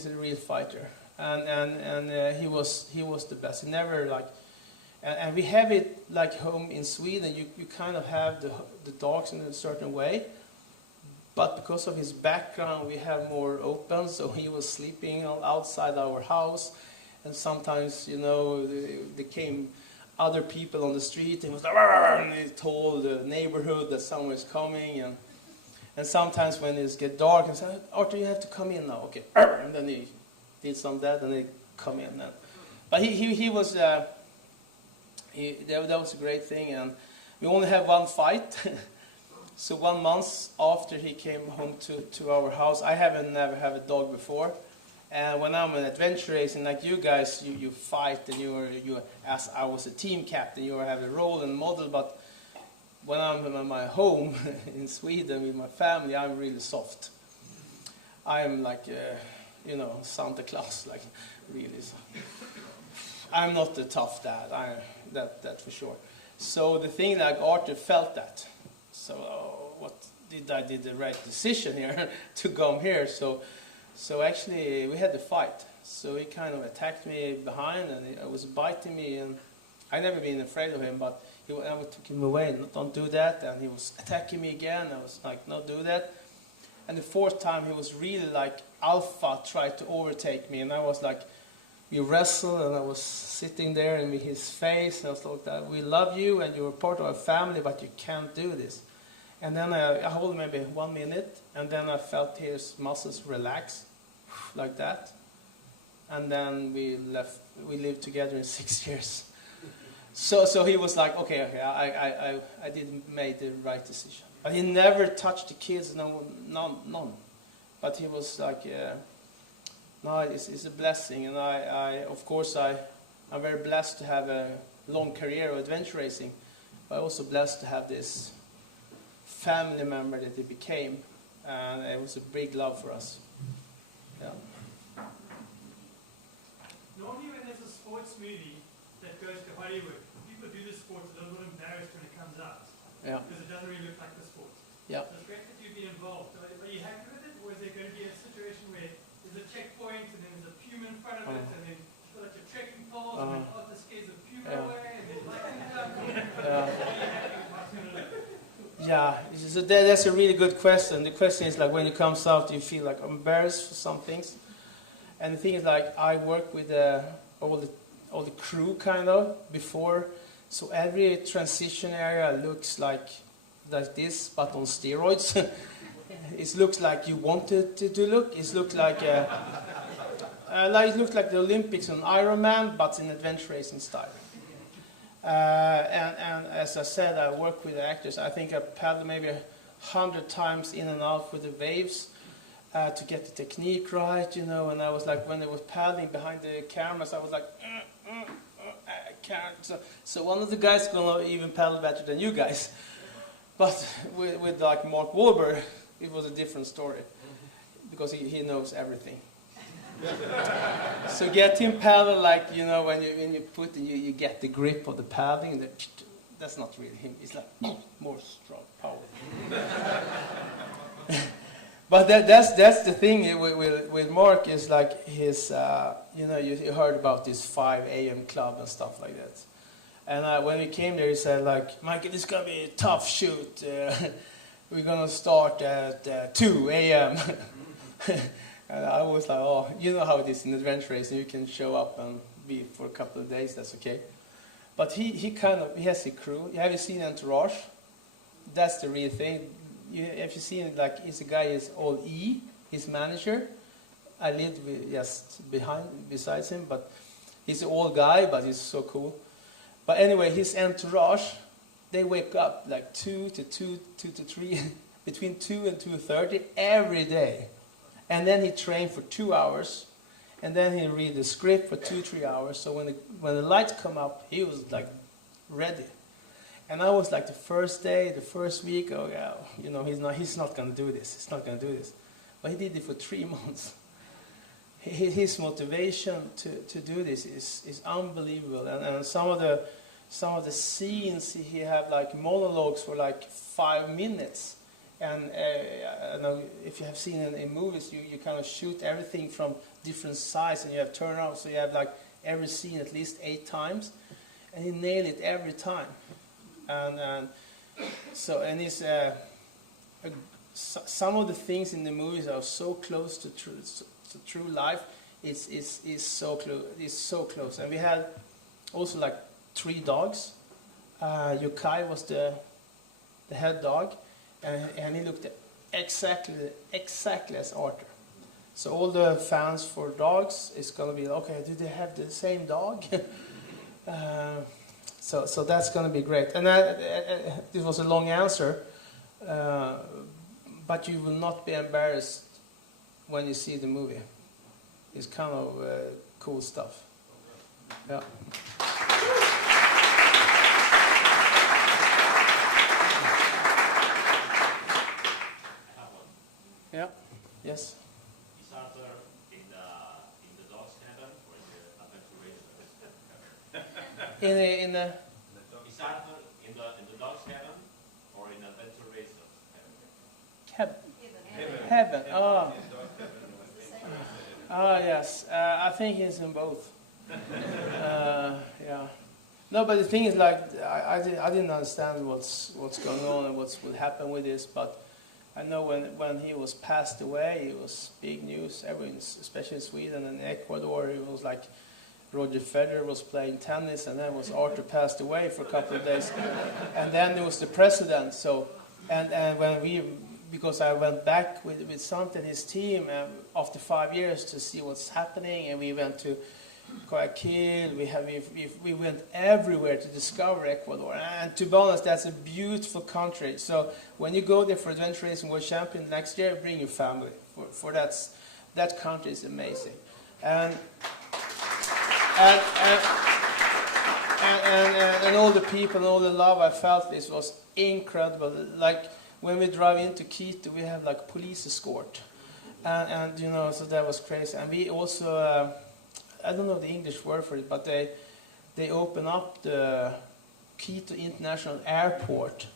a real fighter, and he was the best. He never and we have it like home in Sweden. You kind of have the dogs in a certain way, but because of his background, we have more open. So he was sleeping outside our house, and sometimes there came other people on the street, and was like, and he told the neighborhood that someone is coming, and sometimes when it gets dark, and said, Arthur, you have to come in now, okay? And then he did some of that, and they come in. But he was. That was a great thing, and we only had one fight. So 1 month after he came home to our house, I never have a dog before, and when I'm an adventure racing like you guys, you fight, and you as I was a team captain, you have a role and model. But when I'm in my home in Sweden with my family, I'm really soft. I'm like Santa Claus, like really. I'm not the tough dad. That for sure. So the thing, like, Arthur felt that. So I did the right decision here to come here. So actually we had the fight. So he kind of attacked me behind, and he was biting me, and I never been afraid of him, but I took him away. Don't do that. And he was attacking me again. I was like, no, do that. And the fourth time he was really like alpha, tried to overtake me, and I was like, we wrestled, and I was sitting there and with his face, and I was like, we love you and you're part of our family, but you can't do this. And then I hold maybe 1 minute, and then I felt his muscles relax, like that. And then we lived together in 6 years. So he was like, okay, I did make the right decision. But he never touched the kids, none. But he was like, no, it's a blessing, and of course, I'm very blessed to have a long career of adventure racing, but I'm also blessed to have this family member that he became, and it was a big love for us. Yeah. Normally when there's a sports movie that goes to Hollywood, people do the sports a little bit embarrassed when it comes out, because it doesn't really look like the sport. Yeah. So it's great that you've been involved. Are you happy with it, or is there going to be a situation where there's a checkpoint, and then there's a puma in front of it, and then you've got your trekking poles, and then this scares the puma away, and then lightning comes. Yeah, so that's a really good question. The question is like, when it comes out, do you feel like embarrassed for some things? And the thing is, like, I work with all the crew kind of before, so every transition area looks like this, but on steroids. It looks like you want it to look. It looks like it looks like the Olympics on Ironman, but in adventure racing style. And as I said, I work with the actors. I think I paddled maybe 100 times in and out with the waves to get the technique right, you know. And I was like, when they was paddling behind the cameras, I was like, I can't. So one of the guys gonna even paddle better than you guys. But with like Mark Wahlberg, it was a different story, because he knows everything. So get him paddle like, you know, when you put you get the grip of the paddling. That's not really him. It's like more strong power. But that's the thing with Mark, is like his you know, you heard about this 5 a.m. club and stuff like that. And when we came there, he said like, Michael, this is gonna be a tough shoot. We're gonna start at 2 a.m. And I was like, oh, you know how it is in adventure racing. You can show up and be for a couple of days. That's okay. But he has a crew. Have you seen Entourage? That's the real thing. If you seen it, like, his guy is all E, his manager. I lived just besides him, but he's an old guy, but he's so cool. But anyway, his entourage, they wake up like 2 to 3, between 2 and 2:30 every day. And then he trained for 2 hours, and then he read the script for 2-3 hours. So when the lights come up, he was like ready. And I was like, the first day, the first week, oh yeah, you know, he's not gonna do this. He's not gonna do this. But he did it for 3 months. His motivation to do this is unbelievable. And some of the scenes, he have like monologues for like 5 minutes. And if you have seen it in movies, you kind of shoot everything from different sides, and you have turnout, so you have like every scene at least 8 times, and he nailed it every time. And he's some of the things in the movies are so close to true life. It's so close. It's so close. And we had also like 3 dogs. Yokai was the head dog. And he looked exactly as Arthur. So all the fans for dogs is going to be, okay, do they have the same dog? So that's going to be great. And this was a long answer, but you will not be embarrassed when you see the movie. It's kind of cool stuff. Yeah. Yeah. Yes. Is Arthur in the dog's cabin or in the adventure racer? In the. Is Arthur in the dog's cabin or in adventure racer cabin? Heaven. Oh. Yes. I think he's in both. Yeah. No, but the thing is, like, I didn't understand what's going on and what will happen with this, but I know when he was passed away, it was big news. Everyone, especially in Sweden and Ecuador, it was like Roger Federer was playing tennis, and then was Arthur passed away for a couple of days, and then there was the president. So, and when because I went back with Sant and his team after 5 years to see what's happening, and we went to Guayaquil, we went everywhere to discover Ecuador. And to be honest, that's a beautiful country. So when you go there for Adventure Racing World Champion next year, bring your family. For that country is amazing. And all the people and all the love I felt, this was incredible. Like when we drive into Quito, we have like police escort, and you know, so that was crazy. And we also. I don't know the English word for it, but they open up the Quito International Airport,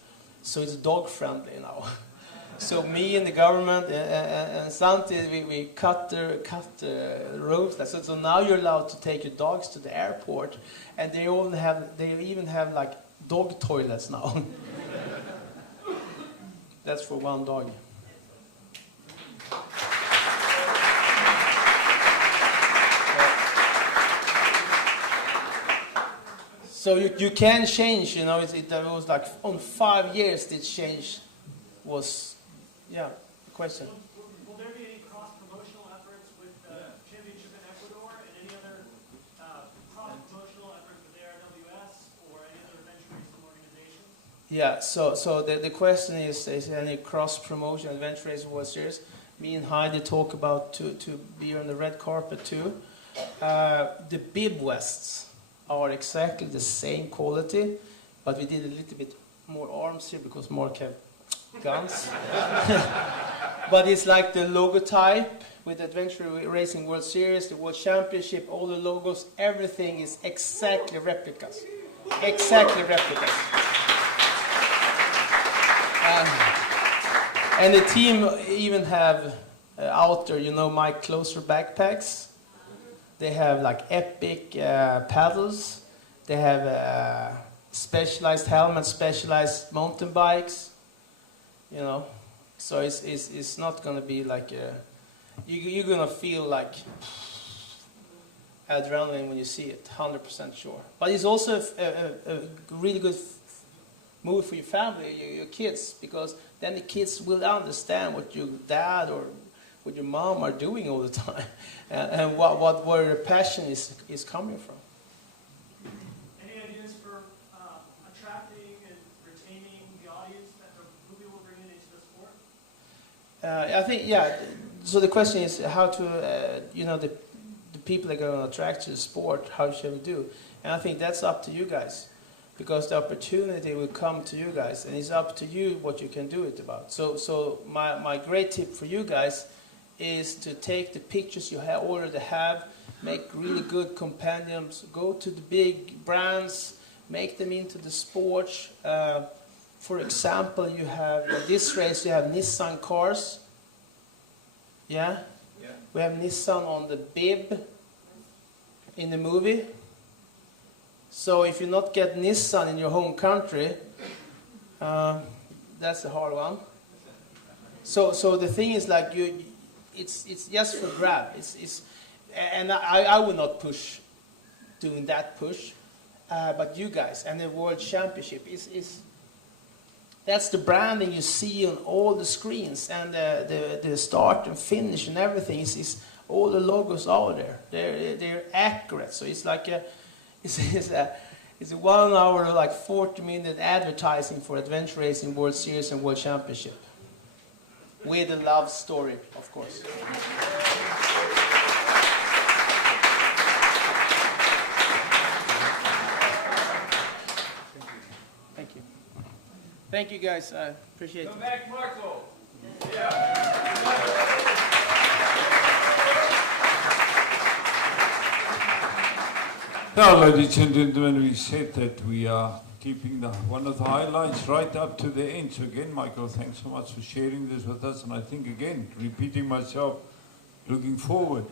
so it's dog friendly now. So me and the government and Santi, we cut the roads. So now you're allowed to take your dogs to the airport, and they even have like dog toilets now. That's for one dog. So you can change, you know, it was like on 5 years this change was, yeah, the question. Will there be any cross-promotional efforts with the championship in Ecuador and any other cross-promotional efforts with ARWS or any other adventure racing organizations? Yeah, so the question is there any cross-promotion adventure racing World Series? Me and Heidi talk about to be on the red carpet too. The Bib Wests are exactly the same quality, but we did a little bit more arms here because Mark have guns. But it's like the logotype with Adventure Racing World Series, the World Championship, all the logos, everything is exactly replicas. Exactly replicas. And the team even have out there, you know, my Closer backpacks. They have like epic paddles. They have specialized helmets, specialized mountain bikes. You know, so it's not gonna be like you're gonna feel like adrenaline when you see it, 100% sure. But it's also a really good move for your family, your kids, because then the kids will understand what your dad or what your mom are doing all the time, and where your passion is coming from. Any ideas for attracting and retaining the audience that the movie will bring into the sport? I think, yeah. So the question is how to, you know, the people that are going to attract to the sport, how should we do? And I think that's up to you guys, because the opportunity will come to you guys, and it's up to you what you can do it about. So my great tip for you guys is to take the pictures you already have, make really good compendiums, go to the big brands, make them into the sports. For example, you have, in this race, you have Nissan cars. Yeah? Yeah. We have Nissan on the bib in the movie. So if you not get Nissan in your home country, that's a hard one. So the thing is like it's just for grab. And I would not push doing that push, but you guys and the World Championship is that's the branding you see on all the screens, and the start and finish and everything is all the logos are there. They're accurate. So it's like it's a 1 hour, like 40-minute advertising for Adventure Racing World Series and World Championship. With a love story, of course. Thank you. Thank you, guys. I appreciate it. Come back, Marco. Now, ladies and gentlemen, we said that we are keeping one of the highlights right up to the end. So again, Michael, thanks so much for sharing this with us. And I think, again, repeating myself, looking forward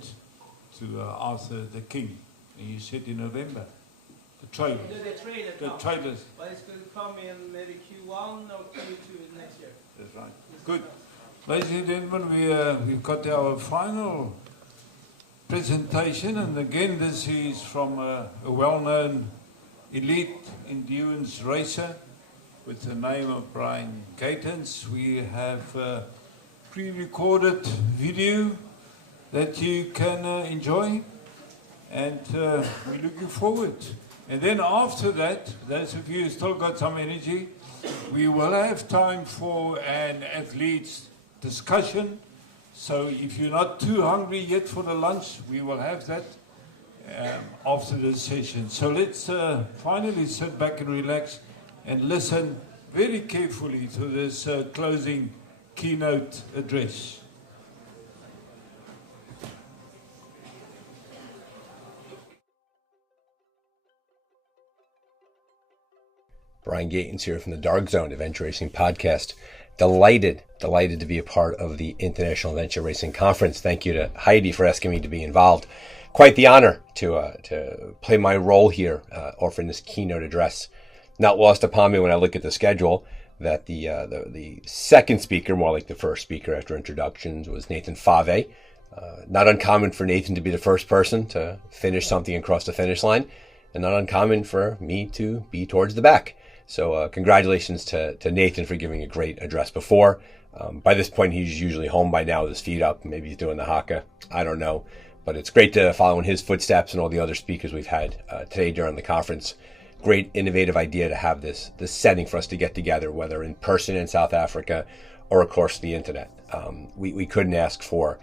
to Arthur the King. And you said in November, the trailers. The trailers. But it's going to come in maybe Q1 or Q2 next year. That's right. Good. Ladies and gentlemen, we've got our final presentation, and again this is from a well-known elite endurance racer with the name of Brian Gatens. We have a pre-recorded video that you can enjoy, and we're looking forward. And then after that, those of you who still got some energy, we will have time for an athlete's discussion. So if you're not too hungry yet for the lunch, we will have that after this session. So let's finally sit back and relax and listen very carefully to this closing keynote address. Brian Gatens here from the Dark Zone Adventure Racing Podcast. Delighted to be a part of the International Adventure Racing Conference. Thank you to Heidi for asking me to be involved. Quite the honor to play my role here, offering this keynote address. Not lost upon me when I look at the schedule that the second speaker, more like the first speaker after introductions, was Nathan Fave. Not uncommon for Nathan to be the first person to finish something across the finish line, and not uncommon for me to be towards the back. So congratulations to Nathan for giving a great address before. By this point, he's usually home by now with his feet up. Maybe he's doing the haka. I don't know. But it's great to follow in his footsteps and all the other speakers we've had today during the conference. Great innovative idea to have this setting for us to get together, whether in person in South Africa or, of course, the internet. We couldn't ask for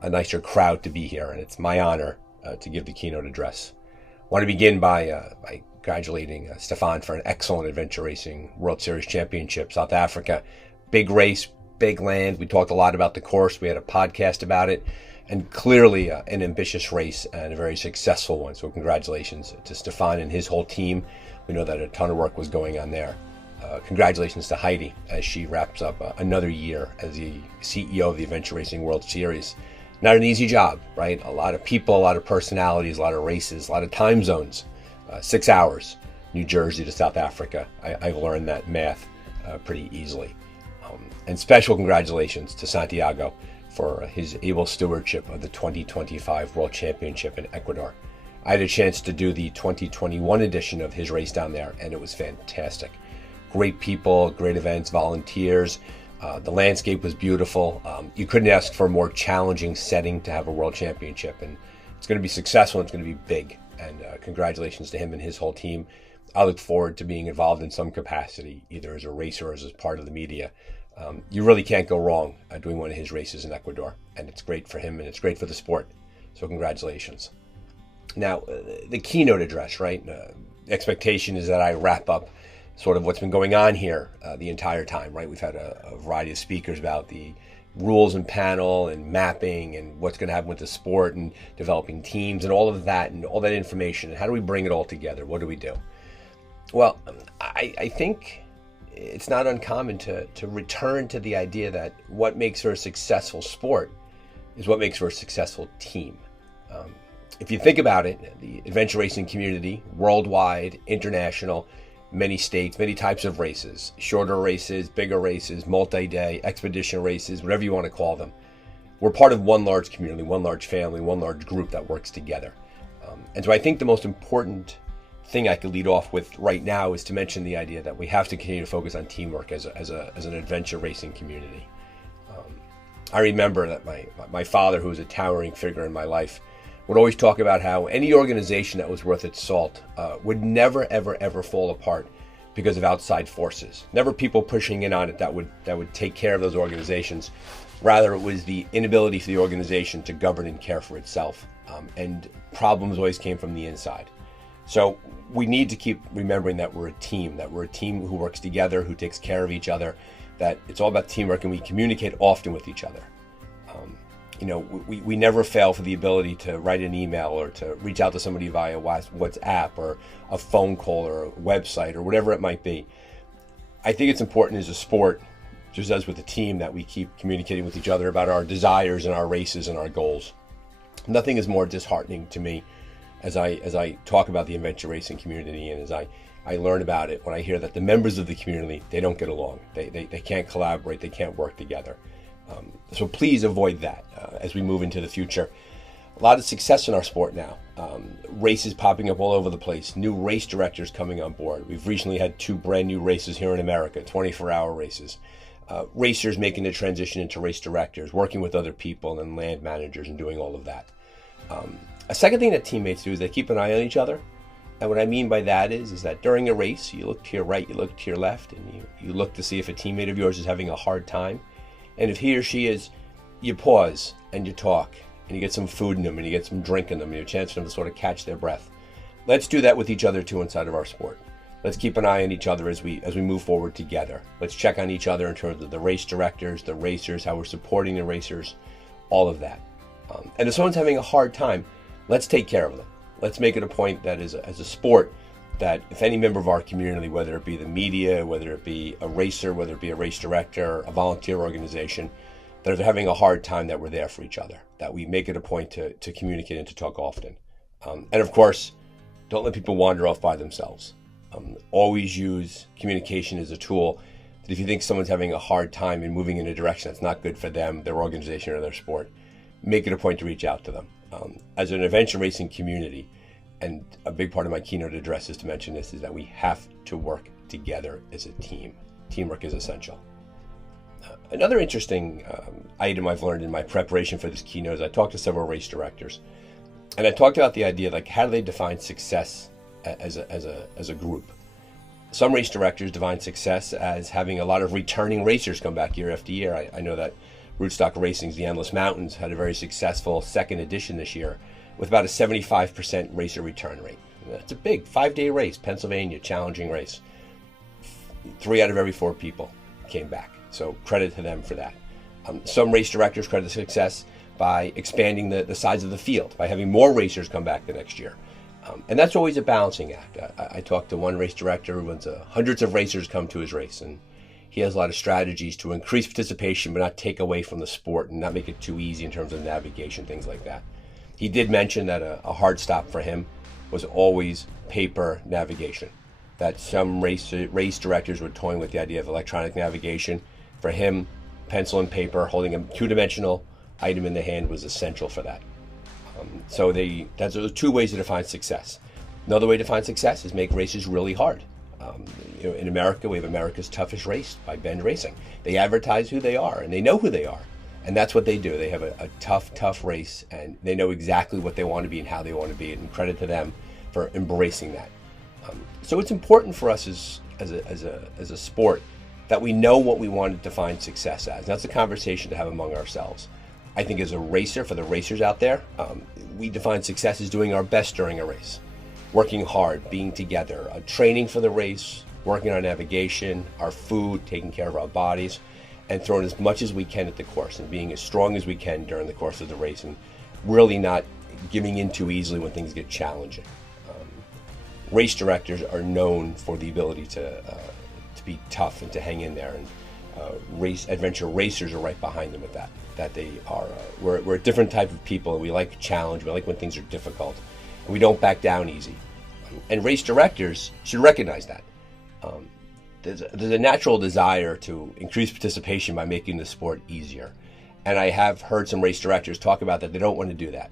a nicer crowd to be here, and it's my honor to give the keynote address. I want to begin by congratulating Stefan for an excellent adventure racing World Series Championship, South Africa. Big race, big land. We talked a lot about the course. We had a podcast about it, and clearly an ambitious race and a very successful one. So congratulations to Stefan and his whole team. We know that a ton of work was going on there. Congratulations to Heidi as she wraps up another year as the CEO of the Adventure Racing World Series. Not an easy job, right? A lot of people, a lot of personalities, a lot of races, a lot of time zones. 6 hours, New Jersey to South Africa. I've learned that math pretty easily. And special congratulations to Santiago for his able stewardship of the 2025 World Championship in Ecuador. I had a chance to do the 2021 edition of his race down there, and it was fantastic. Great people, great events, volunteers. The landscape was beautiful. You couldn't ask for a more challenging setting to have a World Championship, and it's going to be successful, and it's going to be big. And congratulations to him and his whole team. I look forward to being involved in some capacity, either as a racer or as part of the media. You really can't go wrong doing one of his races in Ecuador, and it's great for him and it's great for the sport. So congratulations. Now, the keynote address, right? Expectation is that I wrap up sort of what's been going on here the entire time, right? We've had a variety of speakers about the rules and panel and mapping and what's going to happen with the sport and developing teams and all of that and all that information. And how do we bring it all together? What do we do? Well, I think it's not uncommon to return to the idea that what makes for a successful sport is what makes for a successful team. If you think about it, the adventure racing community, worldwide, international, many states, many types of races, shorter races, bigger races, multi-day, expedition races, whatever you want to call them. We're part of one large community, one large family, one large group that works together. And so I think the most important thing I could lead off with right now is to mention the idea that we have to continue to focus on teamwork as an adventure racing community. I remember that my father, who was a towering figure in my life, would always talk about how any organization that was worth its salt would never, ever, ever fall apart because of outside forces. Never people pushing in on it that would take care of those organizations. Rather, it was the inability for the organization to govern and care for itself. And problems always came from the inside. So we need to keep remembering that we're a team who works together, who takes care of each other, that it's all about teamwork, and we communicate often with each other. We never fail for the ability to write an email or to reach out to somebody via WhatsApp or a phone call or a website or whatever it might be. I think it's important as a sport, just as with the team, that we keep communicating with each other about our desires and our races and our goals. Nothing is more disheartening to me as I talk about the adventure racing community and as I learn about it, when I hear that the members of the community, they don't get along. They can't collaborate, they can't work together. So please avoid that as we move into the future. A lot of success in our sport now. Races popping up all over the place. New race directors coming on board. We've recently had 2 brand new races here in America, 24-hour races. Racers making the transition into race directors, working with other people and land managers and doing all of that. A second thing that teammates do is they keep an eye on each other. And what I mean by that is that during a race, you look to your right, you look to your left, and you look to see if a teammate of yours is having a hard time. And if he or she is, you pause and you talk and you get some food in them and you get some drink in them and you chance for them to sort of catch their breath. Let's do that with each other too inside of our sport. Let's keep an eye on each other as we move forward together. Let's check on each other in terms of the race directors, the racers, how we're supporting the racers, all of that. And if someone's having a hard time, let's take care of them. Let's make it a point that as a sport, that if any member of our community, whether it be the media, whether it be a racer, whether it be a race director, a volunteer organization, that if they're having a hard time, that we're there for each other, that we make it a point to communicate and to talk often. And of course, don't let people wander off by themselves. Always use communication as a tool that if you think someone's having a hard time and moving in a direction that's not good for them, their organization, or their sport, make it a point to reach out to them. As an adventure racing community, and a big part of my keynote address is to mention this, is that we have to work together as a team. Teamwork is essential. Another interesting item I've learned in my preparation for this keynote is I talked to several race directors, and I talked about the idea, like, how do they define success as a group? Some race directors define success as having a lot of returning racers come back year after year. I know that Rootstock Racing's The Endless Mountains had a very successful second edition this year with about a 75% racer return rate. That's a big 5-day race, Pennsylvania, challenging race. 3 out of every 4 people came back. So credit to them for that. Some race directors credit the success by expanding the size of the field, by having more racers come back the next year. And that's always a balancing act. I talked to one race director who wants hundreds of racers come to his race, and he has a lot of strategies to increase participation but not take away from the sport and not make it too easy in terms of navigation, things like that. He did mention that a hard stop for him was always paper navigation, that some race directors were toying with the idea of electronic navigation. For him, pencil and paper, holding a 2-dimensional item in the hand was essential for that. So that's 2 ways to define success. Another way to define success is make races really hard. In America, we have America's Toughest Race by Bend Racing. They advertise who they are, and they know who they are. And that's what they do. They have a tough race, and they know exactly what they want to be and how they want to be, and credit to them for embracing that. So it's important for us as a sport that we know what we want to define success as. That's a conversation to have among ourselves. I think as a racer, for the racers out there, we define success as doing our best during a race. Working hard, being together, training for the race, working on navigation, our food, taking care of our bodies, and throwing as much as we can at the course and being as strong as we can during the course of the race, and really not giving in too easily when things get challenging. Race directors are known for the ability to be tough and to hang in there, and adventure racers are right behind them with that. That they are, we're a different type of people, and we like challenge, we like when things are difficult, and we don't back down easy. And race directors should recognize that. There's a natural desire to increase participation by making the sport easier. And I have heard some race directors talk about that they don't want to do that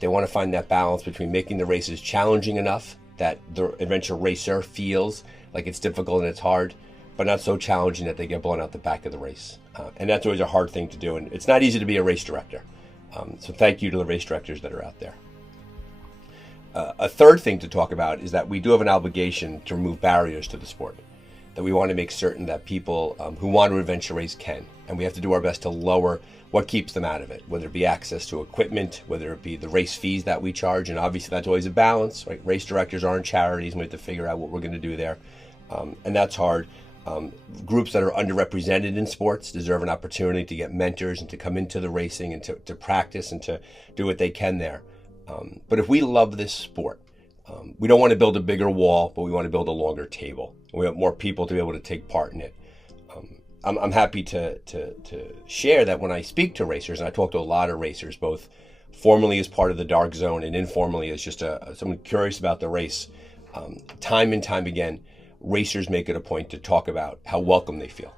they want to find that balance between making the races challenging enough that the adventure racer feels like it's difficult and it's hard, but not so challenging that they get blown out the back of the race. And that's always a hard thing to do, and it's not easy to be a race director. So thank you to the race directors that are out there. A third thing to talk about is that we do have an obligation to remove barriers to the sport, that we want to make certain that people who want to adventure race can, and we have to do our best to lower what keeps them out of it, whether it be access to equipment, whether it be the race fees that we charge, and obviously that's always a balance, right? Race directors aren't charities, and we have to figure out what we're going to do there, and that's hard. Groups that are underrepresented in sports deserve an opportunity to get mentors and to come into the racing and to practice and to do what they can there. But if we love this sport, we don't want to build a bigger wall, but we want to build a longer table. We want more people to be able to take part in it. I'm happy to share that when I speak to racers, and I talk to a lot of racers, both formally as part of the Dark Zone and informally as just someone curious about the race, time and time again, racers make it a point to talk about how welcome they feel.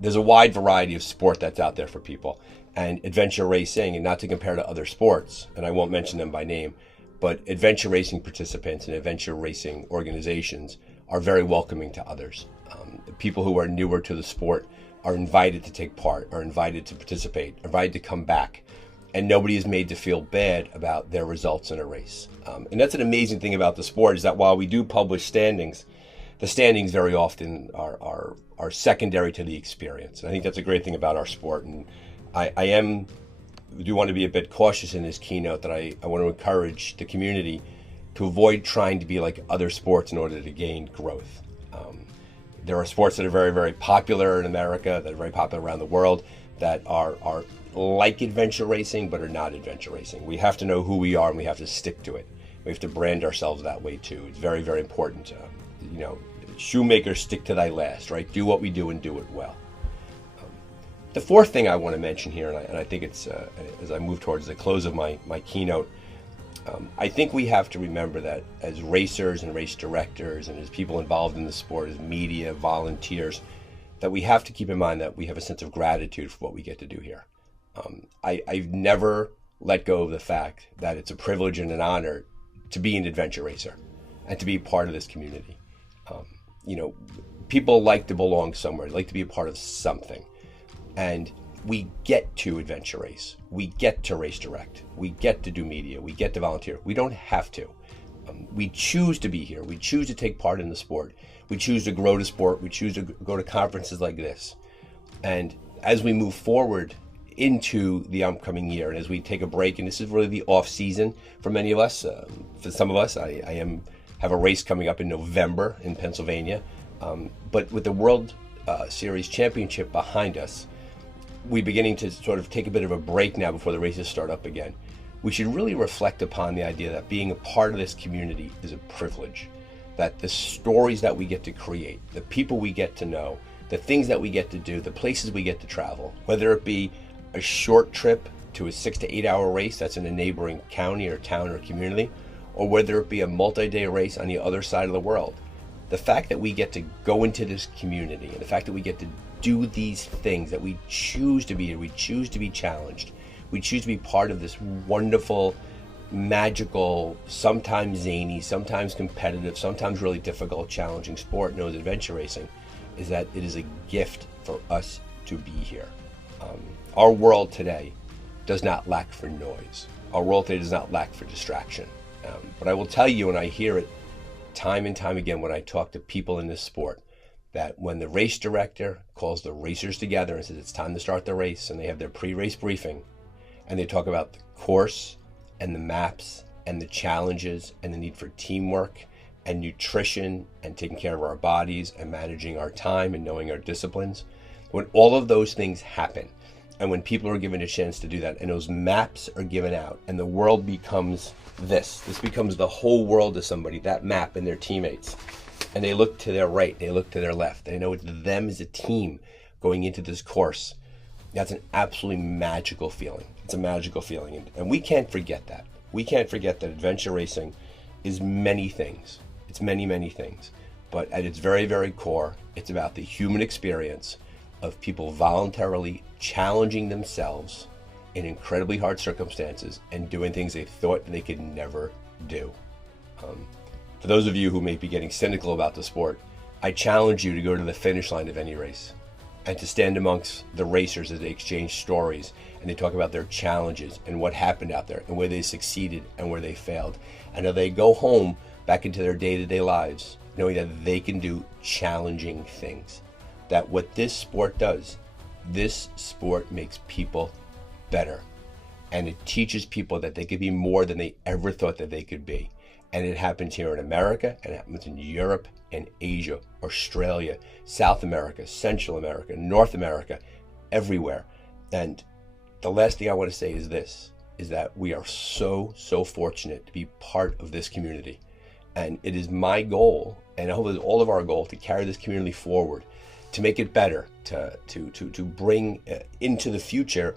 There's a wide variety of sport that's out there for people. And adventure racing, and not to compare to other sports, and I won't mention them by name, but adventure racing participants and adventure racing organizations are very welcoming to others. People who are newer to the sport are invited to take part, are invited to participate, are invited to come back, and nobody is made to feel bad about their results in a race. And that's an amazing thing about the sport, is that while we do publish standings, the standings very often are secondary to the experience. And I think that's a great thing about our sport. And I do want to be a bit cautious in this keynote, that I want to encourage the community to avoid trying to be like other sports in order to gain growth. There are sports that are very, very popular in America, that are very popular around the world, that are like adventure racing, but are not adventure racing. We have to know who we are, and we have to stick to it. We have to brand ourselves that way too. It's very, very important. Shoemakers, stick to thy last, right? Do what we do and do it well. The fourth thing I want to mention here, and I think it's, as I move towards the close of my keynote, I think we have to remember that as racers and race directors and as people involved in the sport, as media, volunteers, that we have to keep in mind that we have a sense of gratitude for what we get to do here. I've never let go of the fact that it's a privilege and an honor to be an adventure racer and to be part of this community. People like to belong somewhere, like to be a part of something. And we get to adventure race, we get to race direct, we get to do media, we get to volunteer. We don't have to. We choose to be here, we choose to take part in the sport, we choose to grow the sport, we choose to go to conferences like this. And as we move forward into the upcoming year, and as we take a break, and this is really the off season for many of us, for some of us, I have a race coming up in November in Pennsylvania, but with the World Series Championship behind us, we're beginning to sort of take a bit of a break now before the races start up again. We should really reflect upon the idea that being a part of this community is a privilege, that the stories that we get to create, the people we get to know, the things that we get to do, the places we get to travel, whether it be a short trip to a 6 to 8 hour race that's in a neighboring county or town or community, or whether it be a multi-day race on the other side of the world. The fact that we get to go into this community, and the fact that we get to do these things, that we choose to be here, we choose to be challenged, we choose to be part of this wonderful, magical, sometimes zany, sometimes competitive, sometimes really difficult, challenging sport known as adventure racing, is that it is a gift for us to be here. Our world today does not lack for noise. Our world today does not lack for distraction. But I will tell you, and I hear it time and time again when I talk to people in this sport, that when the race director calls the racers together and says it's time to start the race, and they have their pre-race briefing, and they talk about the course and the maps and the challenges and the need for teamwork and nutrition and taking care of our bodies and managing our time and knowing our disciplines, when all of those things happen, and when people are given a chance to do that, and those maps are given out, and the world becomes this becomes the whole world to somebody, that map and their teammates, and they look to their right, they look to their left, they know it's them as a team going into this course, that's an absolutely magical feeling. It's a magical feeling, and we can't forget that. We can't forget that adventure racing is many things. It's many, many things, but at its very, very core, it's about the human experience of people voluntarily challenging themselves in incredibly hard circumstances and doing things they thought they could never do. For those of you who may be getting cynical about the sport, I challenge you to go to the finish line of any race and to stand amongst the racers as they exchange stories and they talk about their challenges and what happened out there and where they succeeded and where they failed, and how they go home back into their day-to-day lives knowing that they can do challenging things. That what this sport does, this sport makes people better, and it teaches people that they could be more than they ever thought that they could be. And it happens here in America, and it happens in Europe and Asia, Australia, South America, Central America, North America, everywhere. And the last thing I want to say is this, is that we are so fortunate to be part of this community. And it is my goal, and I hope it's all of our goal, to carry this community forward, to make it better, to bring into the future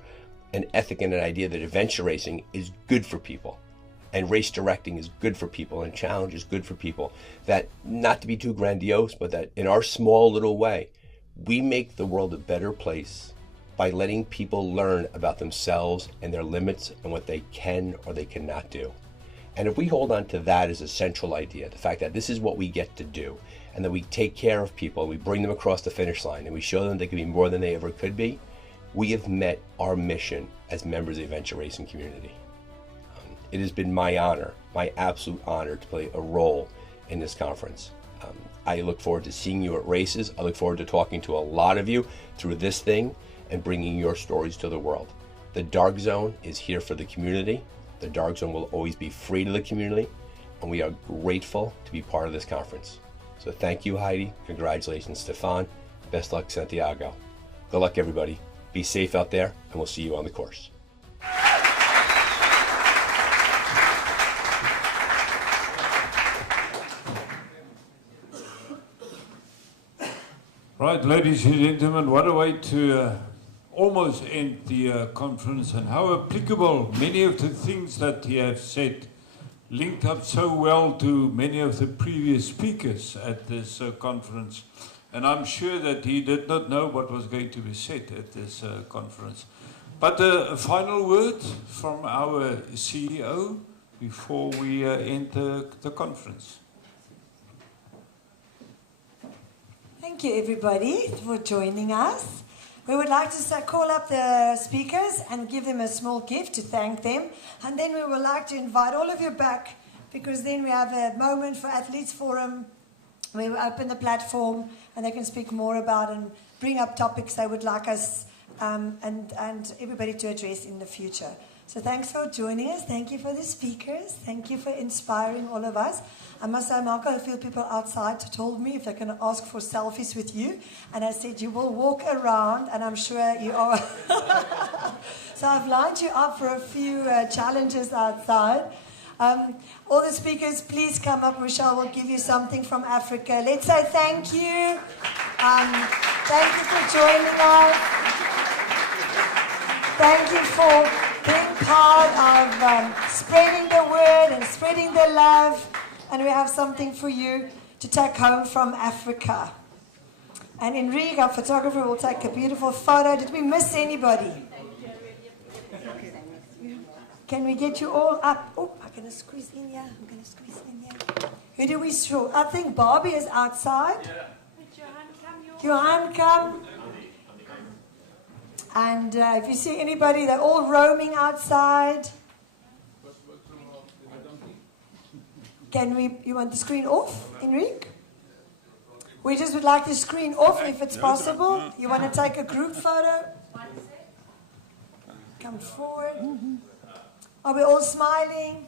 an ethic and an idea that adventure racing is good for people, and race directing is good for people, and challenge is good for people. That, not to be too grandiose, but that in our small little way, We make the world a better place by letting people learn about themselves and their limits and what they can or they cannot do. And if we hold on to that as a central idea, the fact that this is what we get to do, and that we take care of people, we bring them across the finish line, and we show them they can be more than they ever could be, we have met our mission as members of the adventure racing community. It has been my honor, my absolute honor, to play a role in this conference. I look forward to seeing you at races. I look forward to talking to a lot of you through this thing and bringing your stories to the world. The Dark Zone is here for the community. The Dark Zone will always be free to the community, and we are grateful to be part of this conference. So thank you, Heidi. Congratulations, Stefan. Best luck, Santiago. Good luck, everybody. Be safe out there, and we'll see you on the course. Right, ladies and gentlemen, what a way to almost end the conference, and how applicable many of the things that he has said linked up so well to many of the previous speakers at this conference. And I'm sure that he did not know what was going to be said at this conference. But a final word from our CEO before we end the conference. Thank you, everybody, for joining us. We would like to call up the speakers and give them a small gift to thank them. And then we would like to invite all of you back, because then we have a moment for Athletes Forum where we open the platform and they can speak more about and bring up topics they would like us and everybody to address in the future. So thanks for joining us. Thank you for the speakers. Thank you for inspiring all of us. I must say, Marco, a few people outside told me if they're going to ask for selfies with you. And I said, you will walk around, and I'm sure you are. So I've lined you up for a few challenges outside. All the speakers, please come up. Michelle will give you something from Africa. Let's say thank you. Thank you for joining us. Thank you for being part of spreading the word and spreading the love. And we have something for you to take home from Africa. And Enrique, our photographer, will take a beautiful photo. Did we miss anybody? Can we get you all up? Oh, I'm going to squeeze in here. I'm going to squeeze in here. Who do we show? I think Barbie is outside. Johan, come. And if you see anybody, they're all roaming outside. You want the screen off, Enrique? We just would like the screen off if it's possible. You want to take a group photo? Come forward. Are we all smiling?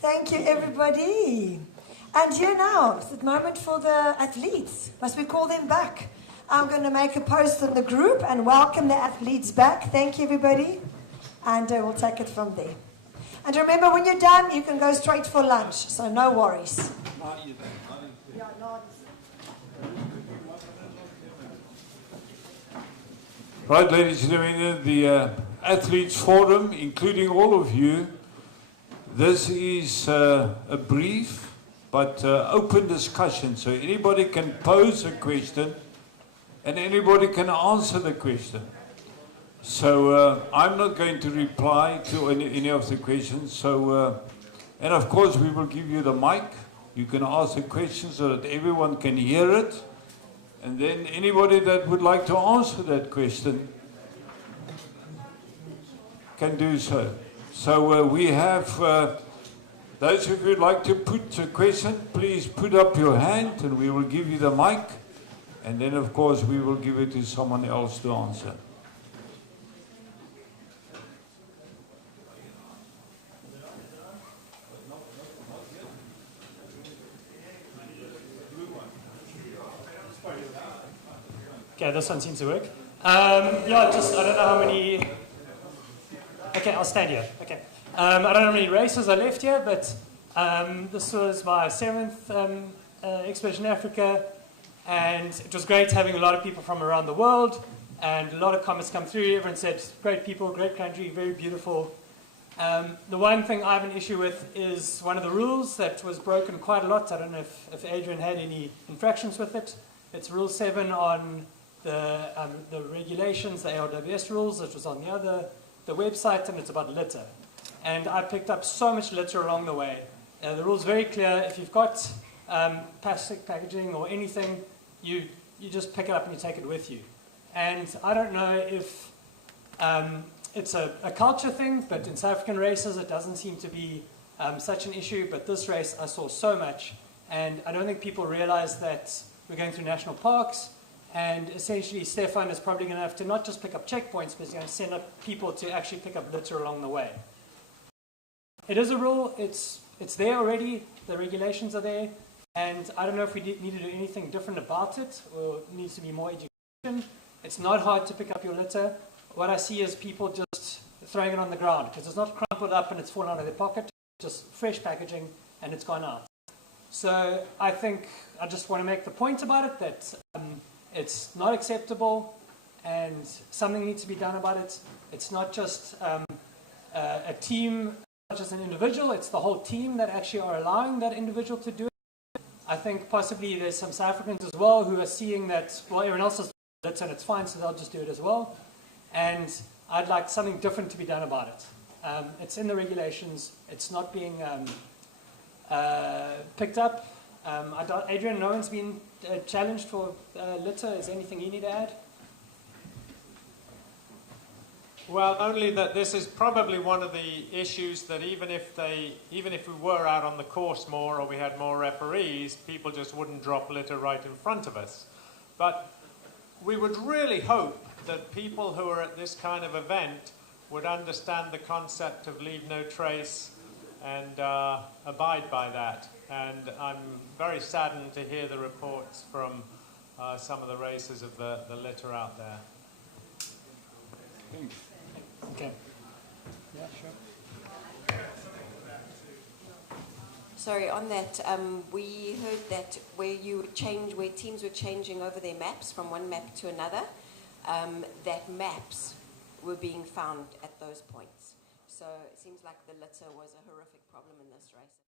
Thank you, everybody. And here now is the moment for the athletes. Must we call them back? I'm going to make a post in the group and welcome the athletes back. Thank you, everybody. And we'll take it from there. And remember, when you're done, you can go straight for lunch, so no worries. Right, ladies and gentlemen, the Athletes Forum, including all of you, this is a brief but open discussion, so anybody can pose a question and anybody can answer the question. So I'm not going to reply to any of the questions. So, and of course we will give you the mic. You can ask the question so that everyone can hear it. And then anybody that would like to answer that question can do so. So we have, those of you who would like to put a question, please put up your hand and we will give you the mic. And then, of course, we will give it to someone else to answer. Okay, this one seems to work. Yeah, just, I don't know how many... Okay, I'll stand here. Okay. I don't know how many races are left here, but this was my 7th expedition in Africa. And it was great having a lot of people from around the world, and a lot of comments come through. Everyone said, great people, great country, very beautiful. The one thing I have an issue with is one of the rules that was broken quite a lot. I don't know if Adrian had any infractions with it. It's Rule 7 on the regulations, the ARWS rules, which was on the website, and it's about litter. And I picked up so much litter along the way. The rule's very clear. If you've got plastic packaging or anything, you just pick it up and you take it with you. And I don't know if it's a culture thing, but in South African races it doesn't seem to be such an issue. But this race I saw so much, and I don't think people realize that we're going through national parks, and essentially Stefan is probably going to have to not just pick up checkpoints, but he's going to send up people to actually pick up litter along the way. It is a rule, it's there already, the regulations are there, and I don't know if we need to do anything different about it, or it needs to be more education. It's not hard to pick up your litter. What I see is people just throwing it on the ground, because it's not crumpled up and it's fallen out of their pocket, just fresh packaging, and it's gone out. So I think I just want to make the point about it, that it's not acceptable and something needs to be done about it. It's not just a team, not just an individual, it's the whole team that actually are allowing that individual to do it. I think possibly there's some South Africans as well who are seeing that, well, everyone else does it and it's fine, so they'll just do it as well. And I'd like something different to be done about it. It's in the regulations, it's not being picked up. Adrian, no one's been challenged for litter. Is there anything you need to add? Well, only that this is probably one of the issues that even if we were out on the course more or we had more referees, people just wouldn't drop litter right in front of us. But we would really hope that people who are at this kind of event would understand the concept of leave no trace and abide by that. And I'm very saddened to hear the reports from some of the races of the litter out there. Thanks. Okay. Yeah, sure. Sorry, on that, we heard that where teams were changing over their maps from one map to another, that maps were being found at those points. So it seems like the litter was a horrific problem in this race.